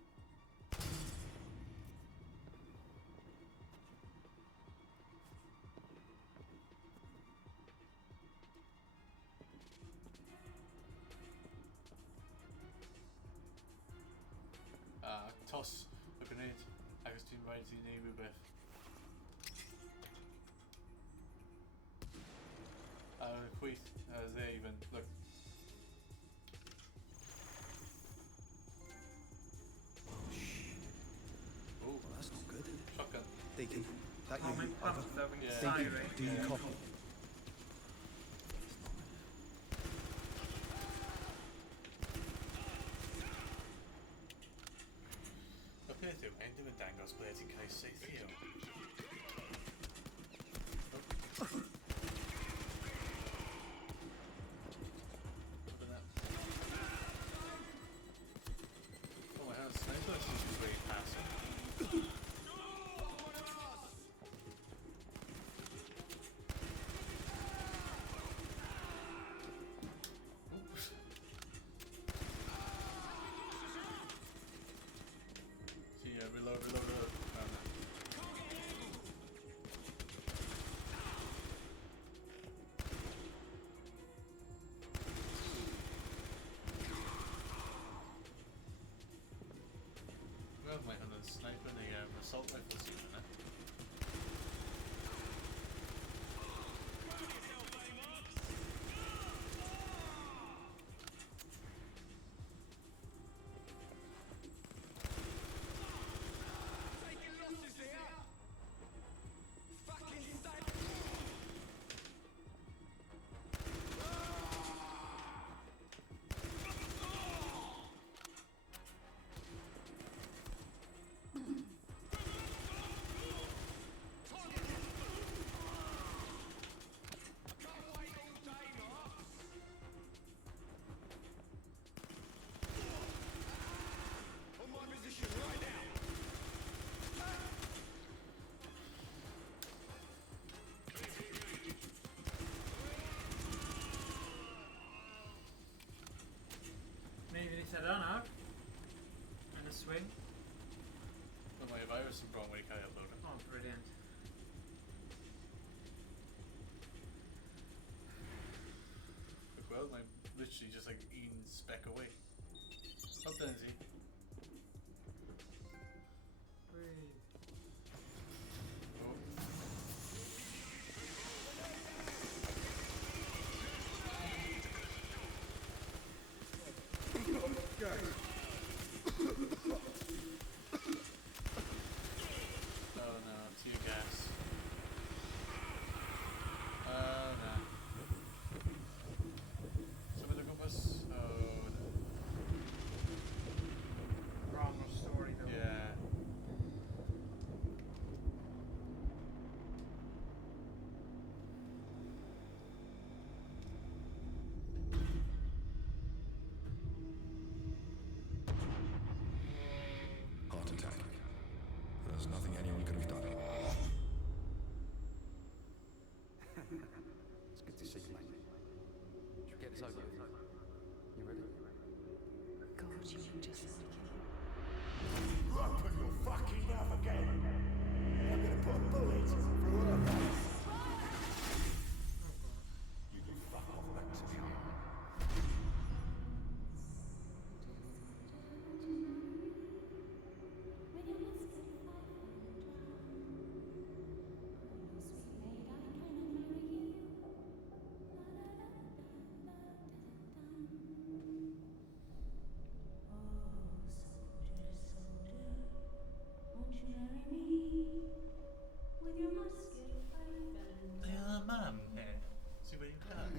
Toss a grenade. Agustin right to the knee with breath. Queeth, there even. Look. Oh shit. Oh, well, that's not good. Shotgun. Deacon, that Oh, my you? puff, Over. though, when you Yeah. say Deacon, it. do you Yeah. copy? Okay, do end with Dangos blades in case safe here. Open that. Oh my god, sniper seems to be very passive. See ya, reload. sniper and the assault rifle scene, isn't it? Maybe they said, "Oh no," and a swing. Well, my virus is wrong when you can't upload it. Oh, brilliant. Well, I'm literally just like eating speck away. Up then, Z. Oh no, tear gas. Oh no. Somebody look up us? Oh no. Wrong story though. Yeah. Heart attack. There's nothing anyone could have done. It's good to see you, mate. Should we get this over with? You ready? God, you look just like him. You open your fucking mouth again. I'm gonna put a bullet through her face. You can fuck off back to me. Mum, see what you've done.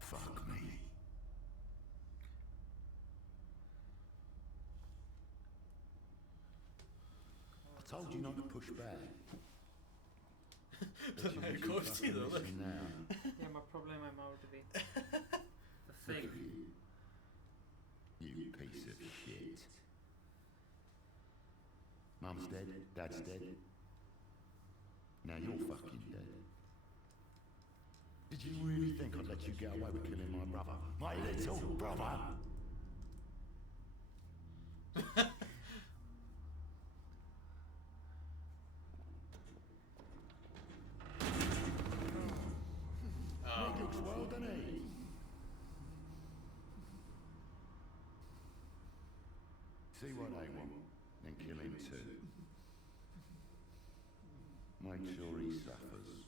Fuck me. I told you not to push back. But you Of course, fucking you know, look. listen now. Yeah, ma problema är Maudeby. The Look thing. at you piece of shit. Mum's dead, Dad's dead. Now you're fucking dead. Did you really think I'd let you get away with killing my brother? My little brother! He looks well, doesn't he? See what they want, then kill him too. Make sure he suffers.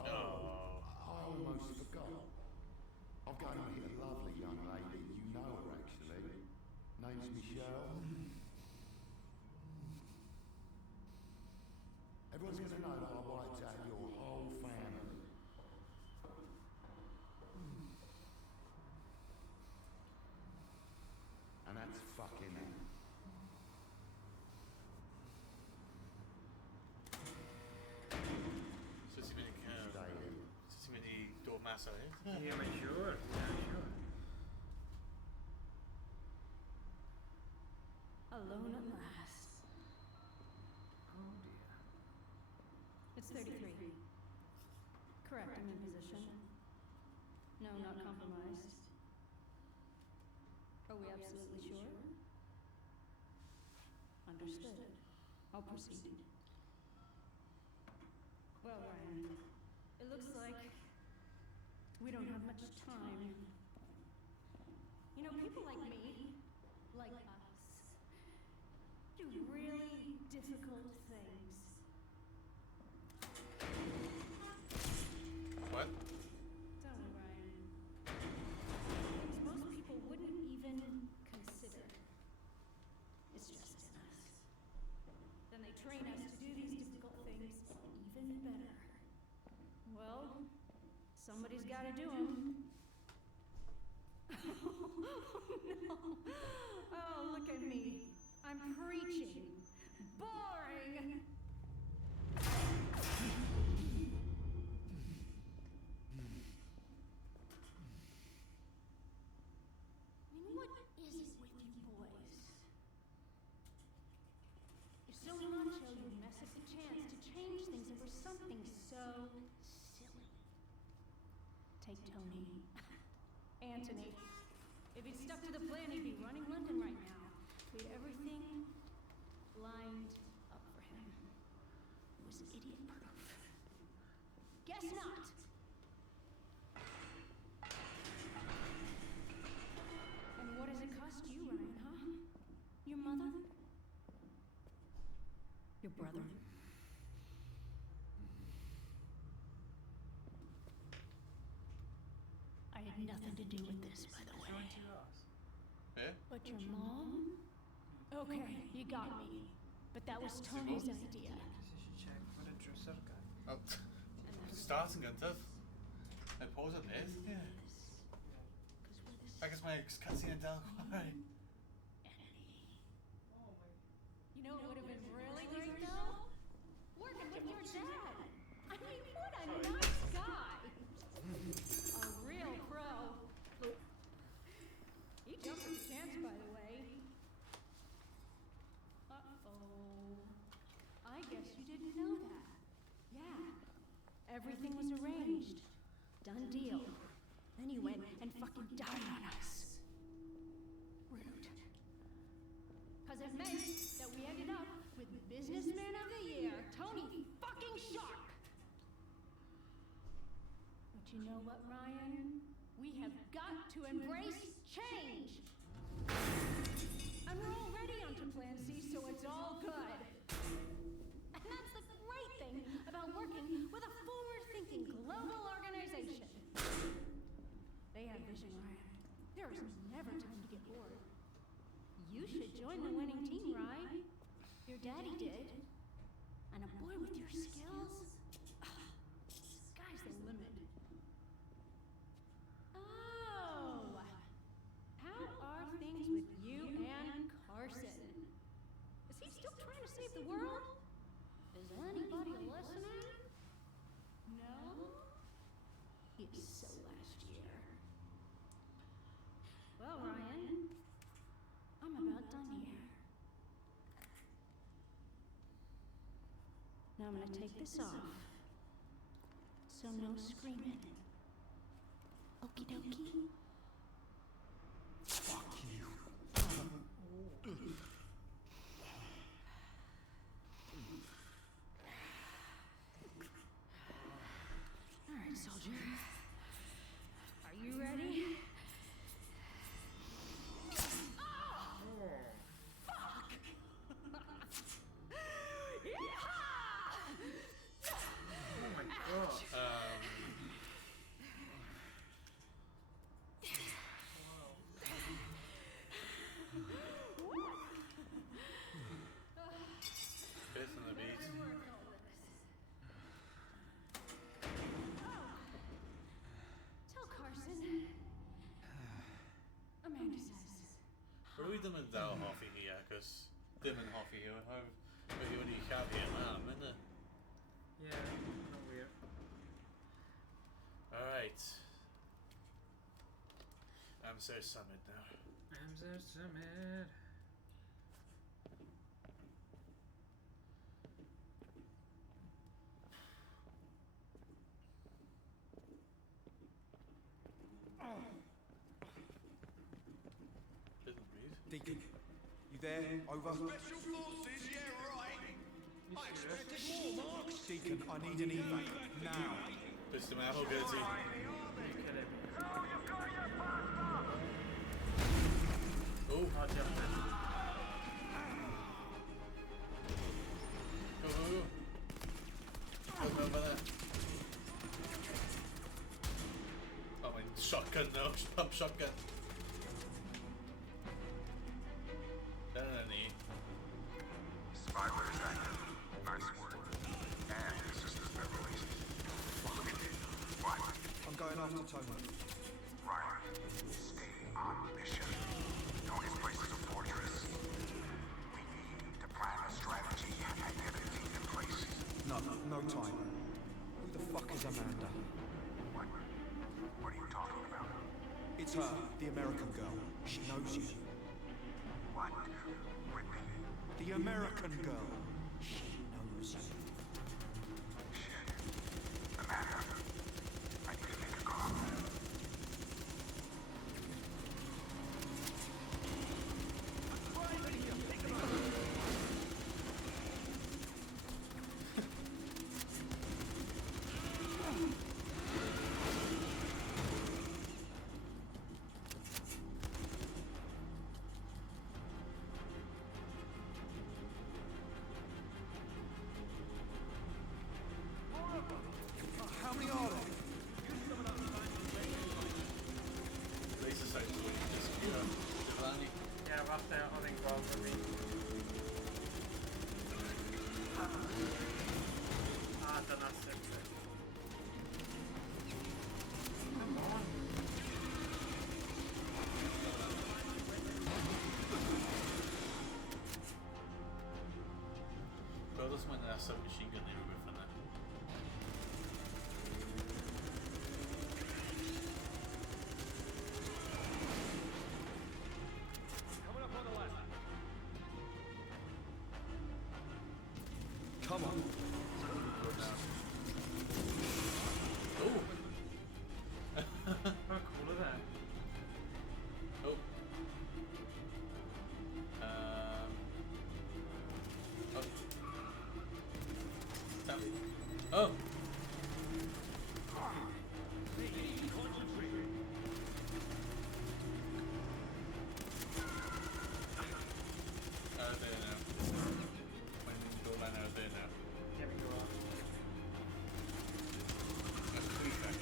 Oh, I almost forgot. I'm going to meet a lovely young lady. You know her, actually. Name's Michelle. Everyone's going to know that I wiped out your whole family. And that's fucking it. Så ser vi de då massor, eh? Yeah, men sure. Yeah, sure. Alone at last. Oh dear. It's 33. Correct, I'm in position. No, not compromised. Are we absolutely sure? Understood. I'll proceed. Well, Ryan, We don't have much time. You know, people like me, like us, do really difficult things. What? Don't worry, Ryan. Things most people wouldn't even consider. It's just in us. Then they train us to do these difficult things even better. Well, somebody's got to do them. No. Oh, look at me. I'm preaching. Boring. I mean, what is it with you boys? You're so macho, you mess up the chance to change things over something so silly. Take Tony. Anthony. If he'd stuck to the plan, he'd be running London right now. We had everything lined up for him. It was idiot-proof. Guess not! And what does it cost you, Ryan, huh? Your mother? Your brother? I had nothing to do with this, by the way. Eh? But your mom? Okay, you got me. But that was Tony's idea. Oh, starting gun tough. I pause on this. Yeah. I guess my cutscene and down. You know what would have been really great though? Working with your dad. I mean, what a nice guy. A real pro. He jumped at the chance, by the way. Uh-oh. I guess you didn't know that. Yeah. Everything was arranged. Done deal. Then you went and fucking died on us. Rude. Because it meant that we ended up with Businessman of the Year, Tony fucking Sharp. But you know what, Ryan? We have got to embrace change. And we're already onto Plan C, so it's all good. And that's the great thing about working with a forward-thinking global organization. They have vision, Ryan. There is never time to get bored. You should join the winning team, Ryan. Your daddy did. And a boy with your skills? Sky's the limit. Oh! How are things with you and Carson? Is he still trying to save the world? Is anybody listening? No? He's so last year. Well, Ryan, I'm about done here. Now I'm gonna take this off. So no screaming. Okie dokie. Fuck you. All right, soldier. Are you ready? Tell Carson. Amanda says. What are we doing with that Hoffy here? Because Dim and Hoffy here, how you only have here now, isn't it? Yeah, not weird. Alright. Amzer Summit now. Amzer Summit. Deacon, you there? Over. Special forces, yeah, right. I expected more, Marks. Deacon, I need an evac now. Mr. Mahogany. You could Oh, Oh, just this. Go by there. Oh, my shotgun now. Pump shotgun. Spyware is active. Nice work. And the system's been released. What? I'm going after Tony. Ryan, stay on mission. Tony's place is a fortress. We need to plan a strategy and get a team in place. No time. Who the fuck is Amanda? What are you talking about? It's her, the American girl. She knows you. What? Whitney? The American girl. She knows you. Shit. Amanda. I need to make a call. How many are there? Laser sight is what you just Giovanni. Yeah, vart är av en grav förbi. Den har sett sig. Come on. Bra, som en submachine gun i roofen där. Come on. Oh! Vad cool är det? Oh. Oh. Tell me. Oh! There now. My door line out there now. Kan vi gå av? That's pretty fast.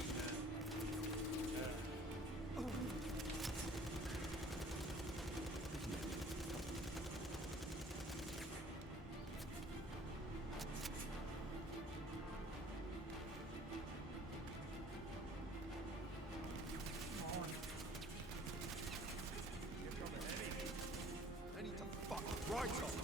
I need to fuck right off.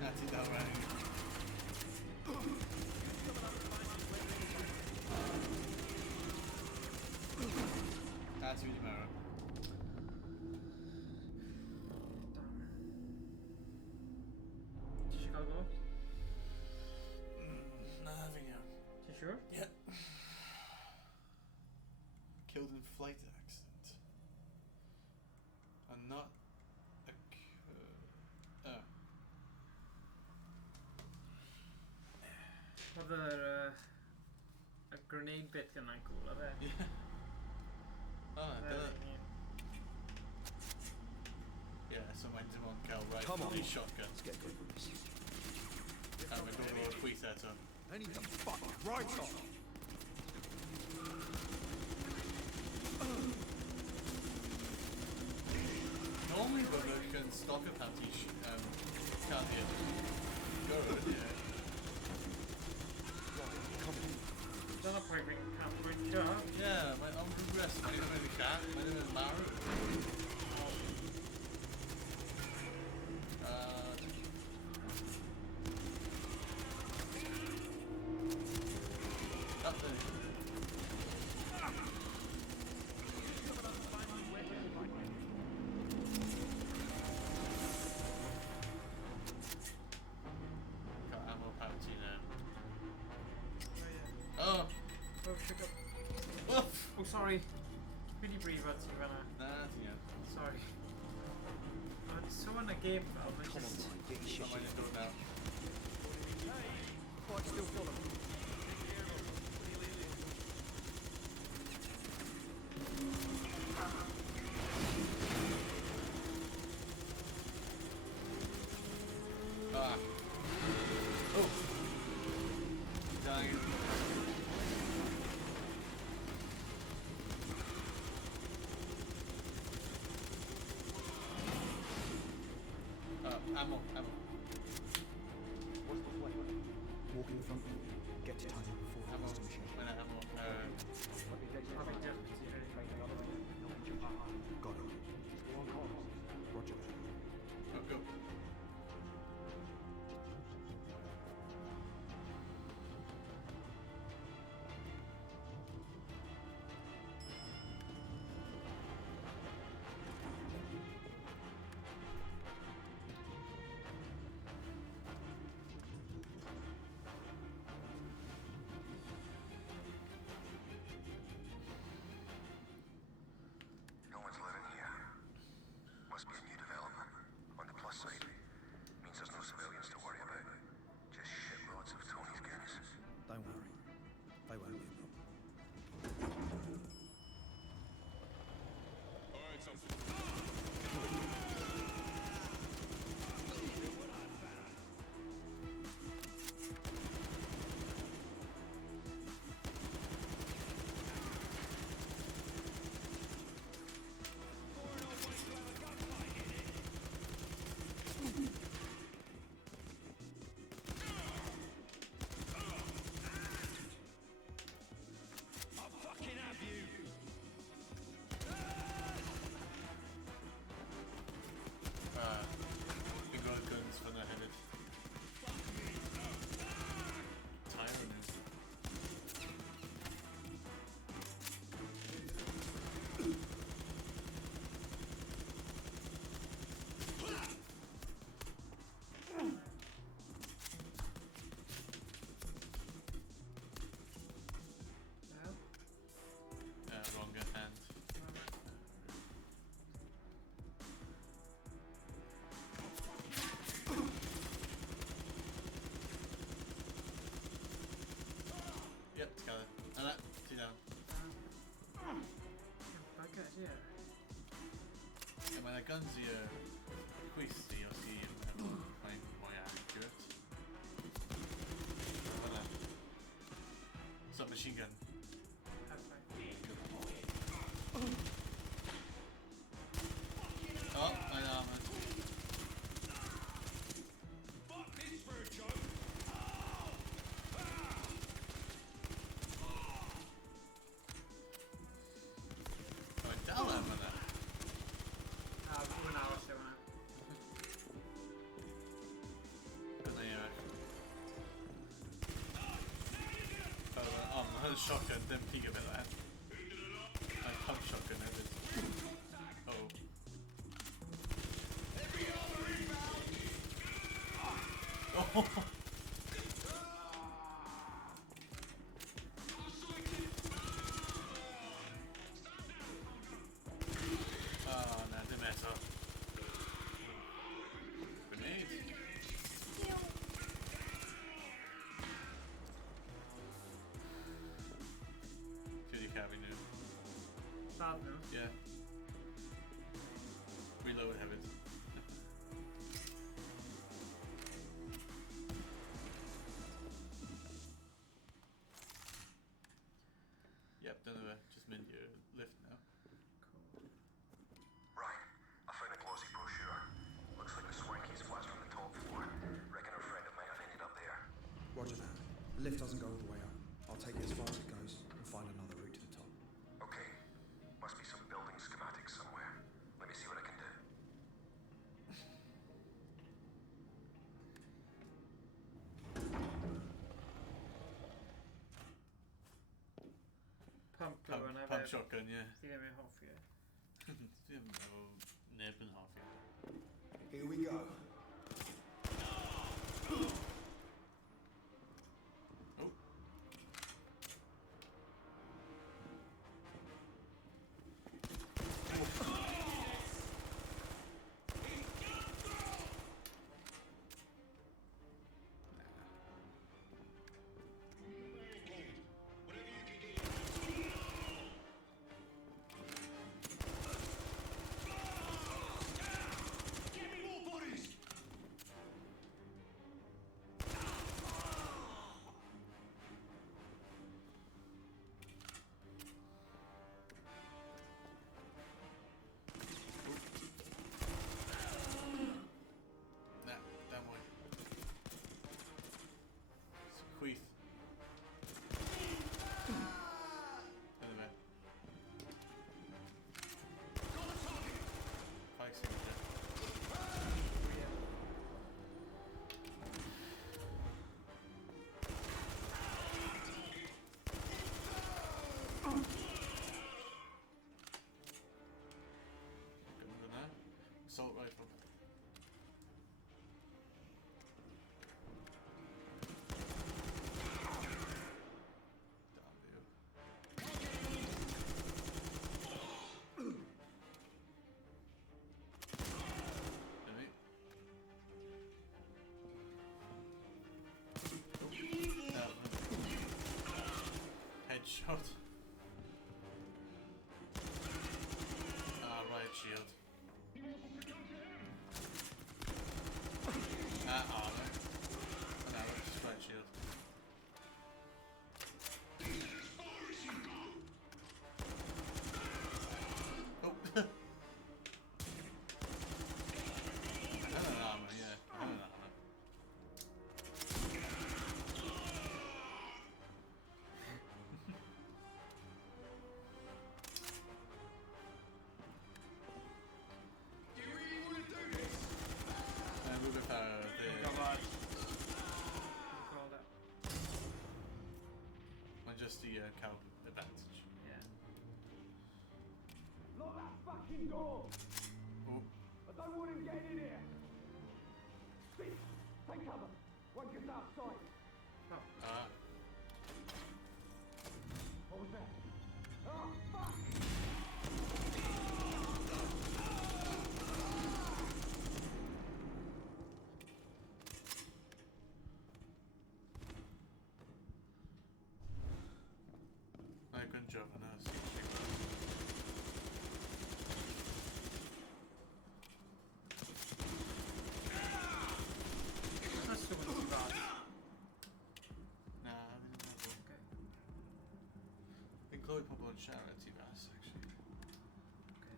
That's it, all right. That's really Mara. Till Chicago? Nothing else. You sure? Yeah. Killed in flight accident. And not Hade a grenade bit kan man coola det. Yeah. Oh, yeah, so my Demon Cal Come rifle on. is shotgun. Let's get going with this. And we're going to tweet that up. I need to fuck right off. Normally when we can stock a panty can't hit. Go ahead, yeah. Den har pojken kan rycka. Yeah, I'm regressing. My name is Cat. My name is Maru. Up there. Got ammo pouch now. sorry. Really brifo ti fan'na. Na, ti'n iawn. Sorry. Ond so yn y game fel, mae'n just... Mae'n just dod nawr. Quite still full of them. Ah. Oh. Dying. Ammo. What's the way? Walk in front, get to time before Ammo. the machine. Ammo. Got it. Roger that. Go. No one's living here. Must be a new development. On the plus side, means there's no civilians to worry about. Just shitloads of Tony's goons. Don't worry. They won't be a problem. Alright, something. Big old guns when they're headed. Tiring is. Wrong hand. Yep, together. And that, sit down. Buggers, yeah. And when the guns here, questi, you'll see find my accurate. Submachine gun. Oh, I know, man. Shotgun, then peek a bit like that. I pump shotgun over. Uh-oh. Oh! Oh, no, didn't mess up. Grenade. Yeah. Reload habit. Yep, don't know. Just meant your lift now. Right. I found a glossy brochure. Looks like the swankiest flats from the top floor. Reckon our friend might have ended up there. Roger that. The lift doesn't go all the way up. I'll take it as far as it goes and find another route to the top. Okay. Must be some building schematics somewhere. Let me see what I can do. Pump shotgun, yeah. Ddim yn hoffi e. Ddim o neb yn hoffi. Here we go. Oh. Shot. Riot shield. Armor. No, just riot shield. Oh. Armor, yeah. Armor. Just the count advantage. Yeah. Lock that fucking door! Oh. I don't want him getting in here! Steve, take cover! Won't get outside! What was that? Oh, fuck! Good job on us. That's the one too bad. Nah, I didn't have one. Okay. I think Chloe put on shower at T-Bass, actually. Okay.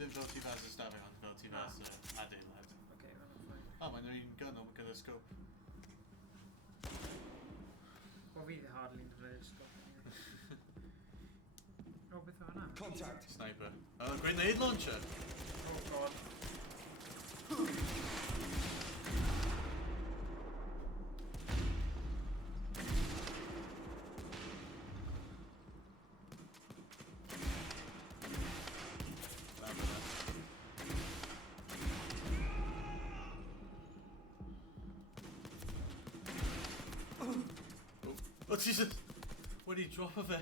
Didn't go T-Bass is stabbing on, go T-Bass at daylight. Okay, well, I'm fine. Oh, man, they're even gun on because of scope. Well, we hardly know the scope. Oh, with that. Contact! Sniper. Oh, grenade launcher! Oh god. Oh, Jesus! What did he drop of it?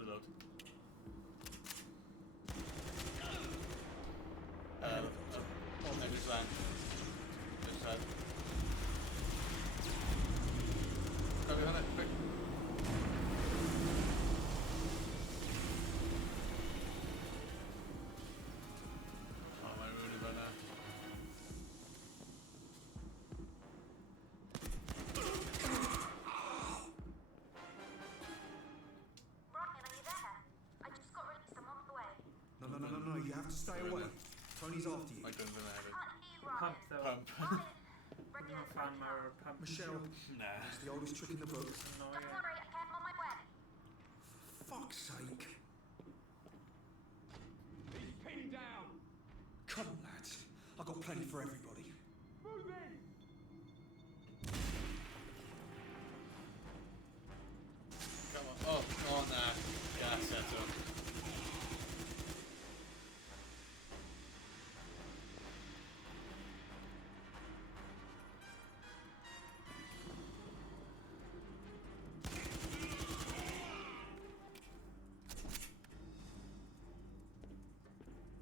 Reload. Next land. This side. Go behind it, quick. Oh, am I ruining by now? No, you have to stay away. Tony's after you. My gun's in the head. Pump though. Pump. I'm not a fan of pump. Michelle. Nah. It's the oldest trick in the book. No, Don't worry, I came on my way. For fuck's sake. He's pinned down! Come on, lads. I've got plenty for everybody. Move in! Come on. Oh, nah. Gas set up.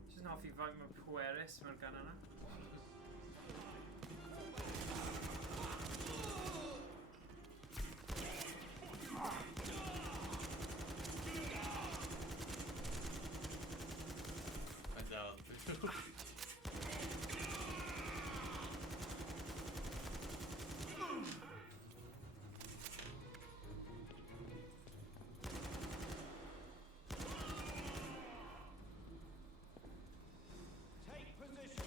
Just not if you vote my pwerus, mae'r gan yna. I'm down. Take position!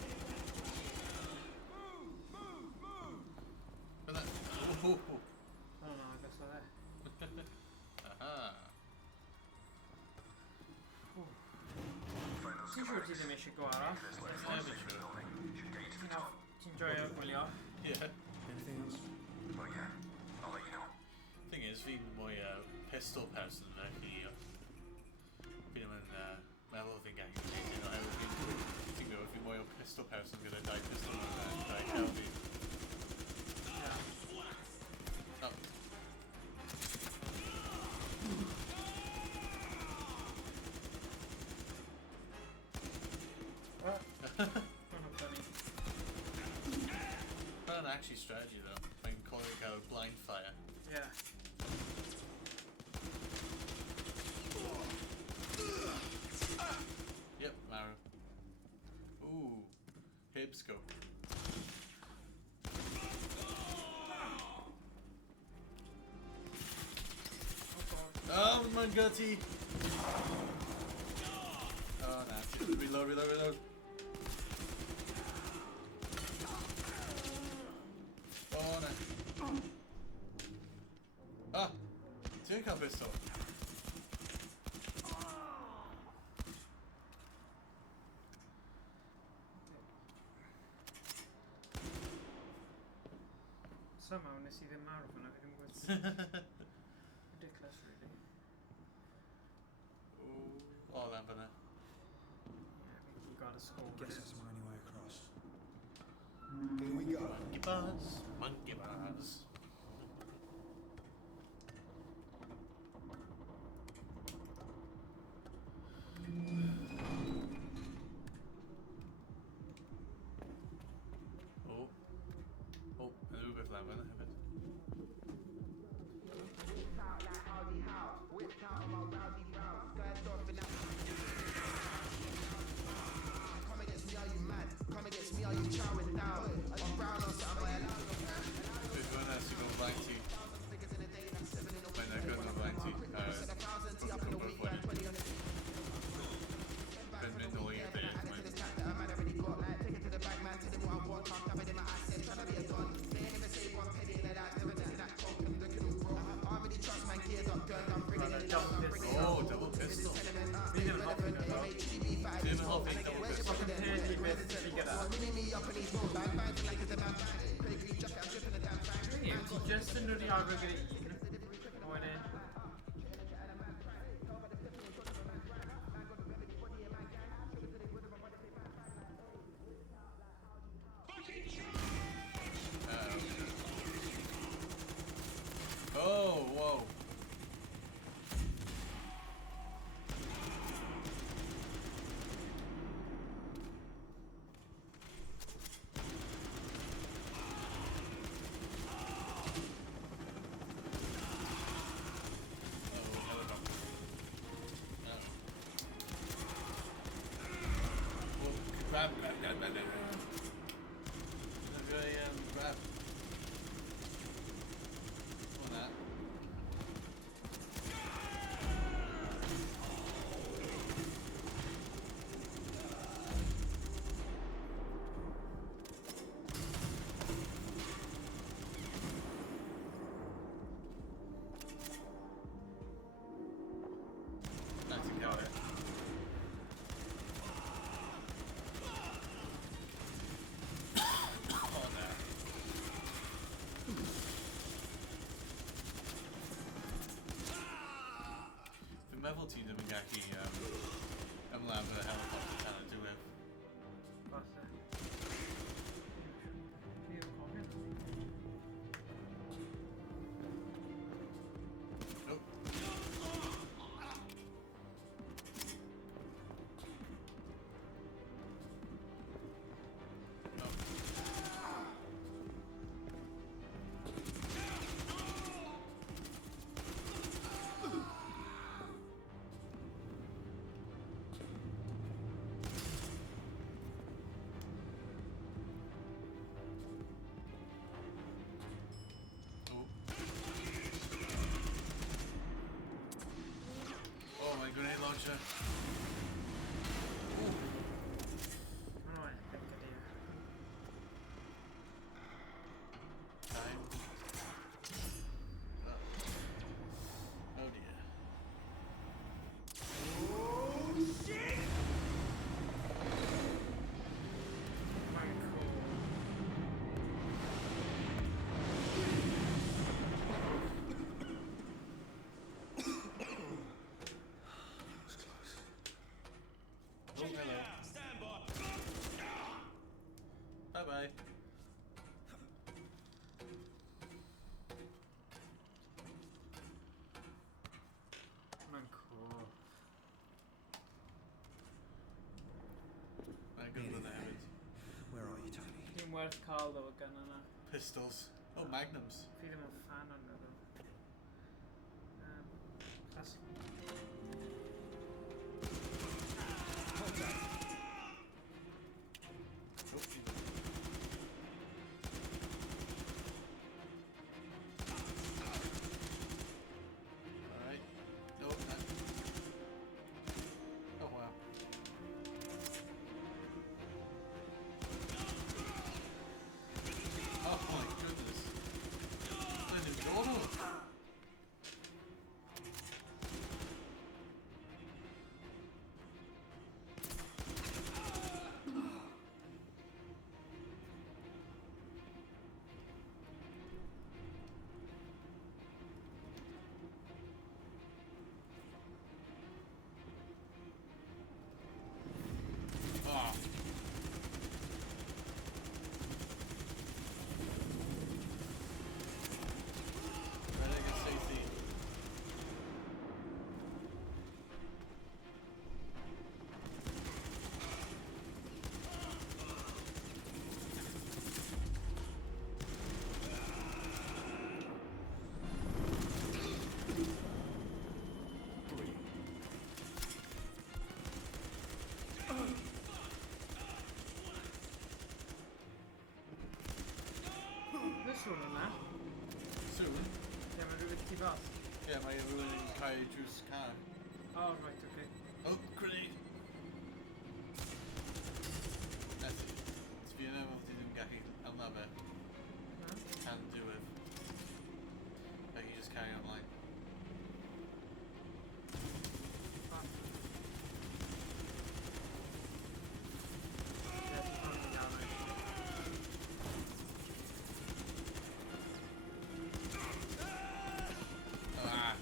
Move! Move! Move! Oh, Oh no, I guess that. aha. Ti'n siŵr ti ddim eisiau go arall? Never true. Ti'n joio gwylio? Yeah. Anything else? Well, yeah. I'll let you know. Thing is, fi'n mwy pistol person felly fi'n yn meddwl fi'n ganghyffeithiol oherwydd fi'n gwybod fi'n mwy o pistol person gyda dau pistol yn dau celfi. Oh. strategy though. I can call it out blind fire. Yeah. Yep, Maru. Ooh, hip scope. Oh, my gutty. Oh, nasty. Reload, reload, reload. Oh, no. Ah! Tinker pistol. Somehow, when I see the marathon, everything was ridiculous, really. Ooh, all that banana. Yeah, I think we got a score. Guess that's my only way across. Here we go. Monkey bars, monkey bars. Oh, oh, a little bit lamb, have it. Oh, double pistol. 3.5 in a row. 2.5 in double pistol. Just under the aggregate. Going in. Oh, whoa. Grab, grab, grab, grab, grab. Really, grab. On that. Nice to go there. Levelty the Megaki I'm allowed to helicopter kind of do it. What's that? Nope. Oh, my grenade launcher. Ooh. Alright, think of dear. Time. Oh dear. Oh, shit! Bye bye. Man, cool. I go to the heavens. Where are you, Tony? Team worth call though again, and Pistols. Oh, magnums. Feed him a fan under them. That's... Alright. No, not. Oh, wow. Oh my goodness. I didn't go on. Oh. Right, I got safety. This one on that. Soon? Yeah, we're doing T-Bus. Yeah, am I ruining Kaiju's car? Oh, right, okay. Oh, grenade! That's it. Zbieramy w tym gachie Alnabę. Can do with. Like you just carry on like. Ah.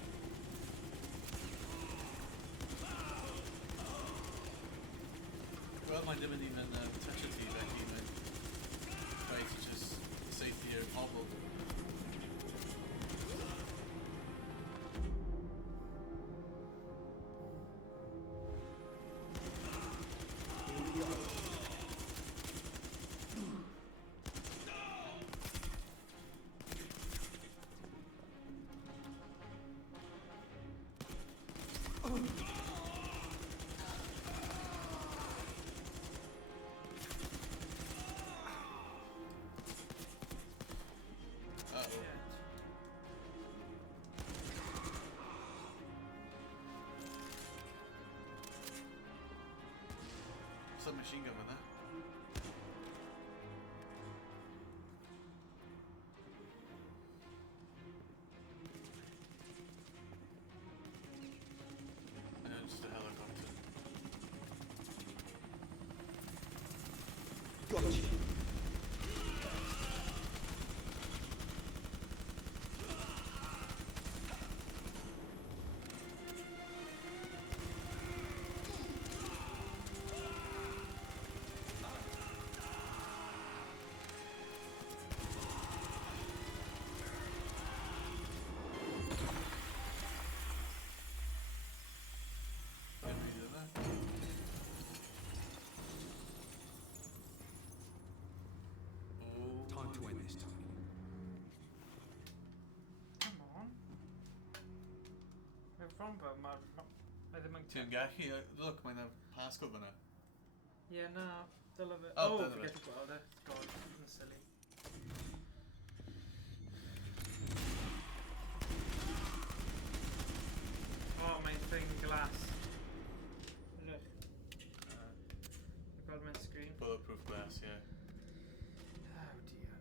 Well, mind even touch it that even try to just safety or hobble. Machine gun with that. And then just a helicopter. Gotcha. Time to end this, Tony. Come on. We're from Burma. Tim Gachi, look, my Pascal banner. Yeah, no, they'll have it. Oh, Oh, they'll forget have it. about it. God, I'm silly. Oh, my thing glass. Look. Look on my screen. Bulletproof glass, yeah. Oh dear.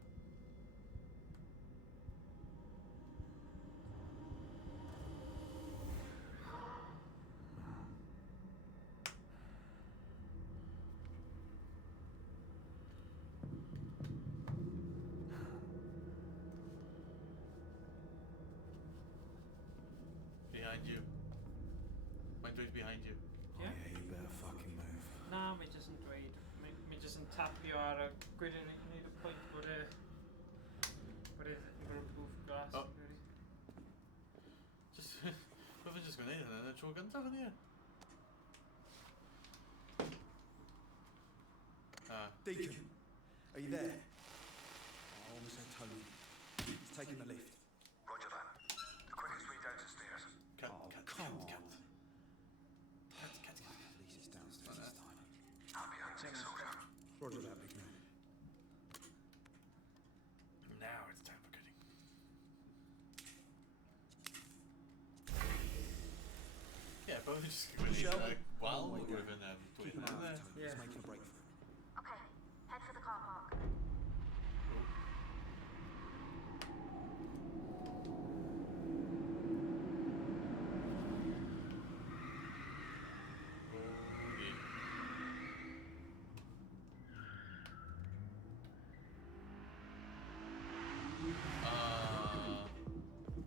Behind you. My dude's behind you. Yeah? Yeah, you better fucking move. Nah, me just dweud. Me just yn tapio ar y gwydyn neud y pwynt bod y bulletproof glass. Oh. Just, we've just gone in and then throw guns over there. Deacon, are you there? I almost had taking the lift. Roger that. The quickest way downstairs. Come on. At least it's downstairs this time. Happy hunting, soldier. Roger that, big man. Now it's time for cutting. Yeah, both just give it like while we were in Keep an eye on Tony. He's making a break for it. Okay, head for the car park.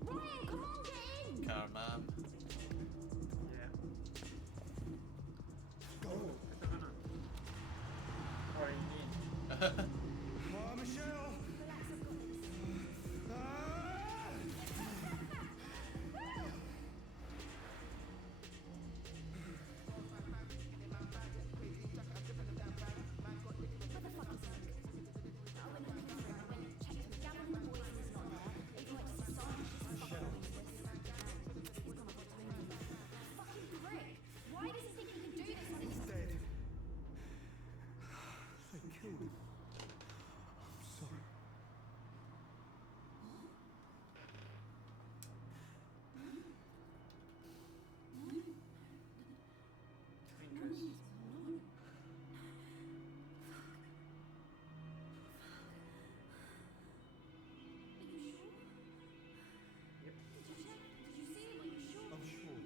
Ryan, come on, get in! Carman. Yeah. Go. What do you mean? Michelle. Why does he think he can do this? He's dead. They killed him. I'm sorry. Fingers. I'm sure.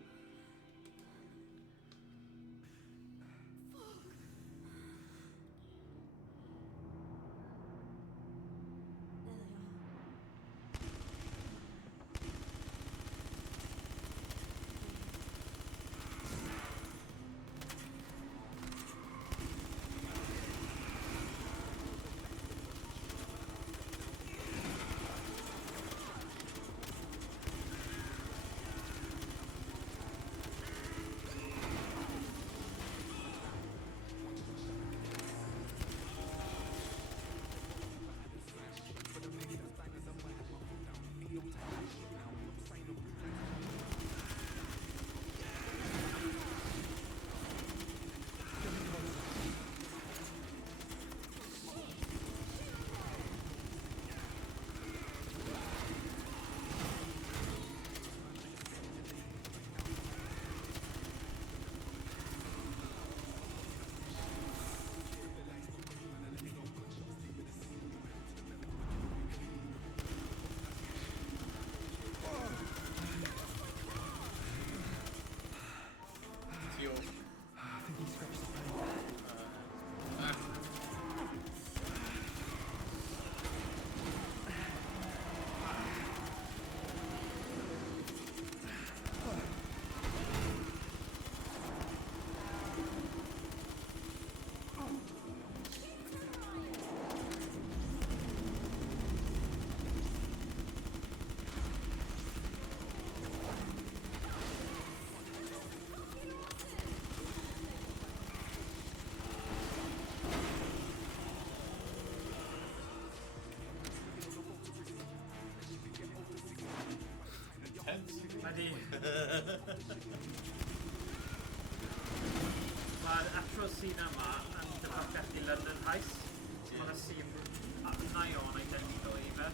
Ydy. Mae'r actual scene yma yn dyfodeth i London Heist. Mae'r scene nai o'n identical i fe.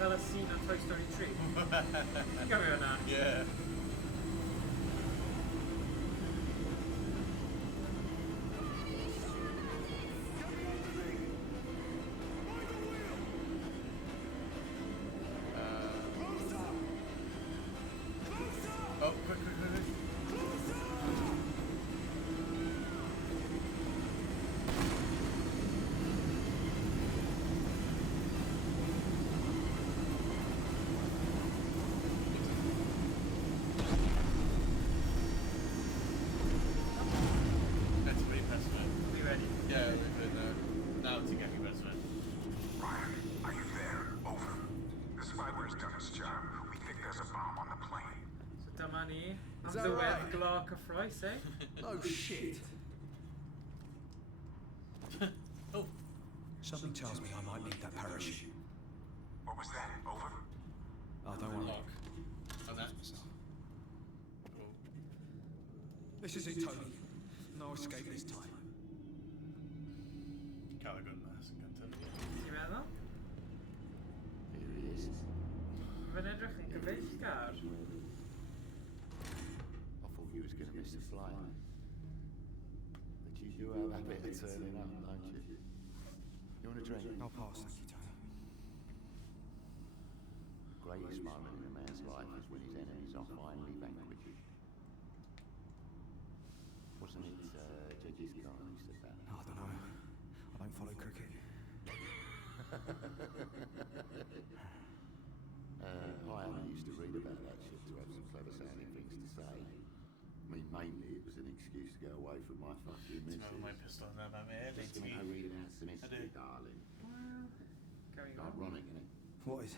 fel y scene o Toy Story 3. Ti'n gofio hwnna? Yeah. Oh, quick. Let's repress it. Are we ready? Yeah, we can now to get repress it. Ryan, are you there? Over. The spyware's done its job. We think there's a bomb on the plane. So dyma ni. Am that ddiwedd right? glo cyffroes, eh? No shit. Oh. Something tells me I might need that parachute. What was that? Over? Oh, don't worry. Lock. Oh, that. This is it, Tony. No escape this time. Cael y gwnnas yn gyntaf. Ti'n meddwl? Here he is. Fy'n edrych yn gyfeillgar. I thought you was going to miss the flight. But you do have a habit of turning up, don't you? You want a drink? I'll pass, thank you, Tony. Greatest moment in a man's life is when his enemies are finally vanquished. Wasn't it Judges Khan who said that? I don't know. I don't follow cricket. I only used to read about that shit to have some clever sounding things to say. I mean, mainly it was an excuse to go away from my fucking missus. Ti'n meddwl mae'n pistol yna, mae'n meddwl. Just to go reading out some history, darling. Going on. Ironic, isn't it? What is?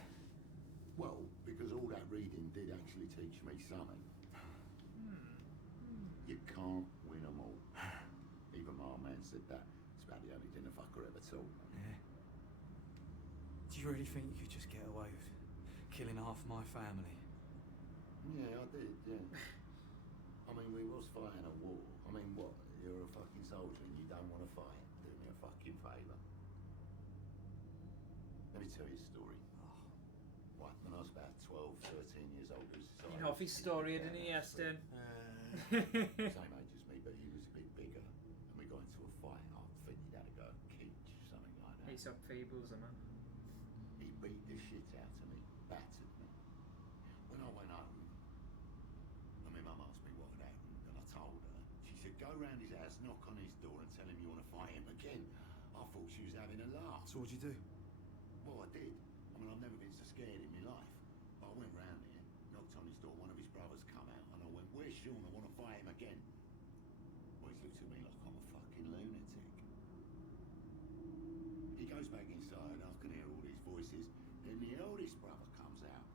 Well, because all that reading did actually teach me something. You can't win them all. Even my old man said that. It's about the only dinner fucker ever told. Yeah. Do you really think you could just get away with killing half my family? Yeah, I did, yeah. I mean, we was fighting a war. I mean, what? You're a fucking soldier and you don't want to fight? Do me a fucking favour. Let me tell you a story. Right, when I was about 12, 13 years old, there was this Ni'n hoffi stori ydyn ni, Estyn. same age as me, but he was a bit bigger. And we got into a fight. I think he'd had to go Keach, something like that. Ace of Fables yma. He beat the shit out of me, battered me. When I went home, and my mum asked me what had happened, and I told her. She said, go round his house, knock on his door and tell him you want to fight him again. I thought she was having a laugh. So what'd you do? Well, I did. I mean, I've never been so scared in my life. But I went round there, knocked on his door, one of his brothers come out, and I went, where's Sean? I want to fight him again. Well, he's looked at me like I'm a fucking lunatic. He goes back inside, I can hear all these voices. Then the eldest brother comes out,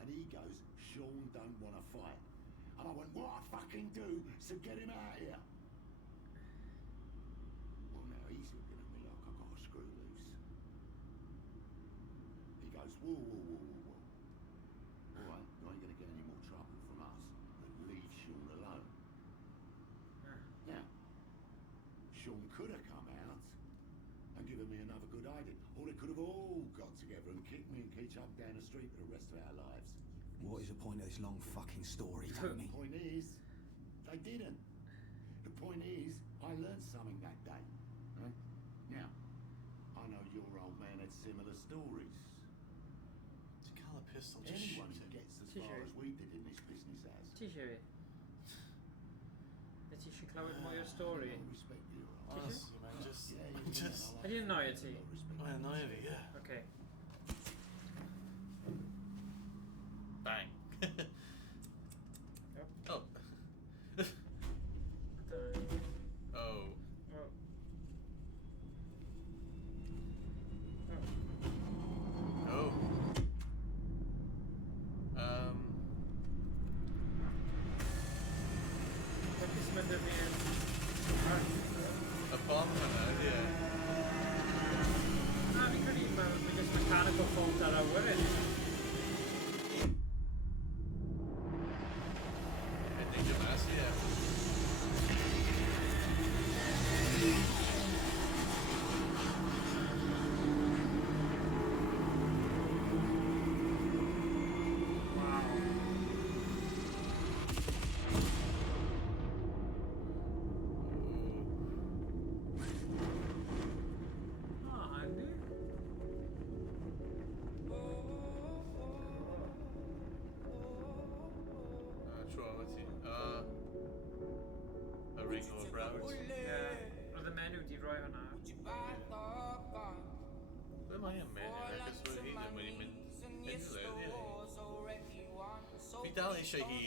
and he goes, Sean don't want to fight. And I went, what I fucking do, so get him out here. Well, now he's looking at me like I got a screw loose. He goes, whoa. All right, you ain't going to get any more trouble from us, but leave Sean alone. Now, Sean could have come out and given me another good idea, or they could have all got together and kicked me and Keach up down the street for the rest of our lives. What is the point of this long fucking story, Tony? The point is, they didn't. The point is, I learned something that day. Right? Now, I know your old man had similar stories. Ti'n cael y pistol, just Anyone shoot who it. gets as far as we did in this business has. Ti eisiau fi? Neu ti eisiau clywed mwy o'r stori? Respect you. Honestly, man, just... Ydy yn noio ti? Mae'n annoio fi, yeah. Okay. Bang. Oh. Oh. Oh. Lwcus mae dy fi yn... Y bomb hwnna, ie. Na, fi'n credu mae just mechanical fault ar awyren. Dig mas, ie. hwnna. Ble mae yn mynd? Ac os wedi ddim wedi mynd fi dal eisiau hi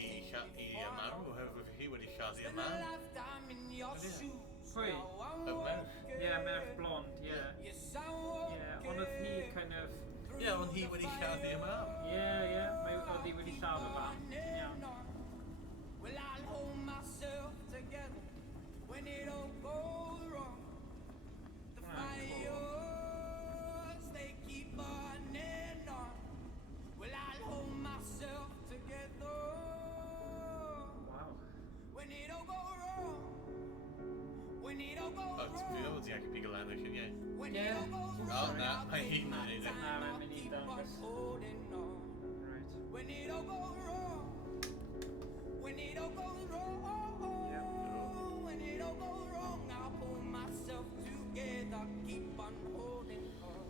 ymarw oherwydd hi wedi lladdu y mam. Pwy? Y merch. Ie, merch blond, ie. Ie, ond oedd hi kind of... Ie, ond hi wedi lladdu y mam. Ie, oedd hi wedi lladd y mam. Iawn. Well, I'll hold myself together when it all goes wrong. The fires, they keep burning on. Well, I'll hold myself together. Wow. When it all goes wrong. When it all goes wrong. Fi oedd ti'n acw pigo lan o'ch yn ie. When it all goes O, wrong. na, mae hi'n mynd i Na, mae'n mynd i dangos. Right. When it all goes wrong. When it all goes wrong. When it all goes wrong, I'll pull myself together, keep on holding on.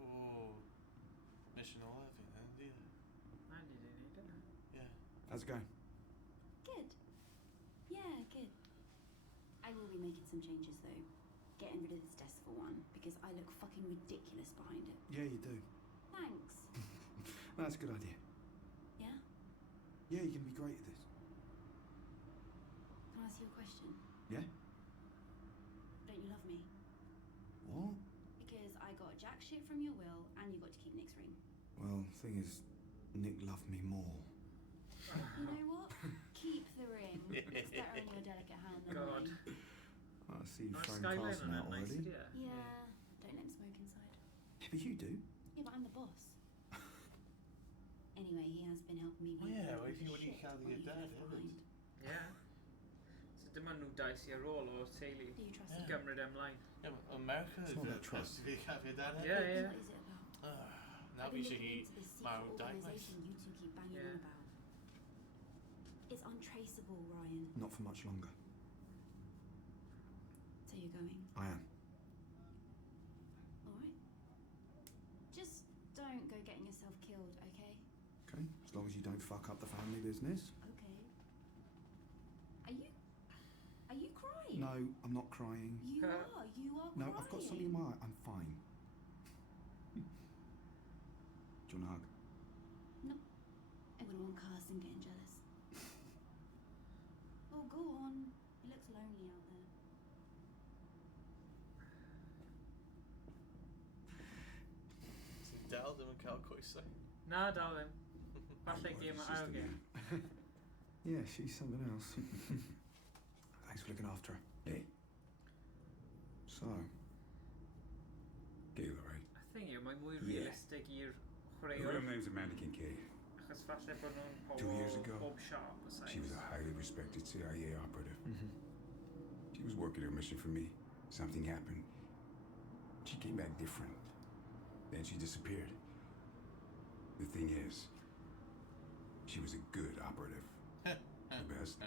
Oh, mission 11 then, do you? Yeah. How's it going? Good. Yeah, good. I will be making some changes though. Getting rid of this desk for one, because I look fucking ridiculous behind it. Yeah, you do. Thanks. That's a good idea. Yeah? Yeah, you're going to be great at this. Can I ask you a question? Yeah? Don't you love me? What? Because I got jack shit from your will, and you got to keep Nick's ring. Well, the thing is, Nick loved me more. You know what? Keep the ring. It's better in your delicate hand than God. mine. I see you've Nice thrown skyline Carson on out that, nice, already. Yeah. Don't let him smoke inside. Yeah, but you do. Yeah, but I'm the boss. Anyway, he has been helping me. Oh, yeah, with well, if you shit lladd what your he dad left hefyd. behind. Yeah. So dyma nhw dais i ar ôl o'r teulu. Do you trust I him? gymryd ymlaen. Yeah, but America It's not about trust. Fi lladd your dad hefyd. Yeah, yeah. What is it about? Now I've fi been eisiau looking hi into this secret marw daith. organisation you two keep banging on about. It's untraceable, Ryan. Not for much longer. So you're going? I am. Alright. Just don't go getting yourself killed, okay? Okay? As long as you don't fuck up the family business. Okay. Are you crying? No, I'm not crying. You are crying. No, I've got something in my eye. I'm fine. Do you want a hug? No. I wouldn't want Carson getting jealous. Oh, go on. It looks lonely out there. Ti'n dal ddim yn cael coesau? Na, dal ddim. Falle gêm o ail gêm. Yeah, she's something else. Thanks for looking after her. Hey. So, Gayla, right? Y thing yw, mae mwy Yeah. realistig i'r Her real chwaraewr. name's Amanda Kincaid. Achos falle bod nhw'n 2 years pobl ago, bob sharp o size. She was a highly respected CIA operative. Mm-hmm. She was working her mission for me. Something happened. She came back different. Then she disappeared. The thing is, she was a good operative. The best.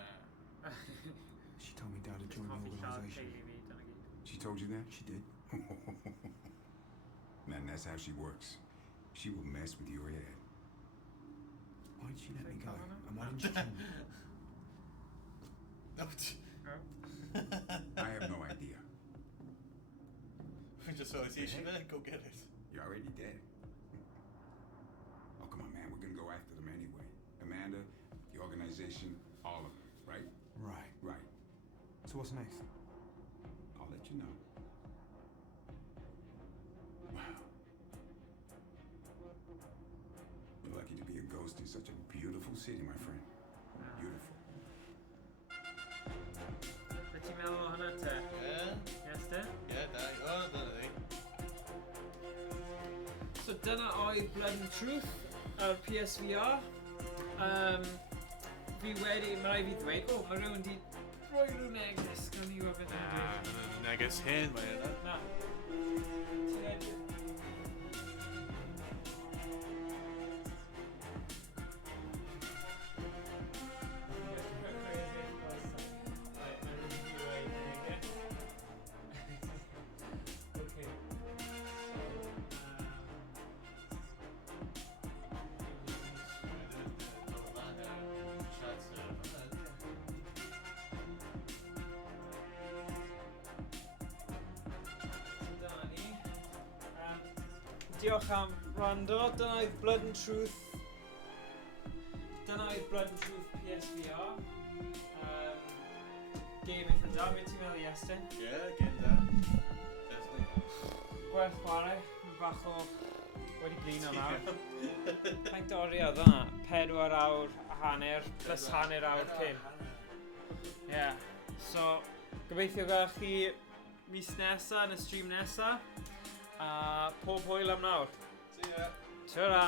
she told me Dad had joined the Coffee shop, organisation. teulu fi, dyna gyd. She told you that? She did. Man, that's how she works. She will mess with your head. Why did she let me go? And why No. didn't she tell me? I have no idea. We just always you should go get it. You're already dead. Oh, come on, man. We're gonna go after them anyway. Amanda, the organization, all of them, right? Right. Right. So what's next? I'll let you know. Wow. You're lucky to be a ghost in such a beautiful city, my friend. Beautiful. Be ti'n meddwl o hynna te? Yes, te? Da. O, dyna ni. So dyna oedd Blood and Truth ar PSVR. Fi wedi, mae rai fi ddweud, mae rhywun di rhoi rhyw neges, gan i wybod beth yn dweud. Neges hen, mae yna. Na. Ti'n edrych? diolch am wrando. Dyna oedd Blood and Truth. Dyna oedd Blood and Truth PSVR. Game eitha da, beth ti'n meddwl, Iestyn? Ie, game da. Definitely. Gwerth chwarae, mae'n bach o... wedi blino nawr. Faint o oriau oedd hwnna? 4 awr hanner, plus hanner awr cyn. Ie. So, gobeithio gael chi mis nesa yn y stream nesa. A pob hwyl am nawr. See ya. Ta-ra.